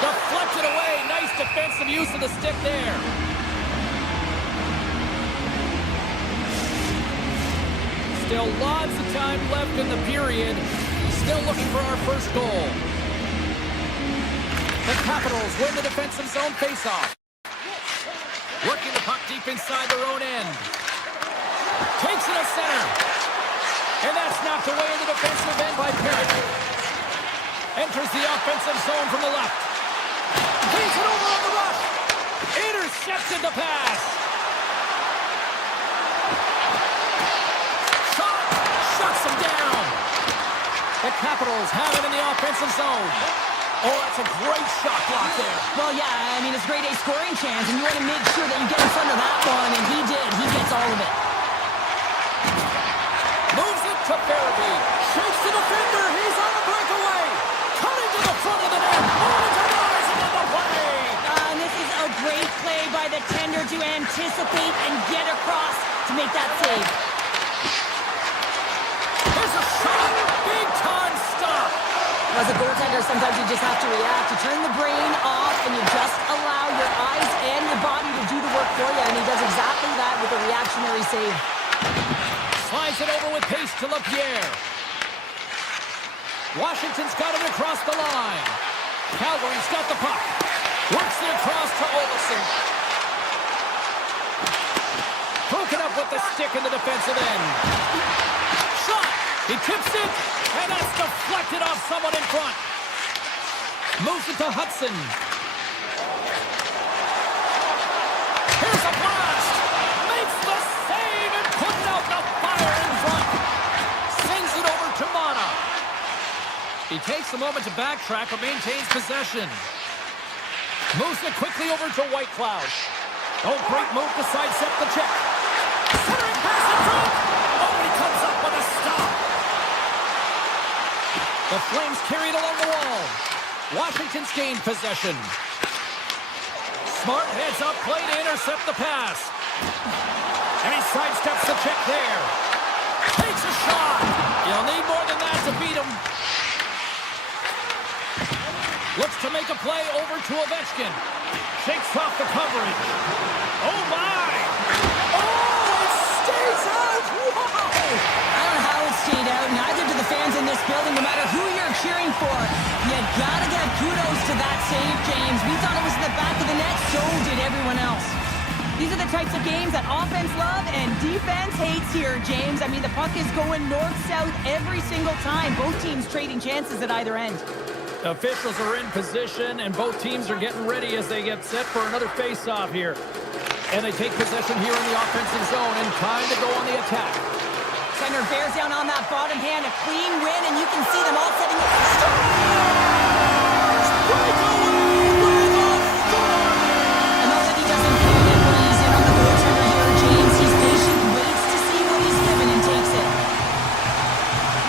Deflected away. Nice defensive use of the stick there. Still lots of time left in the period. Still looking for our first goal. The Capitals win the defensive zone faceoff. Working the puck deep inside their own end. Takes it to center. And that's knocked away in the defensive end by Perry. Enters the offensive zone from the left. Leads it over on the rush. Intercepted the pass. Shuts him down. The Capitals have it in the offensive zone. Oh, that's a great shot block there. Well, yeah, I mean, it's grade A scoring chance, and you want to make sure that you get in front of that one, and he did. He gets all of it. Moves it to Farabee. Shakes the defender. He's on the breakaway. Cutting to the front of the net. Over to Rise into the play. And this is a great play by the tender to anticipate and get across to make that save. There's a shot. Big time stop. As a goaltender, sometimes you just have to react. You turn the brain off, and you just allow your eyes and your body to do the work for you, and he does exactly that with a reactionary save. Slides it over with pace to LaPierre. Washington's got it across the line. Calgary's got the puck. Works it across to Olsen. Broken up with the stick in the defensive end. Shot! He tips it, and that's deflected off someone in front. Moves it to Hudson. Here's a blast! Makes the save and puts out the fire in front. Sends it over to Mana. He takes a moment to backtrack but maintains possession. Moves it quickly over to Whitecloud. Oh, great move to sidestep the check. Centering pass in front. Oh, he comes up with a stop. The Flames carry it along the wall. Washington's gained possession. Smart heads up play to intercept the pass. And he sidesteps the check there. Takes a shot. You'll need more than that to beat him. Looks to make a play over to Ovechkin. Shakes off the coverage. Oh, my! Oh, it stays out! Wow! I don't know how it stayed out. Neither do the fans in this building, no matter who you're cheering for. You gotta give kudos to that save, James. We thought it was in the back of the net, so did everyone else. These are the types of games that offense love and defense hates here, James. I mean, the puck is going north-south every single time. Both teams trading chances at either end. Officials are in position, and both teams are getting ready as they get set for another face-off here. And they take possession here in the offensive zone, and time to go on the attack. Center bears down on that bottom hand, a clean win, and you can see them all setting up. I know that he doesn't get it, but he's in on the goaltender here, James. He's patient, waits to see what he's given, and takes it.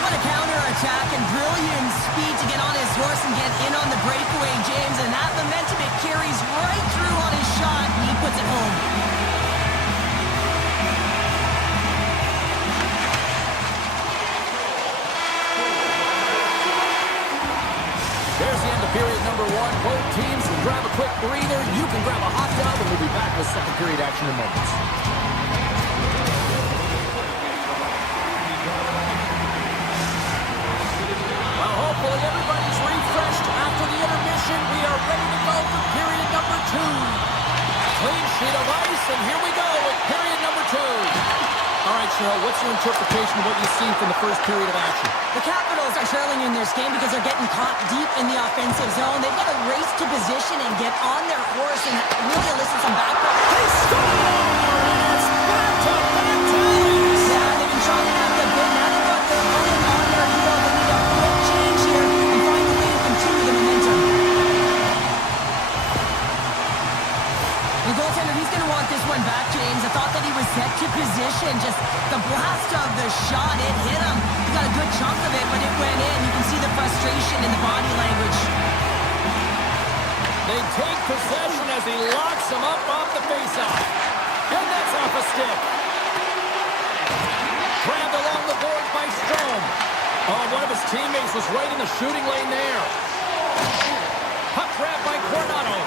What a counter-attack and brilliant speed to get on his horse and get in on the breakaway, James. And that momentum, it carries right through on his shot, and he puts it home. There's the end of period number one. Both teams can grab a quick breather. You can grab a hot dog, and we'll be back with second period action in moments. Well, hopefully everybody's refreshed after the intermission. We are ready to go for period number two. Clean sheet of ice, and here we go with period number two. All right, Cheryl, what's your interpretation of what you've seen from the first period of action? The Capitals are trailing in this game because they're getting caught deep in the offensive zone. They've got to race to position and get on their horse and really elicit some background. They score! And it's back-to-back ties! Yeah, they've been trying out the bit. Now they've got their opponent on their heel. They need a quick change here and find a way to continue the momentum. position. Just the blast of the shot, it hit him. He got a good chunk of it, but it went in. You can see the frustration in the body language. They take possession as he locks him up off the faceoff. And that's off a stick. Grabbed along the board by Strome. Oh, one of his teammates was right in the shooting lane there. Puck grab by Coronado.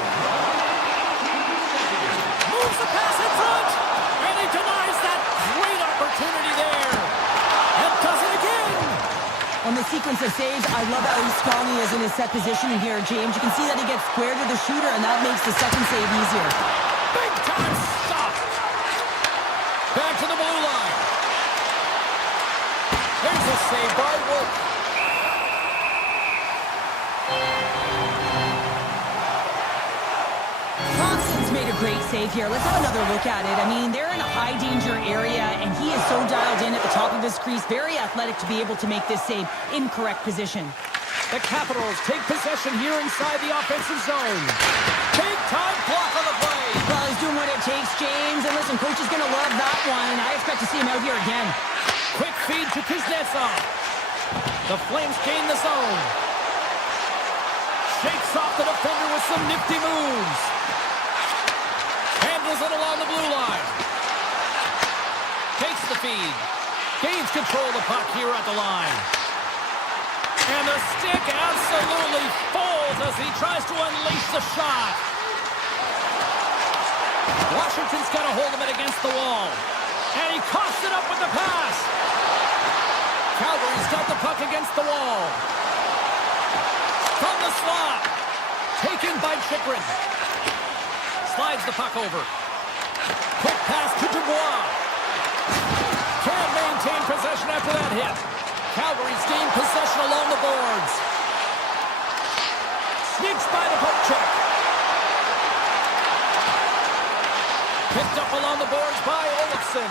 Moves the pass in front. And he denies that great opportunity there. And does it again. On the sequence of saves, I love how strong he is in his set positioning here, James. You can see that he gets square to the shooter, and that makes the second save easier. Big time stop. Back to the blue line. There's a save by Wolf. Thompson's made a great save here. Let's have another look at it. I mean, they're in a high-danger area, and he is so dialed in at the top of his crease. Very athletic to be able to make this save in correct position. The Capitals take possession here inside the offensive zone. Big time block on the play. Well, he's doing what it takes, James. And listen, coach is going to love that one. I expect to see him out here again. Quick feed to Kuznetsov. The Flames gain the zone. Shakes off the defender with some nifty moves. Handles it along the blue line. Takes the feed. Gains control of the puck here at the line. And the stick absolutely folds as he tries to unleash the shot. Washington's got a hold of it against the wall. And he coughs it up with the pass. Calgary's got the puck against the wall. From the slot. Taken by Chychrun. Slides the puck over. Quick pass to Dubois. Can't maintain possession after that hit. Calgary's gained possession along the boards. Sneaks by the poke check. Picked up along the boards by Olofsson.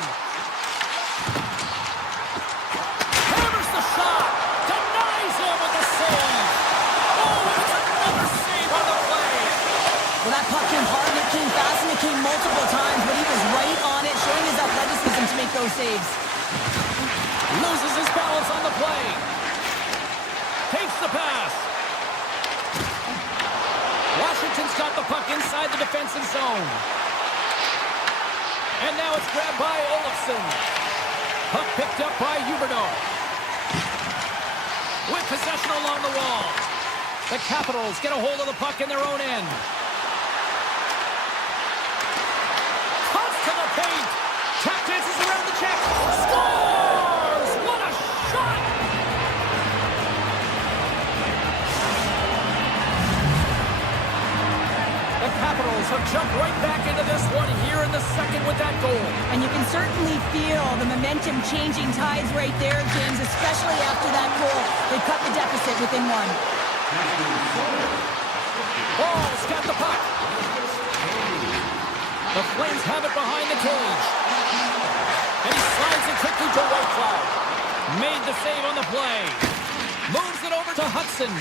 Hammers the shot. Denies him with the save. Oh, and it's another save on the play. Well, that puck came hard, and it came fast, and it came multiple times, but he was right on it, showing his athleticism to make those saves. Loses his balance on the play. Takes the pass. Washington's got the puck inside the defensive zone. And now it's grabbed by Olofsson. Puck picked up by Huberdeau. With possession along the wall. The Capitals get a hold of the puck in their own end. Cuts to the paint. Tap dances around the check. Scores! What a shot! The Capitals have jumped right back into this one here in the second with that goal. And you can certainly feel the momentum changing tides right there, James, especially after that goal. They cut the deficit within one. Ball's got the puck. The Flames have it behind the cage. And he slides it quickly to Whitecloud. Made the save on the play. Moves it over to Hudson.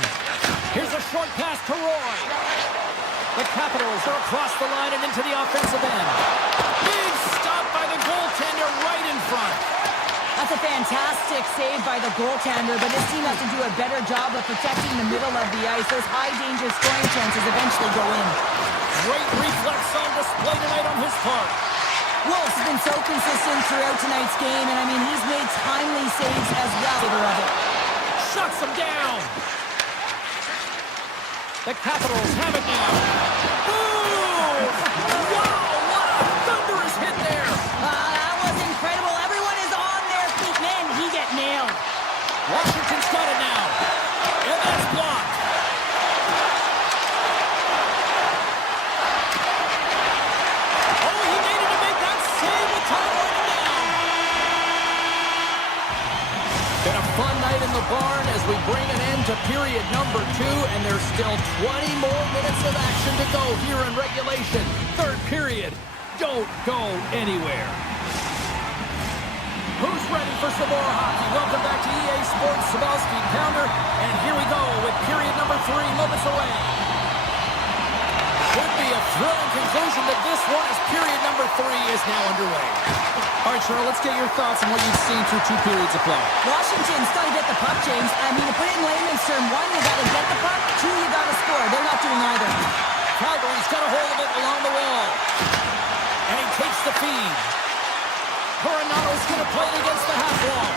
Here's a short pass to Roy. The Capitals are across the line and into the offensive end. Big stop by the goaltender right in front. That's a fantastic save by the goaltender, but his team has to do a better job of protecting the middle of the ice. Those high-danger scoring chances eventually go in. Great reflex on display tonight on his part. Wolf's been so consistent throughout tonight's game, and I mean, he's made timely saves as well. Of it. Shuts him down. The Capitals have it now. Boom! Wow, what a thunderous hit there. That was incredible. Everyone is on their feet. Man, he get nailed. Washington's got it now. And that's blocked. Oh, he needed to make that save with time running down. Been a fun night in the barn as we bring an end to period number 2, and there's still 20 more minutes of action to go here in regulation. Third period. Don't go anywhere. Who's ready for some more hockey? Welcome back to EA Sports Sabowski Pounder, and here we go with period number 3 moments away. Could be a thrilling conclusion to this one as period number 3 is now underway. All right, Cheryl, let's get your thoughts on what you've seen through 2 periods of play. Washington's got to get the puck, James. I mean, to put it in layman's term, 1, you got to get the puck. 2, you got to score. They're not doing either. Calgary's got a hold of it along the wall. And he takes the feed. Coronato's going to play it against the half wall.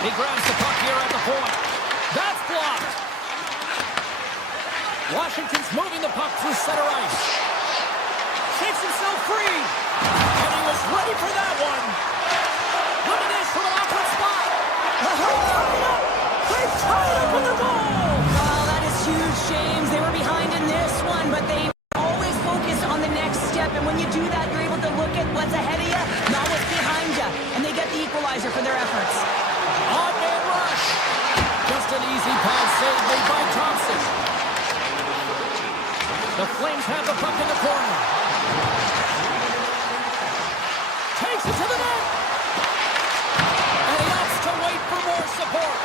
He grabs the puck here at the point. That's blocked. Washington's moving the puck through center ice. Shakes himself free. And he was ready for that one. Look at this from an awkward spot. They've tied up with the goal. Oh, that is huge, James. They were behind in this one, but they always focus on the next step. And when you do that, you're able to look at what's ahead of you, not what's behind you. And they get the equalizer for their efforts. On-man rush. Just an easy pad save made by Thompson. The Flames have the puck in the corner. Takes it to the net. And he opts to wait for more support.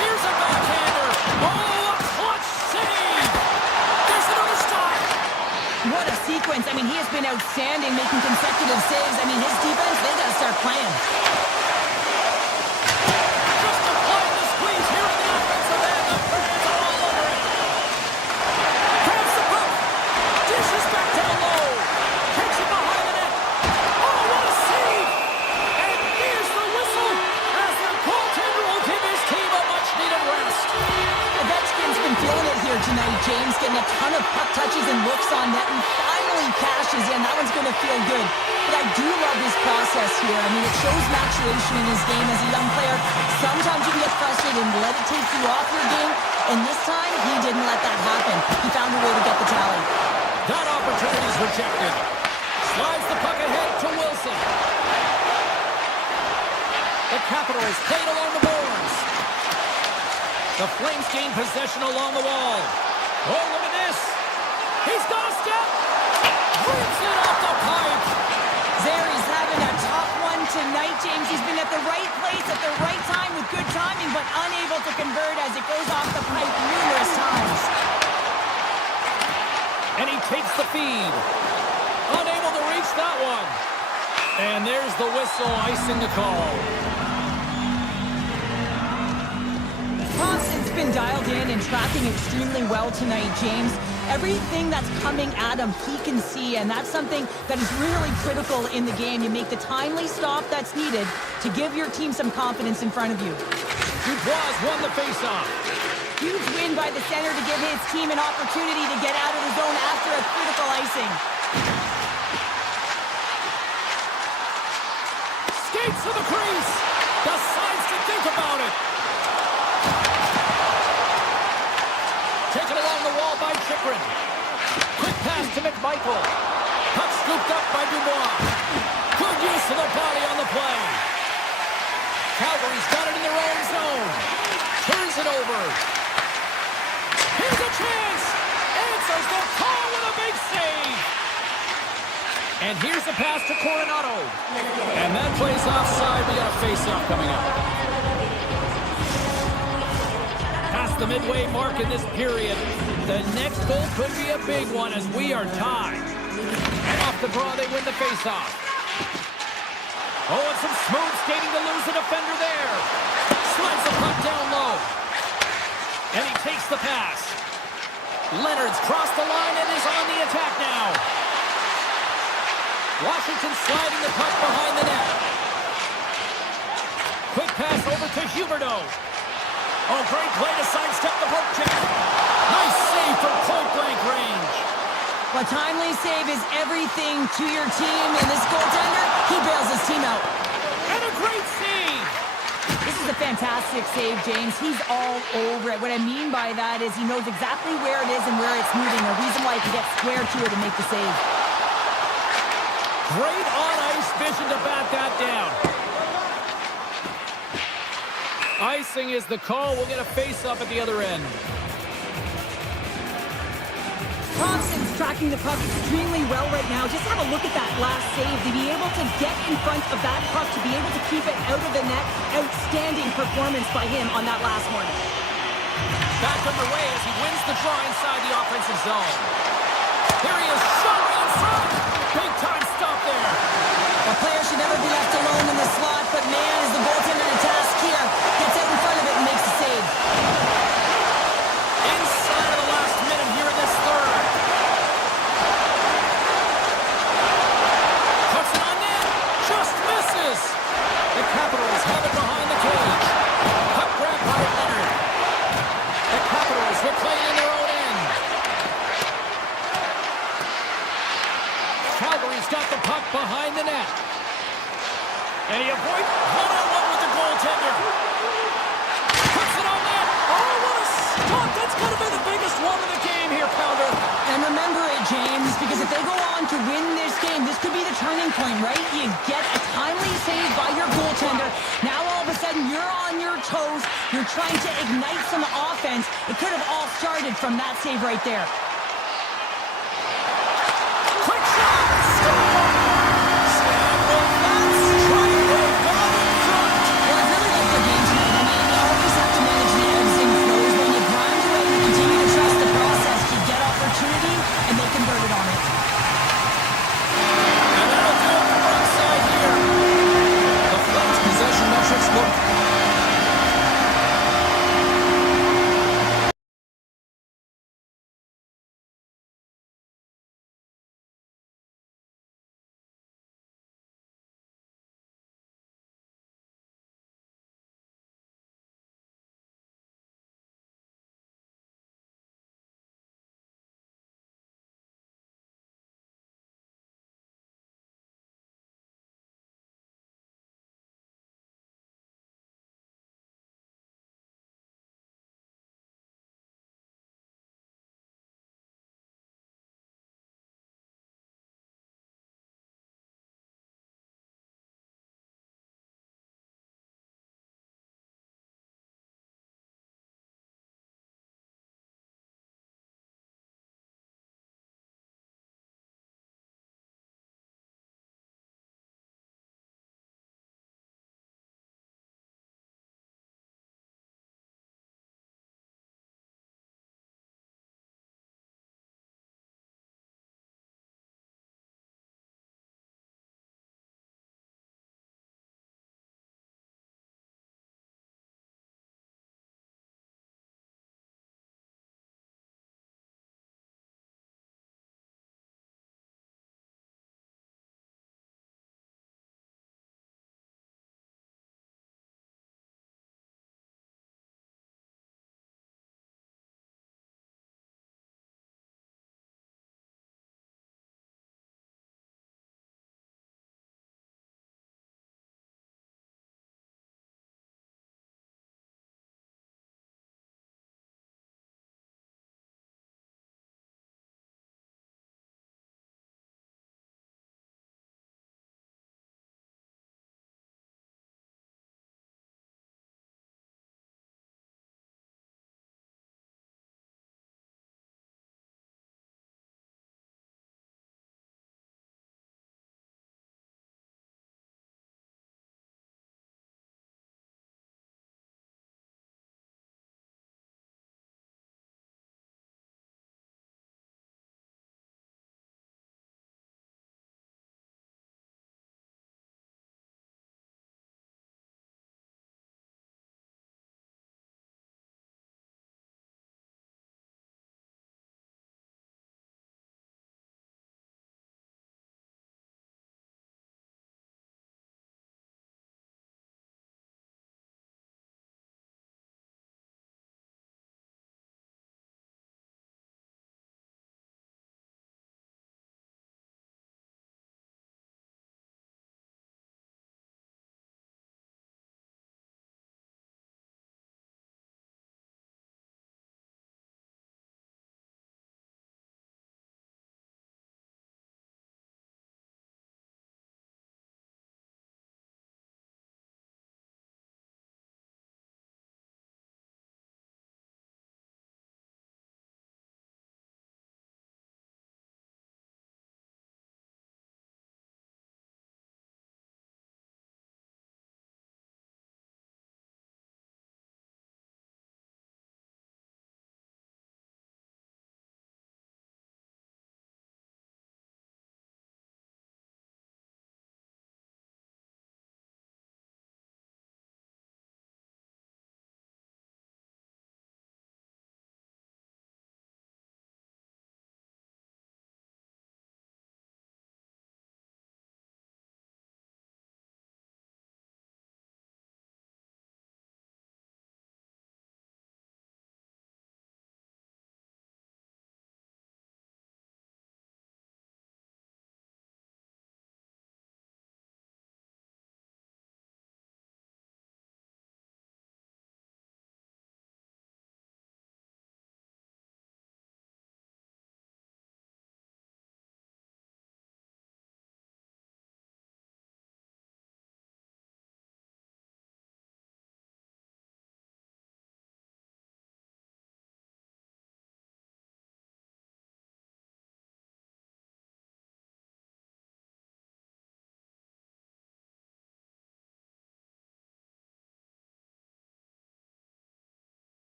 Here's a backhander. Oh, a clutch save. There's another stop. What a sequence. I mean, he has been outstanding, making consecutive saves. I mean, his defense, they got to start playing. Just applying the squeeze here in the offensive end. The fans are all over it. Grabs the puck. Dishes back down low. Takes it behind the net. Oh, what a save. And here's the whistle as the goaltender will give his team a much-needed rest. Ovechkin's been feeling it here tonight, James, getting a ton of puck touches and looks on net, and finally cashes in. That one's going to feel good. But I do love his process here. I mean, it shows maturation in his game as a young player. Sometimes you can get frustrated and let it take you off your game, and this time, he didn't let that happen. He found a way to get the tally. That opportunity's rejected. Slides the puck ahead to Wilson. The Capitals played along the boards. The Flames gain possession along the wall. Oh, look at this. He's got a step. Brings it off the pipe. Zari's having a tough one tonight, James. He's been at the right place at the right time with good timing, but unable to convert as it goes off the pipe numerous times. And he takes the feed. Unable to reach that one. And there's the whistle icing the call. Thompson's been dialed in and tracking extremely well tonight, James. Everything that's coming at him, he can see, and that's something that is really critical in the game. You make the timely stop that's needed to give your team some confidence in front of you. Dubois won the faceoff. Huge win by the center to give his team an opportunity to get out of the zone after a critical icing. Skates to the crease. Decides to think about it. Taken along the wall by Chychrun. Quick pass to McMichael. Puck scooped up by Dubois. Good use of the body on the play. Calgary's got it in their own zone. Turns it over. Here's a chance. Answers the call with a big save. And here's the pass to Coronado. And that plays offside. We got a face-off coming up. Past the midway mark in this period. The next goal could be a big one as we are tied. And off the draw, they win the face-off. Oh, and some smooth skating to lose the defender there. Slides the puck down low. And he takes the pass. Leonard's crossed the line and is on the attack now. Washington sliding the puck behind the net. Quick pass over to Huberdeau. Oh, great play to sidestep the poke check. Nice save from point-blank range. A timely save is everything to your team, and this goaltender, he bails his team out. And a great save. This is a fantastic save, James. He's all over it. What I mean by that is he knows exactly where it is and where it's moving, a reason why he can get square to it and make the save. Great on-ice vision to bat that down. Icing is the call. We'll get a face-up at the other end. Thompson's tracking the puck extremely well right now. Just have a look at that last save. To be able to get in front of that puck, to be able to keep it out of the net. Outstanding performance by him on that last one. Back underway as he wins the draw inside the offensive zone. Here he is, shot right in front. Big time stop there. A player should never be left alone in the slot, but man, is the goaltender to task here. Gets out in front of it and makes the save. Inside of the last minute here in this third. Puts it on net. Just misses. The Capitals have it behind the cage. Puck grab by Leonard. The Capitals will play it in their own end. Calgary's got the puck behind the net. And he avoids one-on-one with the goaltender. Puts it on net. Oh, what a stop. That's going to be the biggest one of the game here, Pounder. And remember it, James, because if they go on to win this game, this could be the turning point, right? You get a timely save by your goaltender. Now all of a sudden you're on your toes. You're trying to ignite some offense. It could have all started from that save right there. Quick shot. Score. Well, that's right. They got it done. Well, I really like the game tonight. I mean, you always have to manage the ebbs and flows. When you grind away and continue to trust the process, you get opportunity, and they converted on it. And that'll do it for right side here. The Flames' possession metrics look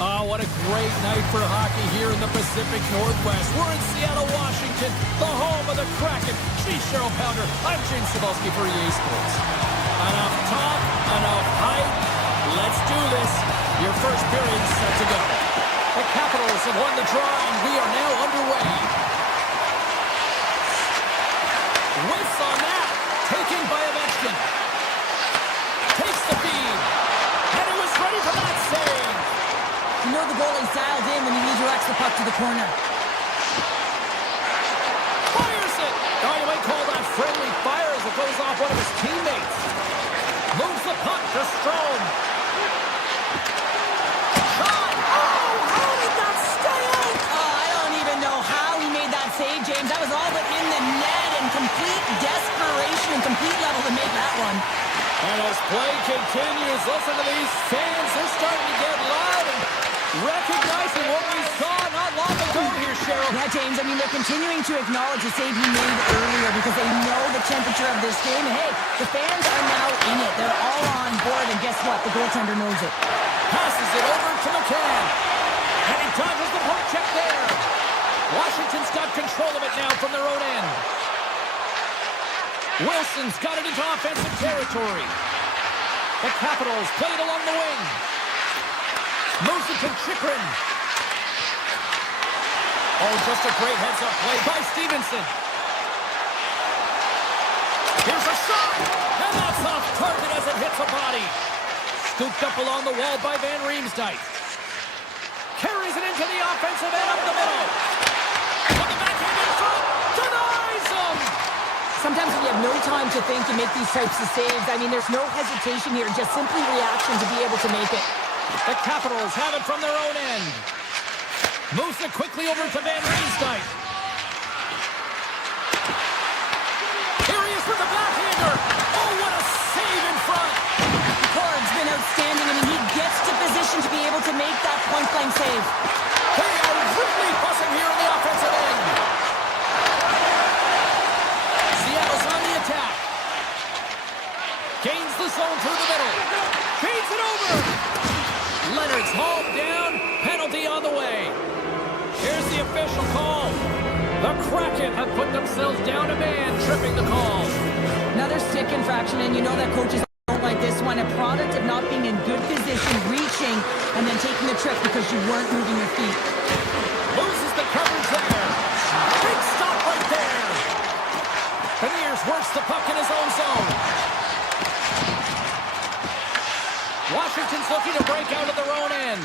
Oh, what a great night for hockey here in the Pacific Northwest. We're in Seattle, Washington, the home of the Kraken. She's Cheryl Pounder. I'm James Cebulski for EA Sports. Enough talk, enough hype. Let's do this. Your first period is set to go. The Capitals have won the draw, and we are now underway. Whiffs on that. Taken by Ovechkin. Takes the feed. And he was ready for that save. You know the goalie's dialed in when he redirects the puck to the corner. Fires it! Oh, you might call that friendly fire as it goes off one of his teammates. Moves the puck to Strome. Shot! Oh, how did that stay out? Oh, I don't even know how he made that save, James. That was all but in the net and complete desperation and complete level to make that one. And as play continues, listen to these fans. They're starting to get loud and recognizing what we saw not long ago here, Cheryl. Yeah, James, I mean, they're continuing to acknowledge the save he made earlier because they know the temperature of this game. And hey, the fans are now in it. They're all on board, and guess what? The goaltender knows it. Passes it over to McCann. And he dodges the poke check there. Washington's got control of it now from their own end. Wilson's got it into offensive territory. The Capitals play it along the wing. Moves it to Chychrun. Oh, just a great heads-up play by Stevenson. Here's a shot. And that's off target as it hits a body. Scooped up along the wall by Van Riemsdyk. Carries it into the offensive end up the middle. On the backhand in front. Denies him. Sometimes when you have no time to think, you make these types of saves. I mean, there's no hesitation here, just simply reaction to be able to make it. The Capitals have it from their own end. Moves it quickly over to Van Riemsdyk. Here he is with the backhander. Oh, what a save in front. Cord's been outstanding. I mean, he gets to position to be able to make that point-blank save. They are really buzzing here in the offensive end. Seattle's on the attack. Gains the zone through the middle. Feeds it over. Leonard's hauled down. Penalty on the way. Here's the official call. The Kraken have put themselves down a man, tripping the call. Another stick infraction, and you know that coaches don't like this one. A product of not being in good position, reaching, and then taking the trick because you weren't moving your feet. Loses the coverage there. Big stop right there. Beniers works the puck in his own zone. Washington's looking to break out of their own end.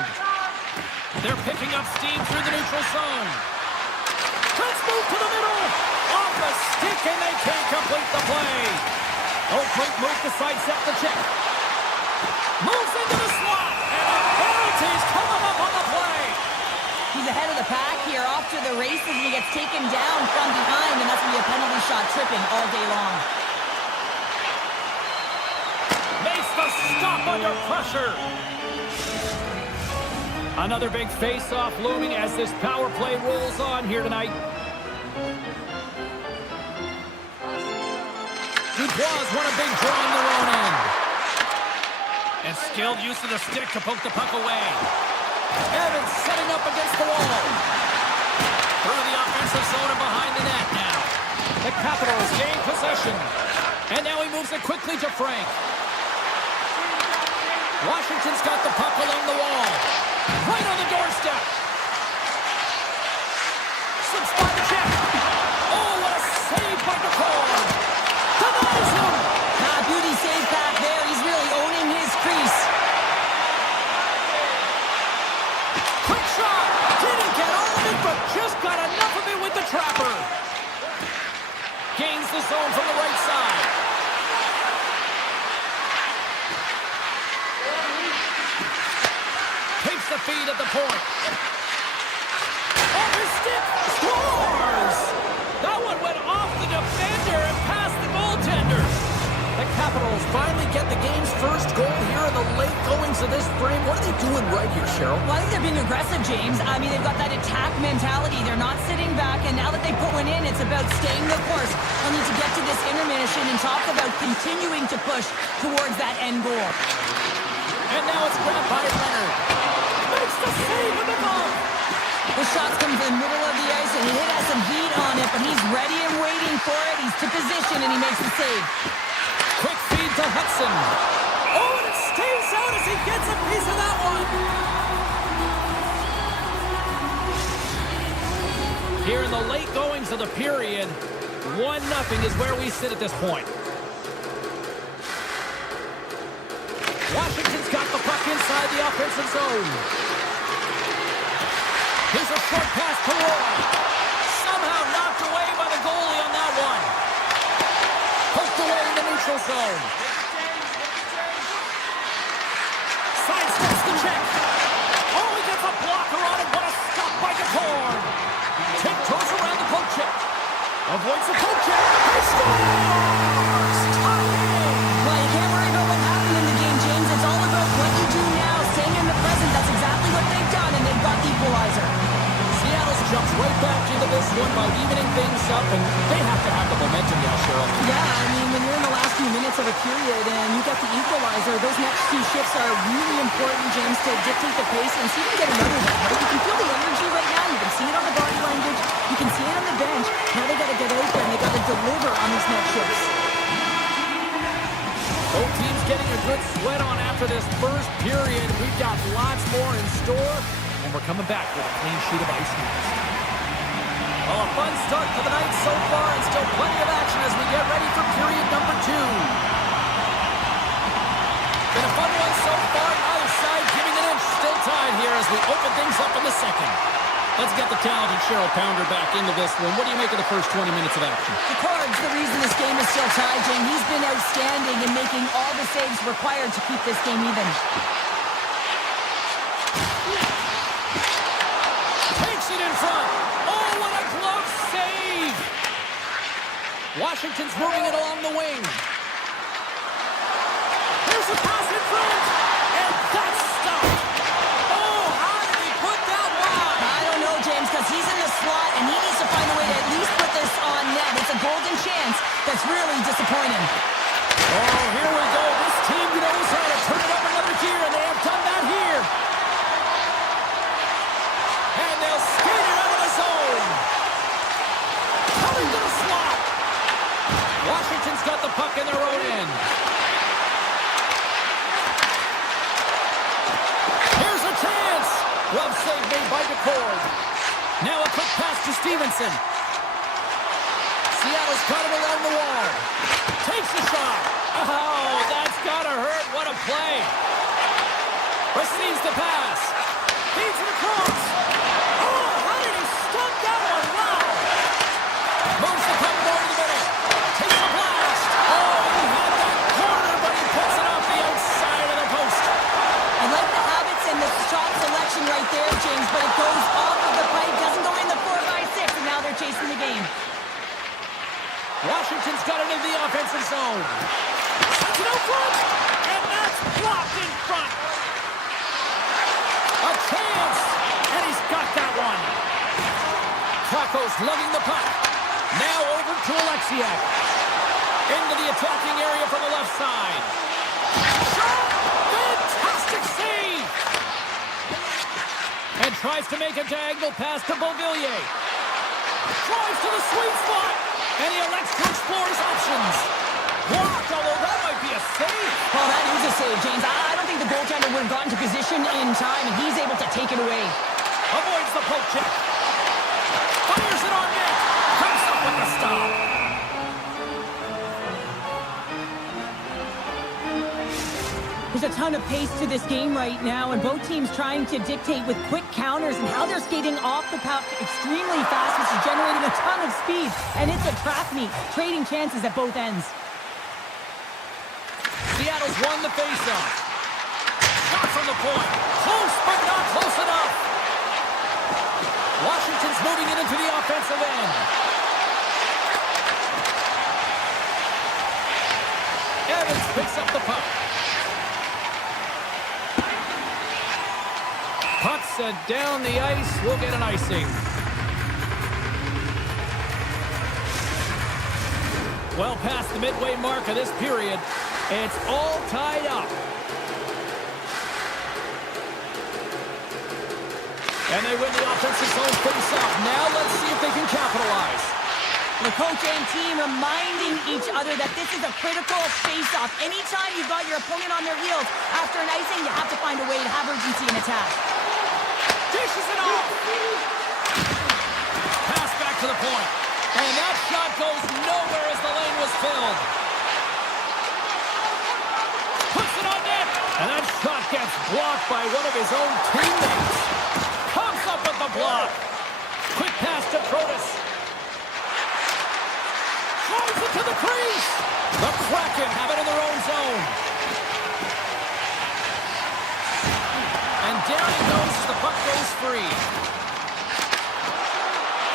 They're picking up steam through the neutral zone. Let's move to the middle. Off the stick, and they can't complete the play. Oh, quick move to sidestep the check. Moves into the slot, and a penalty's coming up on the play. He's ahead of the pack here, off to the races, and he gets taken down from behind, and that's going to be a penalty shot, tripping all day long. Makes the stop under pressure. Another big face-off looming as this power play rolls on here tonight. Dubois won a big draw on their own end. And skilled use of the stick to poke the puck away. Evans setting up against the wall. Through the offensive zone and behind the net now. The Capitals gain possession. And now he moves it quickly to Frank. Washington's got the puck along the wall. Right on the doorstep. Slips by the check. Oh, what a save by Dubois. Denies him. Beauty save back there. He's really owning his crease. Quick shot. Didn't get all of it, but just got enough of it with the trapper. Gains the zone from the right side. Takes the feed at the point. Off his stick. Scores! That one went off the defender and past the goaltender. The Capitals finally get the game's first goal here in the late goings of this frame. What are they doing right here, Cheryl? Well, I think they're being aggressive, James. I mean, they've got that attack mentality. They're not sitting back, and now that they put one in, it's about staying the course. They'll need to get to this intermission and talk about continuing to push towards that end goal. And now it's grabbed by Leonard. Makes the save. shots come from the middle of the ice, and he has some heat on it, but he's ready and waiting for it. He's to position, and he makes the save. Quick feed to Hudson. Oh, and it stays out as he gets a piece of that one. Here in the late goings of the period, 1-0 is where we sit at this point. Washington's got the puck inside the offensive zone. Here's a short pass to Roy. Somehow knocked away by the goalie on that one. Poked away in the neutral zone. Sidesteps the check. Oh, he gets a blocker on it. What a stop by Decord. Tiptoes around the poke check. Avoids the poke check. He scores! Tie-in! Well, you can't worry about what happened in the game, James. It's all about what you do now, staying in the present. That's exactly what they've done, and they've got the equalizer. Seattle's jumps right back into this one by evening things up, and they have to have the momentum now, Cheryl. Yeah, I mean, when you're in the last few minutes of a period and you get the equalizer, those next two shifts are really important, James, to dictate the pace and see if you can get another one. Right? You can feel the energy right now. You can see it on the body language. You can see it on the bench. Now they got to get out there and they got to deliver on these next shifts. Both teams getting a good sweat on after this first period. We've got lots more in store, and we're coming back with a clean sheet of ice next. Well, a fun start to the night so far, and still plenty of action as we get ready for period number 2. Been a fun one so far. Neither side giving an inch. Still tied here as we open things up in the second. Let's get the talented Cheryl Pounder back into this one. What do you make of the first 20 minutes of action? Picard's the reason this game is still tied, Jane. He's been outstanding in making all the saves required to keep this game even. Takes it in front. Oh, what a glove save! Washington's moving it along the wing. Here's a pass in front, and that's stopped. Oh, how did he put that wide? I don't know, James, because he's in the slot, and he needs to find a way to at least put this on net. It's a golden chance that's really disappointing. Oh, here we go. This team knows how to turn it up another gear, and they have done that here. And they'll skate it out of the zone. Coming to the slot. Washington's got the puck in their own end. Here's a chance. Glove save made by Decord. Now a quick pass to Stevenson. Seattle's got him along the wall. Takes the shot. Oh, that's gotta hurt. What a play. Receives the pass. Feeds it across. Oh, how did he stop that one? Wow. Moves the puck over the middle. Takes the blast. Oh, he had that corner, but he puts it off the outside of the post. I like the habits and the shot selection right there, James, but it goes off of the pipe, doesn't go in the 4x6, and now they're chasing the game. Washington's got it in the offensive zone. Sends it out front, and that's blocked in front. A chance, and he's got that one. Krako's lugging the puck. Now over to Alexiak. Into the attacking area from the left side. Shot! Fantastic save! And tries to make a diagonal pass to Beauvillier. Drives to the sweet spot, and he elects to explore his options. Blocked, although that might be a save. Well, that is a save, James. I don't think the goaltender would have gotten to position in time, and he's able to take it away. Avoids the poke check. Fires it on net. Comes up with the stop. There's a ton of pace to this game right now, and both teams trying to dictate with quick counters and how they're skating off the puck extremely fast, which is generating a ton of speed. And it's a trap meet, trading chances at both ends. Seattle's won the faceoff. Shot from the point. Close, but not close enough. Washington's moving it into the offensive end. Evans picks up the puck. Puck sent down the ice. We'll get an icing. Well past the midway mark of this period. It's all tied up. And they win the offensive zone face-off. Now let's see if they can capitalize. The coach and team reminding each other that this is a critical face-off. Anytime you've got your opponent on their heels after an icing, you have to find a way to have urgency in attack. Dishes it off. Pass back to the point. And that shot goes nowhere as the lane was filled. Puts it on net. And that shot gets blocked by one of his own teammates. Comes up with the block. Quick pass to Protas. Throws it to the crease. The Kraken have it in their own zone. And down he goes as the puck goes free.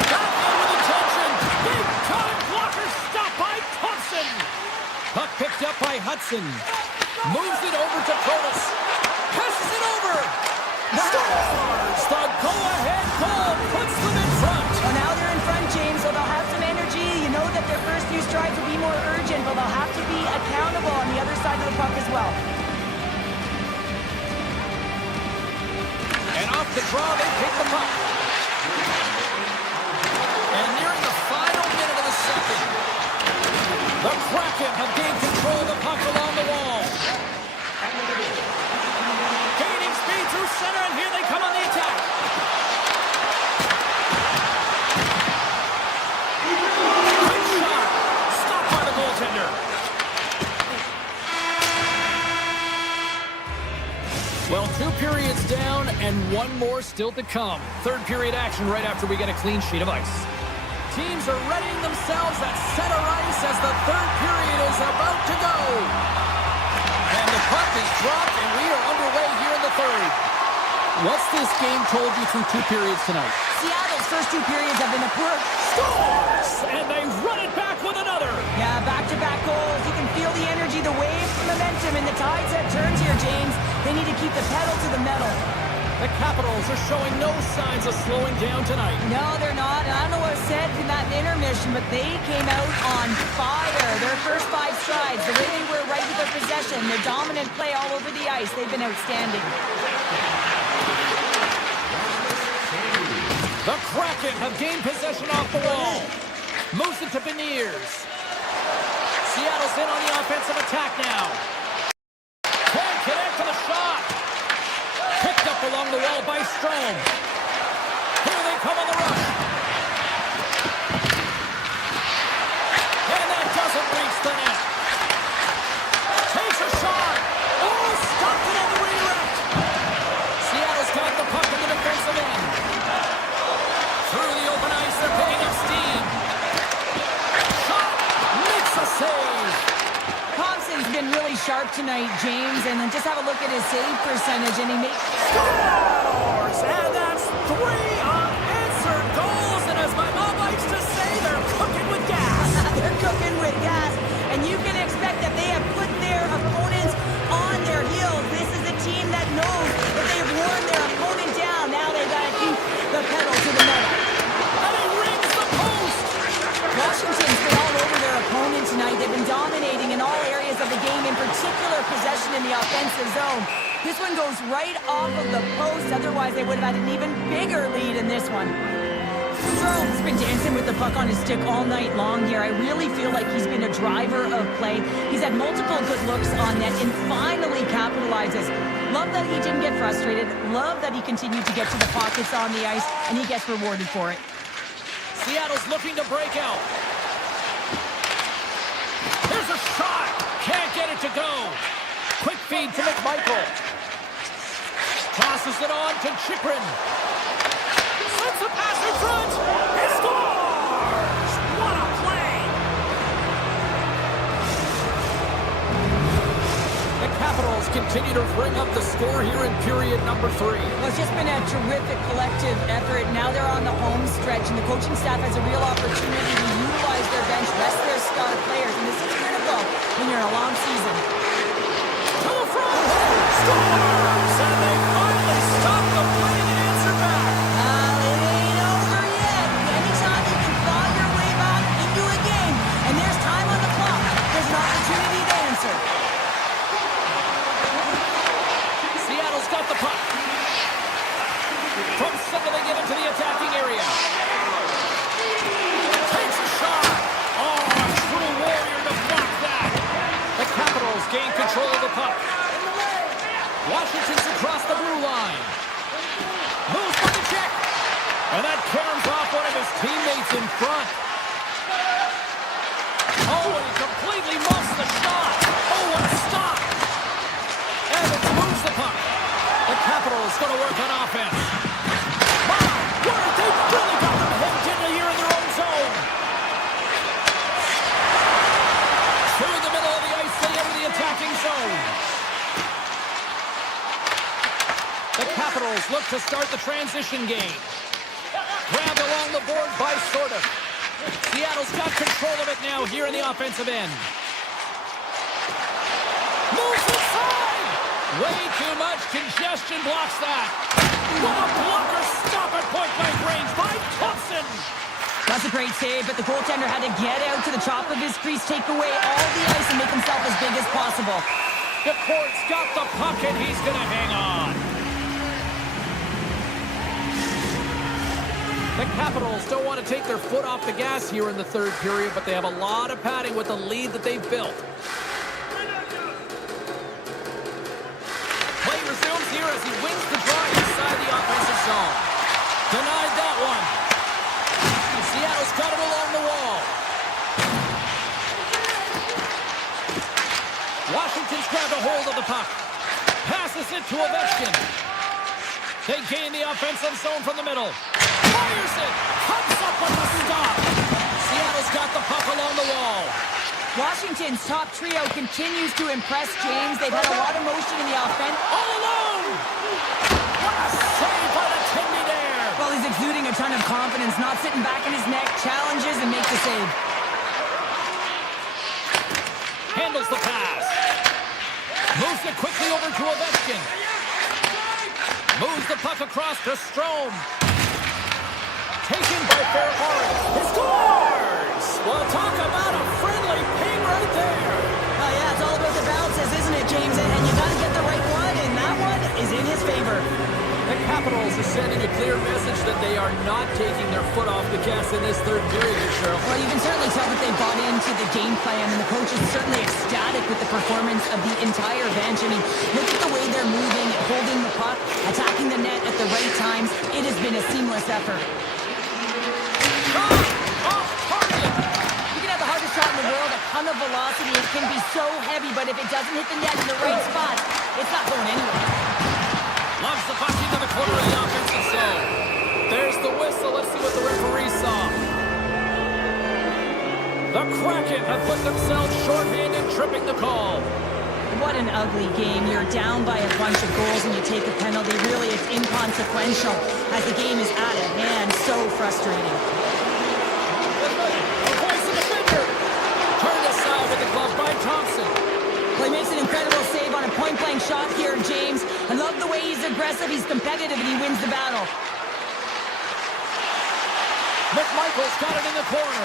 Back in with intention. Big time blocker stopped by Thompson. Puck picked up by Hudson. Moves it over to Protas. Passes it over. Scores! The go-ahead goal puts them in front. Well, now they're in front, James, so they'll have some energy. You know that their first few strides will be more urgent, but they'll have to be accountable on the other side of the puck as well. And off the draw, they pick the puck. And nearing the final minute of the second, the Kraken have gained control of the puck along the wall. Gaining speed through center, and here they come on the attack. Quick shot. Stopped by the goaltender. Well, 2 periods down and 1 more still to come. Third period action right after we get a clean sheet of ice. Teams are readying themselves at center ice as the third period is about to go. And the puck is dropped, and we are underway here in the third. What's this game told you through 2 periods tonight? Seattle's first 2 periods have been a poor... Scores! And they run it back with another. Yeah, back-to-back goals. You can feel the energy, the waves, the momentum, and the tides have turned here, James. They need to keep the pedal to the metal. The Capitals are showing no signs of slowing down tonight. No, they're not. And I don't know what was said in that intermission, but they came out on fire. Their first 5 strides, the way they were right with their possession, their dominant play all over the ice, they've been outstanding. The Kraken have gained possession off the wall. Moves it to Beniers. Seattle's in on the offensive attack now. Can't connect to the shot. Picked up along the wall by Strome. Here they come on the rush. And that doesn't reach the net. Takes a shot. Oh, stopped it on the redirect. Seattle's got the puck in the defensive end. Through the open ice, they're picking up steam. Shot. Makes a save. Thompson's been really sharp tonight, James, and then just have a look at his save percentage, and he makes... Scores! And that's 3 unanswered goals, and as my mom likes to say, they're cooking with gas. They're cooking with gas, and you can expect that they have put their opponents on their heels. This is a team that knows that they've worn their opponent down. Now they've got to keep the pedal to the metal. And he rings the post. Washington's been all over their opponent tonight. They've been dominating in all areas of the game, in particular possession in the offensive zone. This one goes right off of the post. Otherwise, they would have had an even bigger lead in this one. Strome's been dancing with the puck on his stick all night long here. I really feel like he's been a driver of play. He's had multiple good looks on net and finally capitalizes. Love that he didn't get frustrated. Love that he continued to get to the pockets on the ice, and he gets rewarded for it. Seattle's looking to break out. There's a shot. Can't get it to go. Quick feed to McMichael. Tosses it on to Chikrin. Sends a pass in front. He scores! What a play! The Capitals continue to bring up the score here in period number 3. Well, it's just been a terrific collective effort. Now they're on the home stretch, and the coaching staff has a real opportunity to utilize their bench, rest their star players, and this is critical when you're in a long season. To the front! Scores! And they finally stop the play and answer back. It ain't over yet. Anytime you can claw your way back into a game, and there's time on the clock, there's an opportunity to answer. Seattle's got the puck. From center, they get into the attacking area. Takes a shot. Oh, a true warrior to block that. The Capitals gain control of the puck. Washington's across the blue line. Moves for the check. And that caroms off one of his teammates in front. Oh, and he completely muffs the shot. Oh, what a stop. Evans moves the puck. The Capitals going to work on offense. My word, they really got them hemmed in here in their own zone. Through the middle of the ice, they enter the attacking zone. The Capitals look to start the transition game. Grabbed along the board by Sorta. Seattle's got control of it now here in the offensive end. Moves inside! Way too much congestion blocks that. What a blocker stop at point-blank range by Thompson! That's a great save, but the goaltender had to get out to the top of his crease, take away all the ice, and make himself as big as possible. DeCourt's got the puck, and he's going to hang on. The Capitals don't want to take their foot off the gas here in the third period, but they have a lot of padding with the lead that they've built. Play resumes here as he wins the draw inside the offensive zone. Denied that one. Seattle's got it along the wall. Washington's grabbed a hold of the puck. Passes it to Ovechkin. They gain the offensive zone from the middle. Fires it! Comes up with a stop! Seattle's got the puck along the wall. Washington's top trio continues to impress, James. They've had a lot of motion in the offense. All alone! What a save by the Tindy there! Well, he's exuding a ton of confidence, not sitting back in his neck, challenges and makes a save. Handles the pass. Moves it quickly over to Ovechkin. Moves the puck across to Strome. Taken by Ferrari. He scores! Well, talk about a friendly ping right there. Oh, yeah, it's all about the bounces, isn't it, James? And you got to get the right one, and that one is in his favor. The Capitals are sending a clear message that they are not taking their foot off the gas in this third period here, Cheryl. Well, you can certainly tell that they bought into the game plan, and the coach is certainly ecstatic with the performance of the entire bench. I mean, look at the way they're moving, holding the puck, attacking the net at the right times. It has been a seamless effort. Off target! You can have the hardest shot in the world, a ton of velocity. It can be so heavy, but if it doesn't hit the net in the right spot, it's not going anywhere. Loves the puck into the corner of the offensive zone. There's the whistle. Let's see what the referee saw. The Kraken have put themselves shorthanded, tripping the call. What an ugly game. You're down by a bunch of goals and you take a penalty. Really, it's inconsequential as the game is out of hand. So frustrating. A voice of the defender. Turned aside with the glove by Thompson. Well, he makes an incredible save on a point-blank shot here, James. I love the way he's aggressive, he's competitive, and he wins the battle. McMichael's got it in the corner.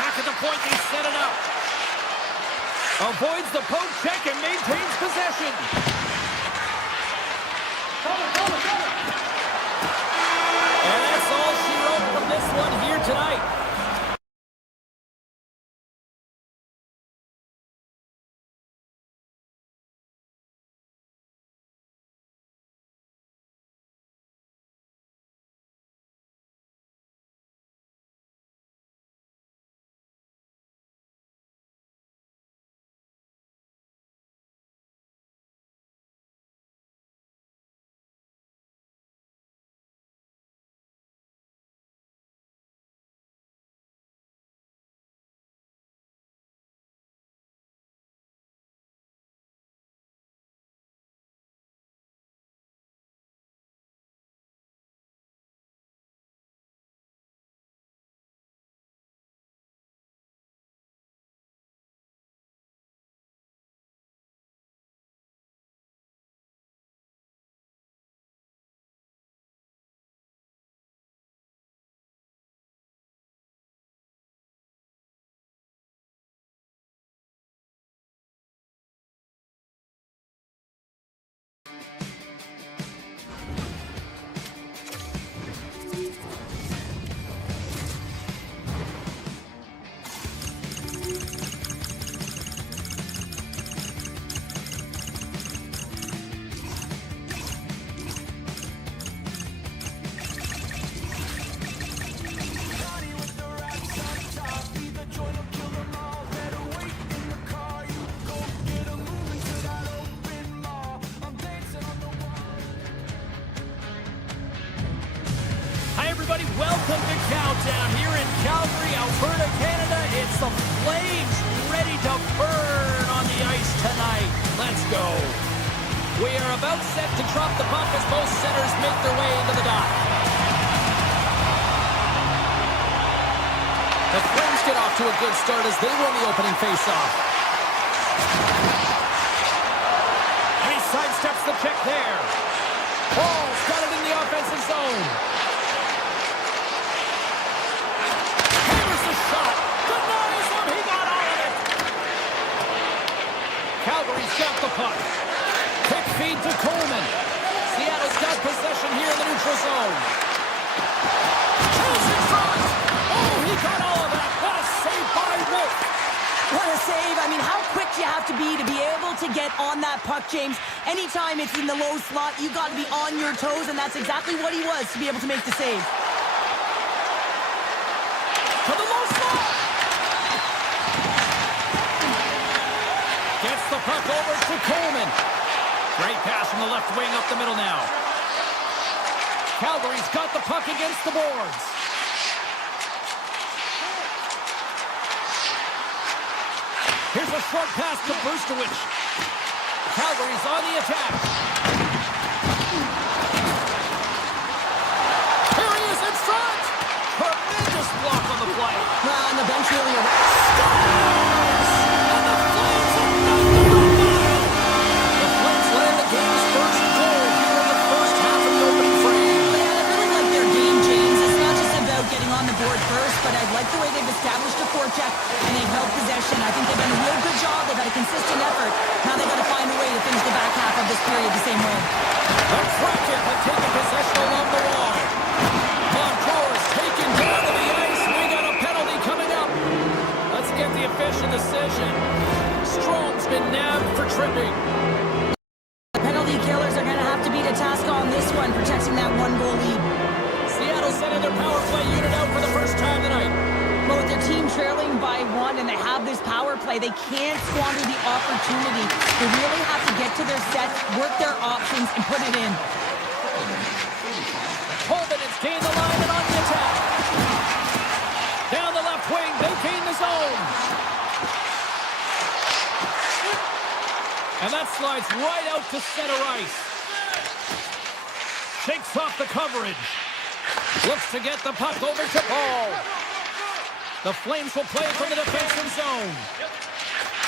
Back at the point, they set it up. Avoids the poke check and maintains possession. And that's all she wrote from this one here tonight. Welcome to Countdown here in Calgary, Alberta, Canada. It's the Flames ready to burn on the ice tonight. Let's go. We are about set to drop the puck as both centers make their way into the dot. The Flames get off to a good start as they win the opening faceoff. And he sidesteps the check there. Ball's got it in the offensive zone. Hammers the shot. Denies him. He got all of it. Calgary's got the puck. Quick feed to Coleman. Seattle's got possession here in the neutral zone. Chase in front. Oh, he got all of that. What a save by Wolf. What a save. I mean, how quick do you have to be able to get on that puck, James? Anytime it's in the low slot, you got to be on your toes, and that's exactly what he was to be able to make the save. To the low slot. Gets the puck over to Coleman. Great pass from the left wing up the middle now. Calgary's got the puck against the boards. Here's a short pass to Brustowicz. Calgary's on the attack. Here he is in front. Tremendous block on the play. On the bench really Scores! And the Flames have done the rebound. The Flames land the game's first goal here in the first half of the opening frame. Yeah, I really like their game, James. It's not just about getting on the board first, but I like the way they've established a forecheck and they've held possession. I think they've done a real good job. They've had a consistent effort. Now they've got to find a way to finish the back half of this period the same way. The Kraken have taken possession along the wall. Montour's taken down to the ice. We got a penalty coming up. Let's get the official decision. Strom's been nabbed for tripping. The penalty killers are going to have to beat a task on this one, protecting that one-goal lead. Seattle sending their power play unit out for the first time tonight. But with their team trailing by one and they have this power play, they can't squander the opportunity. They really have to get to their sets, work their options, and put it in. Coleman has gained the line and on the attack. Down the left wing, they gain the zone. And that slides right out to center ice. Shakes off the coverage. Looks to get the puck over to Paul. The Flames will play from the defensive zone.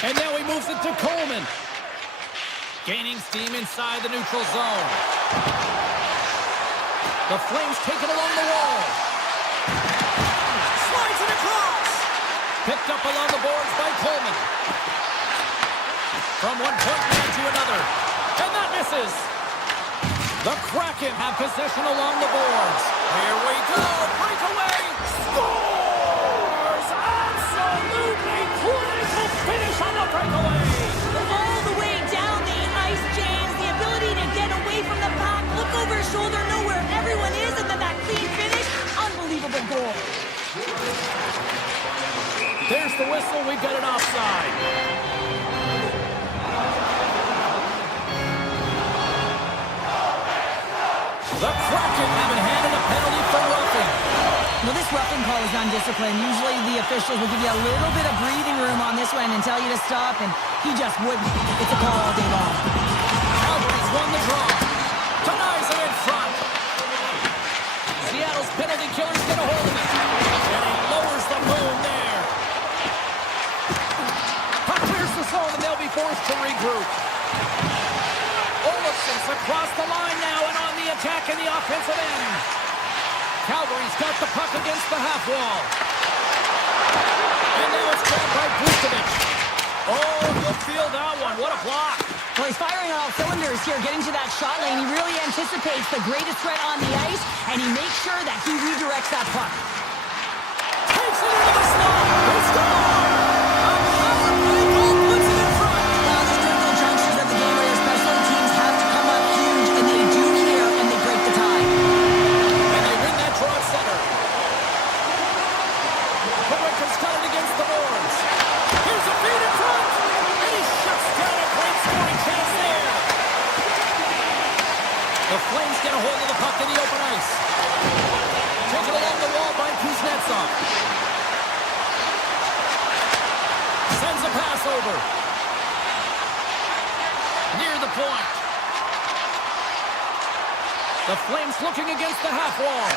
And now he moves it to Coleman. Gaining steam inside the neutral zone. The Flames take it along the wall. Slides it across. Picked up along the boards by Coleman. From one point man to another. And that misses. The Kraken have possession along the boards. Here we go. Breakaway. Scores! Absolutely clinical finish on the breakaway. All the way down the ice, James. The ability to get away from the pack, look over his shoulder, know where everyone is, and then that clean finish. Unbelievable goal. There's the whistle. We've got an offside. The Kraken have been handed a penalty for roughing. Well, this roughing call is undisciplined. Usually the officials will give you a little bit of breathing room on this one and tell you to stop, and he just wouldn't. It's a call all day long. Calgary's won the draw. Denies it in front. Seattle's penalty killers get a hold of it. And he lowers the boom there. Puck clears the zone, and they'll be forced to regroup. Olafson's across the line now and on the attack in the offensive end. Calgary's got the puck against the half wall. And now it's grabbed by Brustowicz. Oh, you'll feel that one. What a block. Well, he's firing on all cylinders here, getting to that shot lane. He really anticipates the greatest threat on the ice, and he makes sure that he redirects that puck. Takes it into the slot. He scores! A power play goal puts it in front. Now, there's critical junctures of the game where your special teams have to come up huge, and they do here, and they break the tie. And they win that draw at center. Hurricanes cut it against the boards. Here's a feed in front. And he shuts down a great scoring chance there. The Flames get a hold of the puck in the open ice. Taken along the wall by over. Near the point. The Flames looking against the half wall.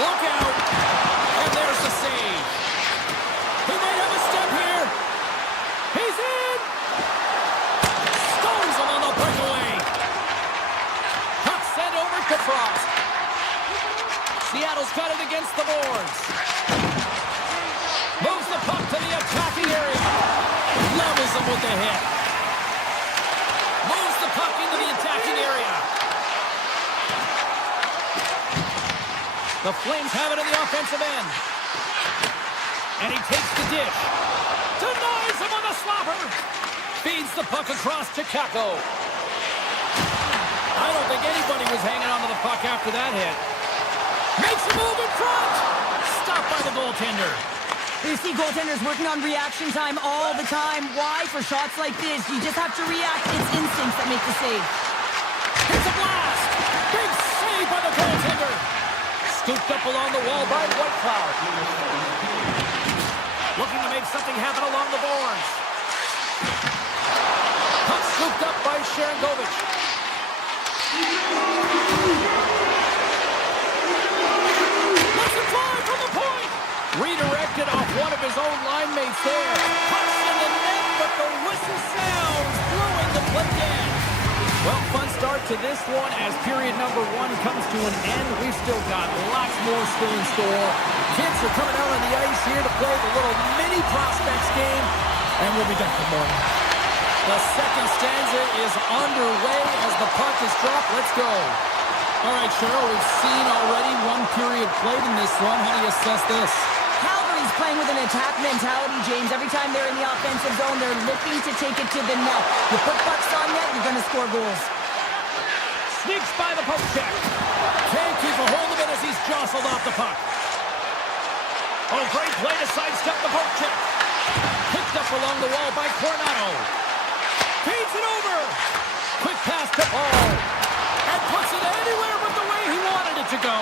Look out. And there's the save. He might have a step here. He's in. Stones him on the breakaway. Puck sent over to Frost. Seattle's got it against the boards. Moves the puck to the attacking area. Levels him with the hit. Moves the puck into the attacking area. The Flames have it in the offensive end. And he takes the dish. Denies him on the slapper. Feeds the puck across to Kako. I don't think anybody was hanging on to the puck after that hit. Makes a move in front. Stopped by the goaltender. You see goaltenders working on reaction time all the time. Why? For shots like this, you just have to react. It's instincts that make the save. Here's a blast. Big save by the goaltender. Scooped up along the wall by Whitecloud. Looking to make something happen along the boards. Puck scooped up by Sharangovich. Lets it fly from the point. Redirected off one of his own line mates there. Pucks in the net, but the whistle sounds, blowing the play dead. Well, fun start to this one as period number 1 comes to an end. We've still got lots more still in store. Kids are coming out on the ice here to play the little mini prospects game, and we'll be done for morning. The second stanza is underway as the puck is dropped. Let's go. All right, Cheryl, we've seen already one period played in this one. How do you assess this? Calgary's playing with an attack mentality, James. Every time they're in the offensive zone, they're looking to take it to the net. You put pucks on net, you're going to score goals. Sneaks by the poke check. Can't keep a hold of it as he's jostled off the puck. Oh, great play to sidestep the poke check. Picked up along the wall by Coronado. Feeds it over. Quick pass to Paul. And puts it anywhere but the way he wanted it to go.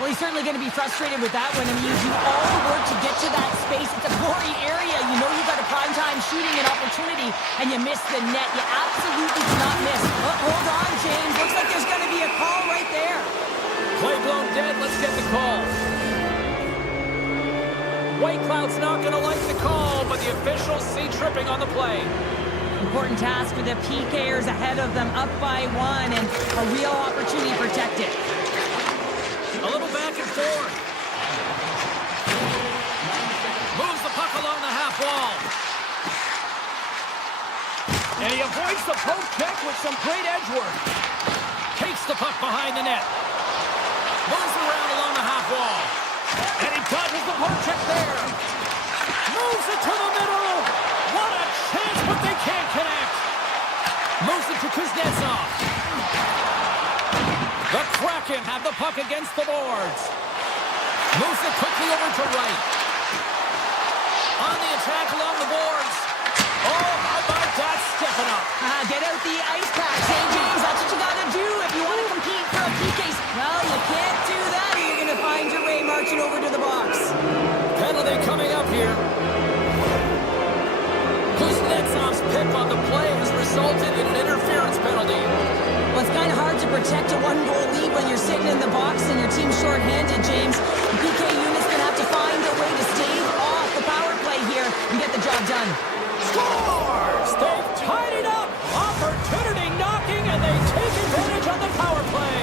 Well, he's certainly going to be frustrated with that one. I mean, you do all the work to get to that space. It's a gory area. You know you've got a prime-time shooting an opportunity, and you miss the net. You absolutely cannot miss. Oh, hold on, James. Looks like there's going to be a call right there. Play blown dead. Let's get the call. Whitecloud's not going to like the call, but the officials see tripping on the play. Important task for the PKers ahead of them, up by 1, and a real opportunity protected. A little back and forth. Moves the puck along the half wall. And he avoids the poke check with some great edge work. Takes the puck behind the net. Moves around along the half wall. And he dodges the poke check there. Moves it to the middle. What a chance, but they can't connect. Moves it to Kuznetsov. The Kraken have the puck against the boards. Moves it quickly over to right. On the attack along the boards. Oh, how about that stepping up? Get out the ice packs, hey, James. That's what you got to do if you want to compete for a PK. Well, you can't do that, or you're going to find your way marching over to the box. Penalty coming up here. Kuznetsov's pick on the play has resulted in an interference penalty. Well, it's kind of hard to protect a one-goal lead when you're sitting in the box and your team's shorthanded, James. The PK unit's going to have to find a way to stave off the power play here and get the job done. Scores! They've tied it up. Opportunity knocking, and they take advantage on the power play.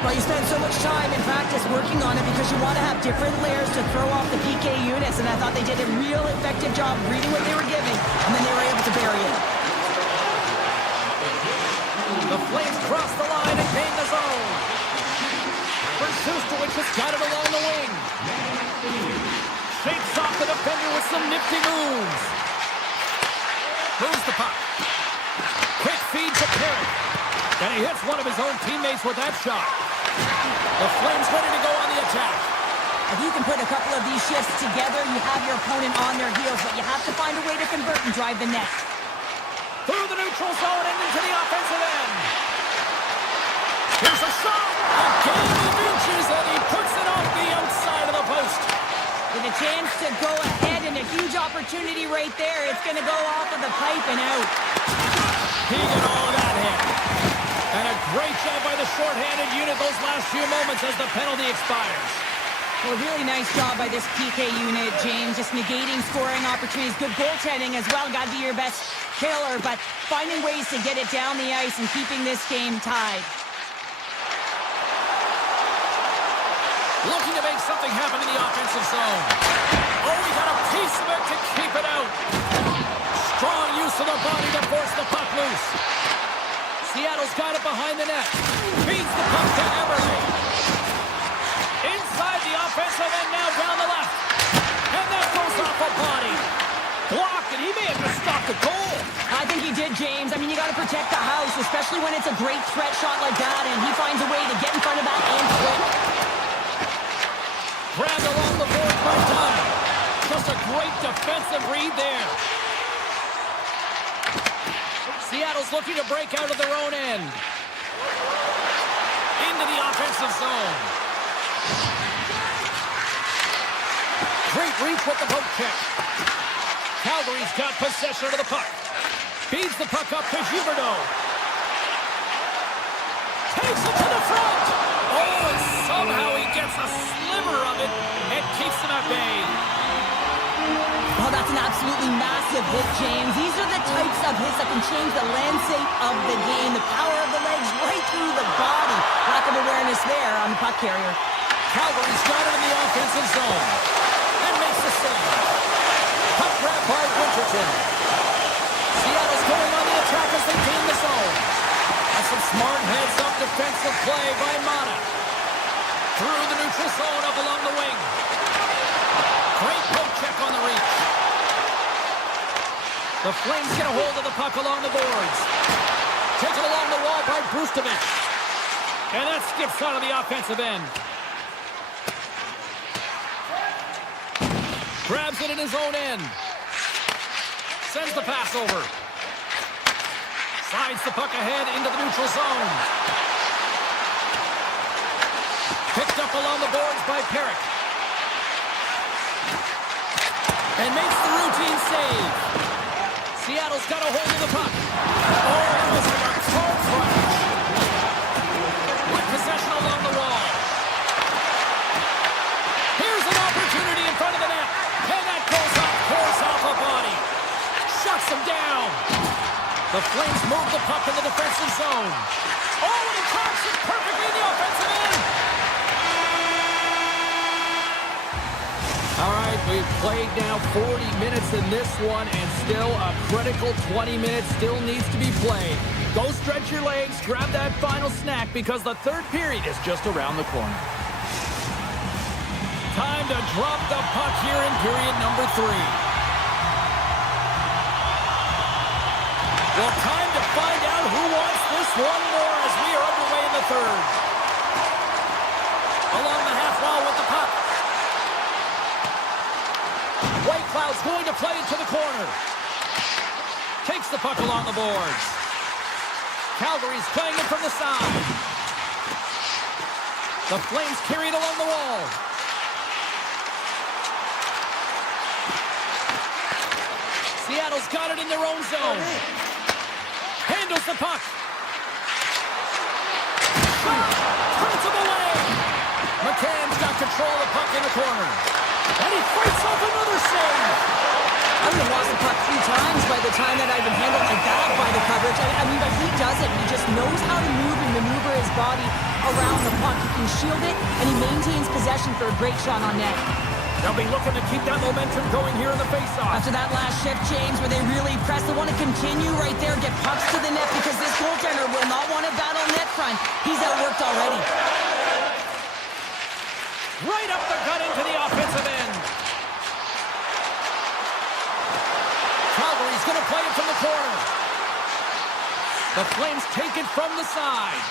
Well, you spend so much time in practice working on it because you want to have different layers to throw off the PK units, and I thought they did a real effective job reading what they were giving, and then they were able to bury it. The Flames cross the line and gain the zone. Bersustovic has got it along the wing. Shakes off the defender with some nifty moves. Moves the puck. Quick feed to Perry. And he hits one of his own teammates with that shot. The Flames ready to go on the attack. If you can put a couple of these shifts together, you have your opponent on their heels, but you have to find a way to convert and drive the net. Through the neutral zone and into the offensive end. Here's a shot. A game of inches, and he puts it off the outside of the post. With a chance to go ahead, and a huge opportunity right there. It's going to go off of the pipe and out. He got all of that hit. And a great job by the shorthanded unit those last few moments as the penalty expires. Well, a really nice job by this PK unit, James. Just negating scoring opportunities. Good goaltending as well. Got to be your best killer, but finding ways to get it down the ice and keeping this game tied. Looking to make something happen in the offensive zone. Oh, he got a piece of it to keep it out. Strong use of the body to force the puck loose. Seattle's got it behind the net. Feeds the puck to Eberle. Inside the offensive end now down the left. And that goes off a body. Blocked, and he may have just stopped the goal. I think he did, James. I mean, you got to protect the house, especially when it's a great threat shot like that, and he finds a way to get in front of that and quick. Grabbed along the board by Dunn. Just a great defensive read there. Seattle's looking to break out of their own end. Into the offensive zone. Great reach with the poke check. Calgary's got possession of the puck. Feeds the puck up to Huberdeau. Takes it to the front. Oh, and somehow he gets a sliver of it and keeps him at bay. Oh, that's an absolutely massive hit, James. These are the types of hits that can change the landscape of the game. The power of the legs right through the body. Lack of awareness there on the puck carrier. Calgary's got it in the offensive zone. And makes the save. Puck grab by Winterton. Seattle's going on the attack as they gain the zone. And some smart heads-up defensive play by Mata. Through the neutral zone up along the wing. Great poke check on the reach. The Flames get a hold of the puck along the boards. Taken along the wall by Brustovich. And that skips out of the offensive end. Grabs it in his own end. Sends the pass over. Slides the puck ahead into the neutral zone. Picked up along the boards by Perrick. And makes the routine save. Seattle's got a hold of the puck. Oh, it was like a car crash. With possession along the wall. Here's an opportunity in front of the net. And that goes off, pours off a body. Shuts him down. The Flames move the puck in the defensive zone. Oh, and he cocks it perfectly in the offensive end. All right, we've played now 40 minutes in this one, and still a critical 20 minutes still needs to be played. Go stretch your legs, grab that final snack, because the third period is just around the corner. Time to drop the puck here in period number 3. Well, time to find out who wants this one more as we are underway in the third. Along the half wall with the puck. White Cloud's going to play it to the corner. Takes the puck along the boards. Calgary's playing it from the side. The Flames carry it along the wall. Seattle's got it in their own zone. Handles the puck. Shot! Turns him away. McCann's got control of the puck in the corner. And he fights off another save. I would have lost the puck 3 times by the time that I've been handled like that by the coverage. I mean, but he does it. He just knows how to move and maneuver his body around the puck. He can shield it, and he maintains possession for a great shot on net. They'll be looking to keep that momentum going here in the faceoff. After that last shift, James, where they really press, they want to continue right there, get pucks to the net, because this goaltender will not want to battle net front. He's outworked already. Right up the gut into the offensive end. Calgary's going to play it from the corner. The Flames take it from the side.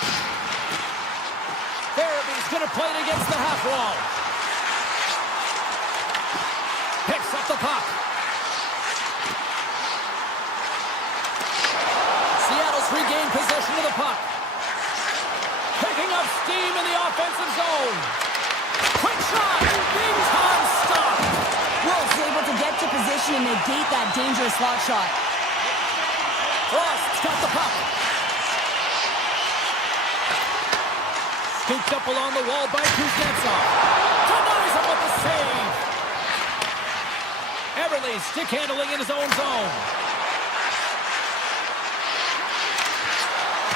Farabee's going to play it against the half wall. Picks up the puck. Seattle's regained possession of the puck. Picking up steam in the offensive zone. Quick shot! Big time stop! into position and negate that dangerous slot shot. Frost's got the puck. Scooped up along the wall by Kuznetsov. Denies him with the save. Everly stick handling in his own zone.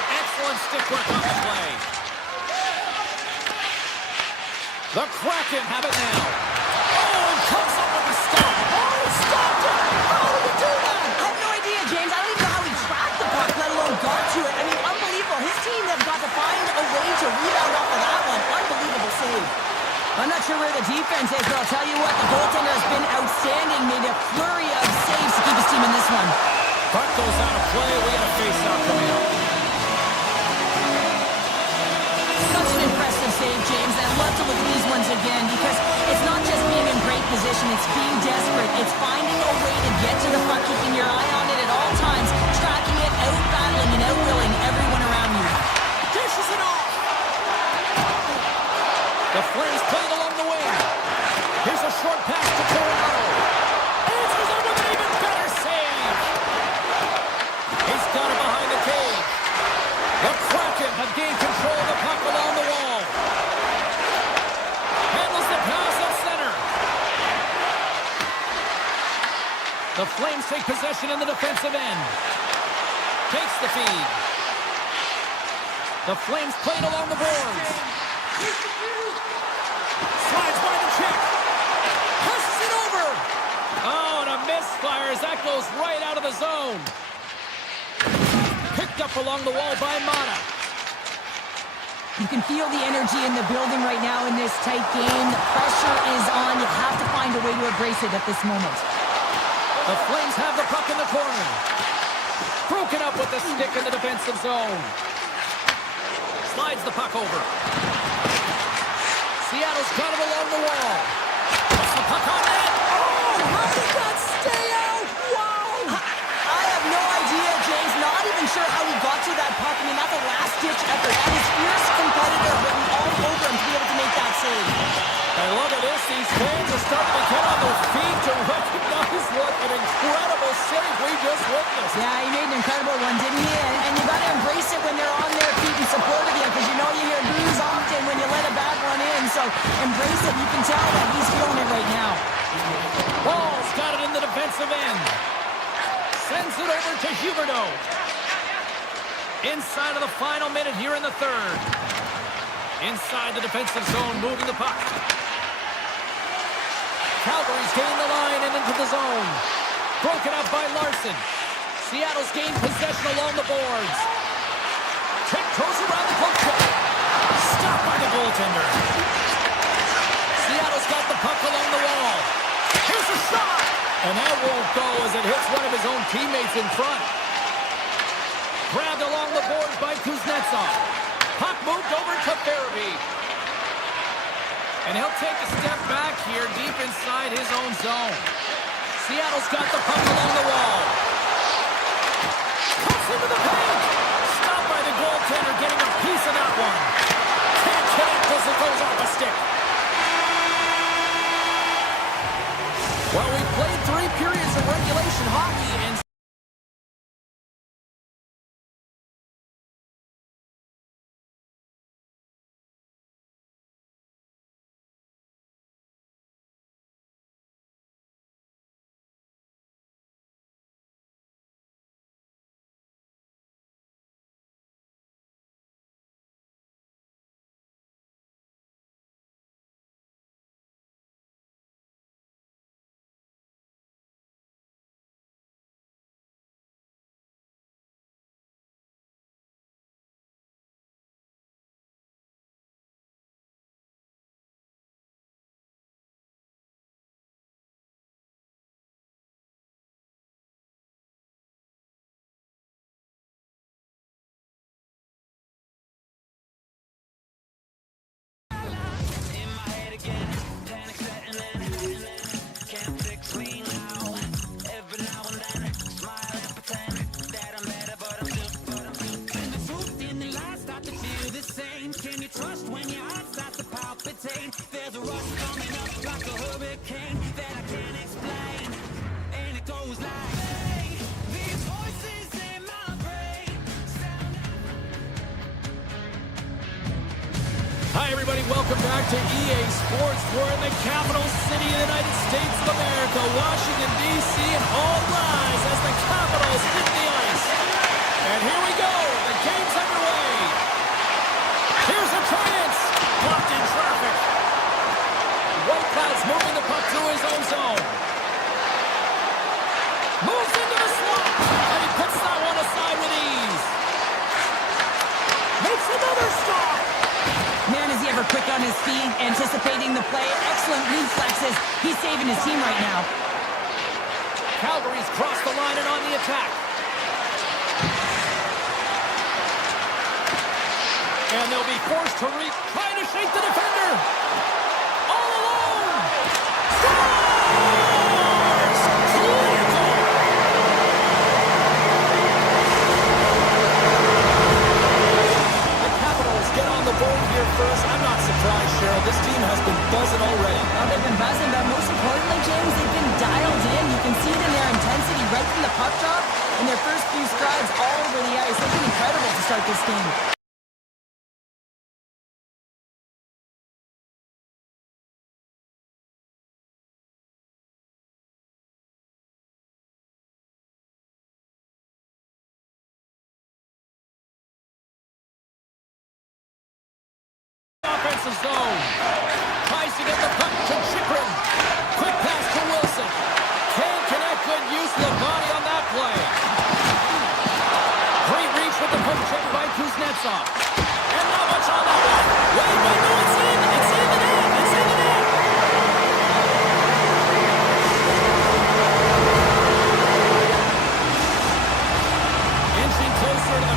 Excellent stick work on the play. The Kraken have it now. Oh, comes up with a stop. Oh, stopped it! How did he do that? I have no idea, James. I don't even know how he tracked the puck, let alone got to it. I mean, unbelievable. His team has got to find a way to rebound off of that one. Unbelievable save. I'm not sure where the defense is, but I'll tell you what, the goaltender has been outstanding. Made a flurry of saves to keep his team in this one. Puck goes out of play. We got a face-off coming up. Such an impressive save, James. I'd love to look at these ones again because it's not just being in great position, it's being desperate. It's finding a way to get to the puck, keeping your eye on it at all times, tracking it, out-battling and out-willing everyone around you. Dishes it off. The Flames played along the wing. Here's a short pass to Coronado. Answers it with an even better save. He's got it behind the cage. The Kraken have gained control of the puck along the wall. Handles the pass at center. The Flames take possession in the defensive end. Takes the feed. The Flames played along the boards. Slides by the check. Passes it over. Oh, and a misfire as that goes right out of the zone. Picked up along the wall by Mata. You can feel the energy in the building right now in this tight game. The pressure is on. You have to find a way to embrace it at this moment. The Flames have the puck in the corner. Broken up with the stick in the defensive zone. Slides the puck over. Seattle's got it along the wall. Puts the puck on net. Oh, how did that stay out? Wow! I have no idea, James. Not even sure how he got to that puck. I mean, that's a last-ditch effort. That is fierce competitor written all over him to be able to make that save. I love it. These fans are starting to get on their feet to recognize what an incredible save we just witnessed. Yeah, he made an incredible one, didn't he? And you got to embrace it when they're on their feet in support of you, because you know you hear boos often when you let a bad one in. So embrace it. You can tell that he's feeling it right now. Ball's got it in the defensive end. Sends it over to Huberdeau. Inside of the final minute here in the third. Inside the defensive zone, moving the puck. Calgary's gained the line and into the zone. Broken up by Larson. Seattle's gained possession along the boards. Tiptoes around the poke check. Stopped by the goaltender. Seattle's got the puck along the wall. Here's a shot! And that won't go as it hits one of his own teammates in front. Grabbed along the boards by Kuznetsov. Puck moved over to Farabee. And he'll take a step back here deep inside his own zone. Seattle's got the puck along the wall. Cuts into the paint. Stopped by the goaltender, getting a piece of that one. Can't connect as it goes off a stick. Well, we played 3 periods of regulation hockey and Can you trust when your heart starts to palpitate? There's a rush coming up like a hurricane that I can't explain. Hi, everybody. Welcome back to EA Sports. We're in the capital city of the United States of America, Washington, D.C., and all rise as the Capitals hit the ice. And here we go. The game's underway. Here's a chance. Blocked in traffic. Whitecloud's moving the puck through his own zone. Moves into the slot. And he puts that one aside with ease. Makes another stop. Man, is he ever quick on his feet, anticipating the play. Excellent reflexes. He's saving his team right now. Calgary's crossed the line and on the attack. And they'll be forced to trying to shake the defender. All alone. Scores! Clear goal. The Capitals get on the board here first. I'm not surprised, Cheryl. This team has been buzzing already. Well, they've been buzzing, but most importantly, James, they've been dialed in. You can see it in their intensity right from the puck drop and their first few strides all over the ice. They've been incredible to start this game. Offensive zone. Tries to get the puck to Chikrin. Quick pass to Wilson. Can't connect. Good use of the body on that play. Great reach with the poke check by Kuznetsov. And not much on that one. Wait, no, it's in. It's in the net. It's in the net. Inching closer to the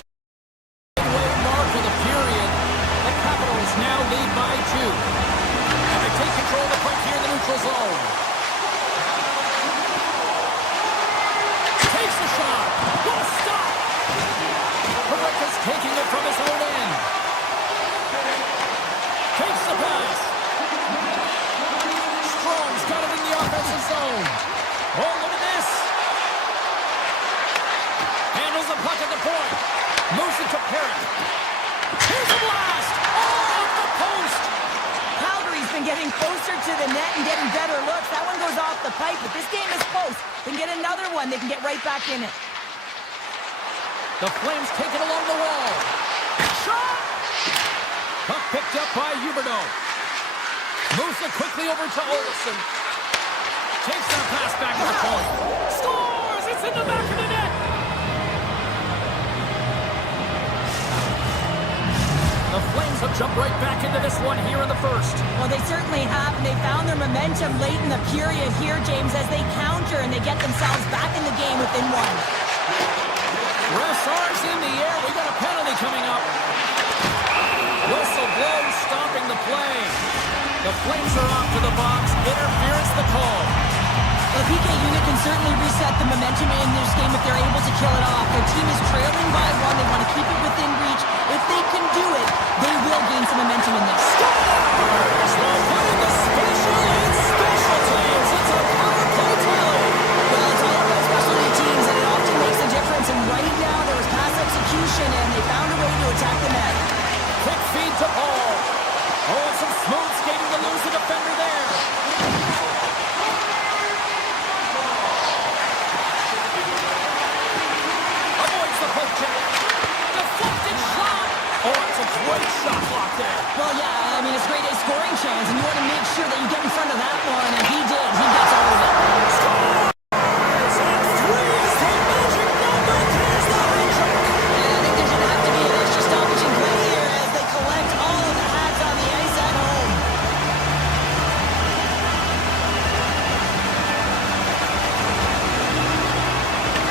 midway mark of the period. The Capitals now lead by 2. And they take control of the puck here in the neutral zone. Takes the shot. What a stop! Pareka's taking it from his own end. Takes the pass. Strong's got it in the offensive zone. Oh, look at this. Handles the puck at the point. Moves it to Parek. Here's a blast! Oh, off the post! Calgary's been getting closer to the net and getting better looks. That one goes off the pipe, but this game is close. They can get another one. They can get right back in it. The Flames take it along the wall. Shot! Puck picked up by Huberdeau. Moves it quickly over to Olsen. Takes that pass back to the point. Scores! It's in the back of the net! The Flames have jumped right back into this one here in the first. Well, they certainly have, and they found their momentum late in the period here, James, as they counter and they get themselves back in the game within one. Brassard's in the air. We got a penalty coming up. Whistle blows, stopping the play. The Flames are off to the box. Interference the call. The PK unit can certainly reset the momentum in this game if they're able to kill it off. Their team is trailing by 1. They want to keep it within reach. If they can do it, they will gain some momentum in this. Scores! Well, putting the special in special teams. It's a power play tally. Well, it's all about specialty teams, and it often makes a difference. And right now, there was pass execution, and they found a way to attack the net. Quick feed to Paul. Oh, and some smooth skating to lose the defender there. Avoids the poke check. Deflected shot. Oh, that's a great shot block there. Well, yeah, I mean, it's great a scoring chance, and you want to make sure that you get in front of that one, and he did. He gets all of it. Scores! And 3 is the magic number. There's the hat trick. And I think there should have to be an extra stoppage in play here as they collect all of the hats on the ice at home.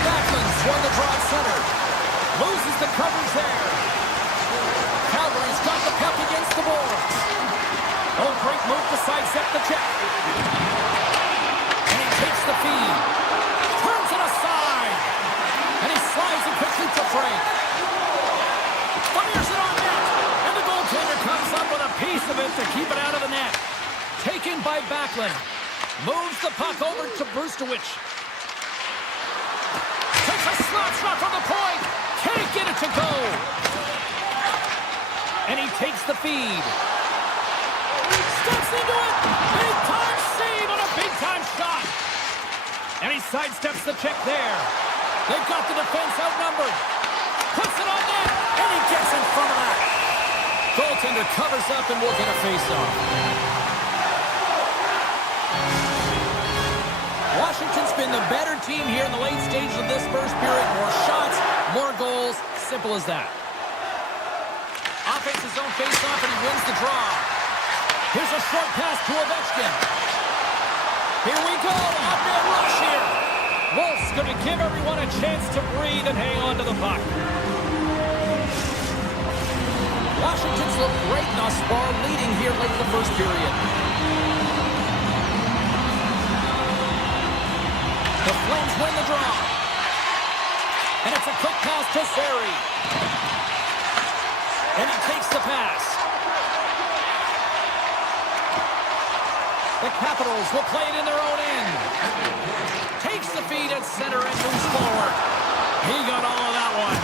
Backlund's won the draw at center. Loses the coverage there. Calgary's got the puck against the boards. Oh, great move to sidestep the check. And he takes the feed. Turns it aside. And he slides it quickly to Frank. Fires it on net. And the goaltender comes up with a piece of it to keep it out of the net. Taken by Backlund. Moves the puck over to Brustowicz. Takes a slap shot from the point. Can't get it to go. And he takes the feed. into it. Big-time save on a big-time shot. And he sidesteps the check there. They've got the defense outnumbered. Puts it on net, and he gets in front of that. Goaltender covers up and will get a face-off. Washington's been the better team here in the late stages of this first period. More shots, more goals. Simple as that. Offense his own face-off, and he wins the draw. Here's a short pass to Ovechkin. Here we go. Up-man rush here. Wolf's going to give everyone a chance to breathe and hang on to the puck. Washington's looked great thus far, leading here late in the first period. The Flames win the draw. And it's a quick pass to Zary. And he takes the pass. The Capitals will play it in their own end. Takes the feed at center and moves forward. He got all of that one.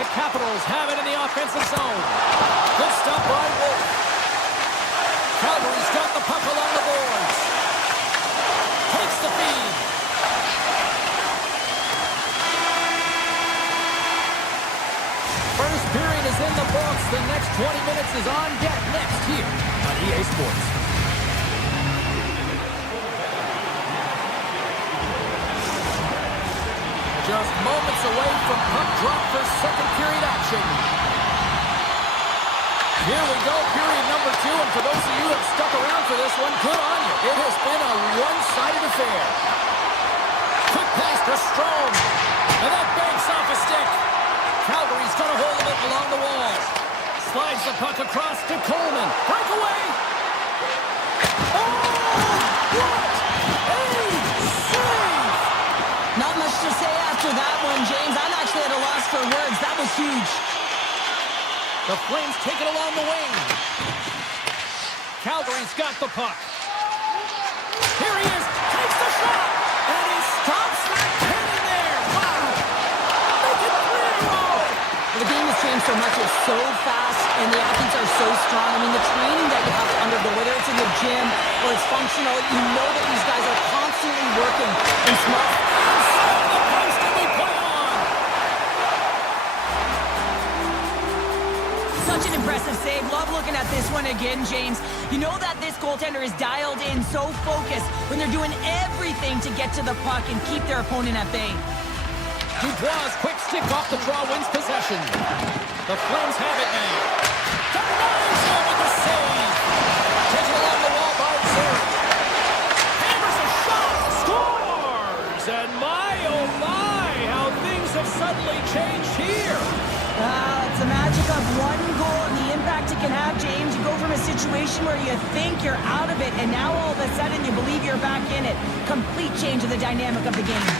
The Capitals have it in the offensive zone. Good stop by Wolf. Calgary's got the puck along the boards. Takes the feed. First period is in the books. The next 20 minutes is on deck next here on EA Sports. Just moments away from puck drop for second period action. Here we go, period number 2, and for those of you who have stuck around for this one, good on you. It has been a one-sided affair. Quick pass to Strome, and that banks off a stick. Calgary's got a hold of it along the wall. Slides the puck across to Coleman. Breakaway! Oh, what a save! Not much to say after that one, James. I'm actually at a loss for words. That was huge. The Flames take it along the wing. Calgary's got the puck. Here he is. Takes the shot. And he stops that cannon there. Wow. Make it 3-0. The game has changed so much. It's so fast, and the athletes are so strong. I mean, the training that you have to undergo, whether it's in the gym or it's functional, you know that these guys are constantly working in smart. Inside the post, and we play on. Such an impressive save. Love looking at this one again, James. You know that this goaltender is dialed in, so focused when they're doing everything to get to the puck and keep their opponent at bay. Dubois' quick stick off the draw wins possession. The Flames have it now. Denies him with the save. Taken along the wall by Zary. Hammers a shot. Scores! And my, oh my, how things have suddenly changed here. It's the magic of one goal and the impact it can have, James. You go from a situation where you think you're out of it, and now all of a sudden you believe you're back in it. Complete change of the dynamic of the game.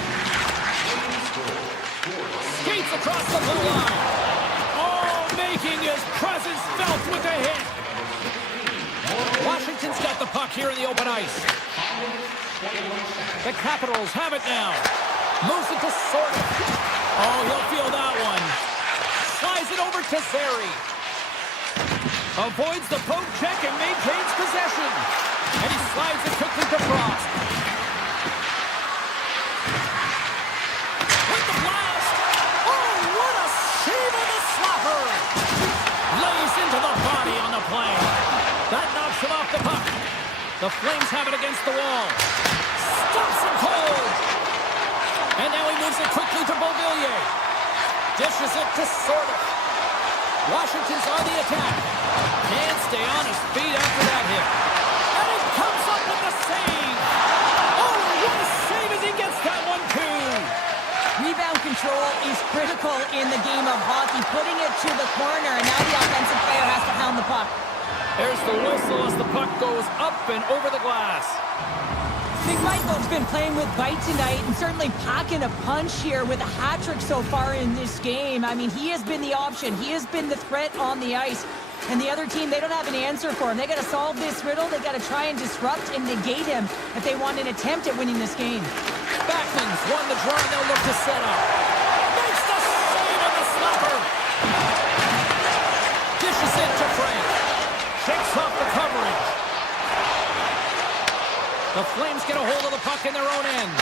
Skates across the blue line. Oh, making his presence felt with the hit. Washington's got the puck here in the open ice. The Capitals have it now. Moves it to Sorkin. Oh, he'll feel that one. Slides it over to Zary. Avoids the poke check and maintains possession. And he slides it quickly to Frost. With the blast. Oh, what a save of the slapper. Lays into the body on the play. That knocks him off the puck. The Flames have it against the wall. Stops him cold. And now he moves it quickly to Beauvillier. Dishes it to Sorkin. Washington's on the attack. Can't stay on his feet after that hit. And he comes up with the save. Oh, what a save as he gets that one too. Rebound control is critical in the game of hockey. Putting it to the corner, and now the offensive player has to hound the puck. There's the whistle as the puck goes up and over the glass. Big Michael's been playing with bite tonight and certainly packing a punch here with a hat trick so far in this game. I mean, he has been the option. He has been the threat on the ice. And the other team, they don't have an answer for him. They got to solve this riddle. They got to try and disrupt and negate him if they want an attempt at winning this game. Backman's won the draw and they'll look to set up. Makes the save on the slapper. Dishes it to Frank. Shakes off the coverage. The Flames get a hold of the puck in their own end.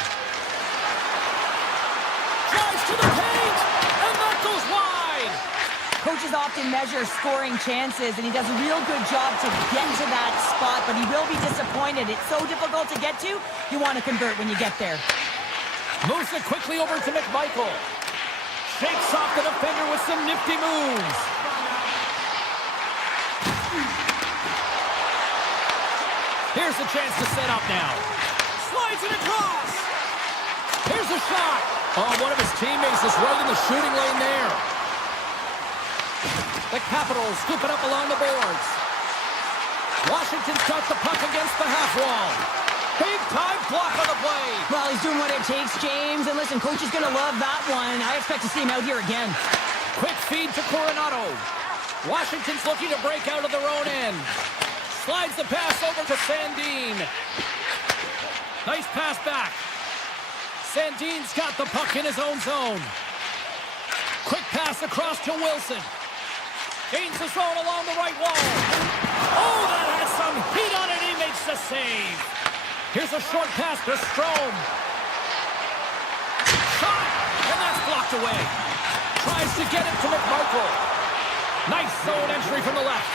Drives to the paint, and that goes wide. Coaches often measure scoring chances, and he does a real good job to get to that spot, but he will be disappointed. It's so difficult to get to, you want to convert when you get there. Moves it quickly over to McMichael. Shakes off the defender with some nifty moves. Here's a chance to set up now. Slides it across. Here's a shot. Oh, one of his teammates is right in the shooting lane there. The Capitals scoop it up along the boards. Washington's got the puck against the half wall. Big time block on the play. Well, he's doing what it takes, James. And listen, coach is going to love that one. I expect to see him out here again. Quick feed to Coronado. Washington's looking to break out of their own end. Slides the pass over to Sandin. Nice pass back. Sandin's got the puck in his own zone. Quick pass across to Wilson. Gains the zone along the right wall. Oh, that has some heat on it. He makes the save. Here's a short pass to Strome. Shot, and that's blocked away. Tries to get it to McMichael. Nice zone entry from the left.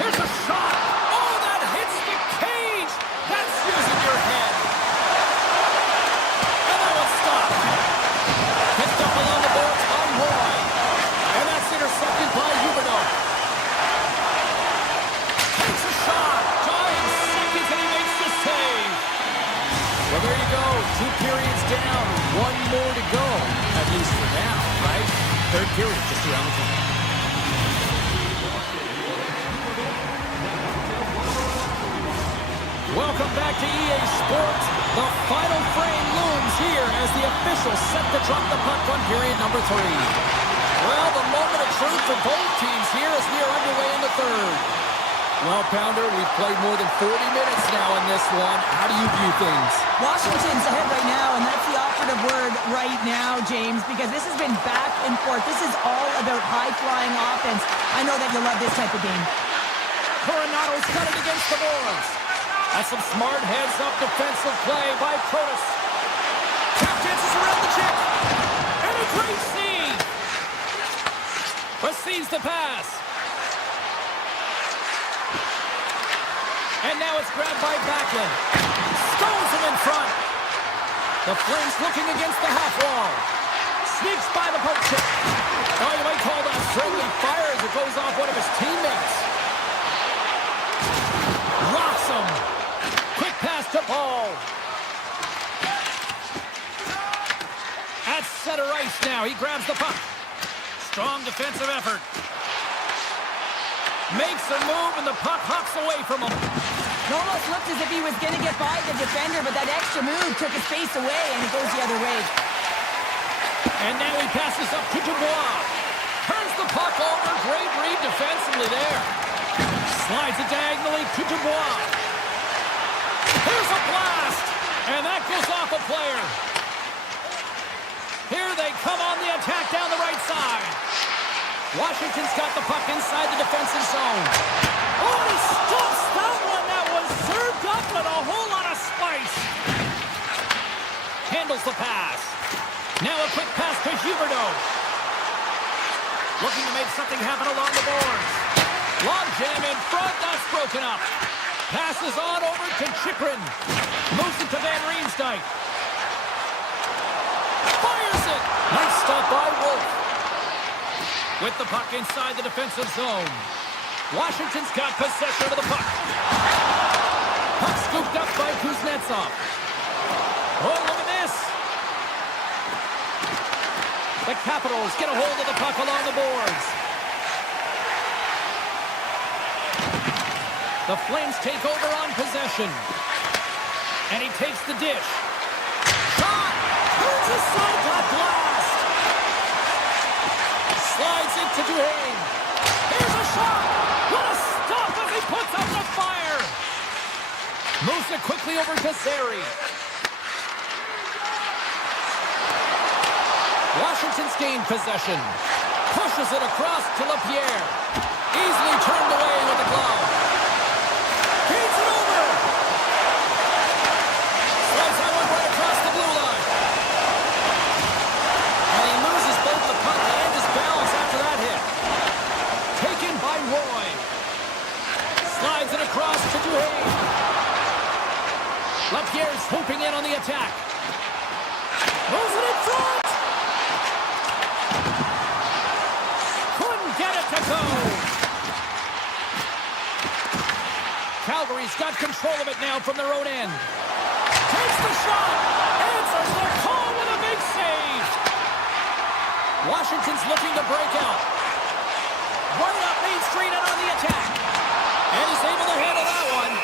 Here's a shot. Oh, that hits the cage. That's using your head. And that one's stopped. Picked up along the boards on Roy. And that's intercepted by Huberdeau. Takes a shot. Giant seconds and he makes the save. Well, there you go. 2 periods down. 1 more to go. At least for now, right? Third period just around the corner. Welcome back to EA Sports. The final frame looms here as the officials set to drop the puck on period number 3. Well, the moment of truth for both teams here as we are underway in the third. Well, Pounder, we've played more than 40 minutes now in this one. How do you view things? Washington's ahead right now, and that's the operative word right now, James, because this has been back and forth. This is all about high-flying offense. I know that you love this type of game. Coronado's got it against the boards. That's some smart heads-up defensive play by Protas. Tap dances around the chip. And a great save. Receives the pass. And now it's grabbed by Backlund. Stones him in front. The Flames looking against the half wall. Sneaks by the poke check. Oh, you might call that friendly fire as it goes off one of his teammates. Rocks him. Quick pass to Paul. At center ice now. He grabs the puck. Strong defensive effort. Makes a move and the puck hops away from him. It almost looked as if he was going to get by the defender, but that extra move took his face away, and it goes the other way. And now he passes up to Dubois. Turns the puck over. Great read defensively there. Slides it diagonally to Dubois. Here's a blast. And that goes off a player. Here they come on the attack down the right side. Washington's got the puck inside the defensive zone. Oh, he stuffs that one. That was served up with a whole lot of spice. Handles the pass. Now a quick pass to Huberdeau. Looking to make something happen along the boards. Log jam in front. That's broken up. Passes on over to Chychrun. Moves it to Van Riemsdyk. Fires it. Nice stop by Wolf. With the puck inside the defensive zone. Washington's got possession of the puck. Puck scooped up by Kuznetsov. Oh, look at this. The Capitals get a hold of the puck along the boards. The Flames take over on possession. And he takes the dish. Shot! Turns aside that blast! Slides it to Duhaime. Here's a shot! What a stop as he puts up the fire! Moves it quickly over to Zary. Washington's gained possession. Pushes it across to LaPierre. Easily turned away with the glove. Feeds it over. LaPierre's swooping in on the attack. Moves it in front. Couldn't get it to go. Calgary's got control of it now from their own end. Takes the shot. Answers the call with a big save. Washington's looking to break out. Right up Main Street and on the attack. And he's able to handle that one.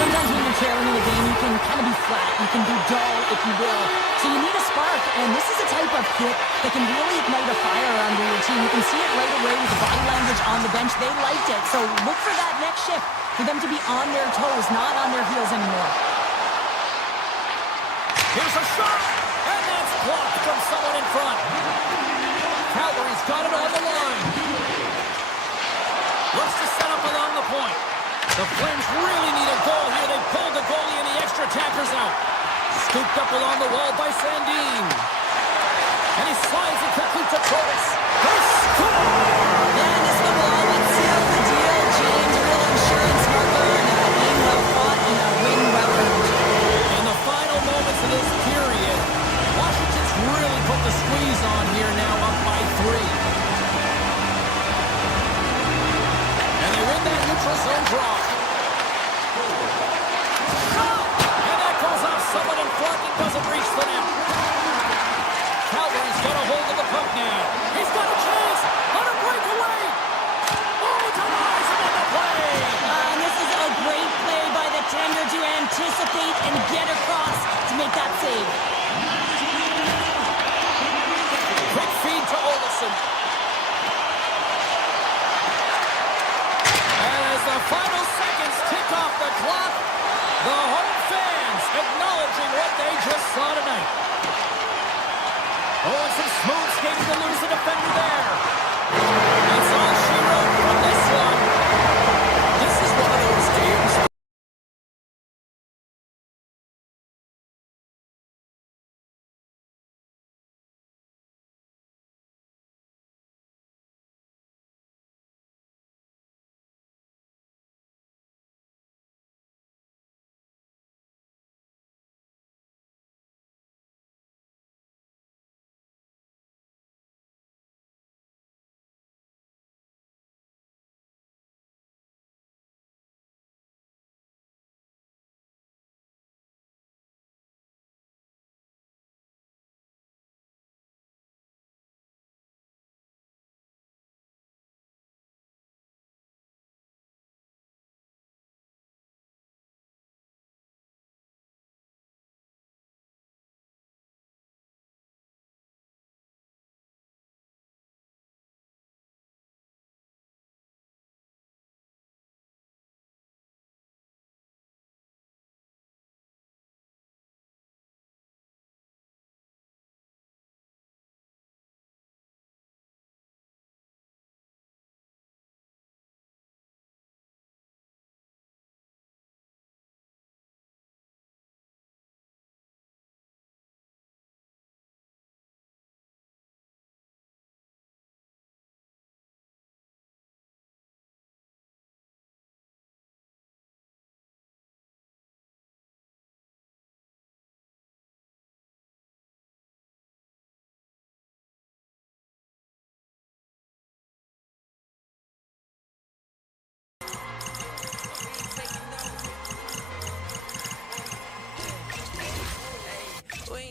Sometimes when you're trailing in a game, you can kind of be flat. You can be dull, if you will. So you need a spark, and this is a type of hit that can really ignite a fire under your team. You can see it right away with the body language on the bench. They liked it. So look for that next shift, for them to be on their toes, not on their heels anymore. Here's a shot, and that's blocked from someone in front. Calgary's got it on the line. Looks to set up along the point. The Flames really need a goal here. They pulled the goalie and the extra attackers out. Scooped up along the wall by Sandin. And he slides it quickly to Torres. They score! And it's the ball that sealed the deal. James, real insurance marker, and a game well fought and a win well earned. In the final moments of this period, Washington's really put the squeeze on here now, up by 3. And they win that neutral zone draw. And that goes off someone in front and doesn't reach the net. Calgary's got a hold of the puck now. He's got a chance on a breakaway. Oh, denies him on the play. And this is a great play by the tender to anticipate and get across to make that save. Quick feed to Olsen. As the final seconds tick off the clock, the home fans acknowledging what they just saw tonight. Oh, and some smooth skating to lose the defender there. That's all she wrote from this one. This is one of those games.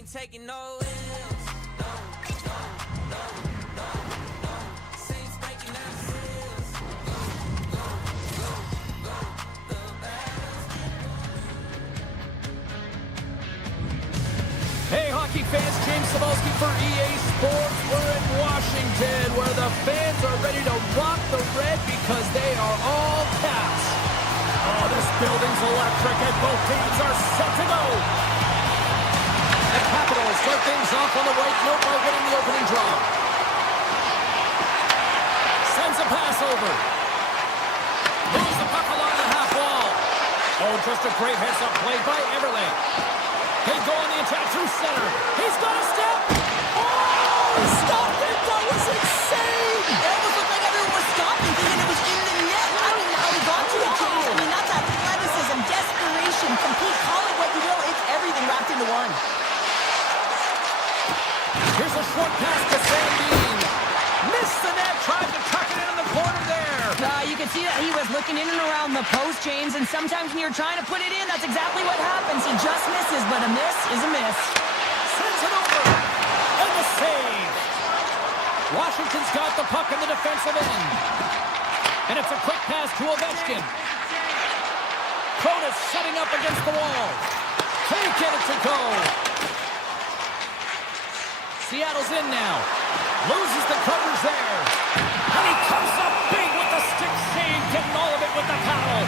Taking no L's. No, no, no, no, no. Saints making that seals. Go, go, go, go, the Bears. Hey, hockey fans, James Cebulski for EA Sports. We're in Washington, where the fans are ready to rock the red because they are all Caps. Oh, this building's electric, and both teams are set to go. The Capitals start things off on the right note by winning the opening draw. Sends a pass over. Moves the puck along the half wall. Oh, just a great heads-up play by Everly. They go on the attack through center. He's got a step. Oh, stop it. That was insane. It almost looked like everyone was stopping, thinking it was in the net. I mean, how working in and around the post, James, and sometimes when you're trying to put it in, that's exactly what happens. He just misses, but a miss is a miss. Sends it over. And the save. Washington's got the puck in the defensive end. And it's a quick pass to Ovechkin. Kronos setting up against the wall. Can't get it to go. Seattle's in now. Loses the coverage there. And he comes up big with the stick save, getting all of it with the paddle.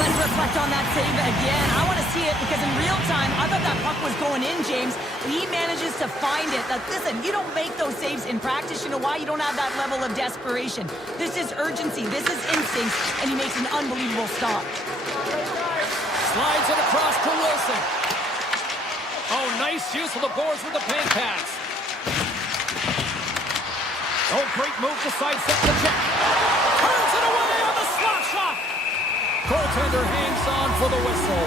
Let's reflect on that save again. I want to see it because in real time, I thought that puck was going in, James. He manages to find it. Now, listen, you don't make those saves in practice. You know why? You don't have that level of desperation. This is urgency. This is instinct. And he makes an unbelievable stop. Slides it across to Wilson. Oh, nice use of the boards with the paint pass. Oh, great move to sidestep the check. Turns it away on the slap shot. Goaltender hangs on for the whistle.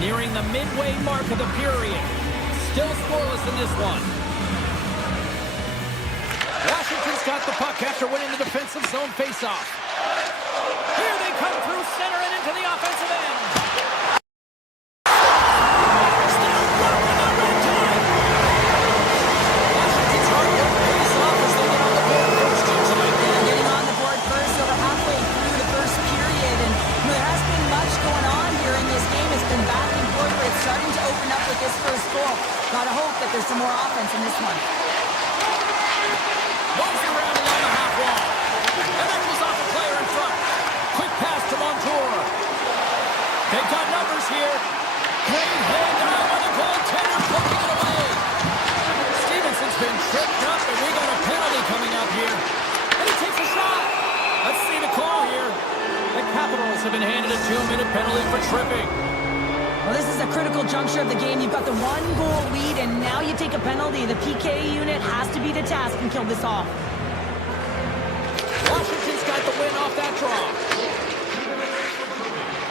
Nearing the midway mark of the period. Still scoreless in this one. Washington's got the puck after winning the defensive zone faceoff. Here they come through center and into the offensive end. Gotta hope that there's some more offense in this one. Moves around along the half wall. And that was off a player in front. Quick pass to Montour. They've got numbers here. Great hand down on the goaltender, poking it away. Stevenson's been tripped up, and we got a penalty coming up here. And he takes a shot. Let's see the call here. The Capitals have been handed a 2-minute penalty for tripping. Well, this is a critical juncture of the game. You've got the 1-goal lead, and now you take a penalty. The PK unit has to be to task and kill this off. Washington's got the win off that draw.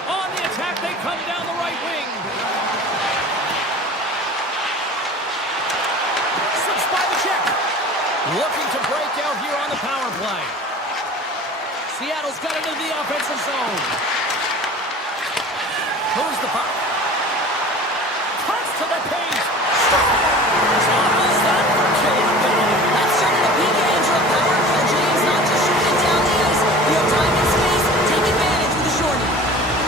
On the attack, they come down the right wing. Slips by the check. Looking to break out here on the power play. Seattle's got it into the offensive zone. Moves the puck. To the paint. Scores! Is that for killing penalty? That's turning the PK into a power kill, James. Not just shooting it down the ice. You have time and space. Take advantage with the shorty.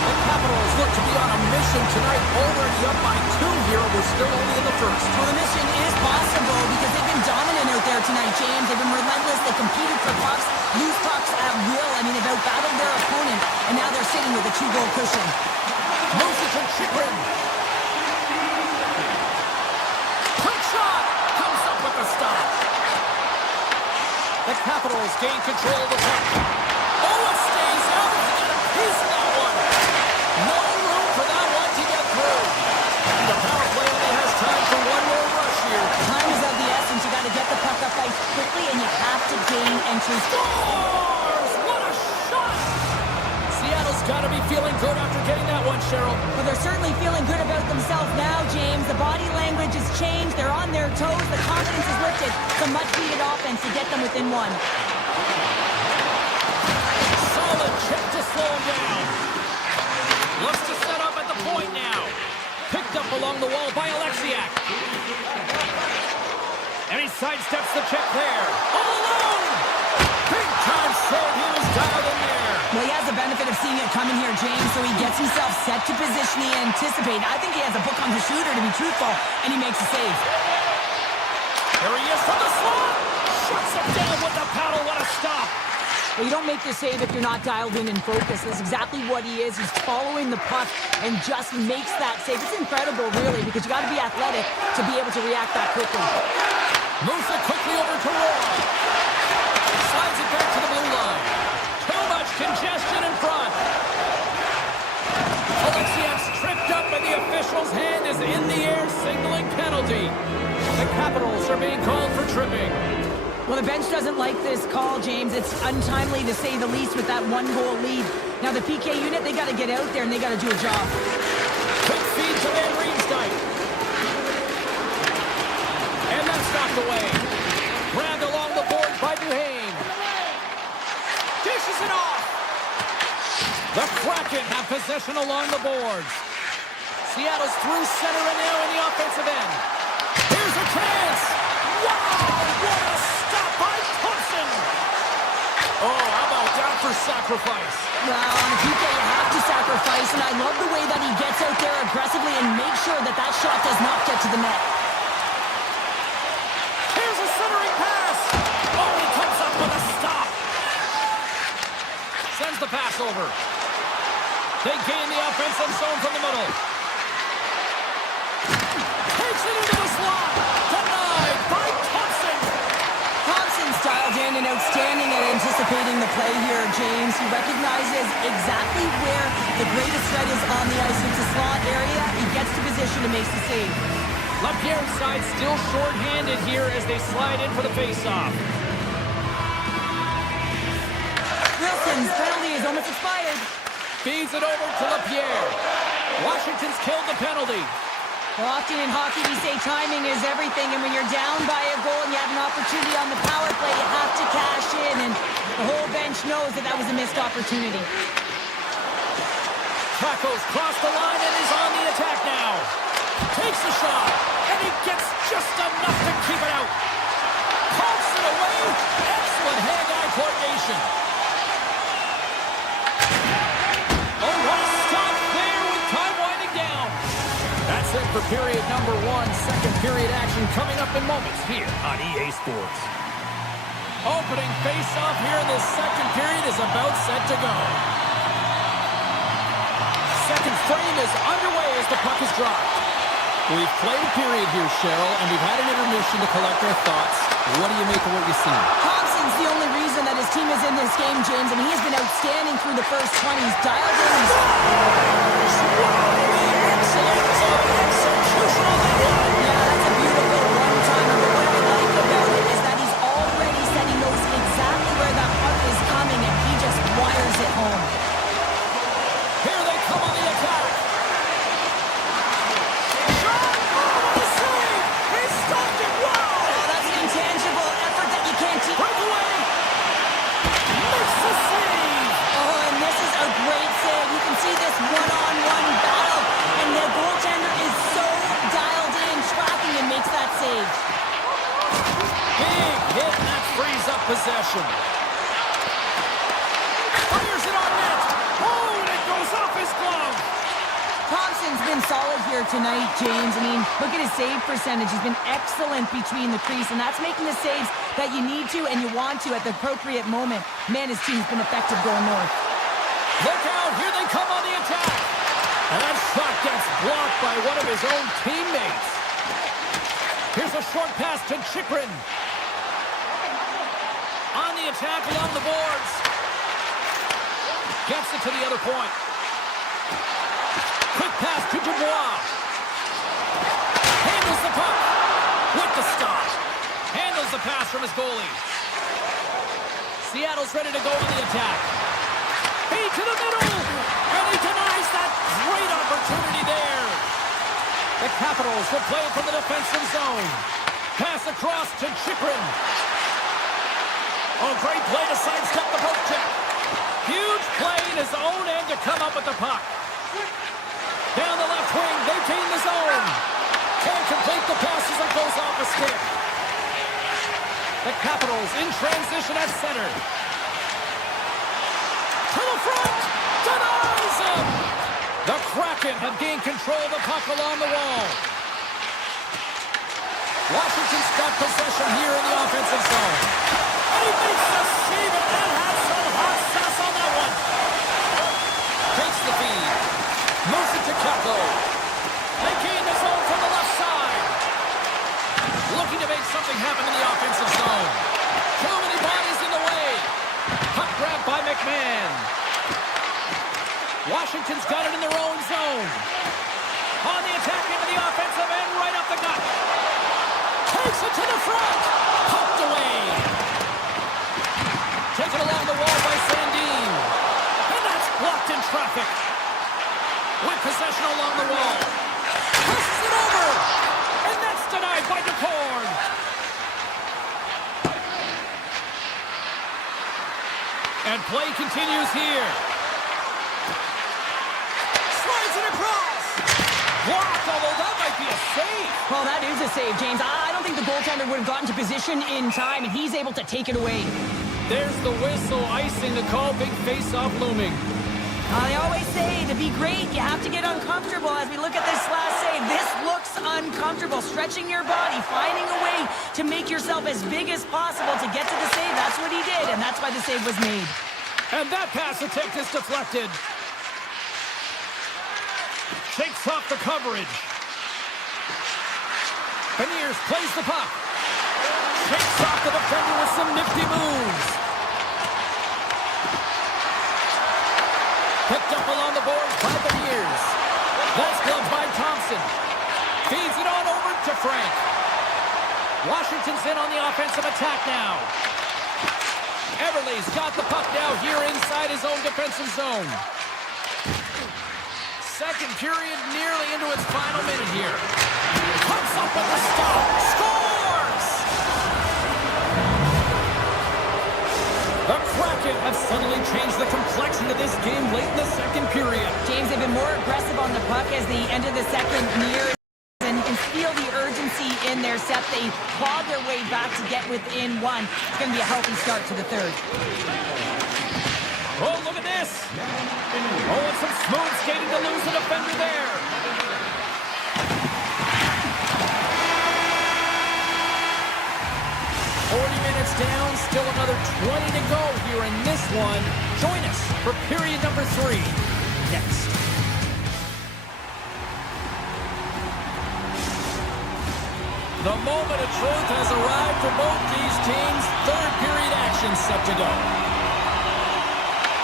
The Capitals look to be on a mission tonight. Already up by 2 here. We're still only in the first. Well, the mission is possible because they've been dominant out there tonight, James. They've been relentless. They competed for pucks, lose pucks at will. I mean, they've outbattled their opponent, and now they're sitting with a 2-goal cushion. Moves it to Chikrin. Stop. The Capitals gain control of the puck. Oh, it stays out. They got a piece of that one. No room for that one to get through. And the power play only has time for one more rush here. Time is of the essence. You got to get the puck up ice quickly, and you have to gain entry. Scores! What a shot! Seattle's got to be feeling good after getting that one, Cheryl. Well, they're certainly feeling good about themselves now, James. The body language has changed. They're on their toes. The confidence is lifted. Some much-needed offense to get them within one. Solid check to slow him down. Looks to set up at the point now. Picked up along the wall by Alexiak. And he sidesteps the check there. All alone! Big time save. He was dialed in there. Well, he has the benefit of seeing it coming here, James, so he gets himself set to position he anticipated. I think he has a book on the shooter, to be truthful, and he makes a save. There he is from the slot. Shuts him down with the paddle. What a stop. Well, you don't make the save if you're not dialed in and focused. That's exactly what he is. He's following the puck and just makes that save. It's incredible, really, because you got to be athletic to be able to react that quickly. Moves it quickly over to Roy. Slides it back to the blue line. Too much congestion in front. Alexiak's tripped up, and the official's hand is in the air, signaling penalty. The Capitals are being called for tripping. Well, the bench doesn't like this call, James. It's untimely to say the least with that 1-goal lead. Now, the PK unit, they got to get out there, and they got to do a job. Quick feed to Van Riemsdyk. And that's knocked away. Grabbed along possession along the boards. Seattle's through center and now in the offensive end. Here's a chance. Wow, what a stop by Thompson. Oh, how about that for sacrifice? Well, on a PK, you have to sacrifice, and I love the way that he gets out there aggressively and makes sure that that shot does not get to the net. Here's a centering pass. Oh, he comes up with a stop. Sends the pass over. They gain the offensive zone from the middle. Takes it into the slot. Denied by Thompson. Thompson's dialed in and outstanding at anticipating the play here, James. He recognizes exactly where the greatest threat is on the ice. It's a slot area. He gets to position and makes the save. LaPierre's side still short-handed here as they slide in for the face-off. Wilson's penalty is almost expired. Feeds it over to LaPierre. Washington's killed the penalty. Well, often in hockey, we say timing is everything, and when you're down by a goal and you have an opportunity on the power play, you have to cash in, and the whole bench knows that that was a missed opportunity. Tacos cross the line and is on the attack now. Takes a shot, and he gets just enough to keep it out. Pumps it away. Excellent hand-eye coordination. Oh, what a stop there with time winding down. That's it for period number 1. Second period action coming up in moments here on EA Sports. Opening face-off here in the second period is about set to go. Second frame is underway as the puck is dropped. We've played a period here, Cheryl, and we've had an intermission to collect our thoughts. What do you make of what you've seen? Thompson's the only reason that his team is in this game, James, and he has been outstanding through the first 20. He's dialed in. Yeah, that's a beautiful one-timer, but what I like about it is that he's already said he knows exactly where that puck is coming, and he just wires it home. Here they come on the attack. One-on-one battle, and the goaltender is so dialed in, tracking and makes that save. Big hit, and that frees up possession. Fires it on net. Oh, and it goes off his glove. Thompson's been solid here tonight, James. I mean, look at his save percentage. He's been excellent between the crease, and that's making the saves that you need to and you want to at the appropriate moment. Man, his team's been effective going north. Look out, here they come on the attack. And that shot gets blocked by one of his own teammates. Here's a short pass to Chikrin. On the attack along the boards. Gets it to the other point. Quick pass to Dubois. Handles the puck. With the stop. Handles the pass from his goalie. Seattle's ready to go on the attack. Feed to the middle, and he denies that great opportunity there. The Capitals will play it from the defensive zone. Pass across to Chikrin. Oh, great play to sidestep the poke check. Huge play in his own end to come up with the puck. Down the left wing, they gain the zone. Can't complete the pass as it goes off a stick. The Capitals in transition at center. To the front, denies him! The Kraken have gained control of the puck along the wall. Washington's got possession here in the offensive zone. And he makes the save, and that has some hot sauce on that one. Takes the feed. Moves it to Kepko. They gain the zone from the left side. Looking to make something happen in the offensive zone. Too many bodies in the way. Puck grab by McMahon. Washington's got it in their own zone. On the attack into the offensive end, right up the gut. Takes it to the front. Poked away. Taken along the wall by Sandin. And that's blocked in traffic. With possession along the wall. Pushes it over. And that's denied by DeCorn. And play continues here. Well, that is a save, James. I don't think the goaltender would have gotten to position in time, and he's able to take it away. There's the whistle, icing the call, big face-off looming. They always say to be great, you have to get uncomfortable. As we look at this last save, this looks uncomfortable. Stretching your body, finding a way to make yourself as big as possible to get to the save. That's what he did, and that's why the save was made. And that pass attempt is deflected. Shakes off the coverage. Beniers plays the puck. Shakes off the defender with some nifty moves. Picked up along the boards by Beniers. That's gloved by Thompson. Feeds it on over to Frank. Washington's in on the offensive attack now. Everly's got the puck now here inside his own defensive zone. Second period nearly into its final minute here. Comes up with the stop. Scores! The Kraken have suddenly changed the complexion of this game late in the second period. James, they've been more aggressive on the puck as the end of the second nears. And you can feel the urgency in their set. They clawed their way back to get within one. It's going to be a healthy start to the third. Oh, look at this. Oh, and some smooth skating to lose the defender there. Down, still another 20 to go here in this one. Join us for period number 3 next. The moment of truth has arrived for both these teams. Third period action set to go.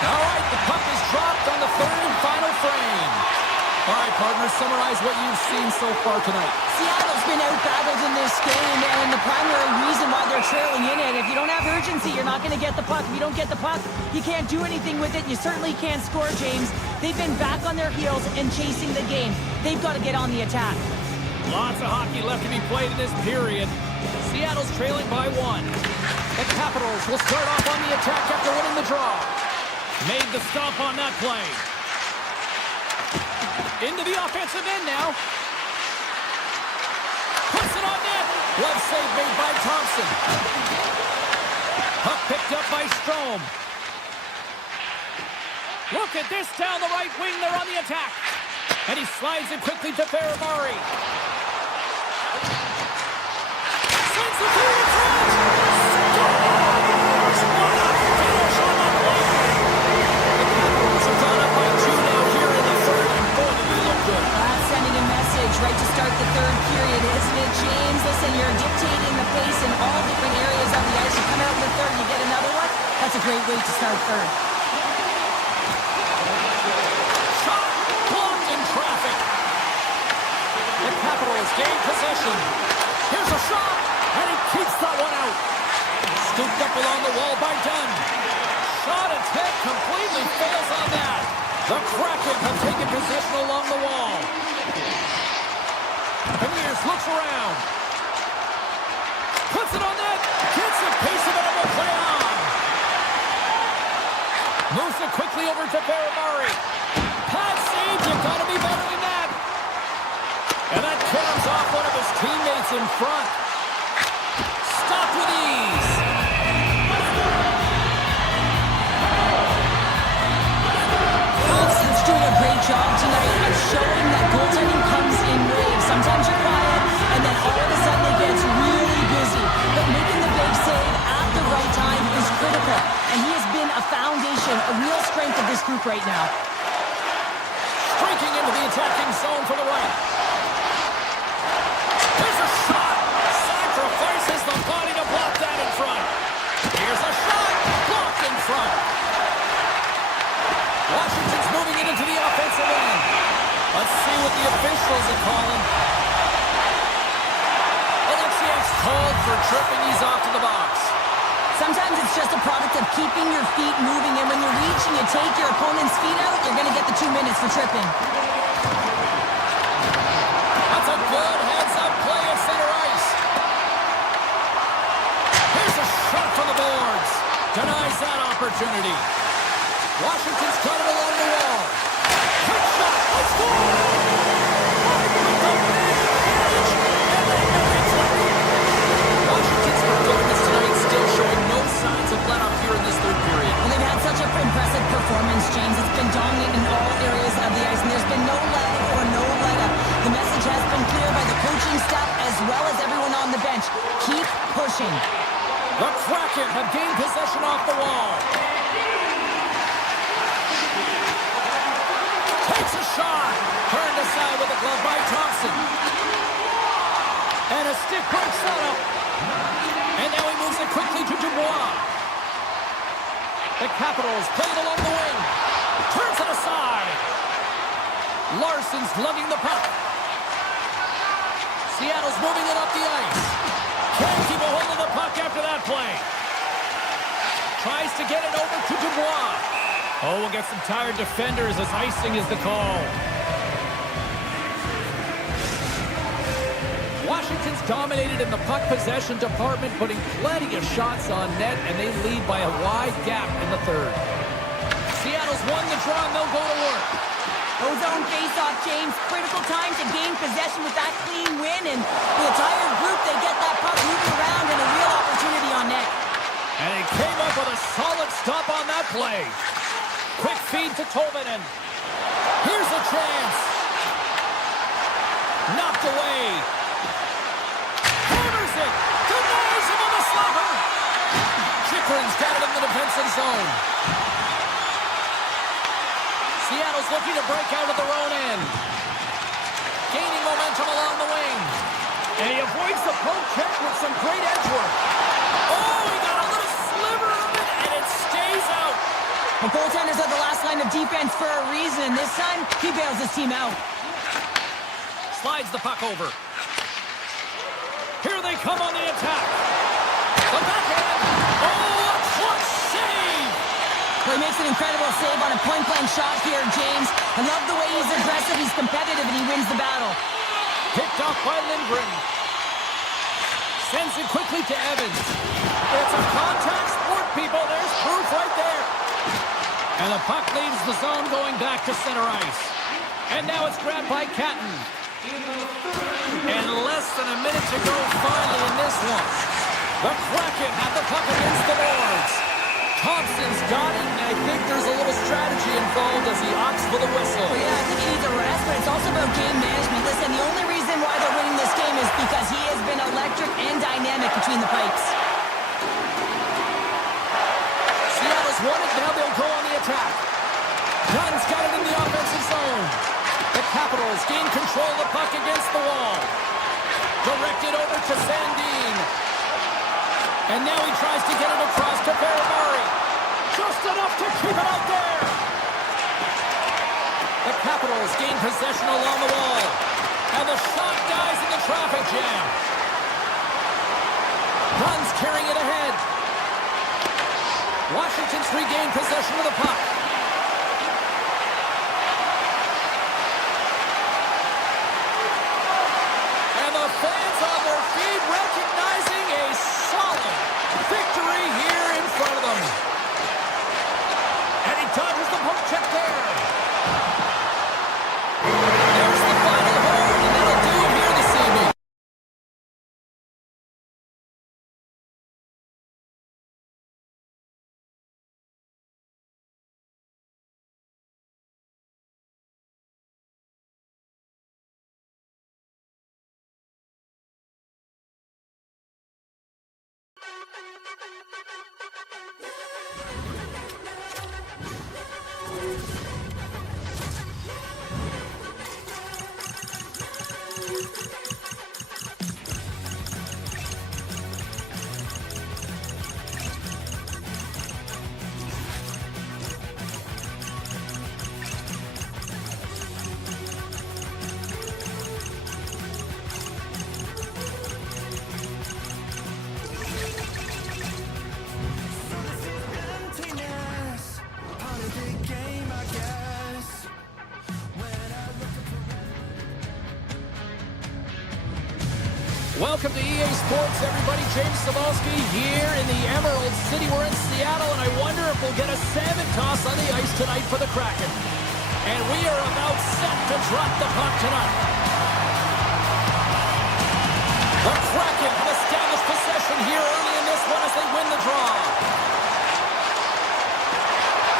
All right, the puck is dropped on the third and final frame. All right, partners, summarize what you've seen so far tonight. Seattle's been out-battled in this game, and the primary reason why they're trailing in it, if you don't have urgency, you're not going to get the puck. If you don't get the puck, you can't do anything with it. You certainly can't score, James. They've been back on their heels and chasing the game. They've got to get on the attack. Lots of hockey left to be played in this period. Seattle's trailing by 1. The Capitals will start off on the attack after winning the draw. Made the stop on that play. Into the offensive end now. Puts it on net. Glove save made by Thompson. Puck picked up by Strome. Look at this down the right wing. They're on the attack. And he slides it quickly to Ferramari. Sends the feed in front. Scores! What a finish on that play. The Capitals have gone up by 2 now here in the third. And boy, do they look good. That's sending a message right to start the third period, isn't it, James? Listen, you're dictating the pace in all different areas of the ice. You come out in the third, you get another one. That's a great way to start third. Shot blocked in traffic. The Capitals gain possession. Here's a shot, and he keeps that one out. Scooped up along the wall by Dunn. Shot attempt completely fails on that. The Kraken have taken possession along the wall. Beniers looks around. Puts it on net. Gets a piece of it and will play on. Moves it quickly over to Ferramari. Pad save. You've got to be better than that. And that comes off one of his teammates in front. Stopped with ease. Thompson's doing a great job tonight of showing that goaltending comes in waves. Sometimes you're quiet, and then all of a sudden it gets really busy. But making the big save at the right time is critical. And he has been a foundation, a real strength of this group right now. Streaking into the attacking zone for the right. There's a shot. Sacrifices the body to block that in front. Here's a shot. Blocked in front. Washington's moving it into the offensive end. Let's see what the officials are calling. Alexiak's called for tripping. He's off to the box. Sometimes it's just a product of keeping your feet moving, and when you reach and you take your opponent's feet out, you're going to get the 2 minutes for tripping. That's a good heads-up play at center ice. Here's a shot from the boards. Denies that opportunity. Washington's got it along the wall. Quick shot. Let's go. With the big pitch. pushing. The Kraken have gained possession off the wall. Takes a shot. Turned aside with a glove by Thompson. And a stick breaks that up. And now he moves it quickly to Dubois. The Capitals play it along the wing. Turns it aside. Larson's lugging the puck. Seattle's moving it up the ice. Can't keep a hold of the puck after that play. Tries to get it over to Dubois. Oh, we'll get some tired defenders as icing is the call. Washington's dominated in the puck possession department, putting plenty of shots on net, and they lead by a wide gap in the third. Seattle's won the draw, and they'll go to work. Ozone face-off, James. Critical time to gain possession with that clean win, and with a tired group, they get that puck moving around and a real opportunity on net. And he came up with a solid stop on that play. Quick feed to Tolvanen. Here's a chance. Knocked away. Hammers it. Denies him on the slapper. Chikrin's got it in the defensive zone. Seattle's looking to break out of their own end. Gaining momentum along the wing. And he avoids the poke check with some great edge work. Oh, he got a little sliver of it, and it stays out. The goaltenders are the last line of defense for a reason. This time, he bails his team out. Slides the puck over. Here they come on the attack. The backhand. Oh, a clutch save. Well, he makes an incredible save on a point-blank shot here, James. I love the way he's aggressive, he's competitive, and he wins the battle. Picked off by Lindgren. Sends it quickly to Evans. It's a contact sport, people. There's proof right there. And the puck leaves the zone going back to center ice. And now it's grabbed by Catton. And less than a minute to go finally in this one. The Kraken have the puck against the boards. Thompson's got it, and I think there's a little strategy involved as he opts for the whistle. Well, yeah, I think he needs a rest, but it's also about game management. Listen, the only reason why they're winning this game is because he has been electric and dynamic between the pipes. Seattle's won it, now they'll go on the attack. Dunn's got it in the offensive zone. The Capitals gain control of the puck against the wall. Directed over to Sandin. And now he tries to get it across to Baramari. Just enough to keep it out there. The Capitals gain possession along the wall. And the shot dies in the traffic jam. Dunn's carrying it ahead. Washington's regained possession of the puck. And the fans on their feet recognizing a solid victory here in front of them. And he dodges the poke check there. There's the final hold, and that'll do it here this evening. Welcome to EA Sports, everybody. James Cebulski here in the Emerald City. We're in Seattle, and I wonder if we'll get a salmon toss on the ice tonight for the Kraken. And we are about set to drop the puck tonight. The Kraken have established possession here early in this one as they win the draw.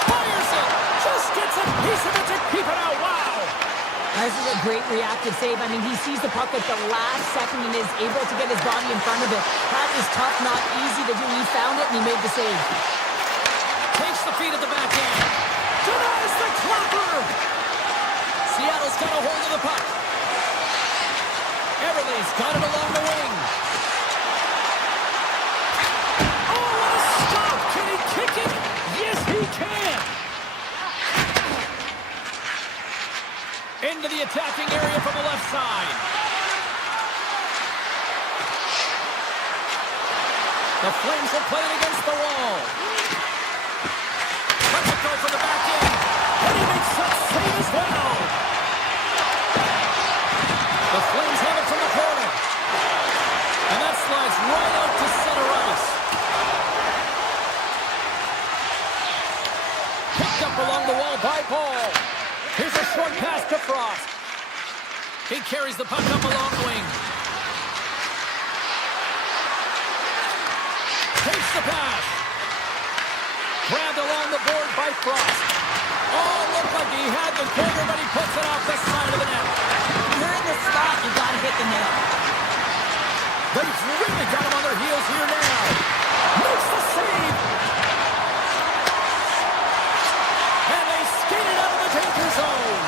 Fires it! Just gets a piece of it to keep it out. Wow! This is a great reactive save. I mean, he sees the puck at the last second and is able to get his body in front of it. That is tough, not easy to do. He found it and he made the save. Takes the feed at the back end. Denies the clapper. Seattle's got a hold of the puck. Everly's got it along the wing. Oh, what a stop! Can he kick it? Yes, he can! Into the attacking area from the left side. The Flames will play it against the wall. Let it go for the back end. And he makes that save as well. The Flames have it from the corner. And that slides right out to center ice. Picked up along the wall by Paul. Here's a short pass to Frost. He carries the puck up along the wing. Takes the pass. Grabbed along the board by Frost. Oh, looked like he had the corner, but he puts it off the side of the net. You're in the spot, you gotta hit the net. They've really got him on their heels here now. Makes the save. And they skate it out of the danger zone.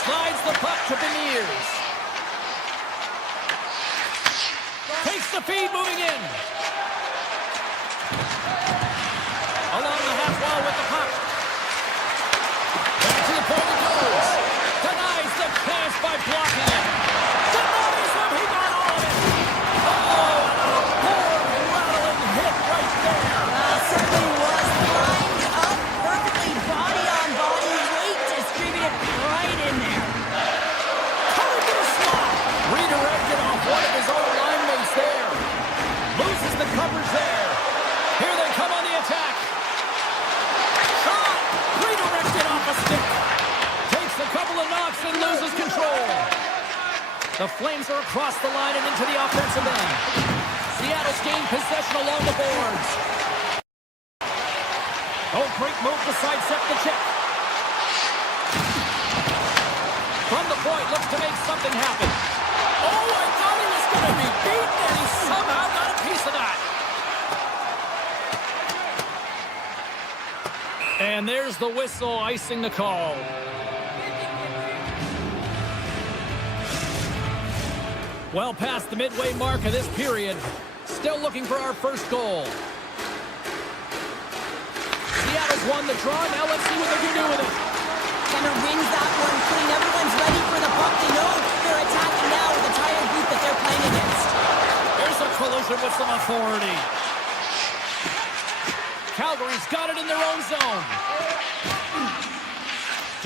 Slides the puck to Beniers. Takes the feed moving in. Along the half wall with the puck. Back to the point it goes. Denies the pass by blocking it. Denies him. He got all of it. Oh, a poor rattling hit right there. Certainly was lined up perfectly, body on body, weight distributed right in there. Coming to the slot. Redirected off one of his own line mates there. Loses the covers there. Here they come on the attack. Shot. Redirected off a stick. Takes a couple of knocks and loses control. The Flames are across the line and into the offensive end. Seattle's gained possession along the boards. Oh, great move to sidestep the check. From the point, looks to make something happen. Oh, I thought he was going to be beaten, and he somehow got a piece of that. And there's the whistle icing the call. Well past the midway mark of this period. Still looking for our first goal. Seattle's won the draw. Now let's see what they can do with it. Center wins that one clean. Everyone's ready for the puck. They know they're attacking now with the tired group that they're playing against. There's a collision with some authority. Calgary's got it in their own zone.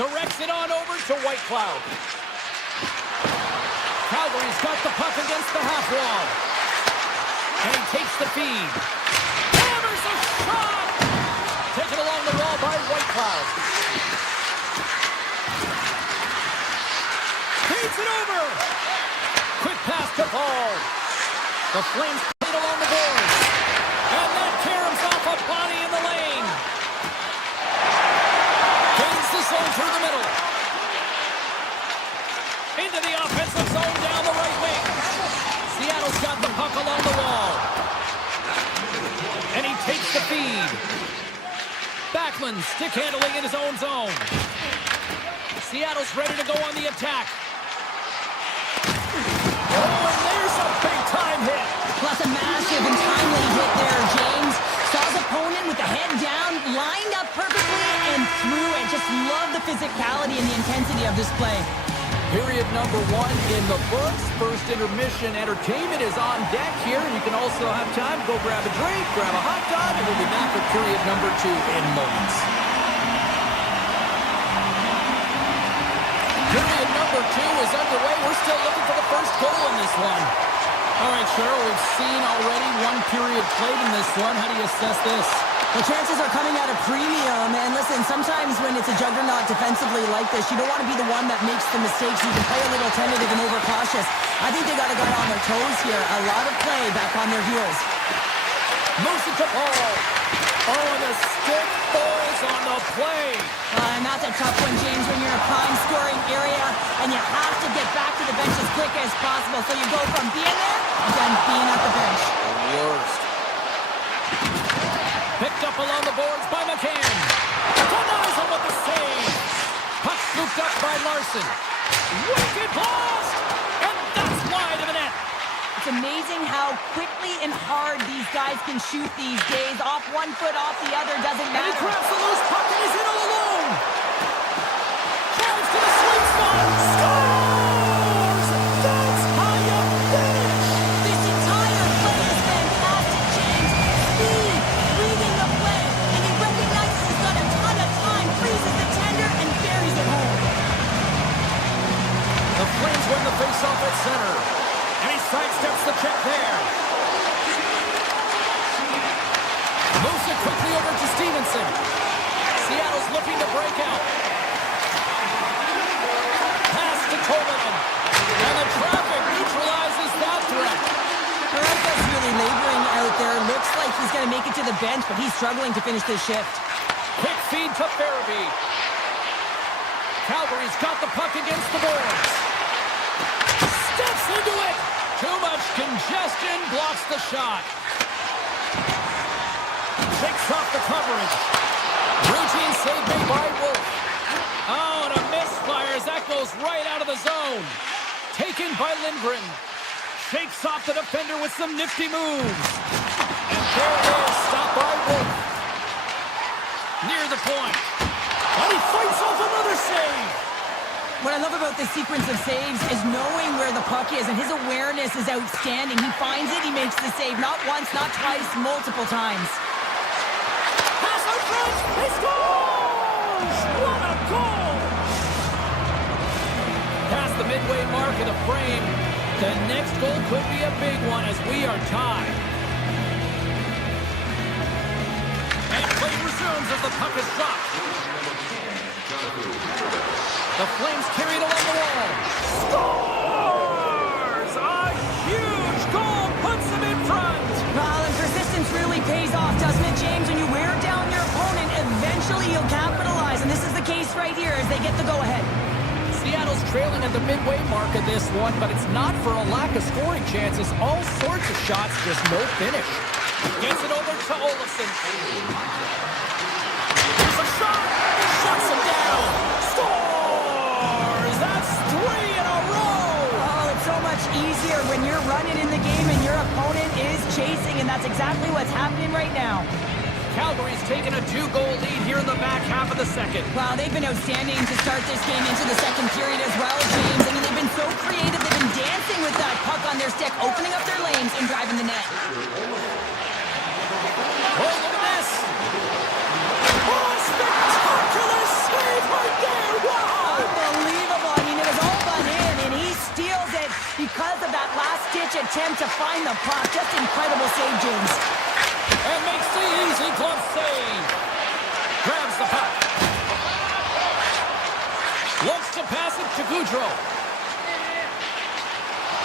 Directs it on over to White Cloud. Calgary's got the puck against the half wall. And he takes the feed. Hammers a shot! Taken along the wall by White Cloud. Feeds it over! Quick pass to Paul. The Flames played along the boards. And that caroms off a body in the lane. Gains the zone through the middle. Into the offensive zone down the right wing. Seattle's got the puck along the wall. And he takes the feed. Backlund stick handling in his own zone. Seattle's ready to go on the attack. Oh, and there's a big-time hit. Plus a massive and timely hit there, James. Saw his opponent with the head down, lined up perfectly, and threw it. Just love the physicality and the intensity of this play. Period number 1 in the books. First intermission entertainment is on deck here. You can also have time to go grab a drink, grab a hot dog, and we'll be back for period number 2 in moments. Period number 2 is underway. We're still looking for the first goal in this one. All right, Cheryl, we've seen already one period played in this one. How do you assess this? The chances are coming at a premium, and listen, sometimes when it's a juggernaut defensively like this, you don't want to be the one that makes the mistakes. You can play a little tentative and overcautious. I think they got a guy on their toes here. A lot of play back on their heels. Moves it to Paul. Oh, and the stick falls on the play. And that's a tough one, James, when you're in a prime scoring area and you have to get back to the bench as quick as possible. So you go from being there and then being at the bench. The worst. Picked up along the boards by McCann. Denies him with the save. Puck scooped up by Larson. Wicked blast! And that's wide of the net. It's amazing how quickly and hard these guys can shoot these days. Off one foot, off the other, doesn't And he matter. grabs the loose puck and he's in all alone. Drives to the sweet spot. Scores! That's how you finish. This entire play is fantastic, James. Speed, reading the play, and he recognizes he's got a ton of time, freezes the tender, and buries it home. The Flames win the faceoff at center. And he sidesteps the check there. Moves it quickly over to Stevenson. Seattle's looking to break out. Pass to Tolvanen. And the traffic neutralizes that threat. Parayko's really laboring out there. Looks like he's going to make it to the bench, but he's struggling to finish this shift. Quick feed to Farabee. Calgary's got the puck against the boards. Steps into it. Too much congestion, blocks the shot. Shakes off the coverage. Routine save made by Wolf. Oh, and a misfire as that goes right out of the zone. Taken by Lindgren. Shakes off the defender with some nifty moves. And there it is, stopped by Wolf. Near the point. And he fights off another save. What I love about this sequence of saves is knowing where the puck is, and his awareness is outstanding. He finds it, he makes the save, not once, not twice, multiple times. Pass out front, he scores! What a goal! Past the midway mark of the frame, the next goal could be a big one as we are tied. And play resumes as the puck is dropped. The Flames carry it along the wall. Scores! A huge goal puts them in front. Well, and persistence really pays off, doesn't it, James? When you wear down your opponent, eventually you'll capitalize. And this is the case right here as they get the go-ahead. Seattle's trailing at the midway mark of this one, but it's not for a lack of scoring chances. All sorts of shots, just no finish. Gets it over to Olofsson. There's a shot! He shuts him down. Scores! That's 3 in a row! Oh, it's so much easier when you're running in the game and your opponent is chasing, and that's exactly what's happening right now. Calgary's taken a 2-goal lead here in the back half of the second. Wow, they've been outstanding to start this game into the second period as well, James. I mean, they've been so creative. They've been dancing with that puck on their stick, opening up their lanes and driving the net. Oh, look at this! Oh, spectacular save right there! Wow! Unbelievable. I mean, it was all but in, and he steals it because of that last-ditch attempt to find the puck. Just incredible save, James. And makes the easy glove save. Grabs the puck. Looks to pass it to Goudreau.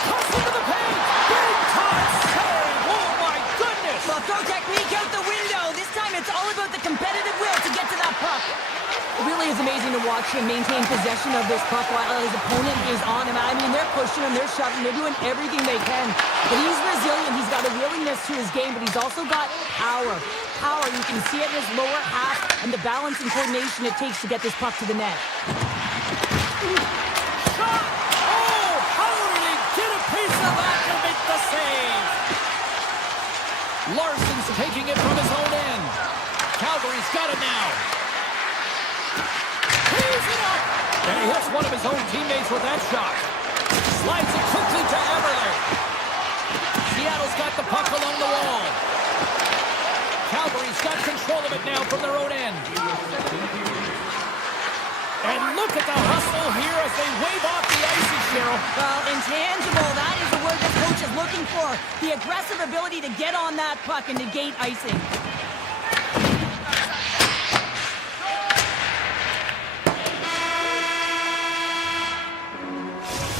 Cuts into the paint. Big time save. Oh, my goodness. Well, throw technique out the window. This time it's all about the competitive will to get to that puck. It really is amazing to watch him maintain possession of this puck while his opponent is on him. I mean, they're pushing him, they're shoving, they're doing everything they can. But he's resilient. He's got a willingness to his game, but he's also got power. Power, you can see it in his lower half and the balance and coordination it takes to get this puck to the net. Shot! Oh, how did he get a piece of that to make the save? Larson's taking it from his own end. Calgary's got it now. He's it up! And he hits one of his own teammates with that shot. Slides it quickly to Everly. Seattle's got the puck along the wall. Calgary's got control of it now from their own end. And look at the hustle here as they wave off the icy, Cheryl. Well, intangible, that is the word this coach is looking for. The aggressive ability to get on that puck and negate icing.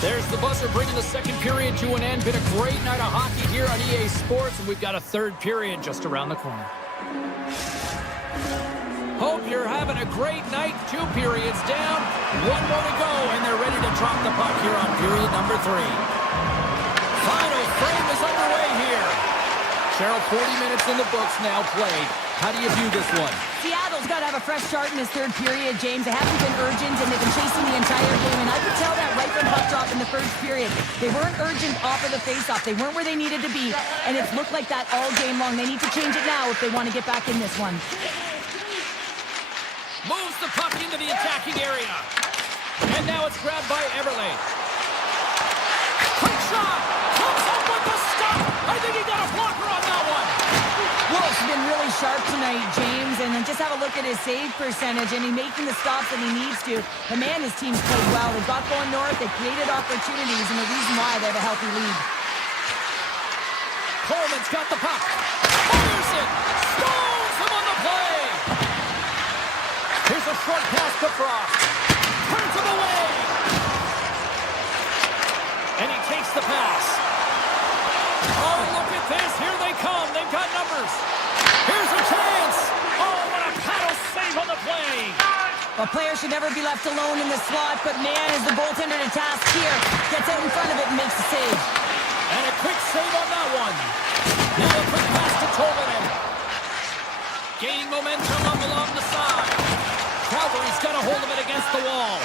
There's the buzzer bringing the second period to an end. Been a great night of hockey here on EA Sports, and we've got a third period just around the corner. Hope you're having a great night. 2 periods down. 1 more to go, and they're ready to drop the puck here on period number 3. Final frame is underway here. Cheryl, 40 minutes in the books now played. How do you view this one? Seattle's got to have a fresh start in this 3rd period, James. They haven't been urgent, and they've been chasing the entire game, and I could tell that right from puck drop in the 1st period. They weren't urgent off of the faceoff. They weren't where they needed to be, and it's looked like that all game long. They need to change it now if they want to get back in this one. Moves the puck into the attacking area. And now it's grabbed by Everly. Quick shot! Comes up with the stop! I think he got a blocker on that one! Wolf's been really sharp tonight, James, and then just have a look at his save percentage, and he's making the stops that he needs to. The man, his team's played well. They've got going north, they created opportunities, and the reason why they have a healthy lead. Coleman's got the puck. Fires it! Stones him on the play! Here's a short pass to Frost. Turns him away! And he takes the pass. Oh, look at this. Here they come. They've got numbers. Here's a chance. Oh, what a paddle save on the play. A player should never be left alone in the slot, but man, is the goaltender to task here. Gets out in front of it and makes the save. And a quick save on that one. Now a quick pass to Tolvanen. Gaining momentum along the side. Calgary's got a hold of it against the wall.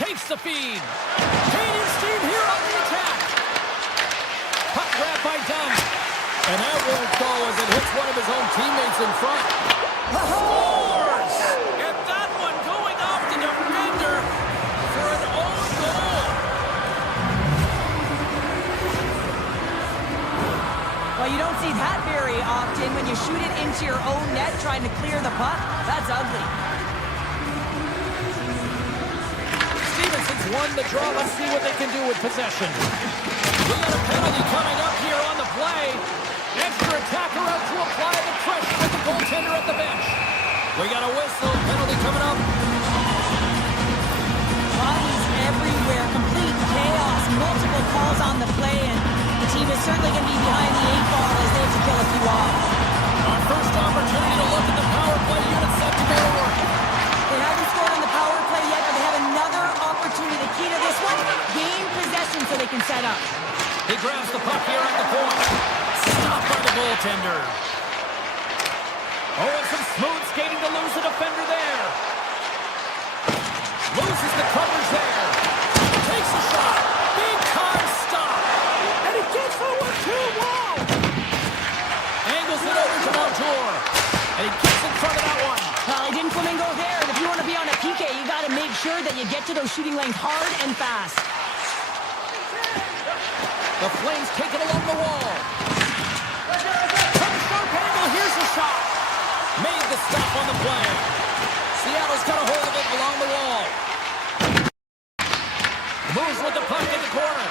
Takes the feed. Gaining steam here on the attack. Puck grab by Dunn. And that won't go as it hits one of his own teammates in front. Scores! And that one going off the defender for an own goal. Well, you don't see that very often when you shoot it into your own net trying to clear the puck. That's ugly. Stevenson's won the draw. Let's see what they can do with possession. We got a penalty coming up here on the play. Extra attacker out to apply the pressure with the goaltender at the bench. We got a whistle. Penalty coming up. Bodies everywhere. Complete chaos. Multiple calls on the play, and the team is certainly going to be behind the 8 ball as they have to kill a few off. Our first opportunity to look at the power play unit set to go to work. They haven't scored on the power play yet, but they have another opportunity. The key to this one, gain possession so they can set up. He grabs the puck here at the point. Stopped by the goaltender. Oh, and some smooth skating to lose the defender there. Loses the coverage there. Takes a shot. Big time stop. And he gets forward too. Wow. Angles it over to Montour. And he gets in front of that one. Well, he didn't flamingo there, and if you want to be on a PK, you got to make sure that you get to those shooting lanes hard and fast. The Flames take it along the wall. From a sharp angle, here's a shot. Made the stop on the play. Seattle's got a hold of it along the wall. Moves with the puck in the corner.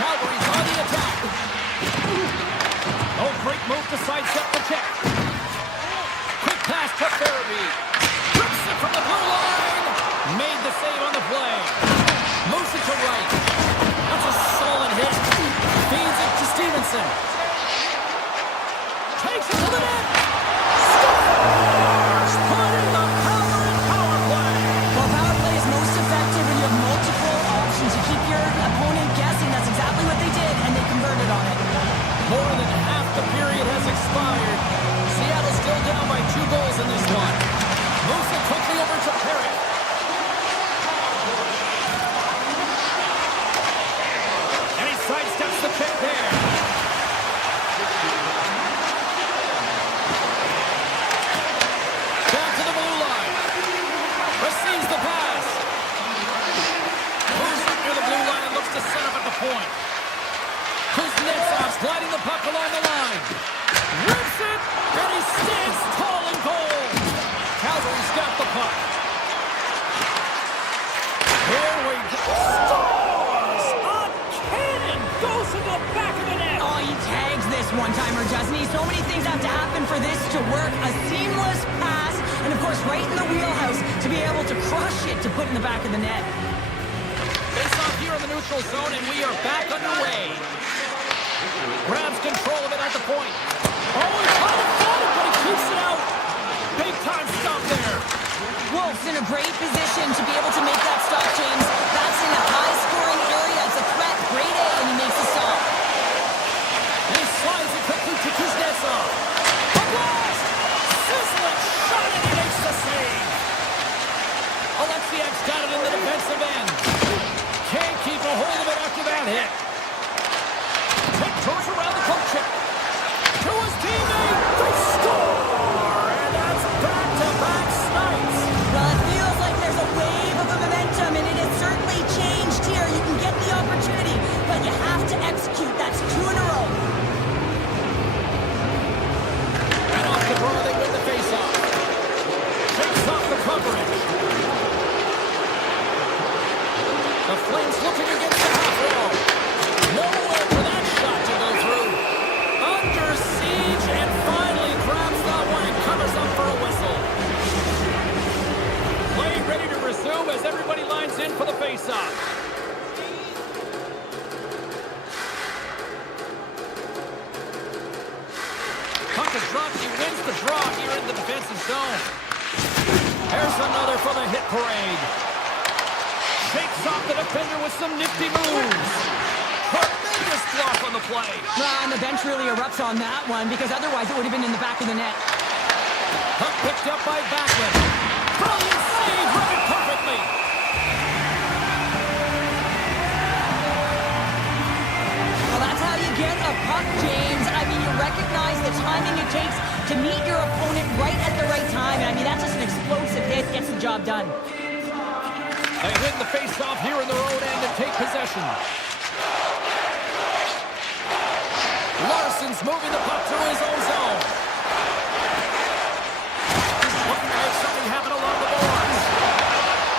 Calgary's on the attack. Oh, great move to sidestep the check. Quick pass to Farabee. Rips it from the blue line. Made the save on the play. Moves it to right. That's a solid hit. Feeds it to Stevenson. Takes it to the net. Scores! Putting the power in power play. Well, power play is most effective when you have multiple options. You keep your opponent guessing. That's exactly what they did, and they converted on it. More than half the period has expired. Seattle's still down by 2 goals in this one. Moves it quickly over to Perry. And he sidesteps the pick there. Back to the blue line. Receives the pass. Moves it near the blue line and looks to set up at the point. Kuznetsov's gliding the puck along the line. Rips it, and he stands tall in goal. Calgary's got the puck. Here we go. Scores! A cannon goes to the back of the net. Oh, he tags this one-timer, doesn't he? So many things have to happen for this to work. A seamless pass, and of course, right in the wheelhouse to be able to crush it to put in the back of the net. Face off here in the neutral zone, and we are back underway. Grabs control of it at the point. Oh, he's trying to find it, but he keeps it Throws around the poke check. To his teammate. They score! And that's back-to-back snipes. Well, it feels like there's a wave of momentum, and it has certainly changed here. You can get the opportunity, but you have to execute. That's 2 in a row. And off the draw, they win the faceoff. Takes off the coverage. The Flames looking against the half wall. Nowhere for that shot to go through. Under siege and finally grabs that one and covers up for a whistle. Play ready to resume as everybody lines in for the faceoff. Puck is dropped. He wins the draw here in the defensive zone. There's another for the hit parade. Shakes off the defender with some nifty moves. Tremendous block on the play. And the bench really erupts on that one, because otherwise it would have been in the back of the net. Puck picked up by Backlund. Brilliant save, read it perfectly. Well, that's how you get a puck, James. I mean, you recognize the timing it takes to meet your opponent right at the right time. And I mean, that's just an explosive hit, gets the job done. They win the face-off here in their own end and take possession. Larson's moving the puck through his own zone. Looking to make something happen along the boards.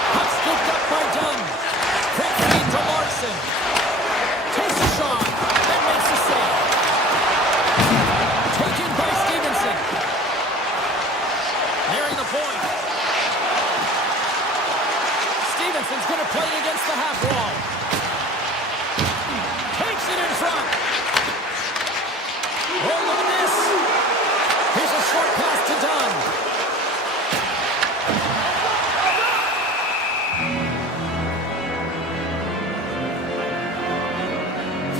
Puck scooped up by Dunn. Quick feed to Larson. Takes a shot, then makes a save. Taken by Stevenson. Nearing the point. Stevenson's going to play against the half wall. Takes it in front. Oh, look at this. Here's a short pass to Dunn.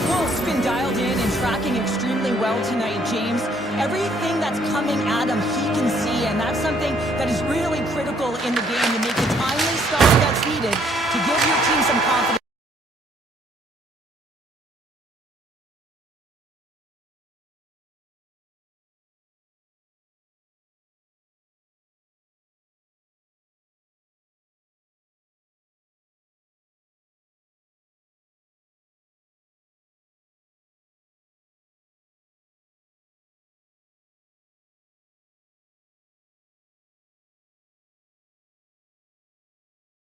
Wolf's been dialed in and tracking extremely well tonight, James. Everything that's coming at him, he can see, and that's something that is really critical in the game to make the timely stop that's needed to give your team some confidence.